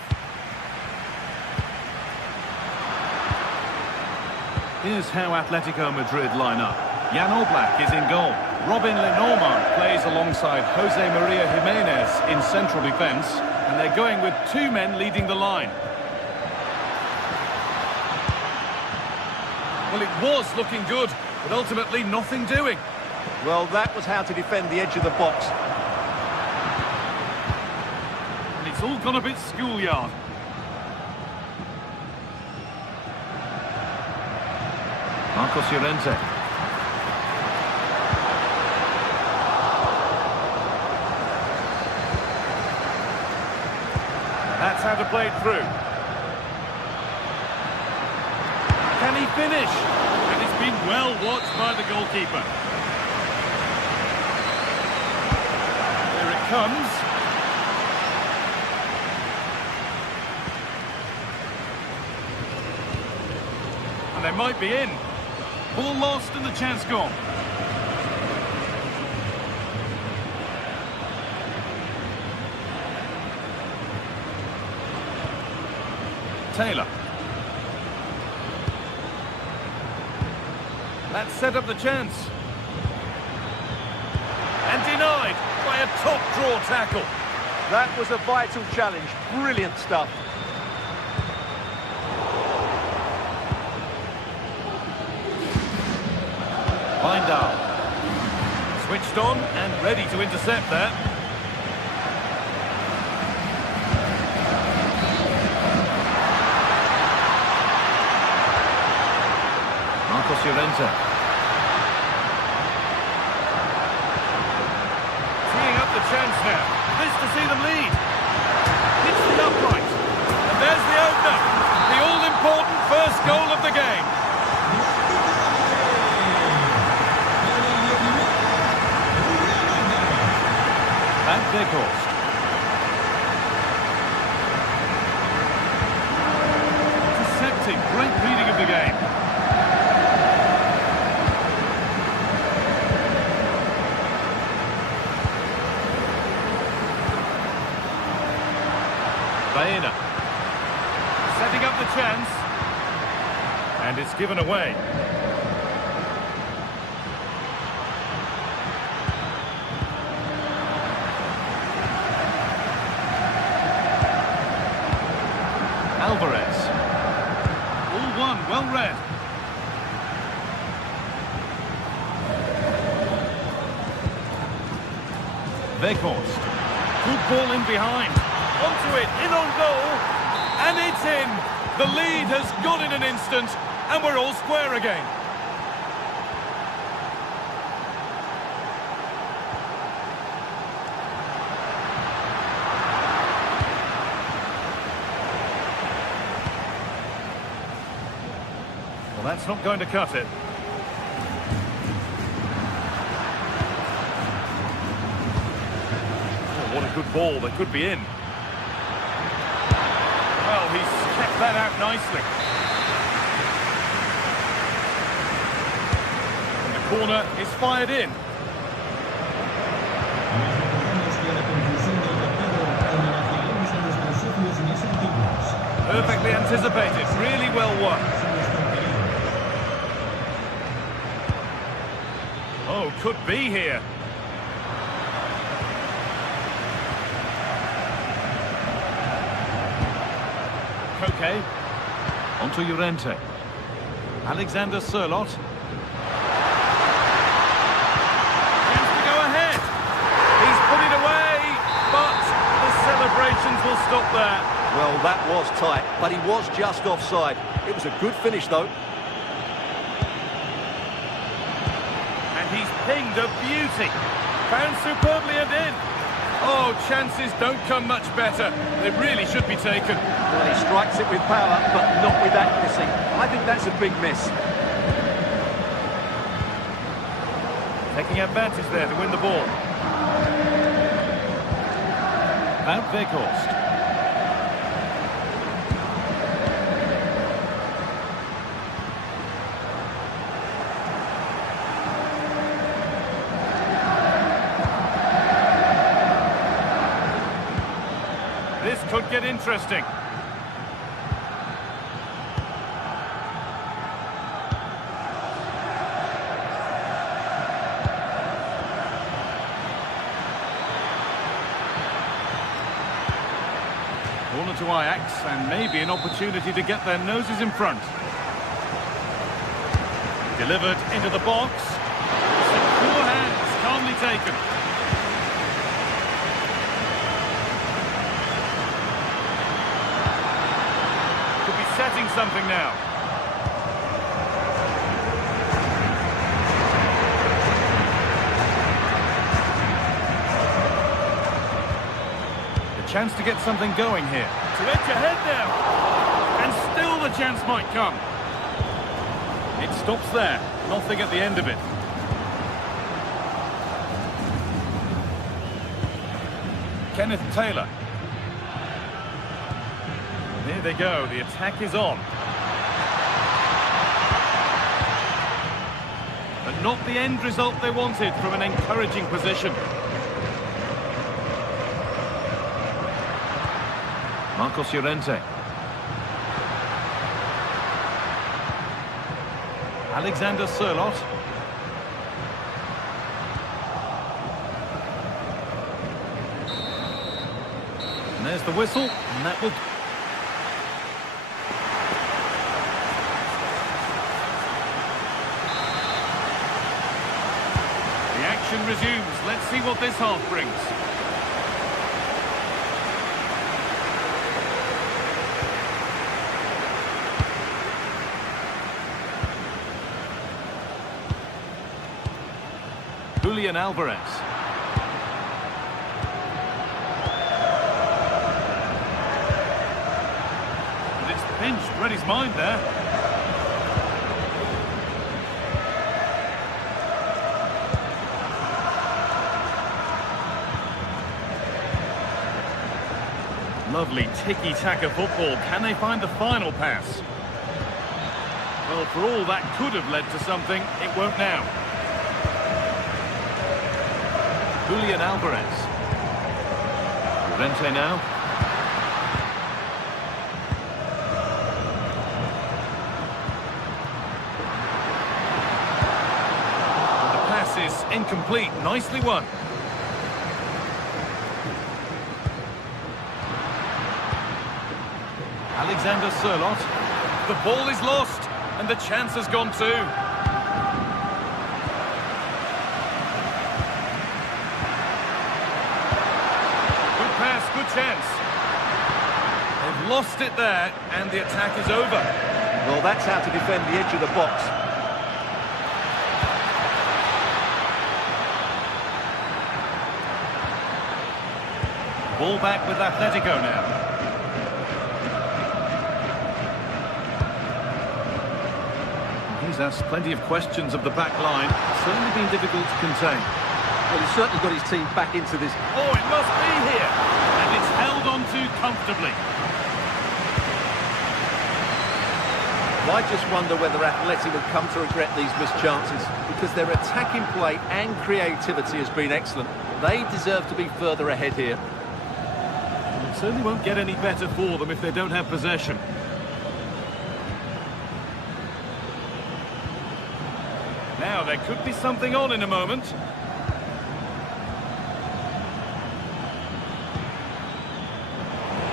Here's how Atletico Madrid line up. Jan Oblak is in goal. Robin Lenormand plays alongside Jose Maria Jimenez in central defence. And they're going with 2 men leading the line. Well, it was looking good, but ultimately nothing doing. Well, that was how to defend the edge of the box. It's all gone a bit schoolyard. Marcos Llorente. That's how to play it through. he finish? And it's been well watched by the goalkeeper. Here it comes. And they might be in. Ball lost and the chance gone. Taylor. That set up the chance. And denied by a top draw tackle. That was a vital challenge. Brilliant stuff. Bindal. Switched on and ready to intercept that. Llorente. Teeing up the chance now. This to see them lead. Hits the upright. And there's the opener. The all-important first goal of the game. And Weghorst. Intercepting. Great reading of the game. Setting up the chance, and it's given away. Alvarez. All one, well read. Weghorst. Good ball in behind. Onto it, in on goal, and it's in. The lead has gone in an instant, and we're all square again. Well, that's not going to cut it. Oh, what a good ball, that could be in. Well, he's kept that out nicely. And the corner is fired in. Perfectly anticipated, really well won. Oh, could be here. Okay. Onto Llorente. Alexander Sørloth. Chance to go ahead. He's put it away, but the celebrations will stop there. Well, that was tight, but he was just offside. It was a good finish, though. And he's pinged a beauty. Found superbly and in. Oh, chances don't come much better. They really should be taken. Well, he strikes it with power, but not with accuracy. I think that's a big miss. Taking advantage there to win the ball. And Weghorst. This could get interesting. Corner to Ajax, and maybe an opportunity to get their noses in front. Delivered into the box. Secure hands, calmly taken. Setting something now. The chance to get something going here. To edge ahead now. And still the chance might come. It stops there. Nothing at the end of it. Kenneth Taylor. Here they go. The attack is on. But not the end result they wanted from an encouraging position. Marcos Llorente. Alexander Sørloth. And there's the whistle, and that will... The action resumes. Let's see what this half brings. Julian Alvarez. And it's pinched, read his mind there. Lovely tiki-taka football. Can they find the final pass? Well, for all that could have led to something, it won't now. Julian Alvarez. Llorente now. And the pass is incomplete. Nicely won. Alexander Sørloth. The ball is lost, and the chance has gone too. Good chance. They've lost it there, and the attack is over. Well, that's how to defend the edge of the box. Ball back with Atletico now. He's asked plenty of questions of the back line. It's certainly been difficult to contain. Well, he's certainly got his team back into this. Oh, it must be here. And it's held on to comfortably. I just wonder whether Atleti will come to regret these missed chances, because their attacking play and creativity has been excellent. They deserve to be further ahead here. It certainly won't get any better for them if they don't have possession. Now, there could be something on in a moment.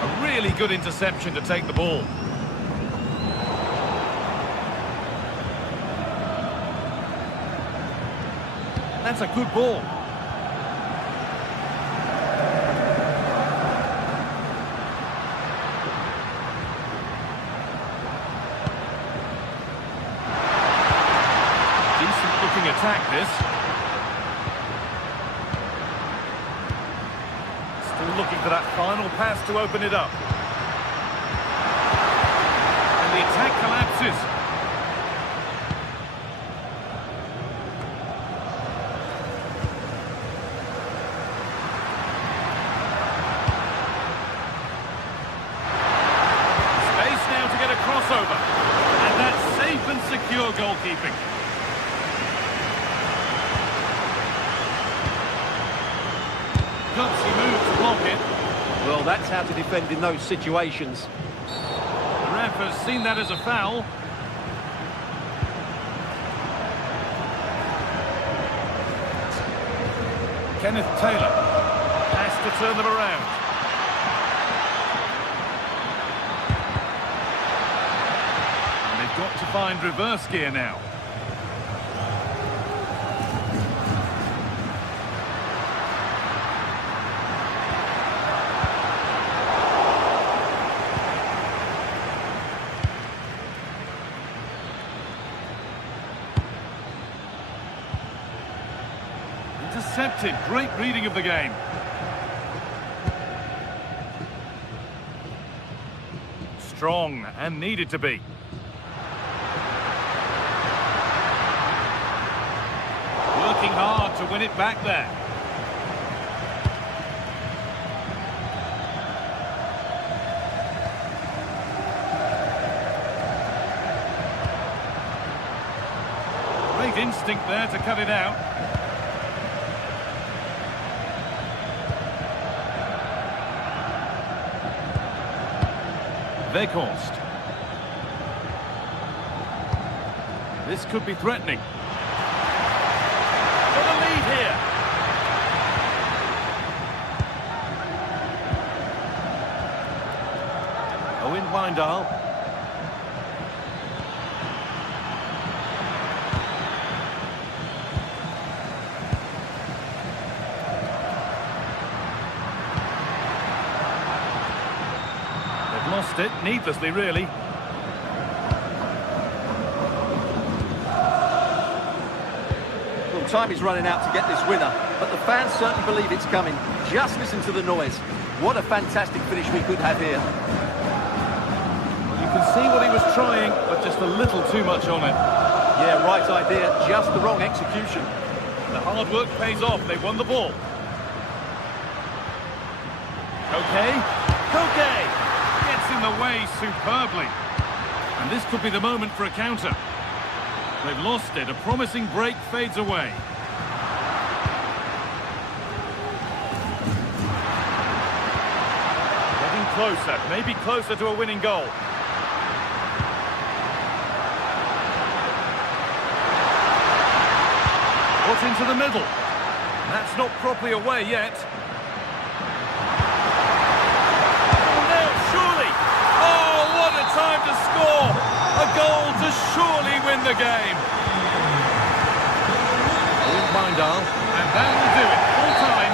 A really good interception to take the ball. That's a good ball. Decent looking attack, this. Still looking for that final pass to open it up. And the attack collapses. Crossover, and that's safe and secure goalkeeping. Gutsy move to block it. Well, that's how to defend in those situations. The ref has seen that as a foul. Kenneth Taylor has to turn them around. Got to find reverse gear now. Intercepted. Great reading of the game. Strong and needed to be. hard to win it back there. Great instinct there to cut it out. Weghorst. This could be threatening. For the lead here. Owen Weindal. They've lost it, needlessly really. Time is running out to get this winner, but the fans certainly believe it's coming. Just listen to the noise. What a fantastic finish we could have here. You can see what he was trying, but just a little too much on it. Yeah, right idea, just the wrong execution. The hard work pays off, they won the ball. Koke gets in the way superbly. And this could be the moment for a counter. They've lost it. A promising break fades away. Getting closer, maybe closer to a winning goal. Put into the middle. That's not properly away yet. Oh, no, surely. Oh, what a time to score. A goal to surely win the game. Owen Weindal, and that will do it. Full time.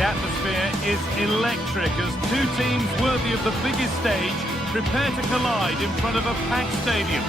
The atmosphere is electric as two teams worthy of the biggest stage prepare to collide in front of a packed stadium.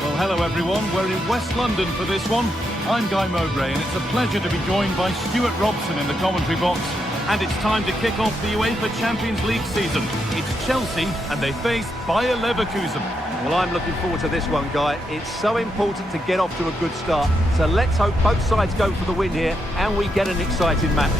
Well, hello everyone, we're in West London for this one. I'm Guy Mowbray and it's a pleasure to be joined by Stuart Robson in the commentary box. And it's time to kick off the UEFA Champions League season. It's Chelsea and they face Bayer Leverkusen. Well, I'm looking forward to this one, Guy. It's so important to get off to a good start. So let's hope both sides go for the win here and we get an exciting match.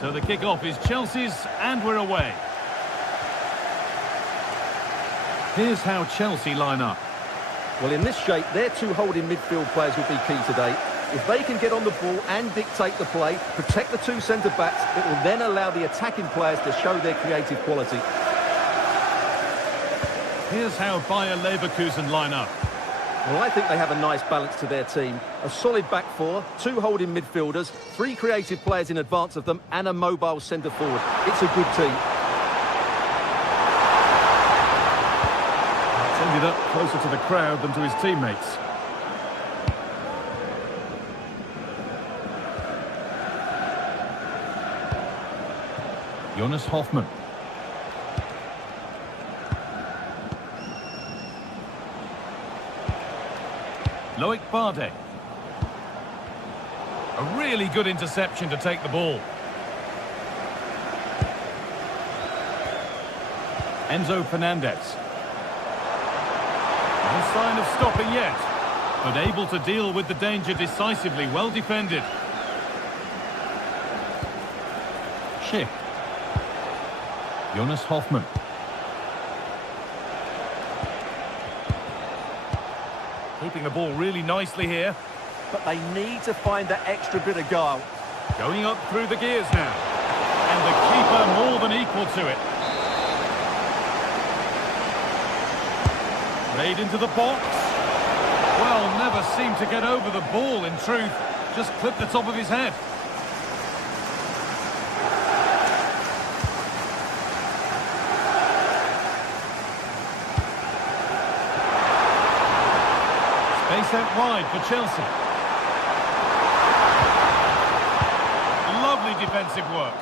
So the kick-off is Chelsea's, and we're away. Here's how Chelsea line up. Well, in this shape, their two holding midfield players will be key today. If they can get on the ball and dictate the play, protect the two centre-backs, it will then allow the attacking players to show their creative quality. Here's how Bayer Leverkusen line up. Well, I think they have a nice balance to their team. A solid back four, two holding midfielders, three creative players in advance of them, and a mobile centre-forward. It's a good team. It's ended up closer to the crowd than to his teammates. Jonas Hoffmann. Loic Bardet. A really good interception to take the ball. Enzo Fernandez. No sign of stopping yet, but able to deal with the danger decisively. Well defended. Schick. Jonas Hoffmann. Keeping the ball really nicely here. But they need to find that extra bit of guile. Going up through the gears now. And the keeper more than equal to it. Played into the box. Well, never seemed to get over the ball in truth. Just clipped the top of his head. Space out wide for Chelsea. Lovely defensive work.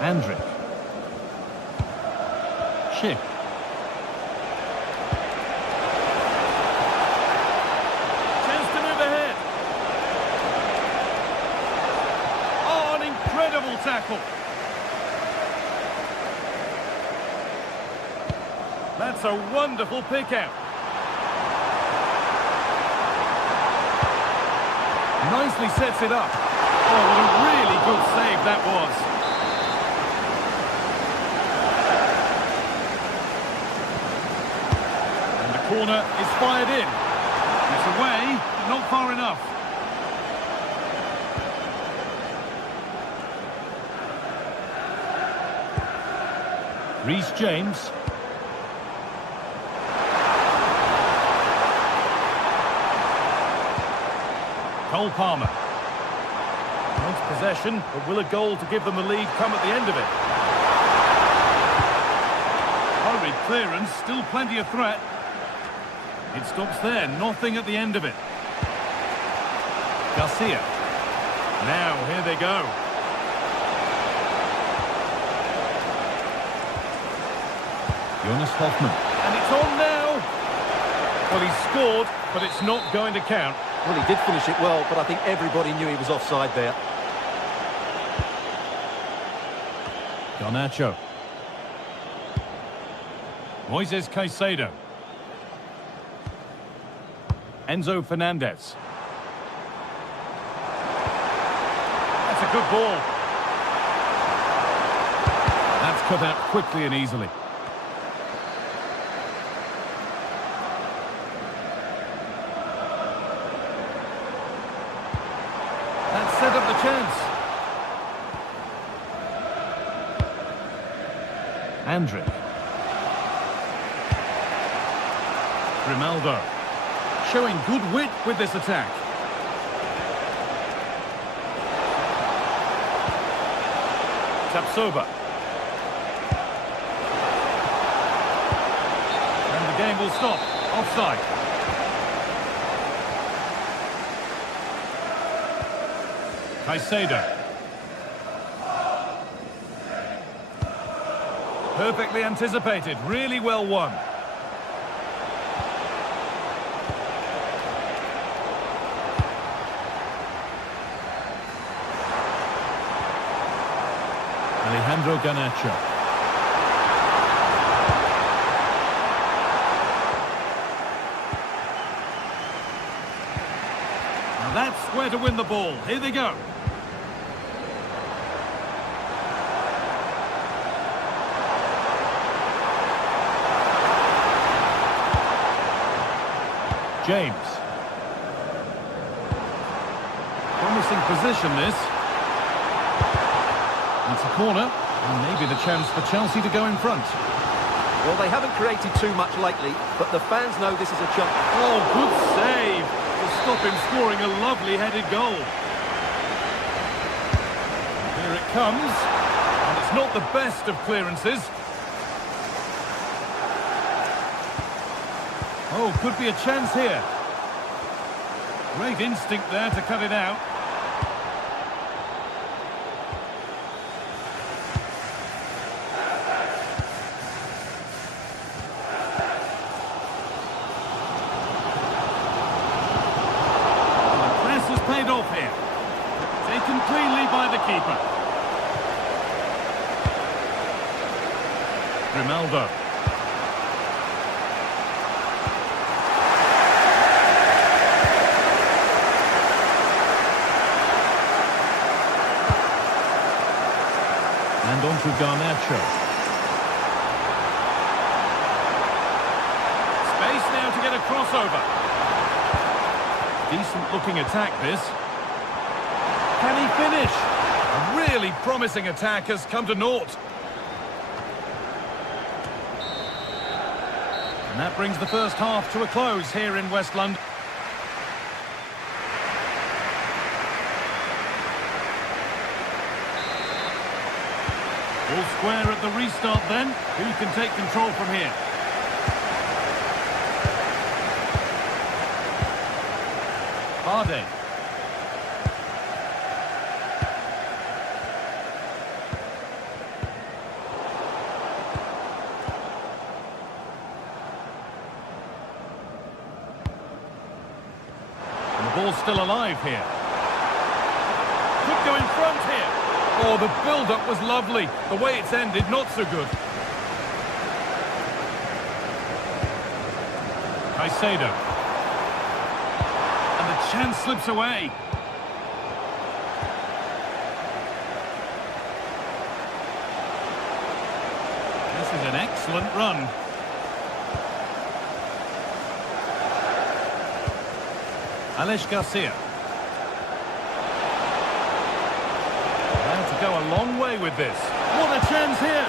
Andrick. Schick. Chance to move ahead. Oh, an incredible tackle. That's a wonderful pick out. Nicely sets it up. Oh, what a really good save that was. And the corner is fired in. It's away, but not far enough. Reece James. Cole Palmer. Wants possession, but will a goal to give them the lead come at the end of it? Hurried clearance, still plenty of threat. It stops there, nothing at the end of it. Garcia. Now, here they go. Jonas Hoffmann. And it's on now! Well, he scored, but it's not going to count. Well, he did finish it well, but I think everybody knew he was offside there. Garnacho. Moises Caicedo. Enzo Fernandez. That's a good ball. That's cut out quickly and easily. That set up the chance. Andrick. Grimaldo. Showing good wit with this attack. Tapsoba. And the game will stop. Offside. Caicedo. Perfectly anticipated. Really well won. Alejandro Garnacho. Now that's where to win the ball. Here they go. James. Promising position this. It's a corner, and maybe the chance for Chelsea to go in front. Well, they haven't created too much lately, but the fans know this is a chance. Oh, good save to stop him scoring a lovely headed goal. Here it comes, and it's not the best of clearances. Oh, could be a chance here. Great instinct there to cut it out. nicely by the keeper. Grimaldo. And on to Garnacho. Space now to get a crossover. Decent looking attack this. Can he finish? A really promising attack has come to naught. And that brings the first half to a close here in West London. All square at the restart then. Who can take control from here? Hardy. And the ball's still alive here. Could go in front here. Oh, the build-up was lovely. The way it's ended, not so good. Caicedo. And the chance slips away. This is an excellent run. Alex Garcia. Go a long way with this. What a chance here.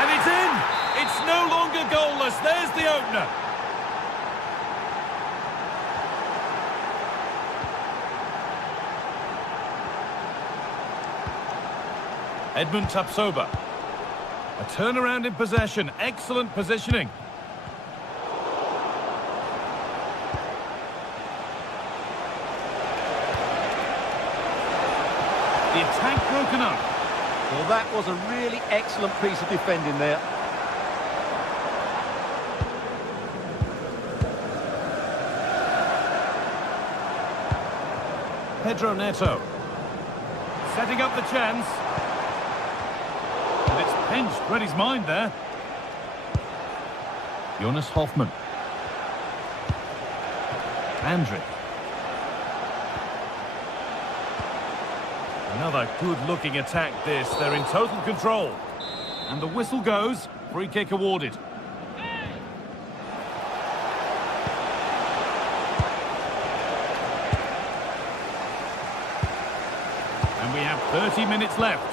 And it's in. It's no longer goalless. There's the opener. Edmund Tapsoba. A turnaround in possession. Excellent positioning. The attack broken up. Well, that was a really excellent piece of defending there. Pedro Neto. Setting up the chance. And it's pinched. Read his mind there. Jonas Hoffmann. Andrić. Another good-looking attack this. They're in total control. And the whistle goes. Free kick awarded. And we have 30 minutes left.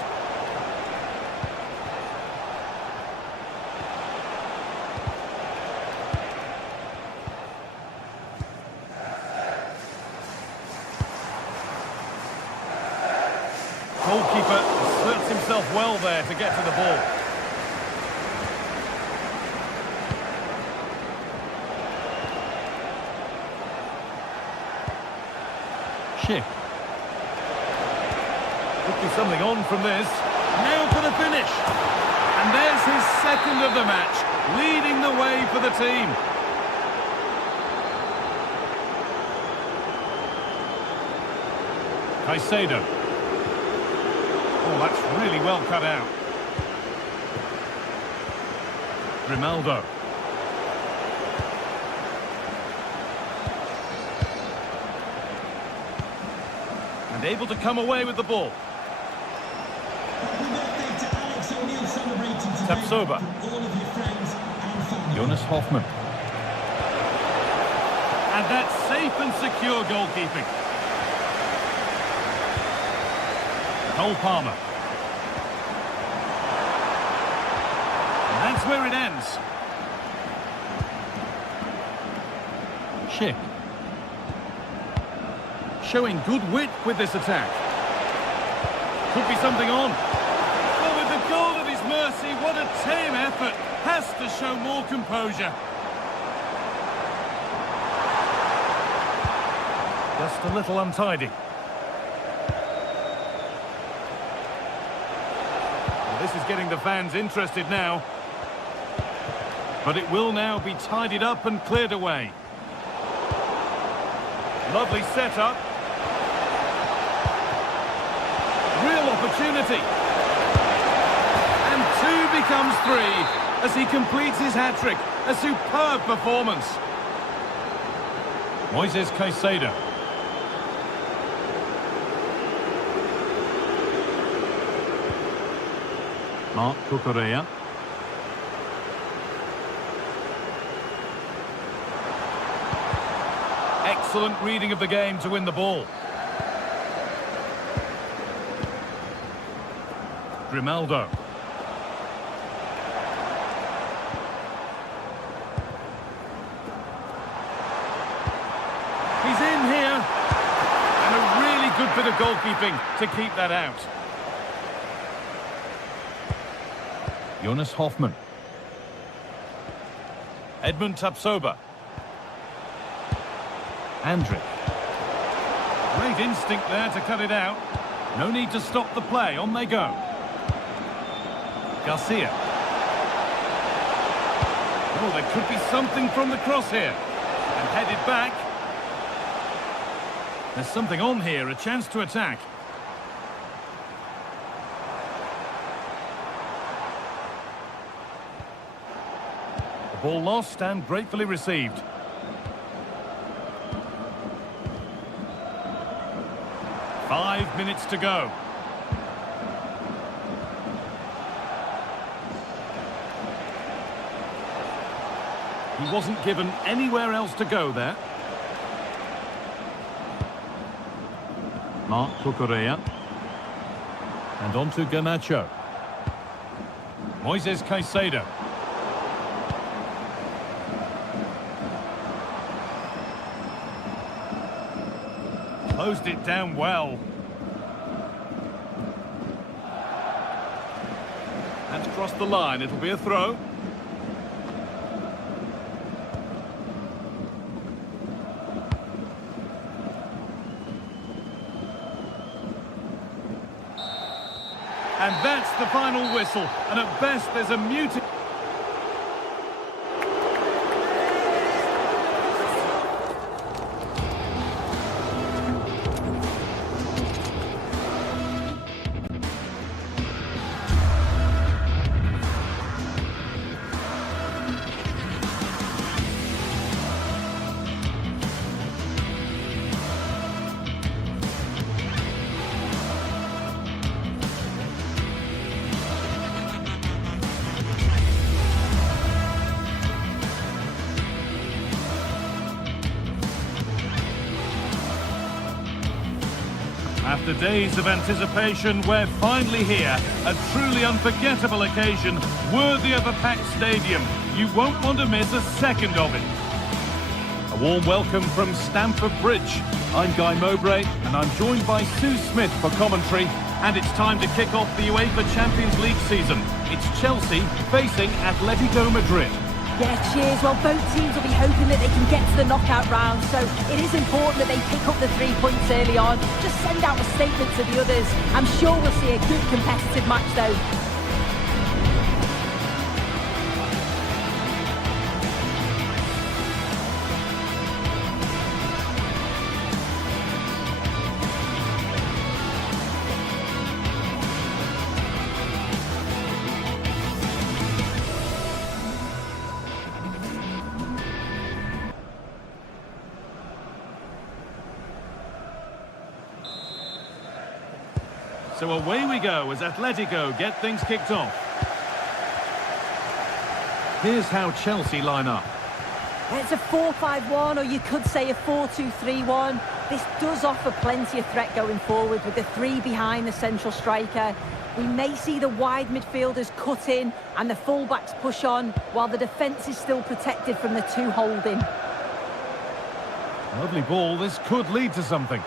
Goalkeeper asserts himself well there to get to the ball. Schick. Could be something on from this. Now for the finish. And there's his second of the match, leading the way for the team. Caicedo. Oh, that's really well cut out. Grimaldo. And able to come away with the ball. Tapsoba. Jonas Hoffmann. And that's safe and secure goalkeeping. Cole Palmer. And that's where it ends. Schick. Showing good wit with this attack. Could be something on. Well, with the goal at his mercy, what a tame effort. Has to show more composure. Just a little untidy. This is getting the fans interested now. But it will now be tidied up and cleared away. Lovely setup. opportunity. And 2 becomes 3 as he completes his hat-trick. A superb performance. Moises Caicedo. Marc Cucurella. Excellent reading of the game to win the ball. Grimaldo. He's in here. And a really good bit of goalkeeping to keep that out. Jonas Hoffmann. Edmund Tapsoba. Andrić. Great instinct there to cut it out. No need to stop the play. On they go. Garcia. Oh, there could be something from the cross here. And headed back. There's something on here, a chance to attack. The ball lost and gratefully received. Five minutes to go. He wasn't given anywhere else to go there. Marc Cucurella. And on to Garnacho. Moises Caicedo. Closed it down well. That's crossed the line. It'll be a throw. And that's the final whistle. And at best, there's a muted... After days of anticipation, we're finally here. A truly unforgettable occasion, worthy of a packed stadium. You won't want to miss a second of it. A warm welcome from Stamford Bridge. I'm Guy Mowbray, and I'm joined by Sue Smith for commentary. And it's time to kick off the UEFA Champions League season. It's Chelsea facing Atletico Madrid. Yeah, cheers. Well, both teams will be hoping that they can get to the knockout round, so it is important that they pick up the 3 points early on. Just send out a statement to the others. I'm sure we'll see a good competitive match, though. So away we go as Atletico get things kicked off. Here's how Chelsea line up. It's a 4-5-1, or you could say a 4-2-3-1. This does offer plenty of threat going forward with the 3 behind the central striker. We may see the wide midfielders cut in and the fullbacks push on, while the defence is still protected from the 2 holding. Lovely ball, this could lead to something.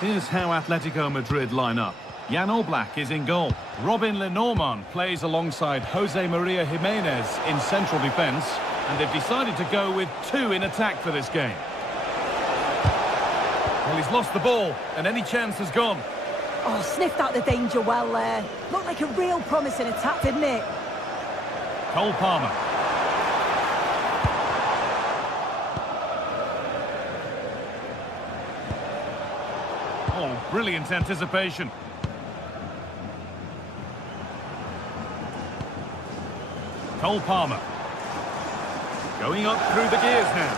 Here's how Atletico Madrid line up. Jan Oblak is in goal. Robin Lenormand plays alongside Jose Maria Jimenez in central defence. And they've decided to go with 2 in attack for this game. Well, he's lost the ball, and any chance has gone. Oh, sniffed out the danger well there. Looked like a real promising attack, didn't it? Cole Palmer. Oh, brilliant anticipation. Cole Palmer. Going up through the gears now.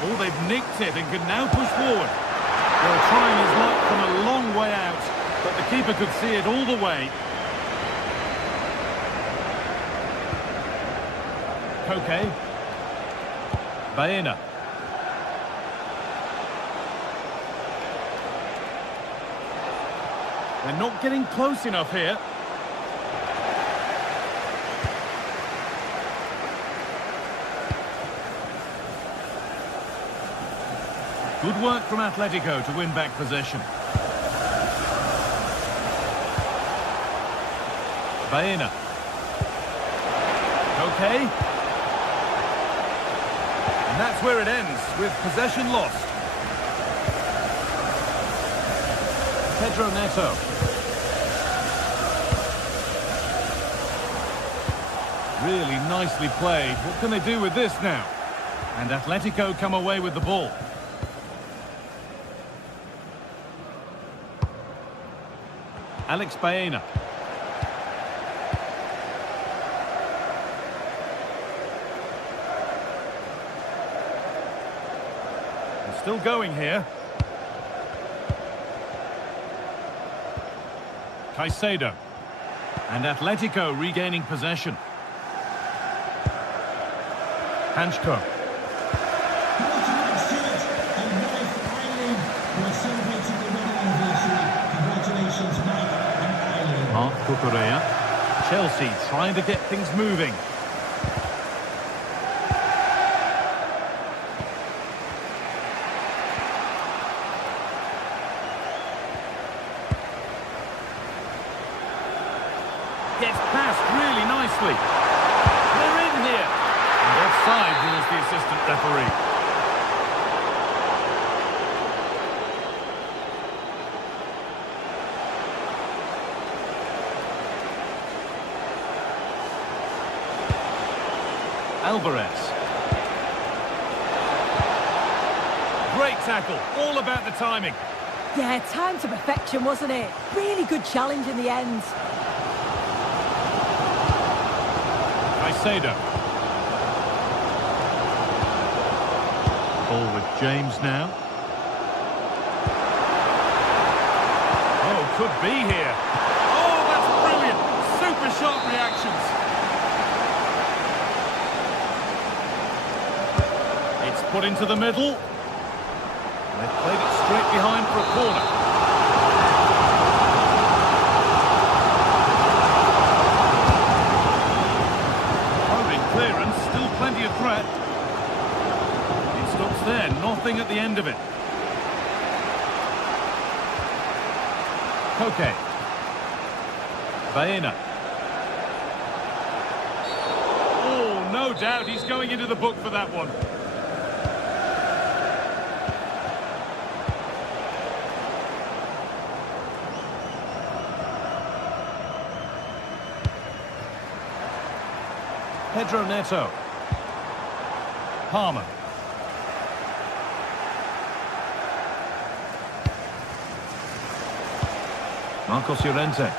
Oh, they've nicked it and can now push forward. Well, trying his luck from a long way out, but the keeper could see it all the way. Koke. Baena. They're not getting close enough here. Good work from Atletico to win back possession. Baena. Okay. And that's where it ends, with possession lost. Pedro Neto. Really nicely played. What can they do with this now? And Atletico come away with the ball. Alex Baena. They're still going here. Caicedo. And Atletico regaining possession. Hanchko. Mark Cucurella. Chelsea trying to get things moving. Gets past really nicely. They're in here. And offside rules the assistant referee. Alvarez. Great tackle, all about the timing. Yeah, time to perfection, wasn't it? Really good challenge in the end. Caicedo. Ball with James now. Oh, could be here. Oh, that's brilliant. Super sharp reactions. It's put into the middle. They've played it straight behind for a corner. Hurried clearance, still plenty of threat. It stops there, nothing at the end of it. Koke. Baena. Oh, no doubt he's going into the book for that one. Pedro Neto. Palmer. Marcos Llorente.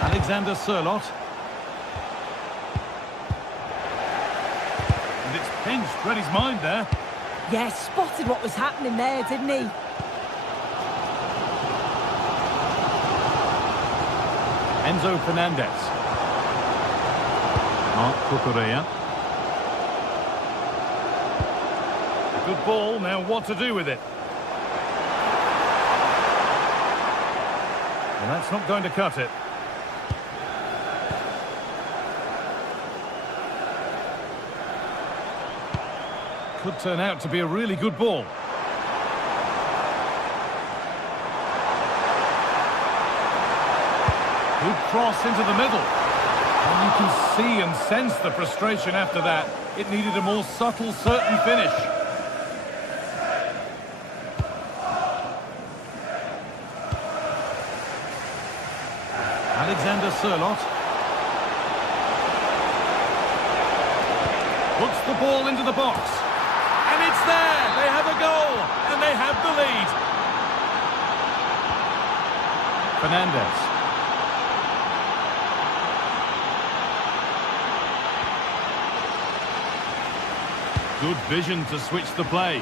Alexander Sørloth. And it's pinched, read his mind there. Yeah, spotted what was happening there, didn't he? Enzo Fernandez. Mark Cucurella. Good ball, now what to do with it? And that's not going to cut it. Could turn out to be a really good ball. Good cross into the middle. And you can see and sense the frustration after that. It needed a more subtle, certain finish. Alexander Sørloth. Puts the ball into the box. And it's there! They have a goal! And they have the lead. Fernandez. Good vision to switch the play.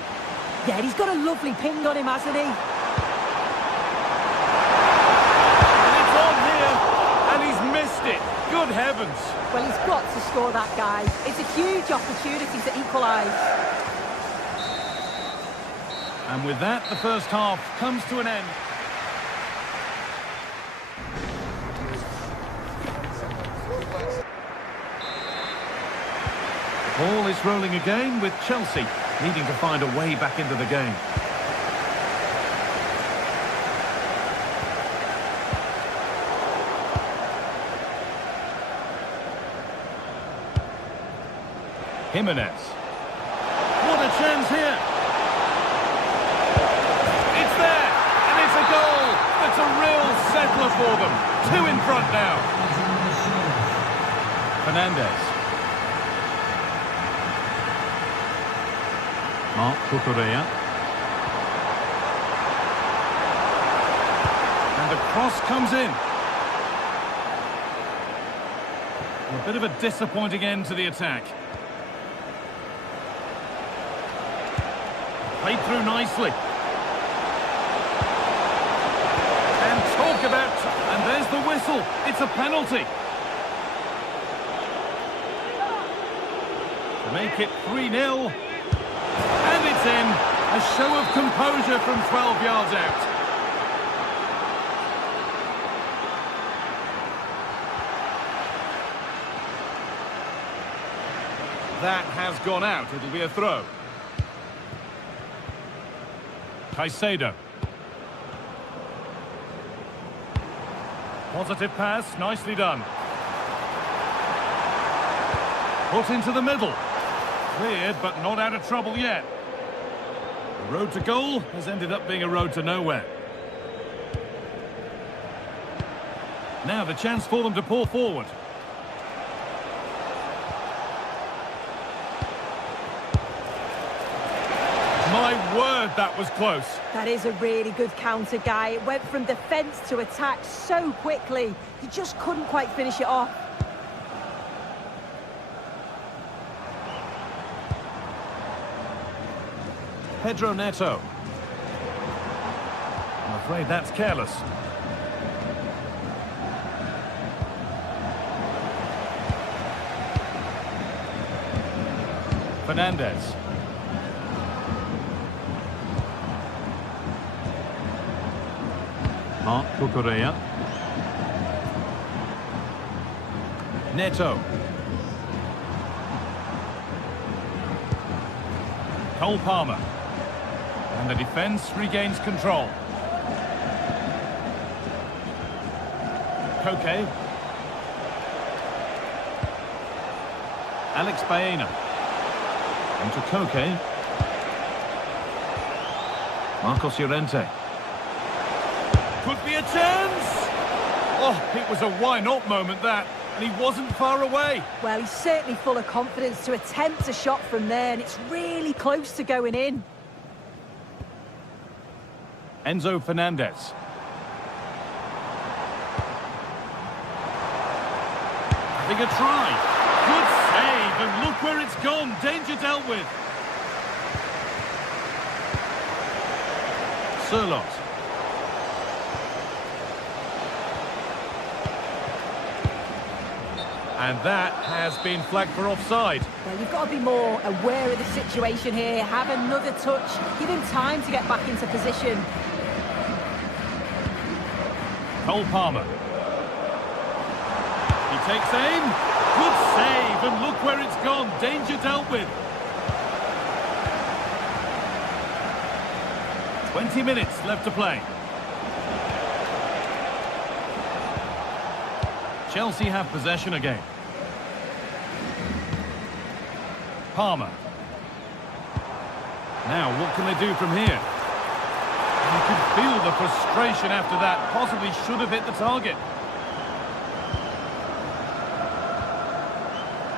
Yeah, he's got a lovely ping on him, hasn't he? And it's on here, and he's missed it. Good heavens. Well, he's got to score that guy. It's a huge opportunity to equalise. And with that, the first half comes to an end. The ball is rolling again with Chelsea needing to find a way back into the game. Jimenez. What a chance here. It's there, and it's a goal. That's a real settler for them. 2 in front now. Fernandez. Mark Cucurella. And the cross comes in. A bit of a disappointing end to the attack. Played through nicely. And talk about... And there's the whistle. It's a penalty. To make it 3-0. And it's in. A show of composure from 12 yards out. That has gone out. It'll be a throw. Caicedo. Positive pass, nicely done. Put into the middle. Cleared, but not out of trouble yet. The road to goal has ended up being a road to nowhere. Now the chance for them to pour forward. My word, that was close. That is a really good counter, Guy. It went from defence to attack so quickly. He just couldn't quite finish it off. Pedro Neto. I'm afraid that's careless. Fernandez. Mark Cucurella. Neto. Cole Palmer. And the defence regains control. Koke. Alex Baena. Into Koke. Marcos Llorente. Could be a chance! Oh, it was a why-not moment, that. And he wasn't far away. Well, he's certainly full of confidence to attempt a shot from there, and it's really close to going in. Enzo Fernandez. Having a try. Good save, and look where it's gone. Danger dealt with. Sirlot. And that has been flagged for offside. Well, you've got to be more aware of the situation here. Have another touch. Give him time to get back into position. Cole Palmer. He takes aim. Good save, and look where it's gone. Danger dealt with. 20 minutes left to play. Chelsea have possession again. Palmer. Now, what can they do from here? You can feel the frustration after that. Possibly should have hit the target.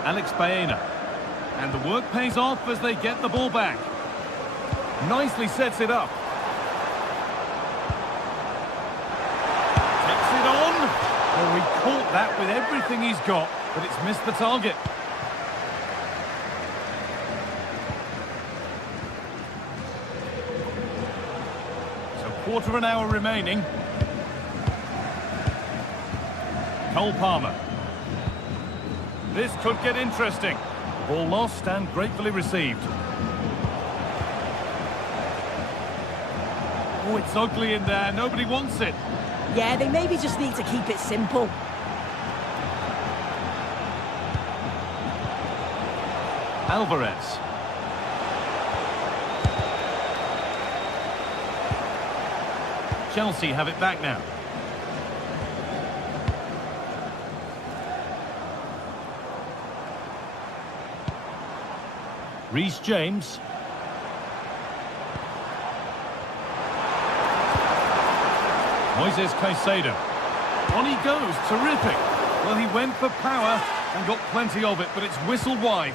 Alex Baena. And the work pays off as they get the ball back. Nicely sets it up. Takes it on. Well, he caught that with everything he's got, but it's missed the target. quarter of an hour remaining. Cole Palmer. This could get interesting. Ball lost and gratefully received. Oh, it's ugly in there. Nobody wants it. Yeah, they maybe just need to keep it simple. Alvarez. Chelsea have it back now. Reece James. Moises Caicedo. On he goes, terrific. Well, he went for power and got plenty of it, but it's whistled wide.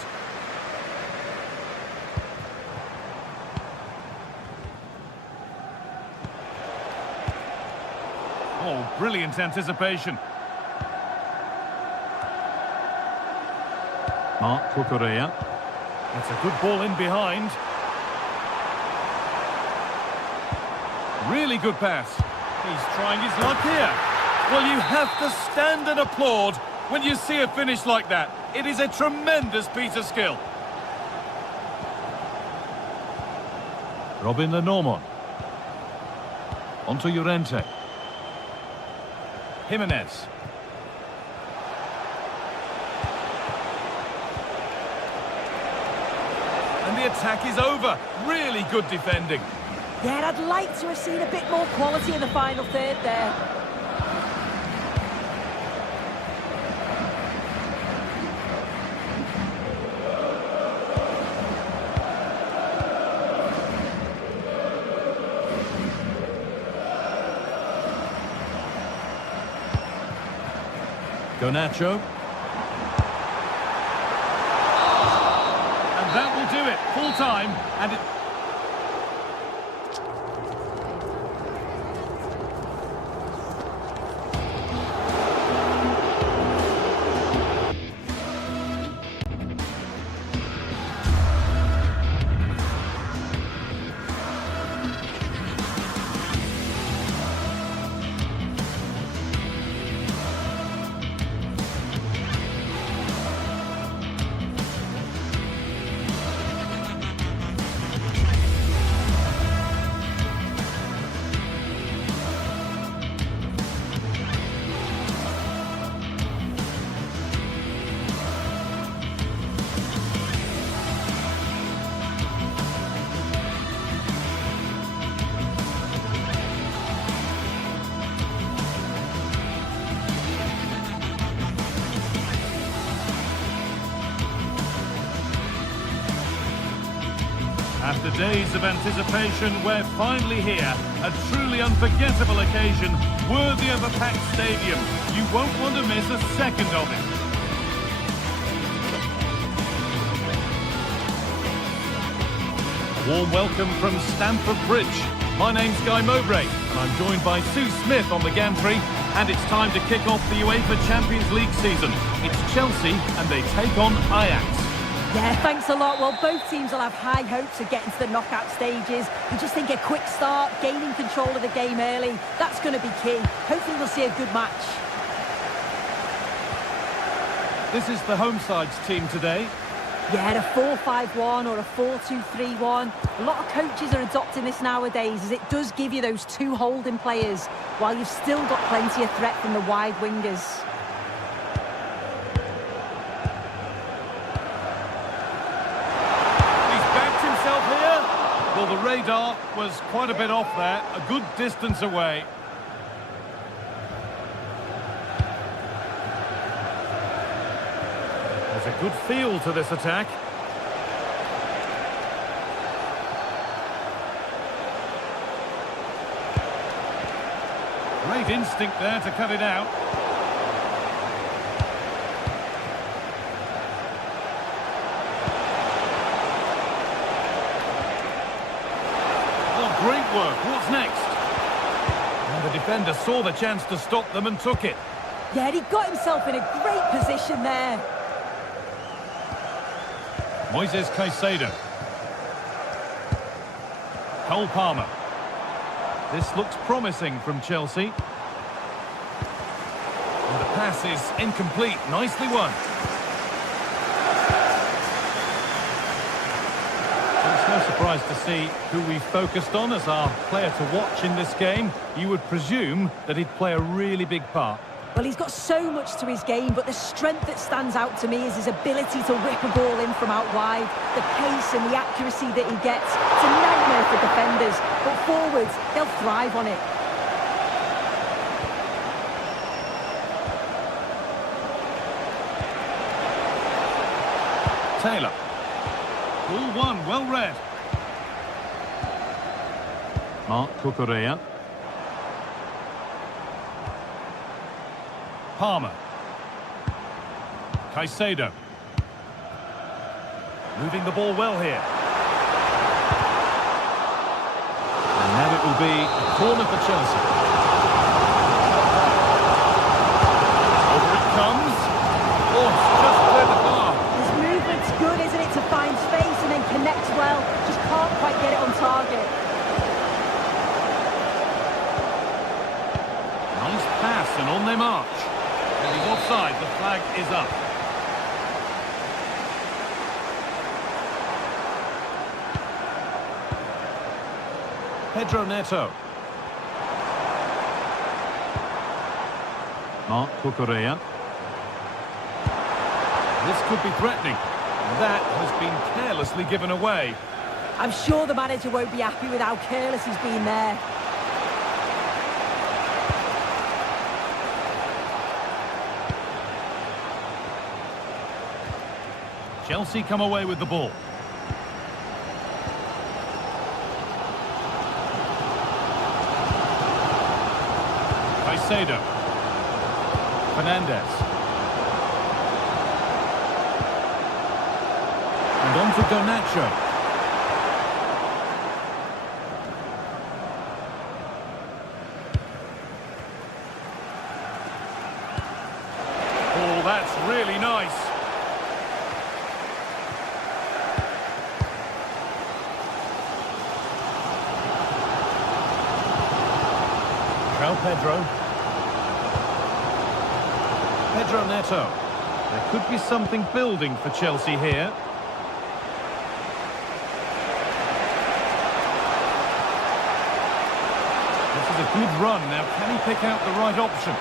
Oh, brilliant anticipation. Marc Cucurella. It's a good ball in behind. Really good pass. He's trying his luck here. Well, you have to stand and applaud when you see a finish like that. It is a tremendous piece of skill. Robin Lenormand. Onto Llorente. Jimenez. And the attack is over. Really good defending. Yeah, I'd like to have seen a bit more quality in the final third there. Garnacho. And that will do it. Full time. And it... After days of anticipation, we're finally here. A truly unforgettable occasion, worthy of a packed stadium. You won't want to miss a second of it. A warm welcome from Stamford Bridge. My name's Guy Mowbray, and I'm joined by Sue Smith on the gantry. And it's time to kick off the UEFA Champions League season. It's Chelsea, and they take on Ajax. Yeah, thanks a lot. Well, both teams will have high hopes of getting to the knockout stages. We just think a quick start, gaining control of the game early, that's going to be key. Hopefully we'll see a good match. This is the home side's team today. Yeah, a 4-5-1 or a 4-2-3-1. A lot of coaches are adopting this nowadays, as it does give you those two holding players, while you've still got plenty of threat from the wide wingers. Well, the radar was quite a bit off there, a good distance away. There's a good feel to this attack. Great instinct there to cut it out. Great work. What's next? And the defender saw the chance to stop them and took it. Yeah, he got himself in a great position there. Moises Caicedo. Cole Palmer. This looks promising from Chelsea. And the pass is incomplete. Nicely won. It's no surprise to see who we focused on as our player to watch in this game. You would presume that he'd play a really big part. Well, he's got so much to his game, but the strength that stands out to me is his ability to whip a ball in from out wide. The pace and the accuracy that he gets. It's a nightmare for defenders, but forwards, they'll thrive on it. Taylor. Ball one, well read. Mark Cucurella. Palmer. Caicedo. Moving the ball well here. And now it will be a corner for Chelsea. Over it comes. Oh, it's just cleared the bar. His movement's good, isn't it, to find space and then connects well. Just can't quite get it on target. Nice pass and on they march. And he's offside, the flag is up. Pedro Neto. Mark Cucurella. This could be threatening. That has been carelessly given away. I'm sure the manager won't be happy with how careless he's been there. Chelsea come away with the ball. Caicedo. Fernandez. And on for Garnacho. Oh, that's really nice. Pedro Neto. There could be something building for Chelsea here. This is a good run. Now, can he pick out the right option?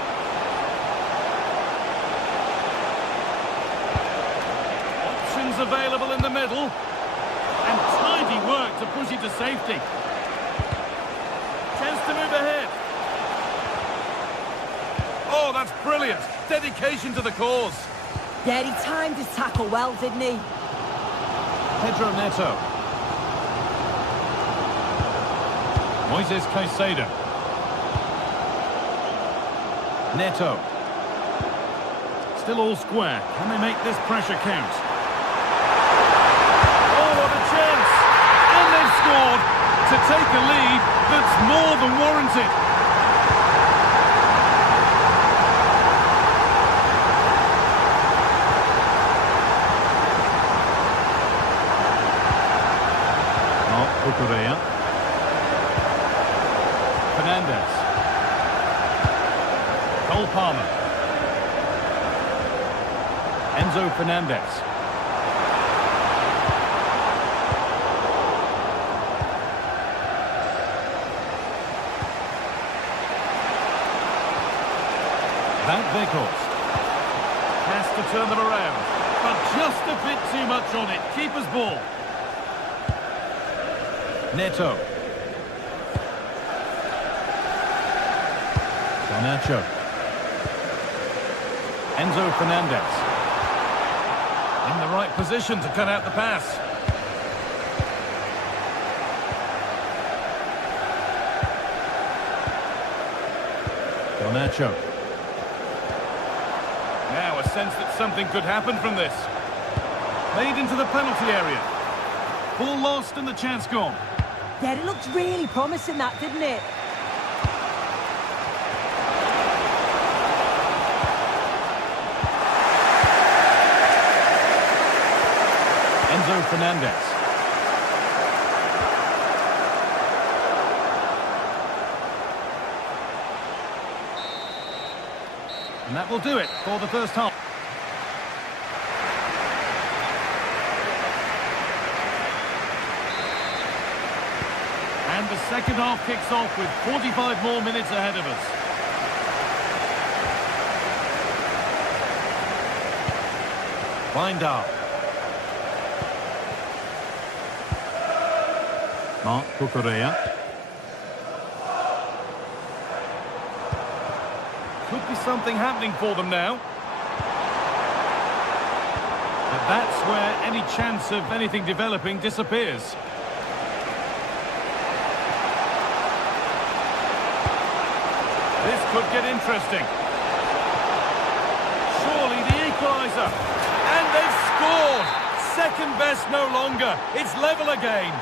Options available in the middle. And tidy work to push it to safety. Chance to move ahead. Oh, that's brilliant. Dedication to the cause. Yeah, he timed his tackle well, didn't he? Pedro Neto. Moises Caicedo. Neto. Still all square. Can they make this pressure count? Oh, what a chance. And they've scored to take a lead that's more than warranted. Cucurella. Fernandez. Cole Palmer. Enzo Fernandez. Van Veghorst. Has to turn them around, but just a bit too much on it. Keeper's ball. Neto. Garnacho. Enzo Fernandez. In the right position to cut out the pass. Garnacho. Now a sense that something could happen from this. Made into the penalty area. Ball lost and the chance gone. Yeah, it looked really promising, that, didn't it? Enzo Fernandez. And that will do it for the first half. And the second half kicks off with 45 more minutes ahead of us. Weindal. Mark Cucurella. Could be something happening for them now. But that's where any chance of anything developing disappears. This could get interesting. Surely the equaliser. And they've scored! Second best no longer. It's level again.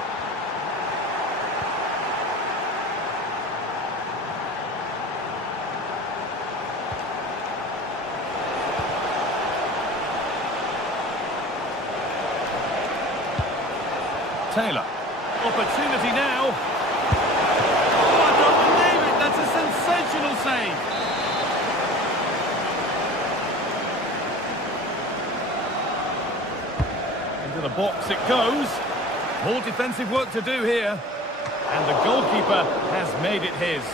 Taylor. Opportunity now. Oh, I don't believe it. That's a sensational save. Into the box it goes. More defensive work to do here. And the goalkeeper has made it his.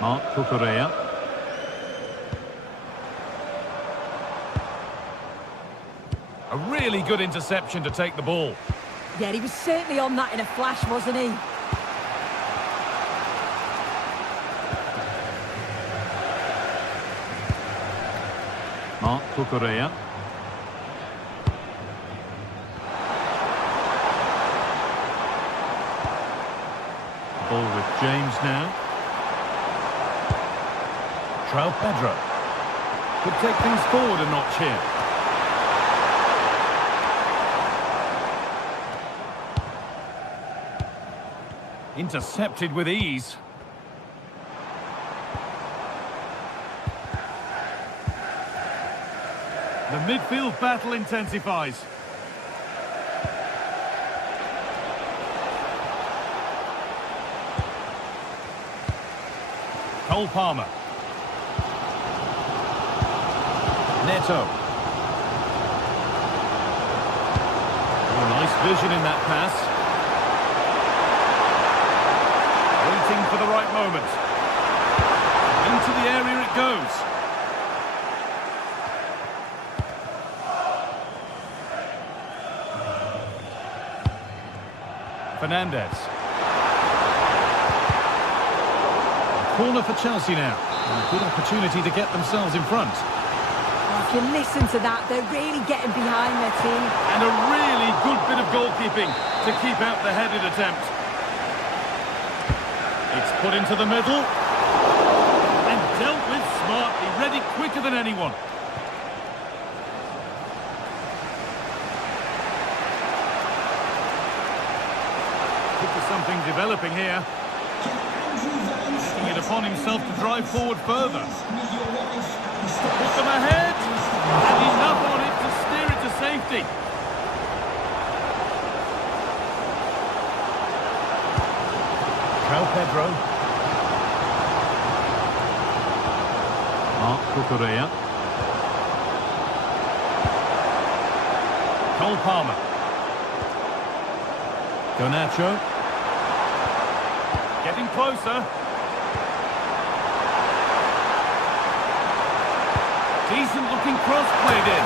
Mark Cucurella. A really good interception to take the ball. Yeah, he was certainly on that in a flash, wasn't he? Mark Cucurella. Ball with James now. Pedro could take things forward a notch here. Intercepted with ease. The midfield battle intensifies. Cole Palmer. Neto. Oh, nice vision in that pass. Waiting for the right moment. Into the area it goes. Fernandez. Corner for Chelsea now. And a good opportunity to get themselves in front. If you listen to that, they're really getting behind their team. And a really good bit of goalkeeping to keep out the headed attempt. It's put into the middle. And dealt with smartly, ready quicker than anyone. Could be something developing here. Taking it upon himself to drive forward further. Put them ahead. And enough on it to steer it to safety. Pedro. Mark Cucurella. Cole Palmer. Garnacho. Getting closer. Decent looking cross played in.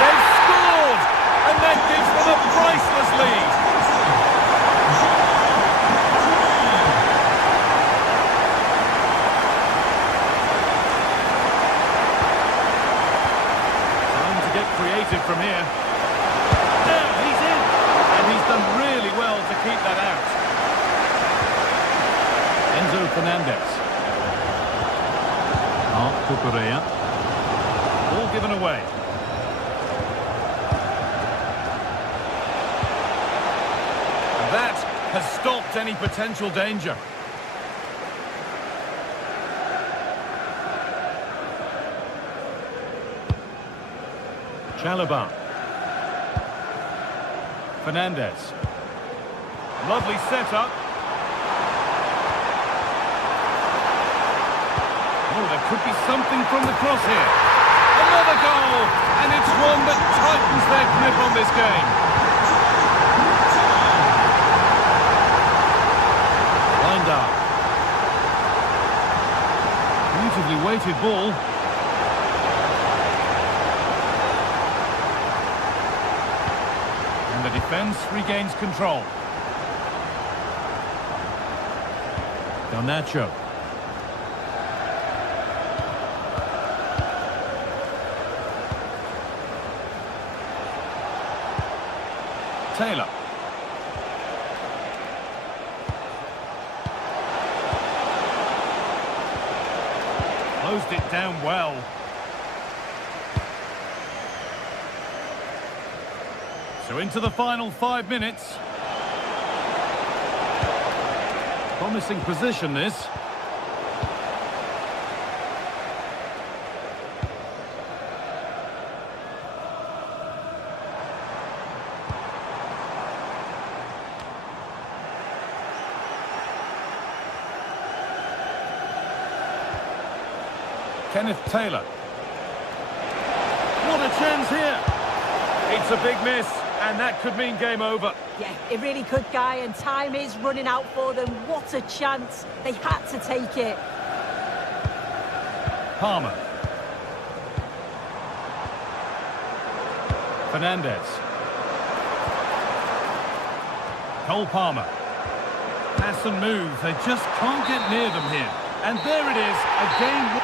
They've scored! And that gives them a priceless lead. Creative from here. Now he's in. And he's done really well to keep that out. Enzo Fernandez. Mark Cucurella. Ball given away. And that has stopped any potential danger. Chalobah. Fernandez. Lovely setup. Oh, there could be something from the cross here. Another goal, and it's one that tightens their grip on this game. Lined up. Beautifully weighted ball. And the defence regains control. Garnacho. Taylor. Closed it down well. So into the final 5 minutes. Promising position, this. Kenneth Taylor. What a chance here. It's a big miss, and that could mean game over. Yeah, it really could, Guy, and time is running out for them. What a chance. They had to take it. Palmer. Fernandez. Cole Palmer. Pass and move. They just can't get near them here. And there it is, a game...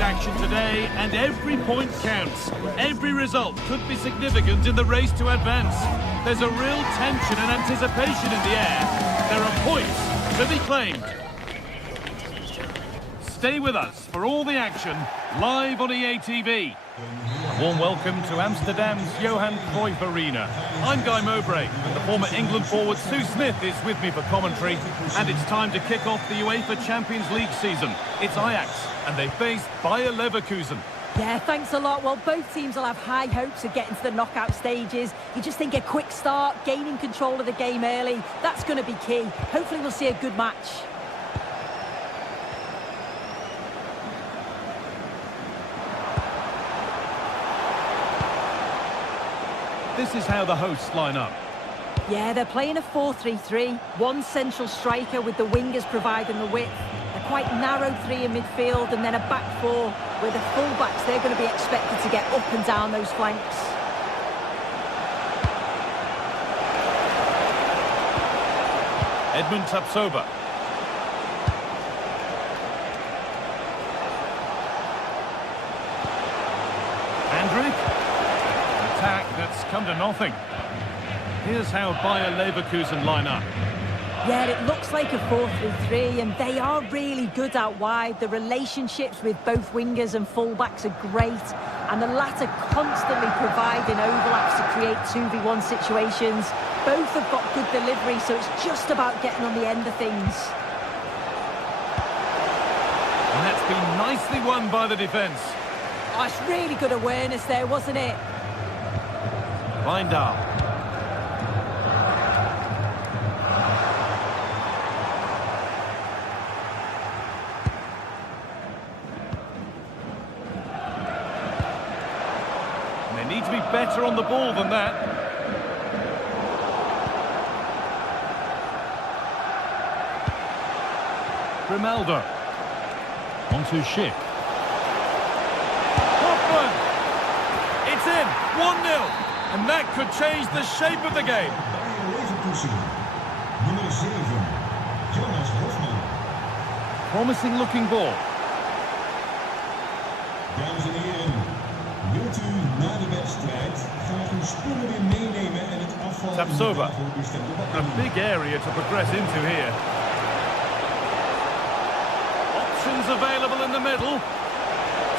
Action today, and every point counts. Every result could be significant in the race to advance. There's a real tension and anticipation in the air. There are points to be claimed. Stay with us for all the action live on EA TV. A warm welcome to Amsterdam's Johan Cruyff Arena. I'm Guy Mowbray, and the former England forward Sue Smith is with me for commentary. And it's time to kick off the UEFA Champions League season. It's Ajax, and they face Bayer Leverkusen. Yeah, thanks a lot. Well, both teams will have high hopes of getting to the knockout stages. You just think a quick start, gaining control of the game early, that's going to be key. Hopefully we'll see a good match. This is how the hosts line up. Yeah, they're playing a 4-3-3. One central striker with the wingers providing the width. A quite narrow three in midfield, and then a back four where the full-backs, they're going to be expected to get up and down those flanks. Edmund Tapsoba. Andrick. Attack that's come to nothing. Here's how Bayer Leverkusen line up. Yeah, it looks like a 4-3-3, and they are really good out wide. The relationships with both wingers and fullbacks are great, and the latter constantly providing overlaps to create 2v1 situations. Both have got good delivery, so it's just about getting on the end of things. been nicely won by the defence. Oh, it's really good awareness there, wasn't it? Weindal. And they need to be better on the ball than that. Grimaldo. Onto Schick. Hoffman! It's in! 1-0! And that could change the shape of the game. Nummer 7, Jonas Hofman. Promising looking ball. Dames en heren, wilt u na de wedstrijd graag uw spullen weer meenemen en het afval Tapsoba. daarvoor bestemde bak A doen? big area to progress into here. Options available in the middle.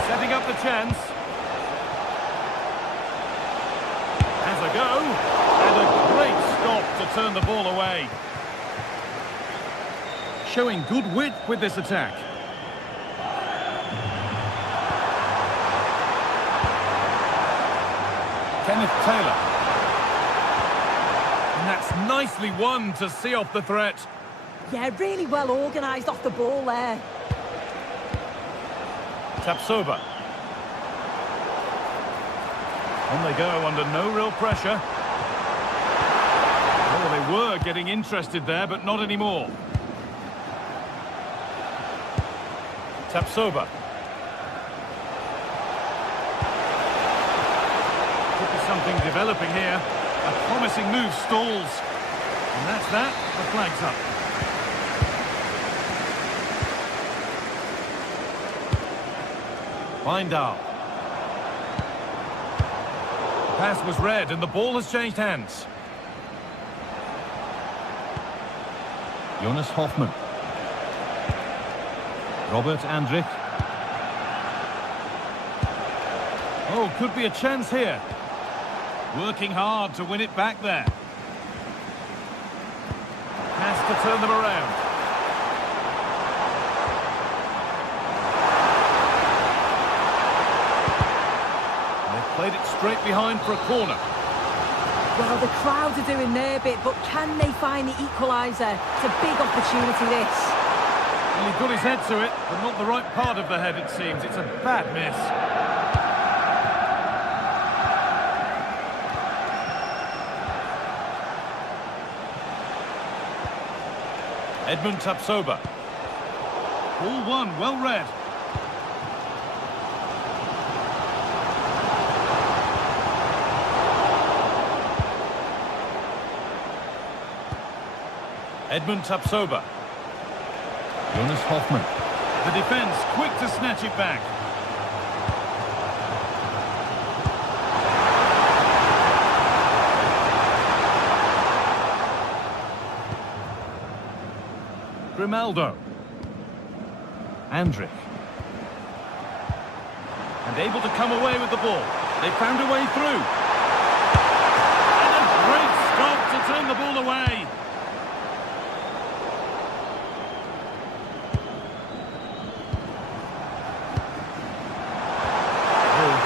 Setting up the chance. Has a go. And a great stop to turn the ball away. Showing good wit with this attack. Kenneth Taylor. And that's nicely won to see off the threat. Yeah, really well organised off the ball there. Tapsoba. On they go under no real pressure. Oh, they were getting interested there, but not anymore. Tapsoba. Could be something developing here. A promising move stalls. And that's that. The flag's up. Weindal. The pass was read and the ball has changed hands. Jonas Hoffman. Robert Andrich. Oh, could be a chance here. Working hard to win it back there. Has to turn them around. Played it straight behind for a corner. Well, the crowd are doing their bit, but can they find the equaliser? It's a big opportunity, this. Well, he got his head to it, but not the right part of the head, it seems. It's a bad miss. Edmund Tapsoba. Ball one, well read. Edmund Tapsoba. Jonas Hoffman. The defence quick to snatch it back. Grimaldo. Andrich. And able to come away with the ball. They found a way through. And a great stop to turn the ball away.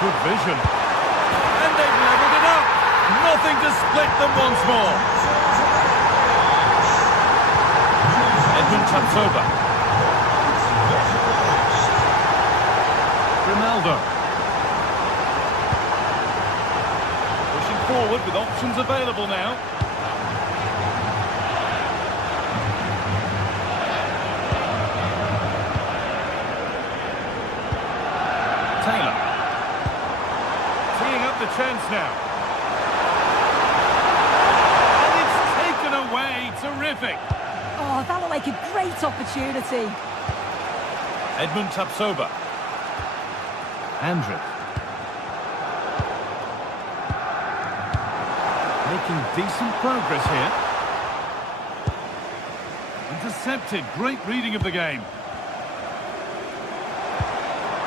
Good vision. And they've levelled it up. Nothing to split them once more. Edmund Tapsoba. Grimaldo. Pushing forward with options available now. Taylor. The chance now. And it's taken away. Terrific. Oh, that looked like a great opportunity. Edmund Tapsoba. Andrich. Making decent progress here. Intercepted. Great reading of the game.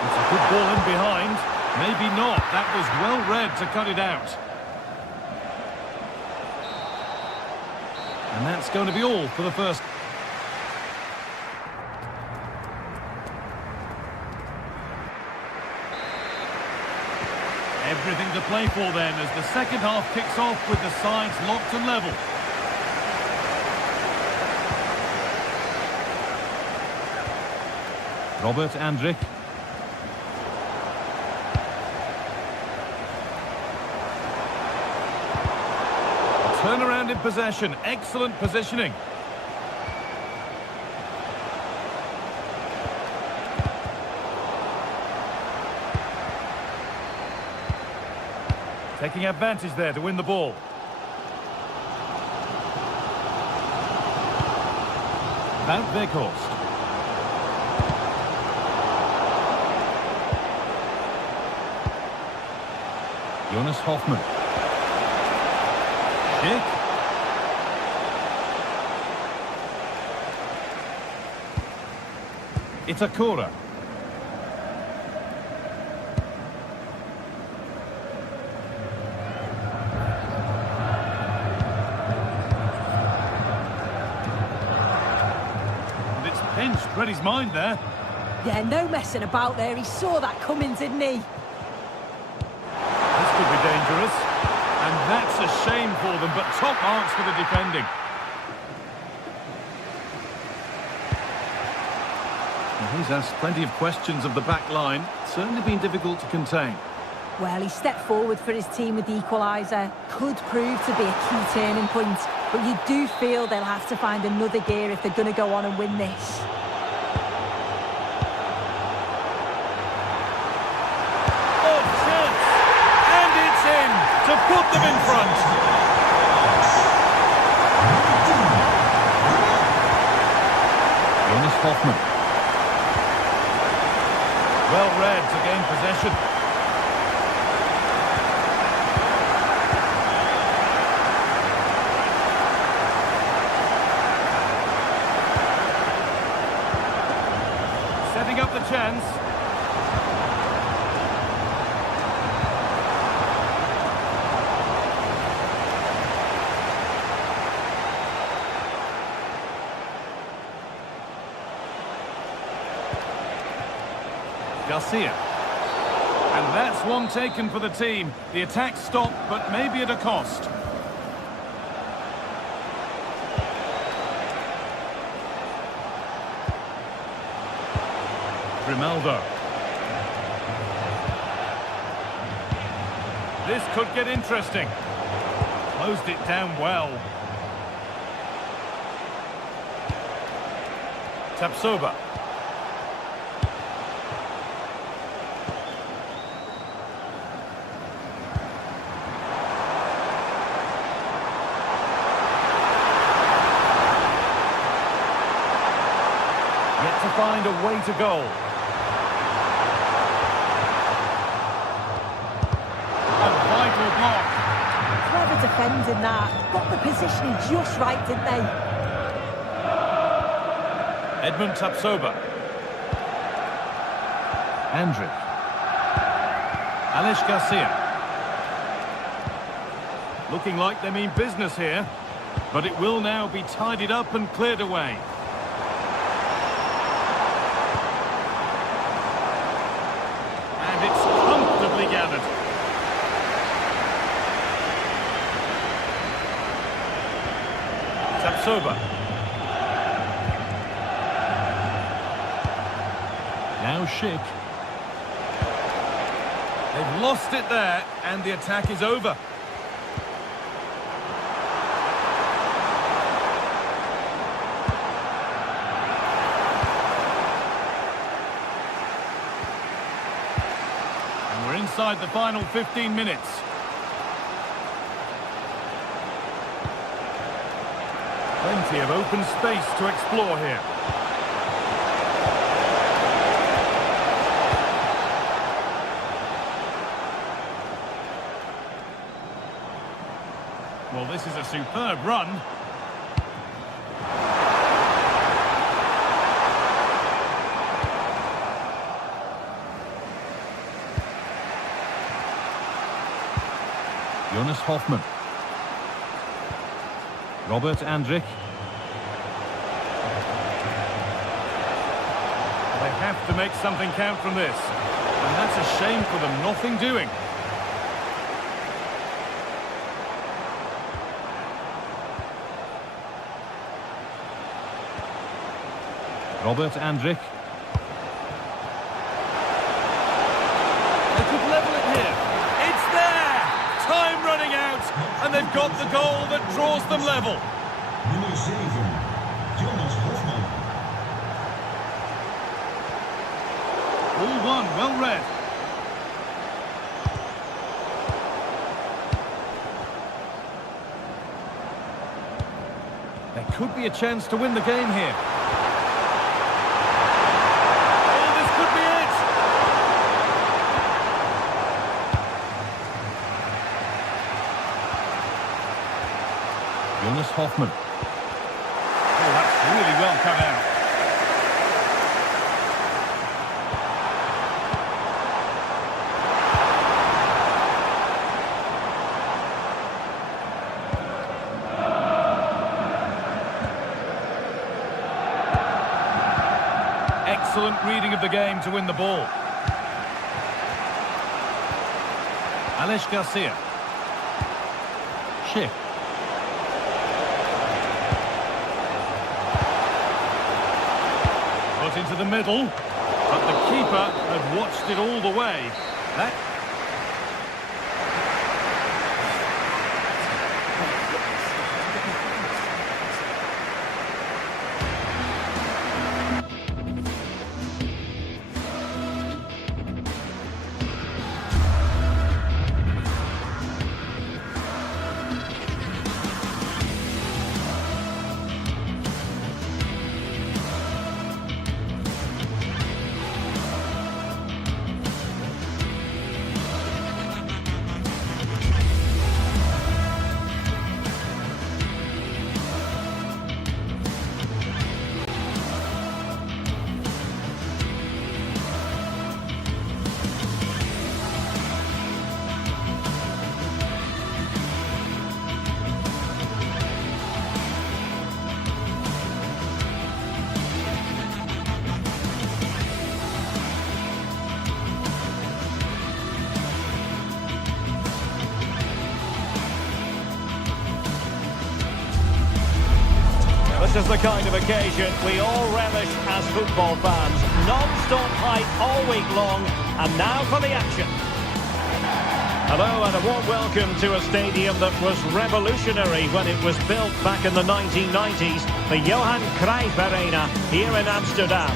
It's a good ball in behind. Maybe not. That was well read to cut it out. And that's going to be all for the first. everything to play for then as the second half kicks off with the sides locked and level. Robert Andrik. Turnaround in possession, excellent positioning. Taking advantage there to win the ball. Van Weghorst. Jonas Hoffmann. Schick. Itakura. And it's pinched, read his mind there. Yeah, no messing about there. He saw that coming, didn't he? This could be dangerous. And that's a shame for them, but top marks for the defending. And he's asked plenty of questions of the back line. Certainly been difficult to contain. Well, he stepped forward for his team with the equaliser. Could prove to be a key turning point. But you do feel they'll have to find another gear if they're going to go on and win this. To put them in front. Jonas Hoffmann. Well read to gain possession. Setting up the chance. Garcia. And that's one taken for the team. The attack stopped, but maybe at a cost. Grimaldo. This could get interesting. Closed it down well. Tapsoba. Yet to find a way to goal. A vital block. Clever defending that. Got the positioning just right, didn't they? Edmund Tapsoba. Andrik. Aleix Garcia. Looking like they mean business here, but it will now be tidied up and cleared away. And it's comfortably gathered. Tapsoba. Now Schick. They've lost it there, and the attack is over. And we're inside the final 15 minutes. Plenty of open space to explore here. Well, this is a superb run. Jonas Hoffmann. Robert Andrik. They have to make something count from this. And that's a shame for them, nothing doing. Robert Andrich. They could level it here. It's there! Time running out, and they've got the goal that draws them level. Nummer 7, Jonas Hofman. All one, well read. There could be a chance to win the game here. Oh, this could be it! Jonas Hofman. Oh, that's really well cut out. Excellent reading of the game to win the ball. Alex Garcia. Schick. Put into the middle, but the keeper had watched it all the way. That This is the kind of occasion we all relish as football fans. Non-stop hype all week long, and now for the action. Hello and a warm welcome to a stadium that was revolutionary when it was built back in the 1990s, the Johan Cruyff Arena here in Amsterdam.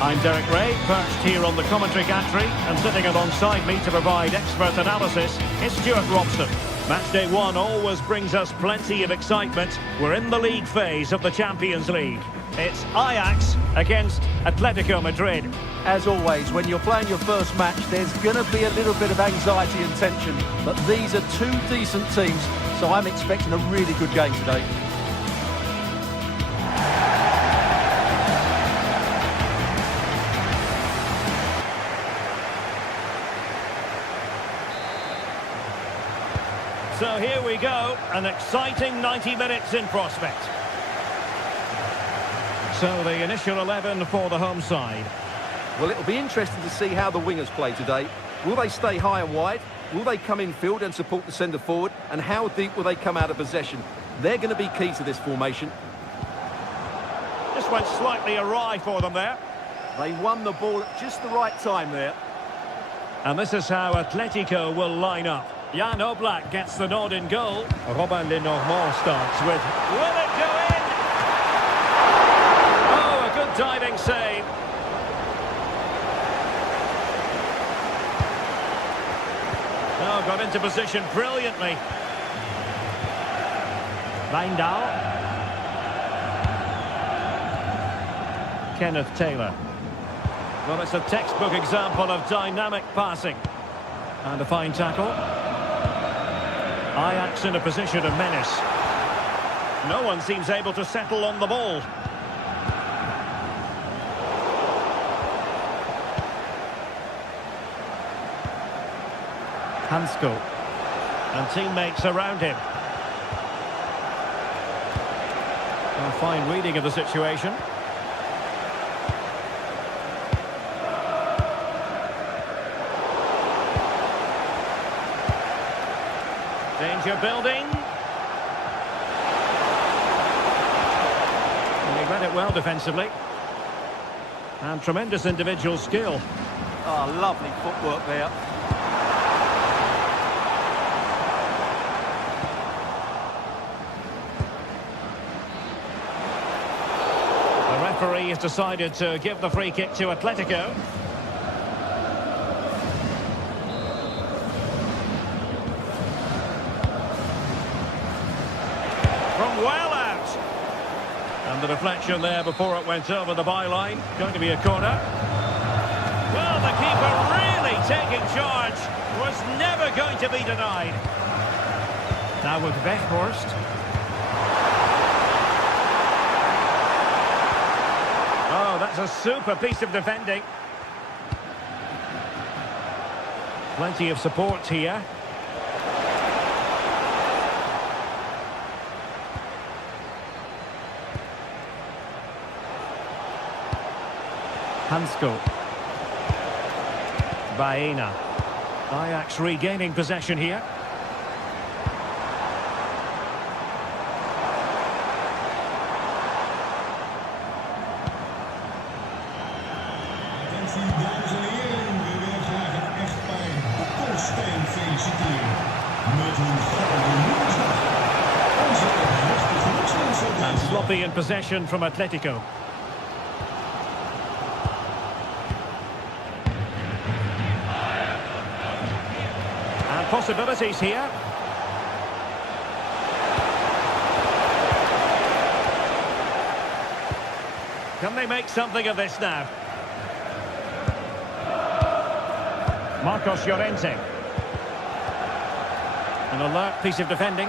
I'm Derek Ray, perched here on the commentary gantry, and sitting alongside me to provide expert analysis is Stuart Robson. Matchday 1 always brings us plenty of excitement. We're in the league phase of the Champions League. It's Ajax against Atletico Madrid. As always, when you're playing your first match, there's going to be a little bit of anxiety and tension. But these are two decent teams, so I'm expecting a really good game today. So here we go, an exciting 90 minutes in prospect. So the initial 11 for the home side. Well, it'll be interesting to see how the wingers play today. Will they stay high and wide? Will they come in field and support the centre forward? And how deep will they come out of possession? They're going to be key to this formation. Just went slightly awry for them there. They won the ball at just the right time there. And this is how Atletico will line up. Jan Oblak gets the nod in goal. Robin Lenormand starts with... Will it go in? Oh, a good diving save. Oh, got into position brilliantly. Wijndal. Kenneth Taylor. Well, it's a textbook example of dynamic passing. And a fine tackle. Ajax in a position of menace. No one seems able to settle on the ball. Hansko. And teammates around him. A fine reading of the situation. Danger building. And he read it well defensively. And tremendous individual skill. Oh, lovely footwork there. The referee has decided to give the free kick to Atletico. From well out. And the deflection there before it went over the byline. Going to be a corner. Well, the keeper really taking charge. Was never going to be denied. Now with Weghorst. Oh, that's a super piece of defending. Plenty of support here. Hansko. Baena. Ajax regaining possession here. Attentie, dames en heren. We willen graag het echtpaar de Tolsteen feliciteren. Met hun gouden nieuwsdag. Onze oprechte gelukswensen. And sloppy in possession from Atletico. Possibilities here. Can they make something of this now? Marcos Llorente. An alert piece of defending.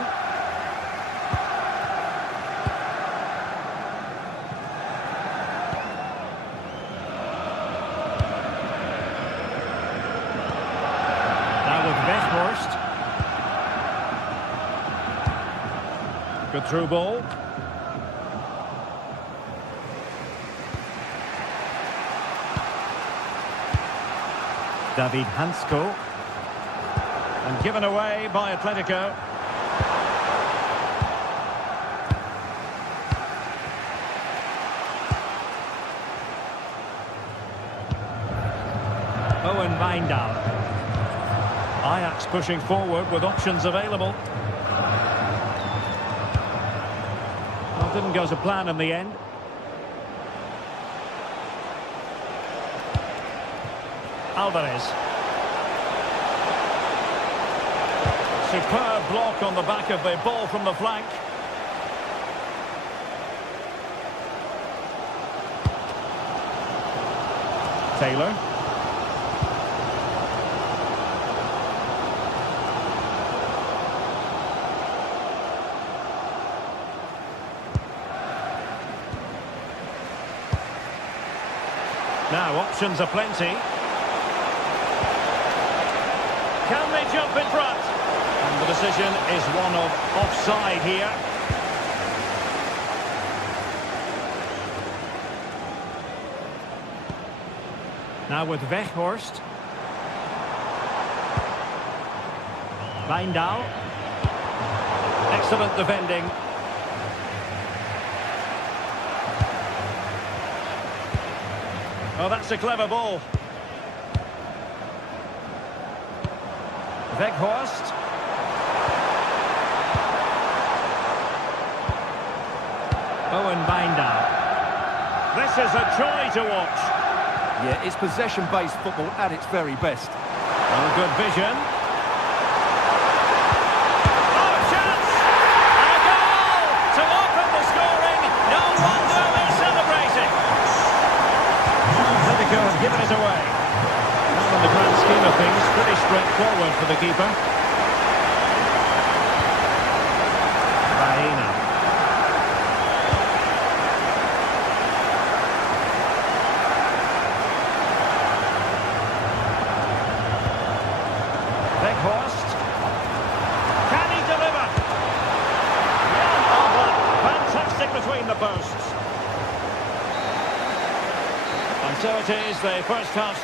Good through ball. David Hansko. And given away by Atletico. Owen Wijndal. Ajax pushing forward with options available. Didn't go to plan in the end. Alvarez. Superb block on the back of the ball from the flank. Taylor. Now, options are plenty. Can they jump in front? And the decision is one of offside here. Now with Weghorst. Wijndal. Excellent defending. Oh, that's a clever ball. Weghorst. Owen Wijndal. This is a joy to watch. Yeah, it's possession-based football at its very best. Oh, good vision. Oh, chance! And a goal to open the scoring. No wonder they're celebrating. Atletico have given it away. Well, in the grand scheme of things, pretty straightforward for the keeper. Baena. Weghorst. Can he deliver? Fantastic between the posts. And so it is, the first half.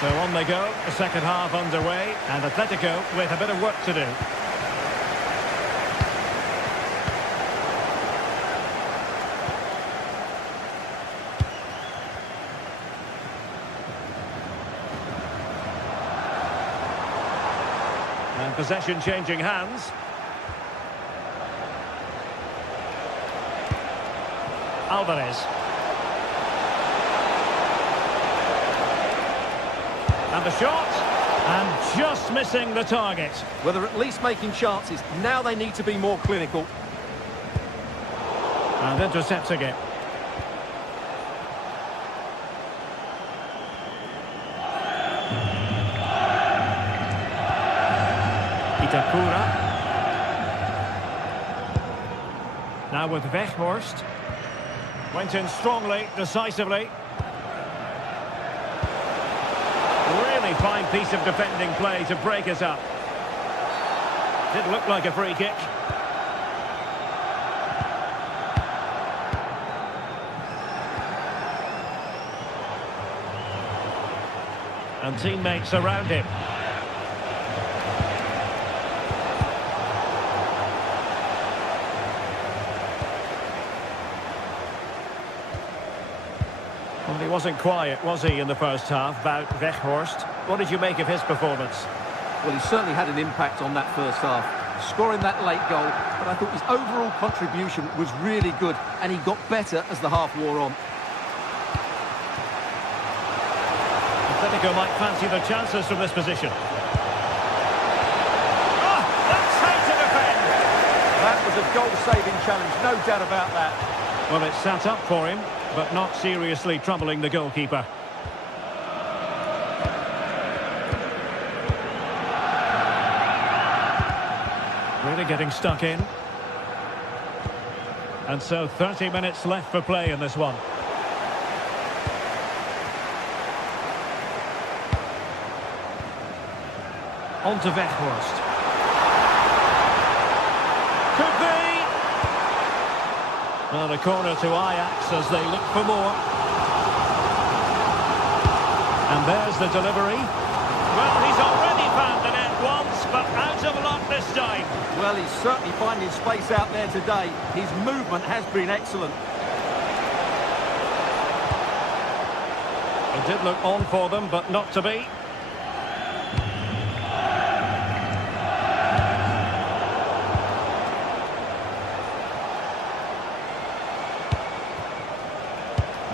So on they go, the second half underway, and Atletico with a bit of work to do. And possession changing hands. Alvarez. And the shot. And just missing the target. Well, they're at least making chances. Now they need to be more clinical. And intercepting it. Itakura. Now with Weghorst. Went in strongly, decisively. Really fine piece of defending play to break us up. Did look like a free kick. And teammates around him. Well, he wasn't quiet, was he, in the first half, about Weghorst? What did you make of his performance? Well, he certainly had an impact on that first half, scoring that late goal, but I thought his overall contribution was really good, and he got better as the half wore on. Atletico might fancy their chances from this position. Oh, that's how to defend! That was a goal-saving challenge, no doubt about that. Well, it sat up for him, but not seriously troubling the goalkeeper. Really getting stuck in. And so 30 minutes left for play in this one. On to Weghorst. Could be! Well, a corner to Ajax as they look for more. And there's the delivery. Well, he's already found the net once, but out of luck this time. Well, he's certainly finding space out there today. His movement has been excellent. It did look on for them, but not to be.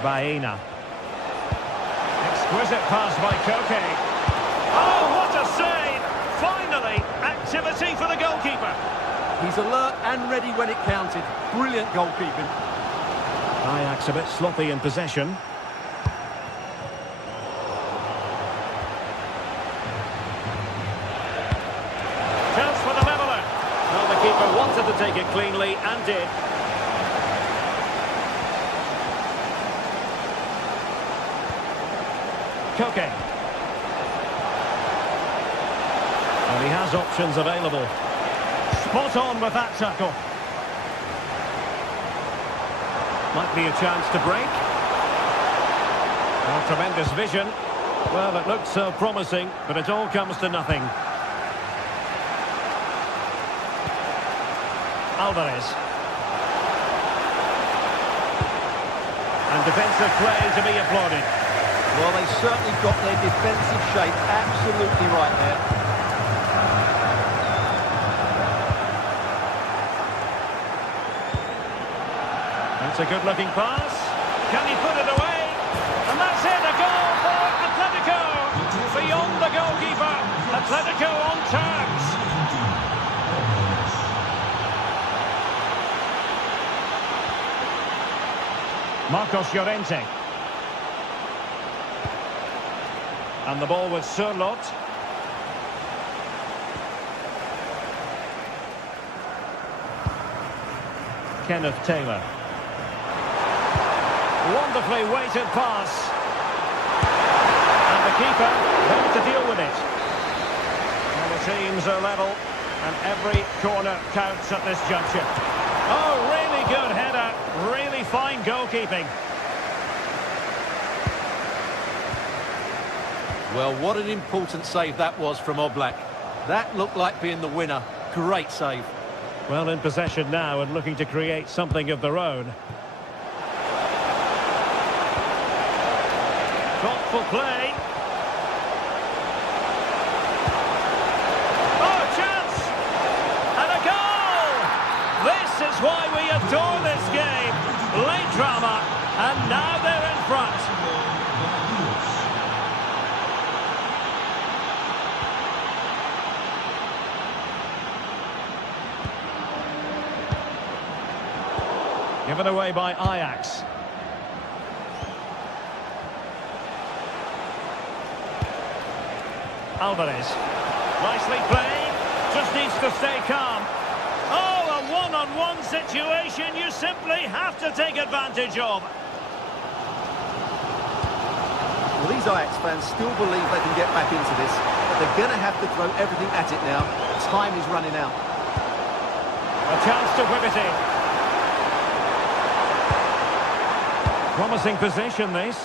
Baena. Exquisite pass by Koke. Oh, what a save! Finally, activity for the goalkeeper. He's alert and ready when it counted. Brilliant goalkeeping. Ajax a bit sloppy in possession. Chance for the leveller. Well, the keeper wanted to take it cleanly and did. Koke. Well, he has options available. Spot on with that tackle. Might be a chance to break. Well, tremendous vision. Well, it looked so promising, but it all comes to nothing. Alvarez. And defensive play to be applauded. Well, they certainly got their defensive shape absolutely right there. That's a good-looking pass. Can he put it away? And that's it, a goal for Atletico. Beyond the goalkeeper, Atletico on terms. Marcos Llorente. And the ball with Sørloth. Kenneth Taylor. Wonderfully weighted pass. And the keeper there to deal with it. And the teams are level, and every corner counts at this juncture. Oh, really good header. Really fine goalkeeping. Well, what an important save that was from Oblak. That looked like being the winner. Great save. Well, in possession now and looking to create something of their own. Thoughtful play. Oh, chance! Given away by Ajax. Alvarez. Nicely played. Just needs to stay calm. Oh, a one-on-one situation you simply have to take advantage of. Well, these Ajax fans still believe they can get back into this, but they're going to have to throw everything at it now. Time is running out. A chance to whip it in. Promising position, this.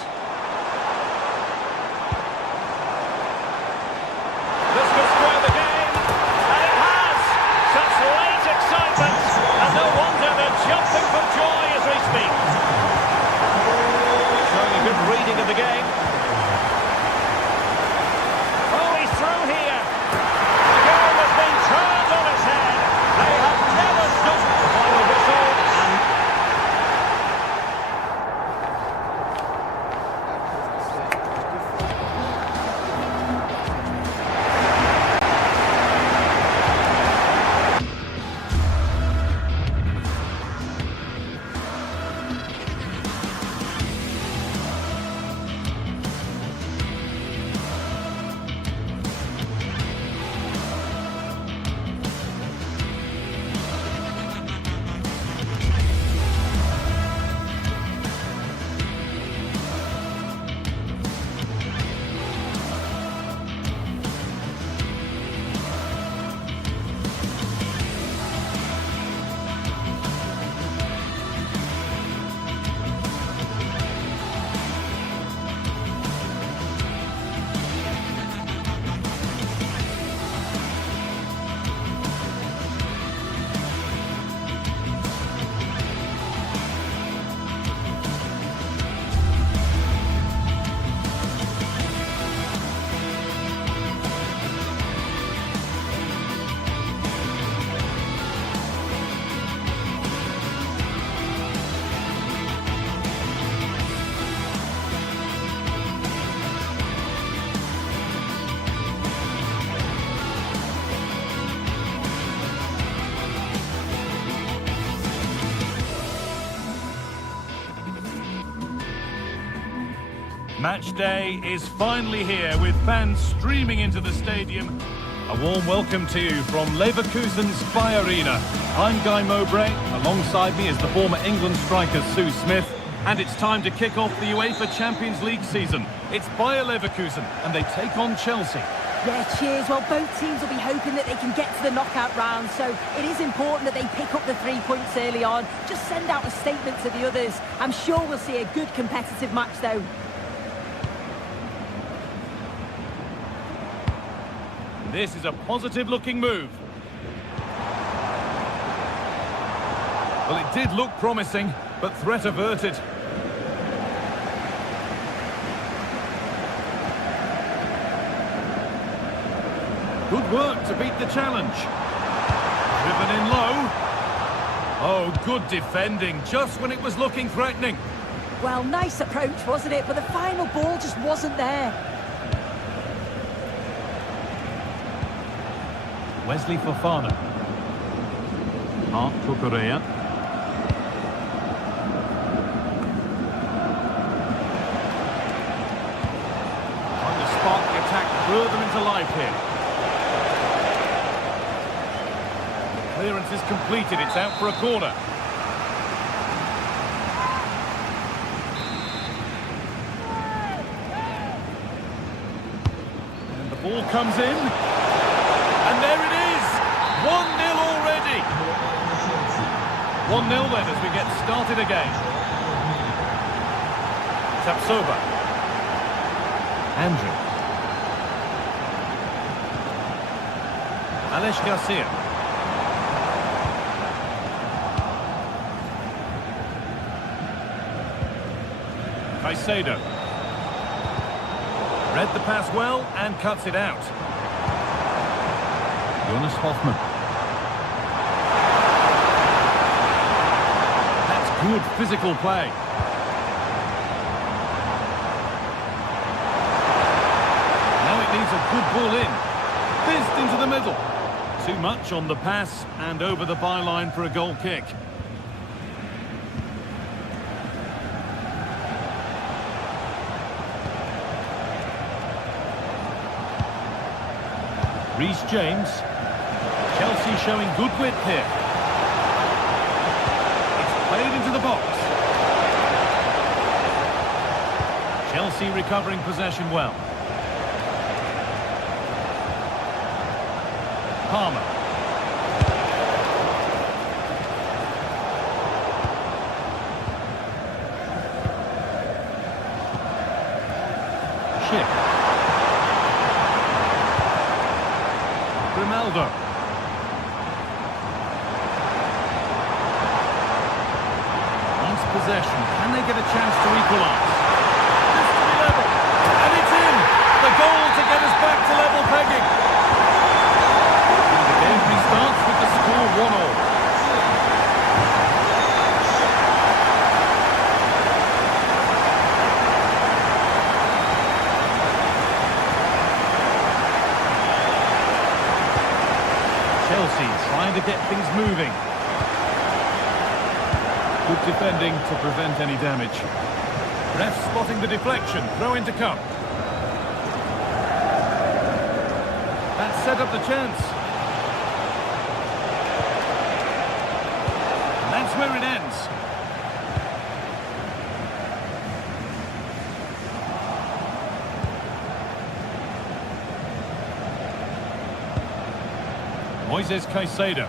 This could square the game, and it has! Such late excitement, and no wonder they're jumping for joy as we speak. Showing a good reading of the game. Oh, he's through here. The game has been turned on its head. They have never stopped. The final whistle, and Match day is finally here with fans streaming into the stadium. A warm welcome to you from Leverkusen's Spy Arena. I'm Guy Mowbray. Alongside me is the former England striker Sue Smith. And it's time to kick off the UEFA Champions League season. It's Bayer Leverkusen and they take on Chelsea. Yeah, cheers. Well, both teams will be hoping that they can get to the knockout round, so it is important that they pick up the 3 points early on. Just send out a statement to the others. I'm sure we'll see a good competitive match, though. This is a positive-looking move. Well, it did look promising, but threat averted. Good work to beat the challenge. Driven in low. Oh, good defending, just when it was looking threatening. Well, nice approach, wasn't it? But the final ball just wasn't there. Wesley Fofana. Hart to Correa. Trying to spark the attack, lure them into life here. Clearance is completed, it's out for a corner. And the ball comes in. And there it is! 1-0 already! 1-0 then as we get started again. Tapsoba. Andrew. Alex Garcia. Caicedo. Read the pass well and cuts it out. Jonas Hoffman. That's good physical play. Now it needs a good ball in. Fizzed into the middle. Too much on the pass and over the byline for a goal kick. Reece James. Chelsea showing good width here. It's played into the box. Chelsea recovering possession well. Palmer. Schick. Grimaldo. Once possession, can they get a chance to equalise? This to be level, and it's in! The goal to get us back to level pegging. The game restarts with the score 1-1. Chelsea trying to get things moving. Good defending to prevent any damage. Ref spotting the deflection. Throw in to come. That set up the chance. And that's where it ends. Moises Caicedo.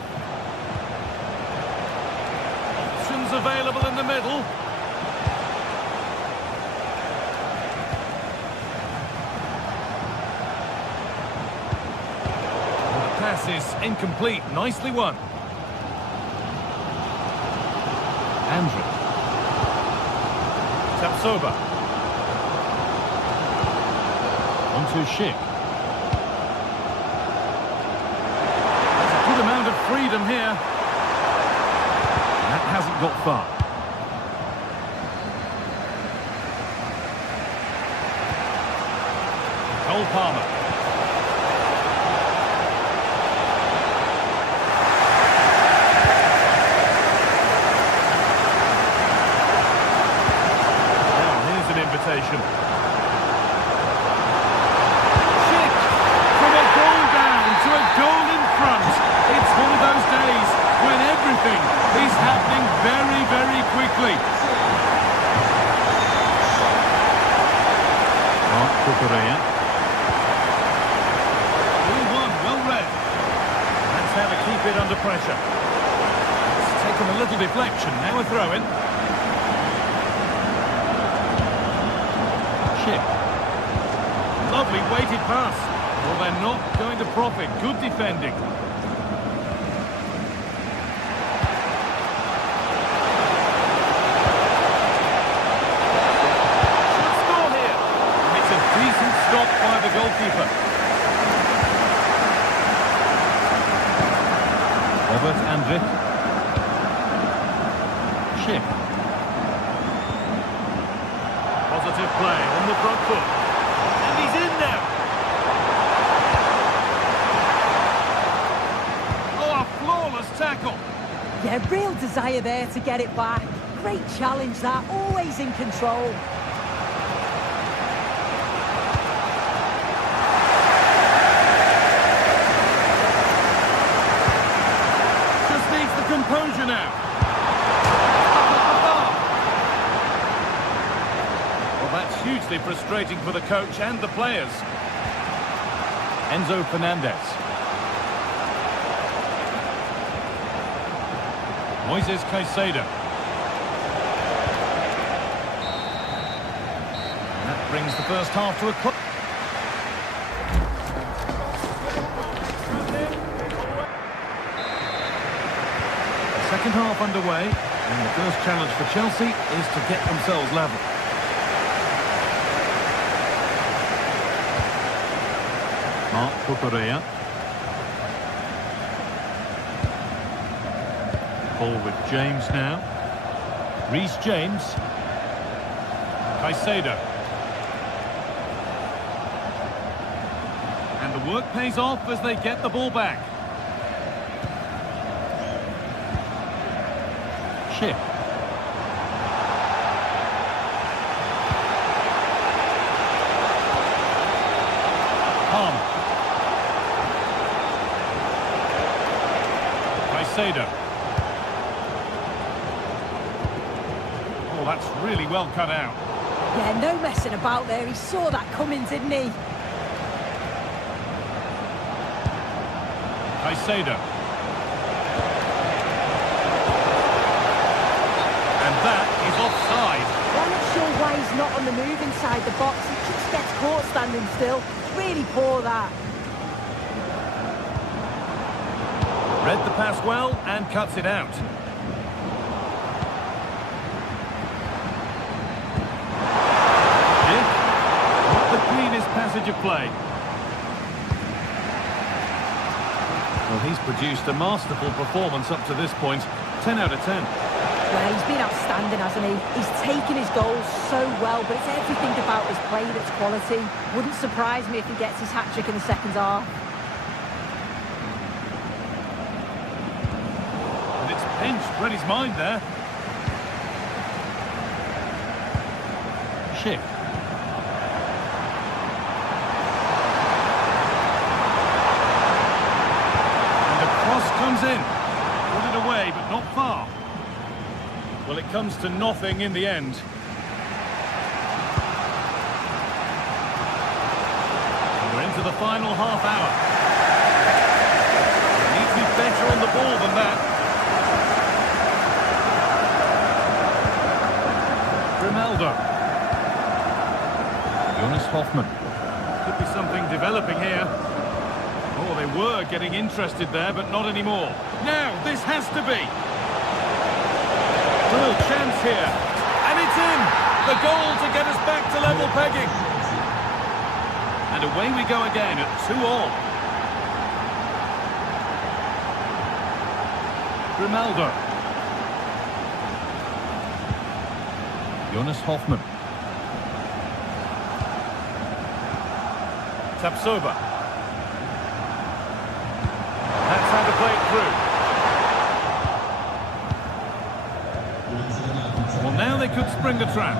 Options available in the middle. And the pass is incomplete. Nicely won. Andrew. Tapsoba. On to Schick. Amount of freedom here. That hasn't got far. Cole Palmer. Now here's an invitation. Schick from a goal down to a goal in front. It's one of those days when everything is happening very, very quickly. Mark Cucurella. 3-1, well read. That's how to keep it under pressure. It's taken a little deflection, now a throw-in. Schick. Lovely weighted pass. Well, they're not going to profit. Good defending. Stop by the goalkeeper. Robert Andrich. Schick. Positive play on the front foot. And he's in now. Oh, a flawless tackle. Yeah, real desire there to get it back. Great challenge that, always in control. Composure now. Well, that's hugely frustrating for the coach and the players. Enzo Fernandez. Moises Caicedo. And that brings the first half to a close. Second half underway, and the first challenge for Chelsea is to get themselves level. Mark Cucurella. Ball with James now. Reece James. Caicedo. And the work pays off as they get the ball back. Schick. Palmer. Caicedo. Oh, that's really well cut out. Yeah, no messing about there. He saw that coming, didn't he? Caicedo. And that is offside. Well, I'm not sure why he's not on the move inside the box. He just gets caught standing still. Really poor, that. Read the pass well and cuts it out. Dick, not the cleanest passage of play. Well, he's produced a masterful performance up to this point. 10 out of 10. Well, he's been outstanding, hasn't he? He's taken his goals so well, but it's everything about his play that's quality. Wouldn't surprise me if he gets his hat-trick in the second half. And it's pinched, read his mind there. Schick. And the cross comes in. Put it away, but not far. Well, it comes to nothing in the end. We're into the final half hour. They need to be better on the ball than that. Grimaldo. Jonas Hoffmann. Could be something developing here. Oh, they were getting interested there, but not anymore. Now, this has to be. Real chance here, and it's in! The goal to get us back to level pegging. And away we go again at 2-all. Grimaldo. Jonas Hoffmann. Tapsoba. That's how to play it through. Well, now they could spring a trap.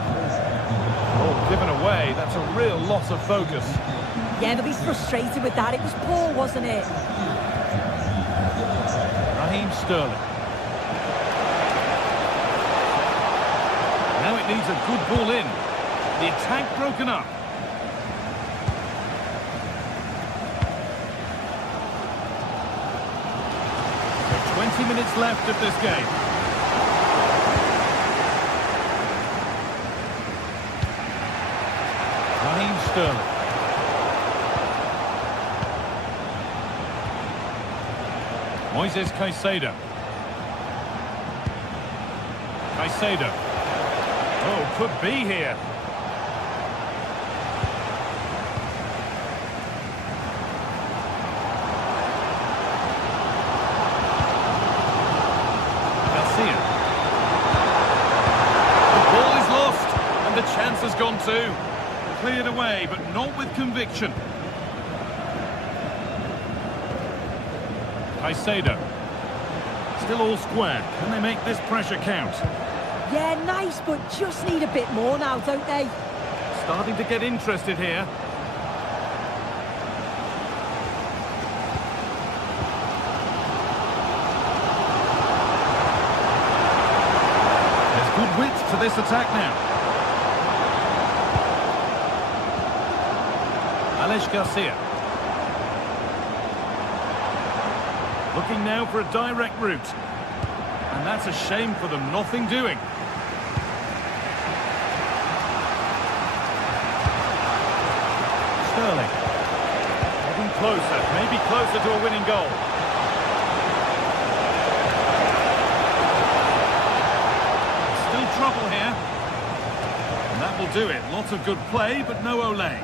Oh, given away. That's a real loss of focus. Yeah, they'll be frustrated with that. It was poor, wasn't it? Raheem Sterling. Now it needs a good ball in. The attack broken up. So 20 minutes left of this game. Raheem Sterling. Moises Caicedo. Caicedo. Oh, could be here. Garcia. The ball is lost, and the chance has gone too. Cleared away, but not with conviction. Caicedo. Still all square. Can they make this pressure count? Yeah, nice, but just need a bit more now, don't they? Starting to get interested here. There's good width to this attack now. Alex Garcia. Looking now for a direct route. And that's a shame for them, nothing doing. Sterling. Getting closer, maybe closer to a winning goal. Still trouble here. And that will do it. Lots of good play, but no Olé.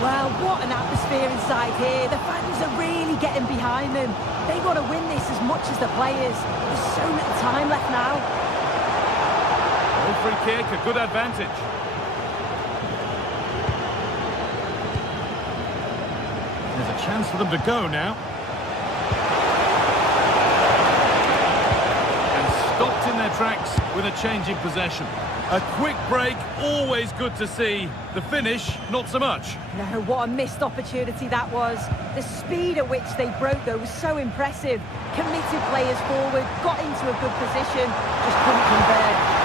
Well, what an atmosphere inside here. The fans are really getting behind them. They want to win this as much as the players. There's so little time left now. No free kick, a good advantage. There's a chance for them to go now. And stopped in their tracks with a change in possession. A quick break, always good to see. The finish, not so much. No, what a missed opportunity that was. The speed at which they broke, though, was so impressive. Committed players forward, got into a good position, just couldn't convert.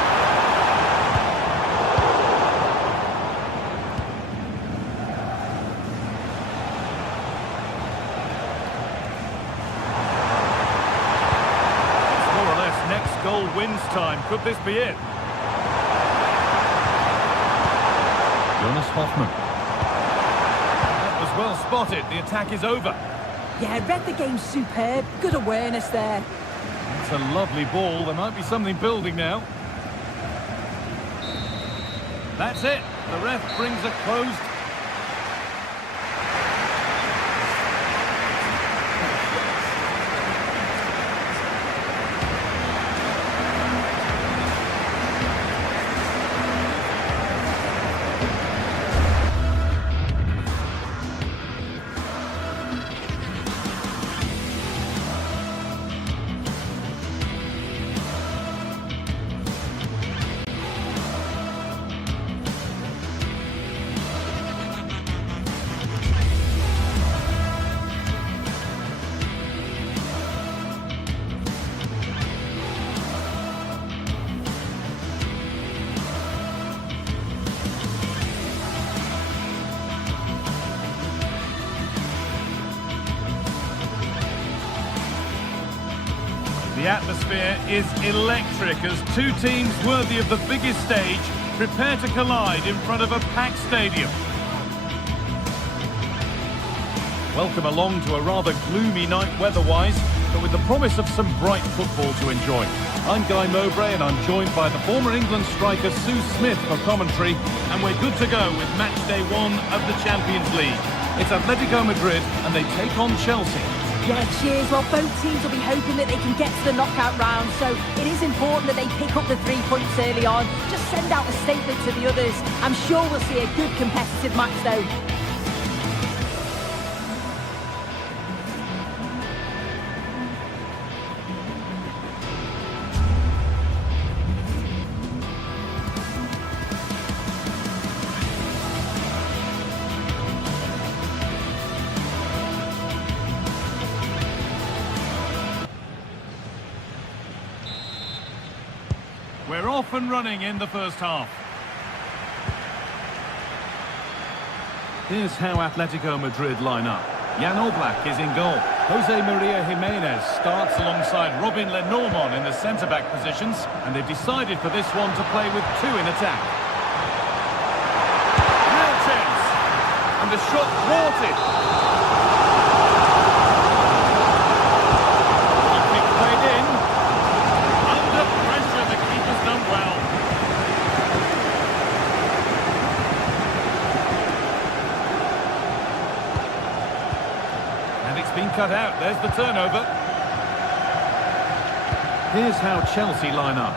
Goal wins time. Could this be it? Jonas Hoffman. That was well spotted. The attack is over. Yeah, read the game superb. Good awareness there. It's a lovely ball. There might be something building now. That's it. The ref brings a closed. The atmosphere is electric as two teams worthy of the biggest stage prepare to collide in front of a packed stadium. Welcome along to a rather gloomy night weather-wise, but with the promise of some bright football to enjoy. I'm Guy Mowbray and I'm joined by the former England striker Sue Smith for commentary, and we're good to go with match day 1 of the Champions League. It's Atletico Madrid and they take on Chelsea. Yeah, cheers. Well, both teams will be hoping that they can get to the knockout round, so it is important that they pick up the 3 points early on. Just send out a statement to the others. I'm sure we'll see a good competitive match, though. We're off and running in the first half. Here's how Atletico Madrid line up. Jan Oblak is in goal. Jose Maria Jimenez starts alongside Robin Lenormand in the centre-back positions, and they've decided for this one to play with 2 in attack. Real chance, and the shot thwarted. Kick played in. Under pressure, the keeper's done well. Been cut out. There's the turnover. Here's how Chelsea line up.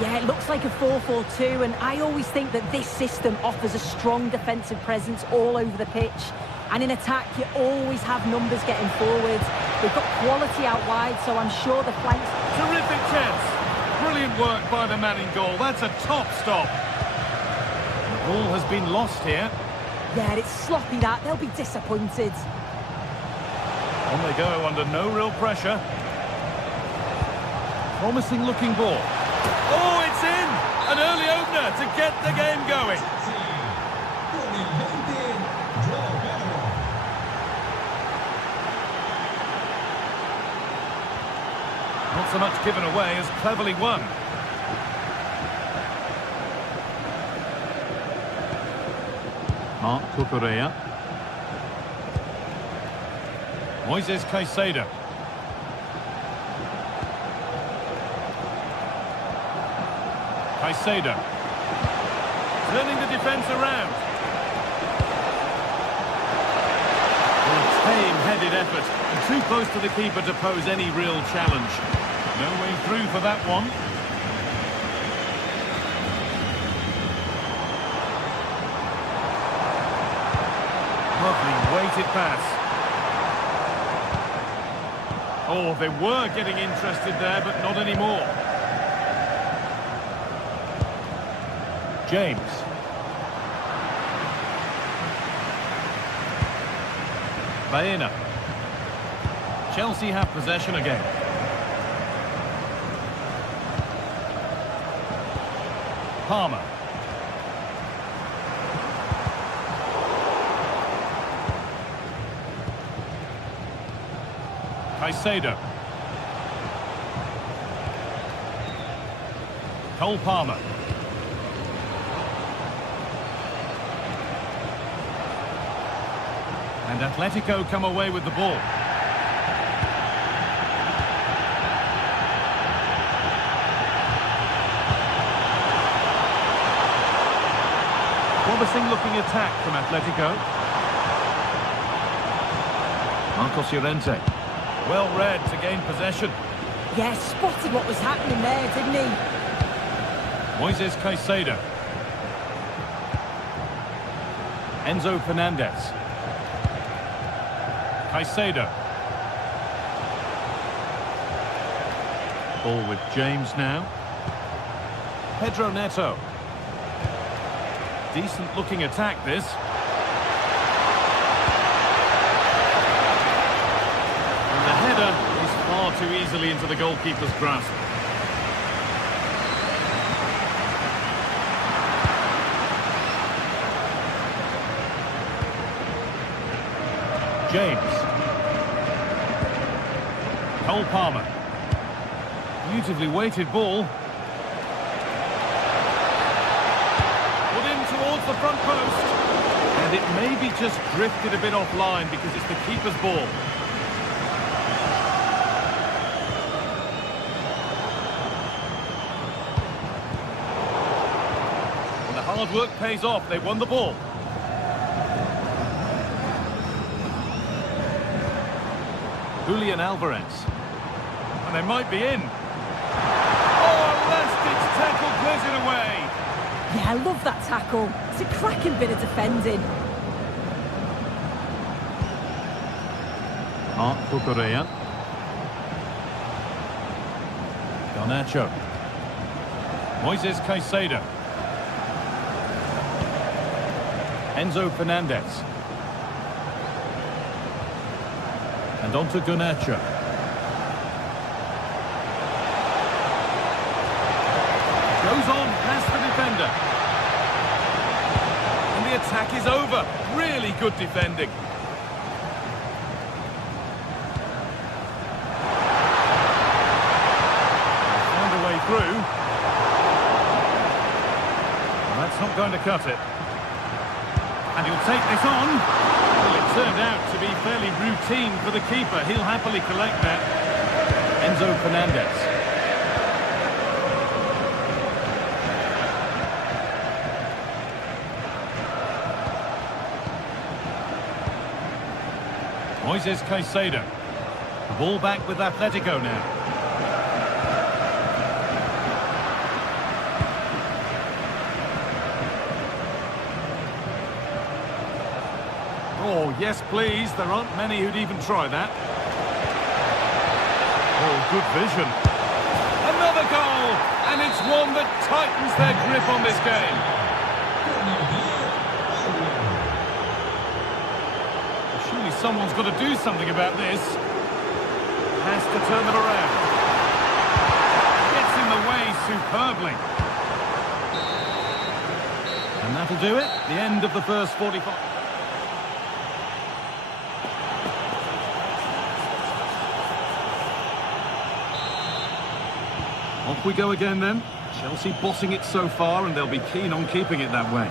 Yeah, it looks like a 4-4-2, and I always think that this system offers a strong defensive presence all over the pitch. And in attack, you always have numbers getting forward. They've got quality out wide, so I'm sure the flanks... Terrific chance. Brilliant work by the man in goal. That's a top stop. The ball has been lost here. Yeah, it's sloppy that. They'll be disappointed. On they go under no real pressure. Promising looking ball. Oh, it's in! An early opener to get the game going. Not so much given away as cleverly won. Marc Cucurella. Moises Caicedo. Caicedo. Turning the defence around. Well, a tame-headed effort. And too close to the keeper to pose any real challenge. No way through for that one. Lovely weighted pass. Oh, they were getting interested there, but not anymore. James. Baena. Chelsea have possession again. Palmer. Caicedo. Cole Palmer. And Atletico come away with the ball. Promising looking attack from Atletico. Marcos Llorente. Well read to gain possession. Yeah, spotted what was happening there, didn't he? Moises Caicedo. Enzo Fernandez. Caicedo. Ball with James now. Pedro Neto. Decent looking attack this. And the header is far too easily into the goalkeeper's grasp. James. Cole Palmer. Beautifully weighted ball. Put in towards the front post. And it maybe just drifted a bit offline because it's the keeper's ball. And the hard work pays off. They won the ball. Julian Alvarez. And they might be in. Oh, Elastic's tackle clears it away. Yeah, I love that tackle. It's a cracking bit of defending. Marc Cucurella. Garnacho. Moises Caicedo. Enzo Fernandez. And on to Garnacho. Goes on past the defender. And the attack is over. Really good defending. Found a way through. Well, that's not going to cut it. And he'll take this on. Well, it turned out to be fairly routine for the keeper. He'll happily collect that. Enzo Fernandez. Moises Caicedo. The ball back with Atletico now. Oh, yes, please. There aren't many who'd even try that. Oh, good vision. Another goal! And it's one that tightens their grip on this game. Surely someone's got to do something about this. Has to turn them around. Gets in the way superbly. And that'll do it. The end of the first 45. Off we go again then. Chelsea bossing it so far, and they'll be keen on keeping it that way.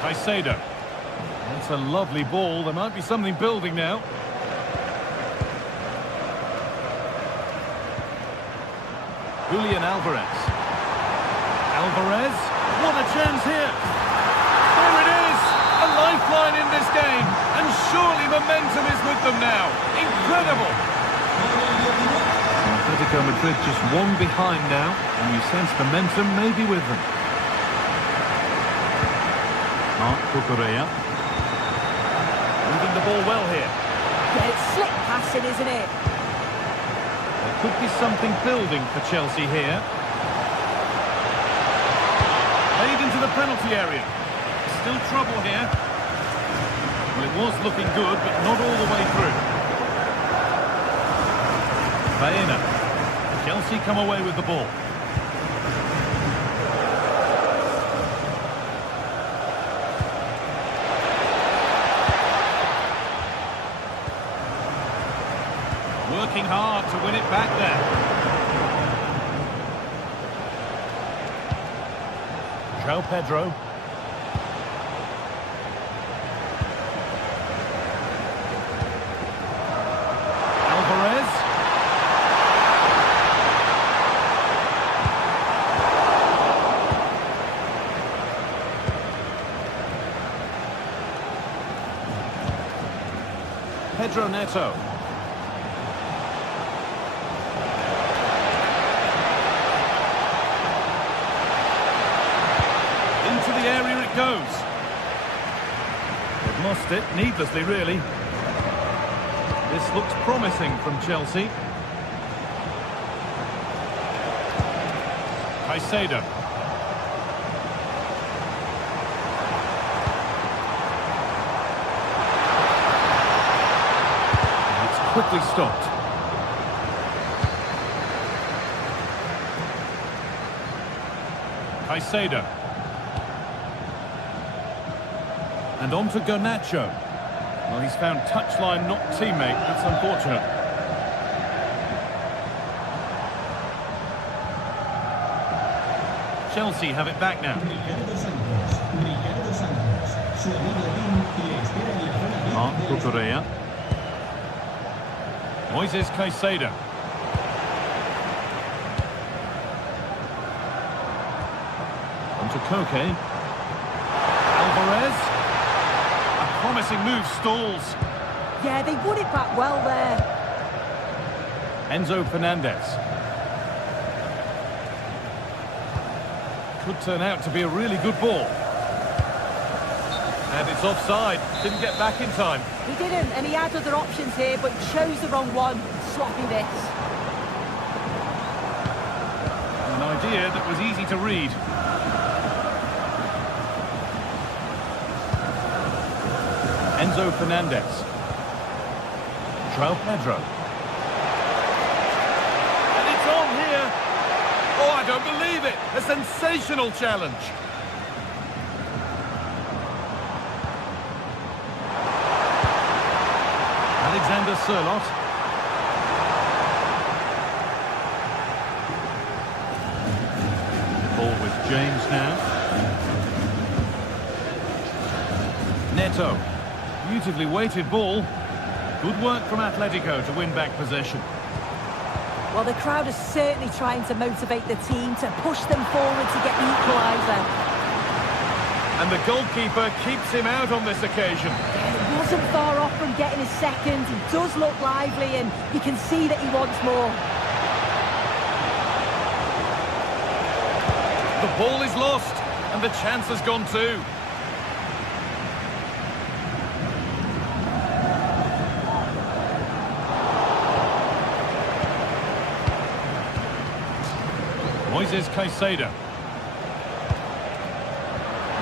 Caicedo. That's a lovely ball. There might be something building now. Julian Alvarez. Alvarez. What a chance here. There it is. A lifeline in this game. And surely momentum is with them now. Incredible. Atletico Madrid just one behind now. And you sense momentum may be with them. Marc Cucurella. Moving the ball well here. Yeah, it's slick passing, isn't it? They're Could be something building for Chelsea here. Made into the penalty area. Still trouble here. Well, it was looking good, but not all the way through. Baena. Chelsea come away with the ball. Working hard to win it back there. João Pedro. Alvarez. Pedro Neto. Into the area it goes. They've lost it, needlessly really. This looks promising from Chelsea. Caicedo. It's quickly stopped. Caicedo. And on to Garnacho. Well, he's found touchline, not teammate. That's unfortunate. Chelsea have it back now. Marc Cucurella. Moises Caicedo. On to Koke. Alvarez. Promising move stalls. Yeah, they won it back well there. Enzo Fernandez. Could turn out to be a really good ball. And it's offside. Didn't get back in time. He didn't, and he had other options here, but chose the wrong one. Sloppy this. An idea that was easy to read. Enzo Fernandez. João Pedro. And it's on here. Oh, I don't believe it. A sensational challenge. Alexander Sørloth. Ball with James now. Neto. Beautifully weighted ball. Good work from Atletico to win back possession. Well, the crowd is certainly trying to motivate the team to push them forward to get the equaliser. And the goalkeeper keeps him out on this occasion. It wasn't far off from getting his second. He does look lively, and you can see that he wants more. The ball is lost, and the chance has gone too. Moises Caicedo.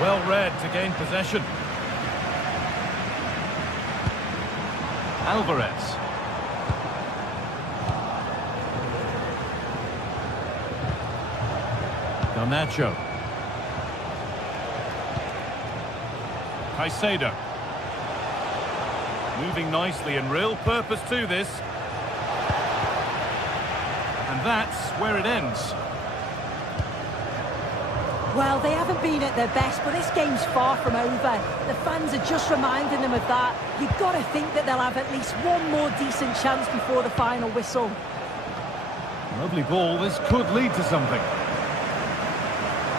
Well read to gain possession. Alvarez. Garnacho. Caicedo. Moving nicely and real purpose to this. And that's where it ends. Well, they haven't been at their best, but this game's far from over. The fans are just reminding them of that. You've got to think that they'll have at least one more decent chance before the final whistle. Lovely ball. This could lead to something.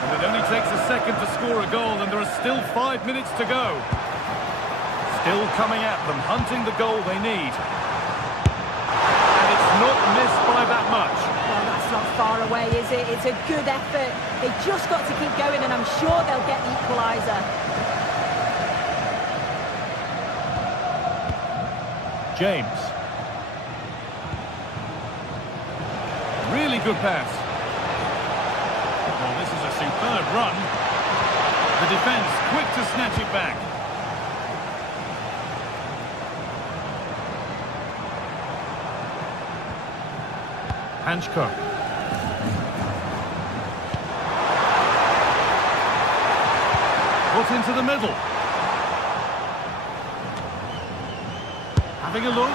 And it only takes a second to score a goal, and there are still 5 minutes to go. Still coming at them, hunting the goal they need. And it's not missed by that much. Well, that's not far away, is it? It's a good effort. They've just got to keep going, and I'm sure they'll get the equaliser. James. Really good pass. Well, this is a superb run. The defence quick to snatch it back. Hanchko. Put into the middle. Having a look.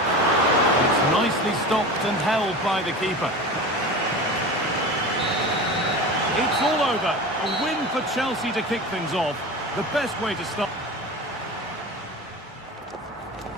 It's nicely stopped and held by the keeper. It's all over. A win for Chelsea to kick things off. The best way to start.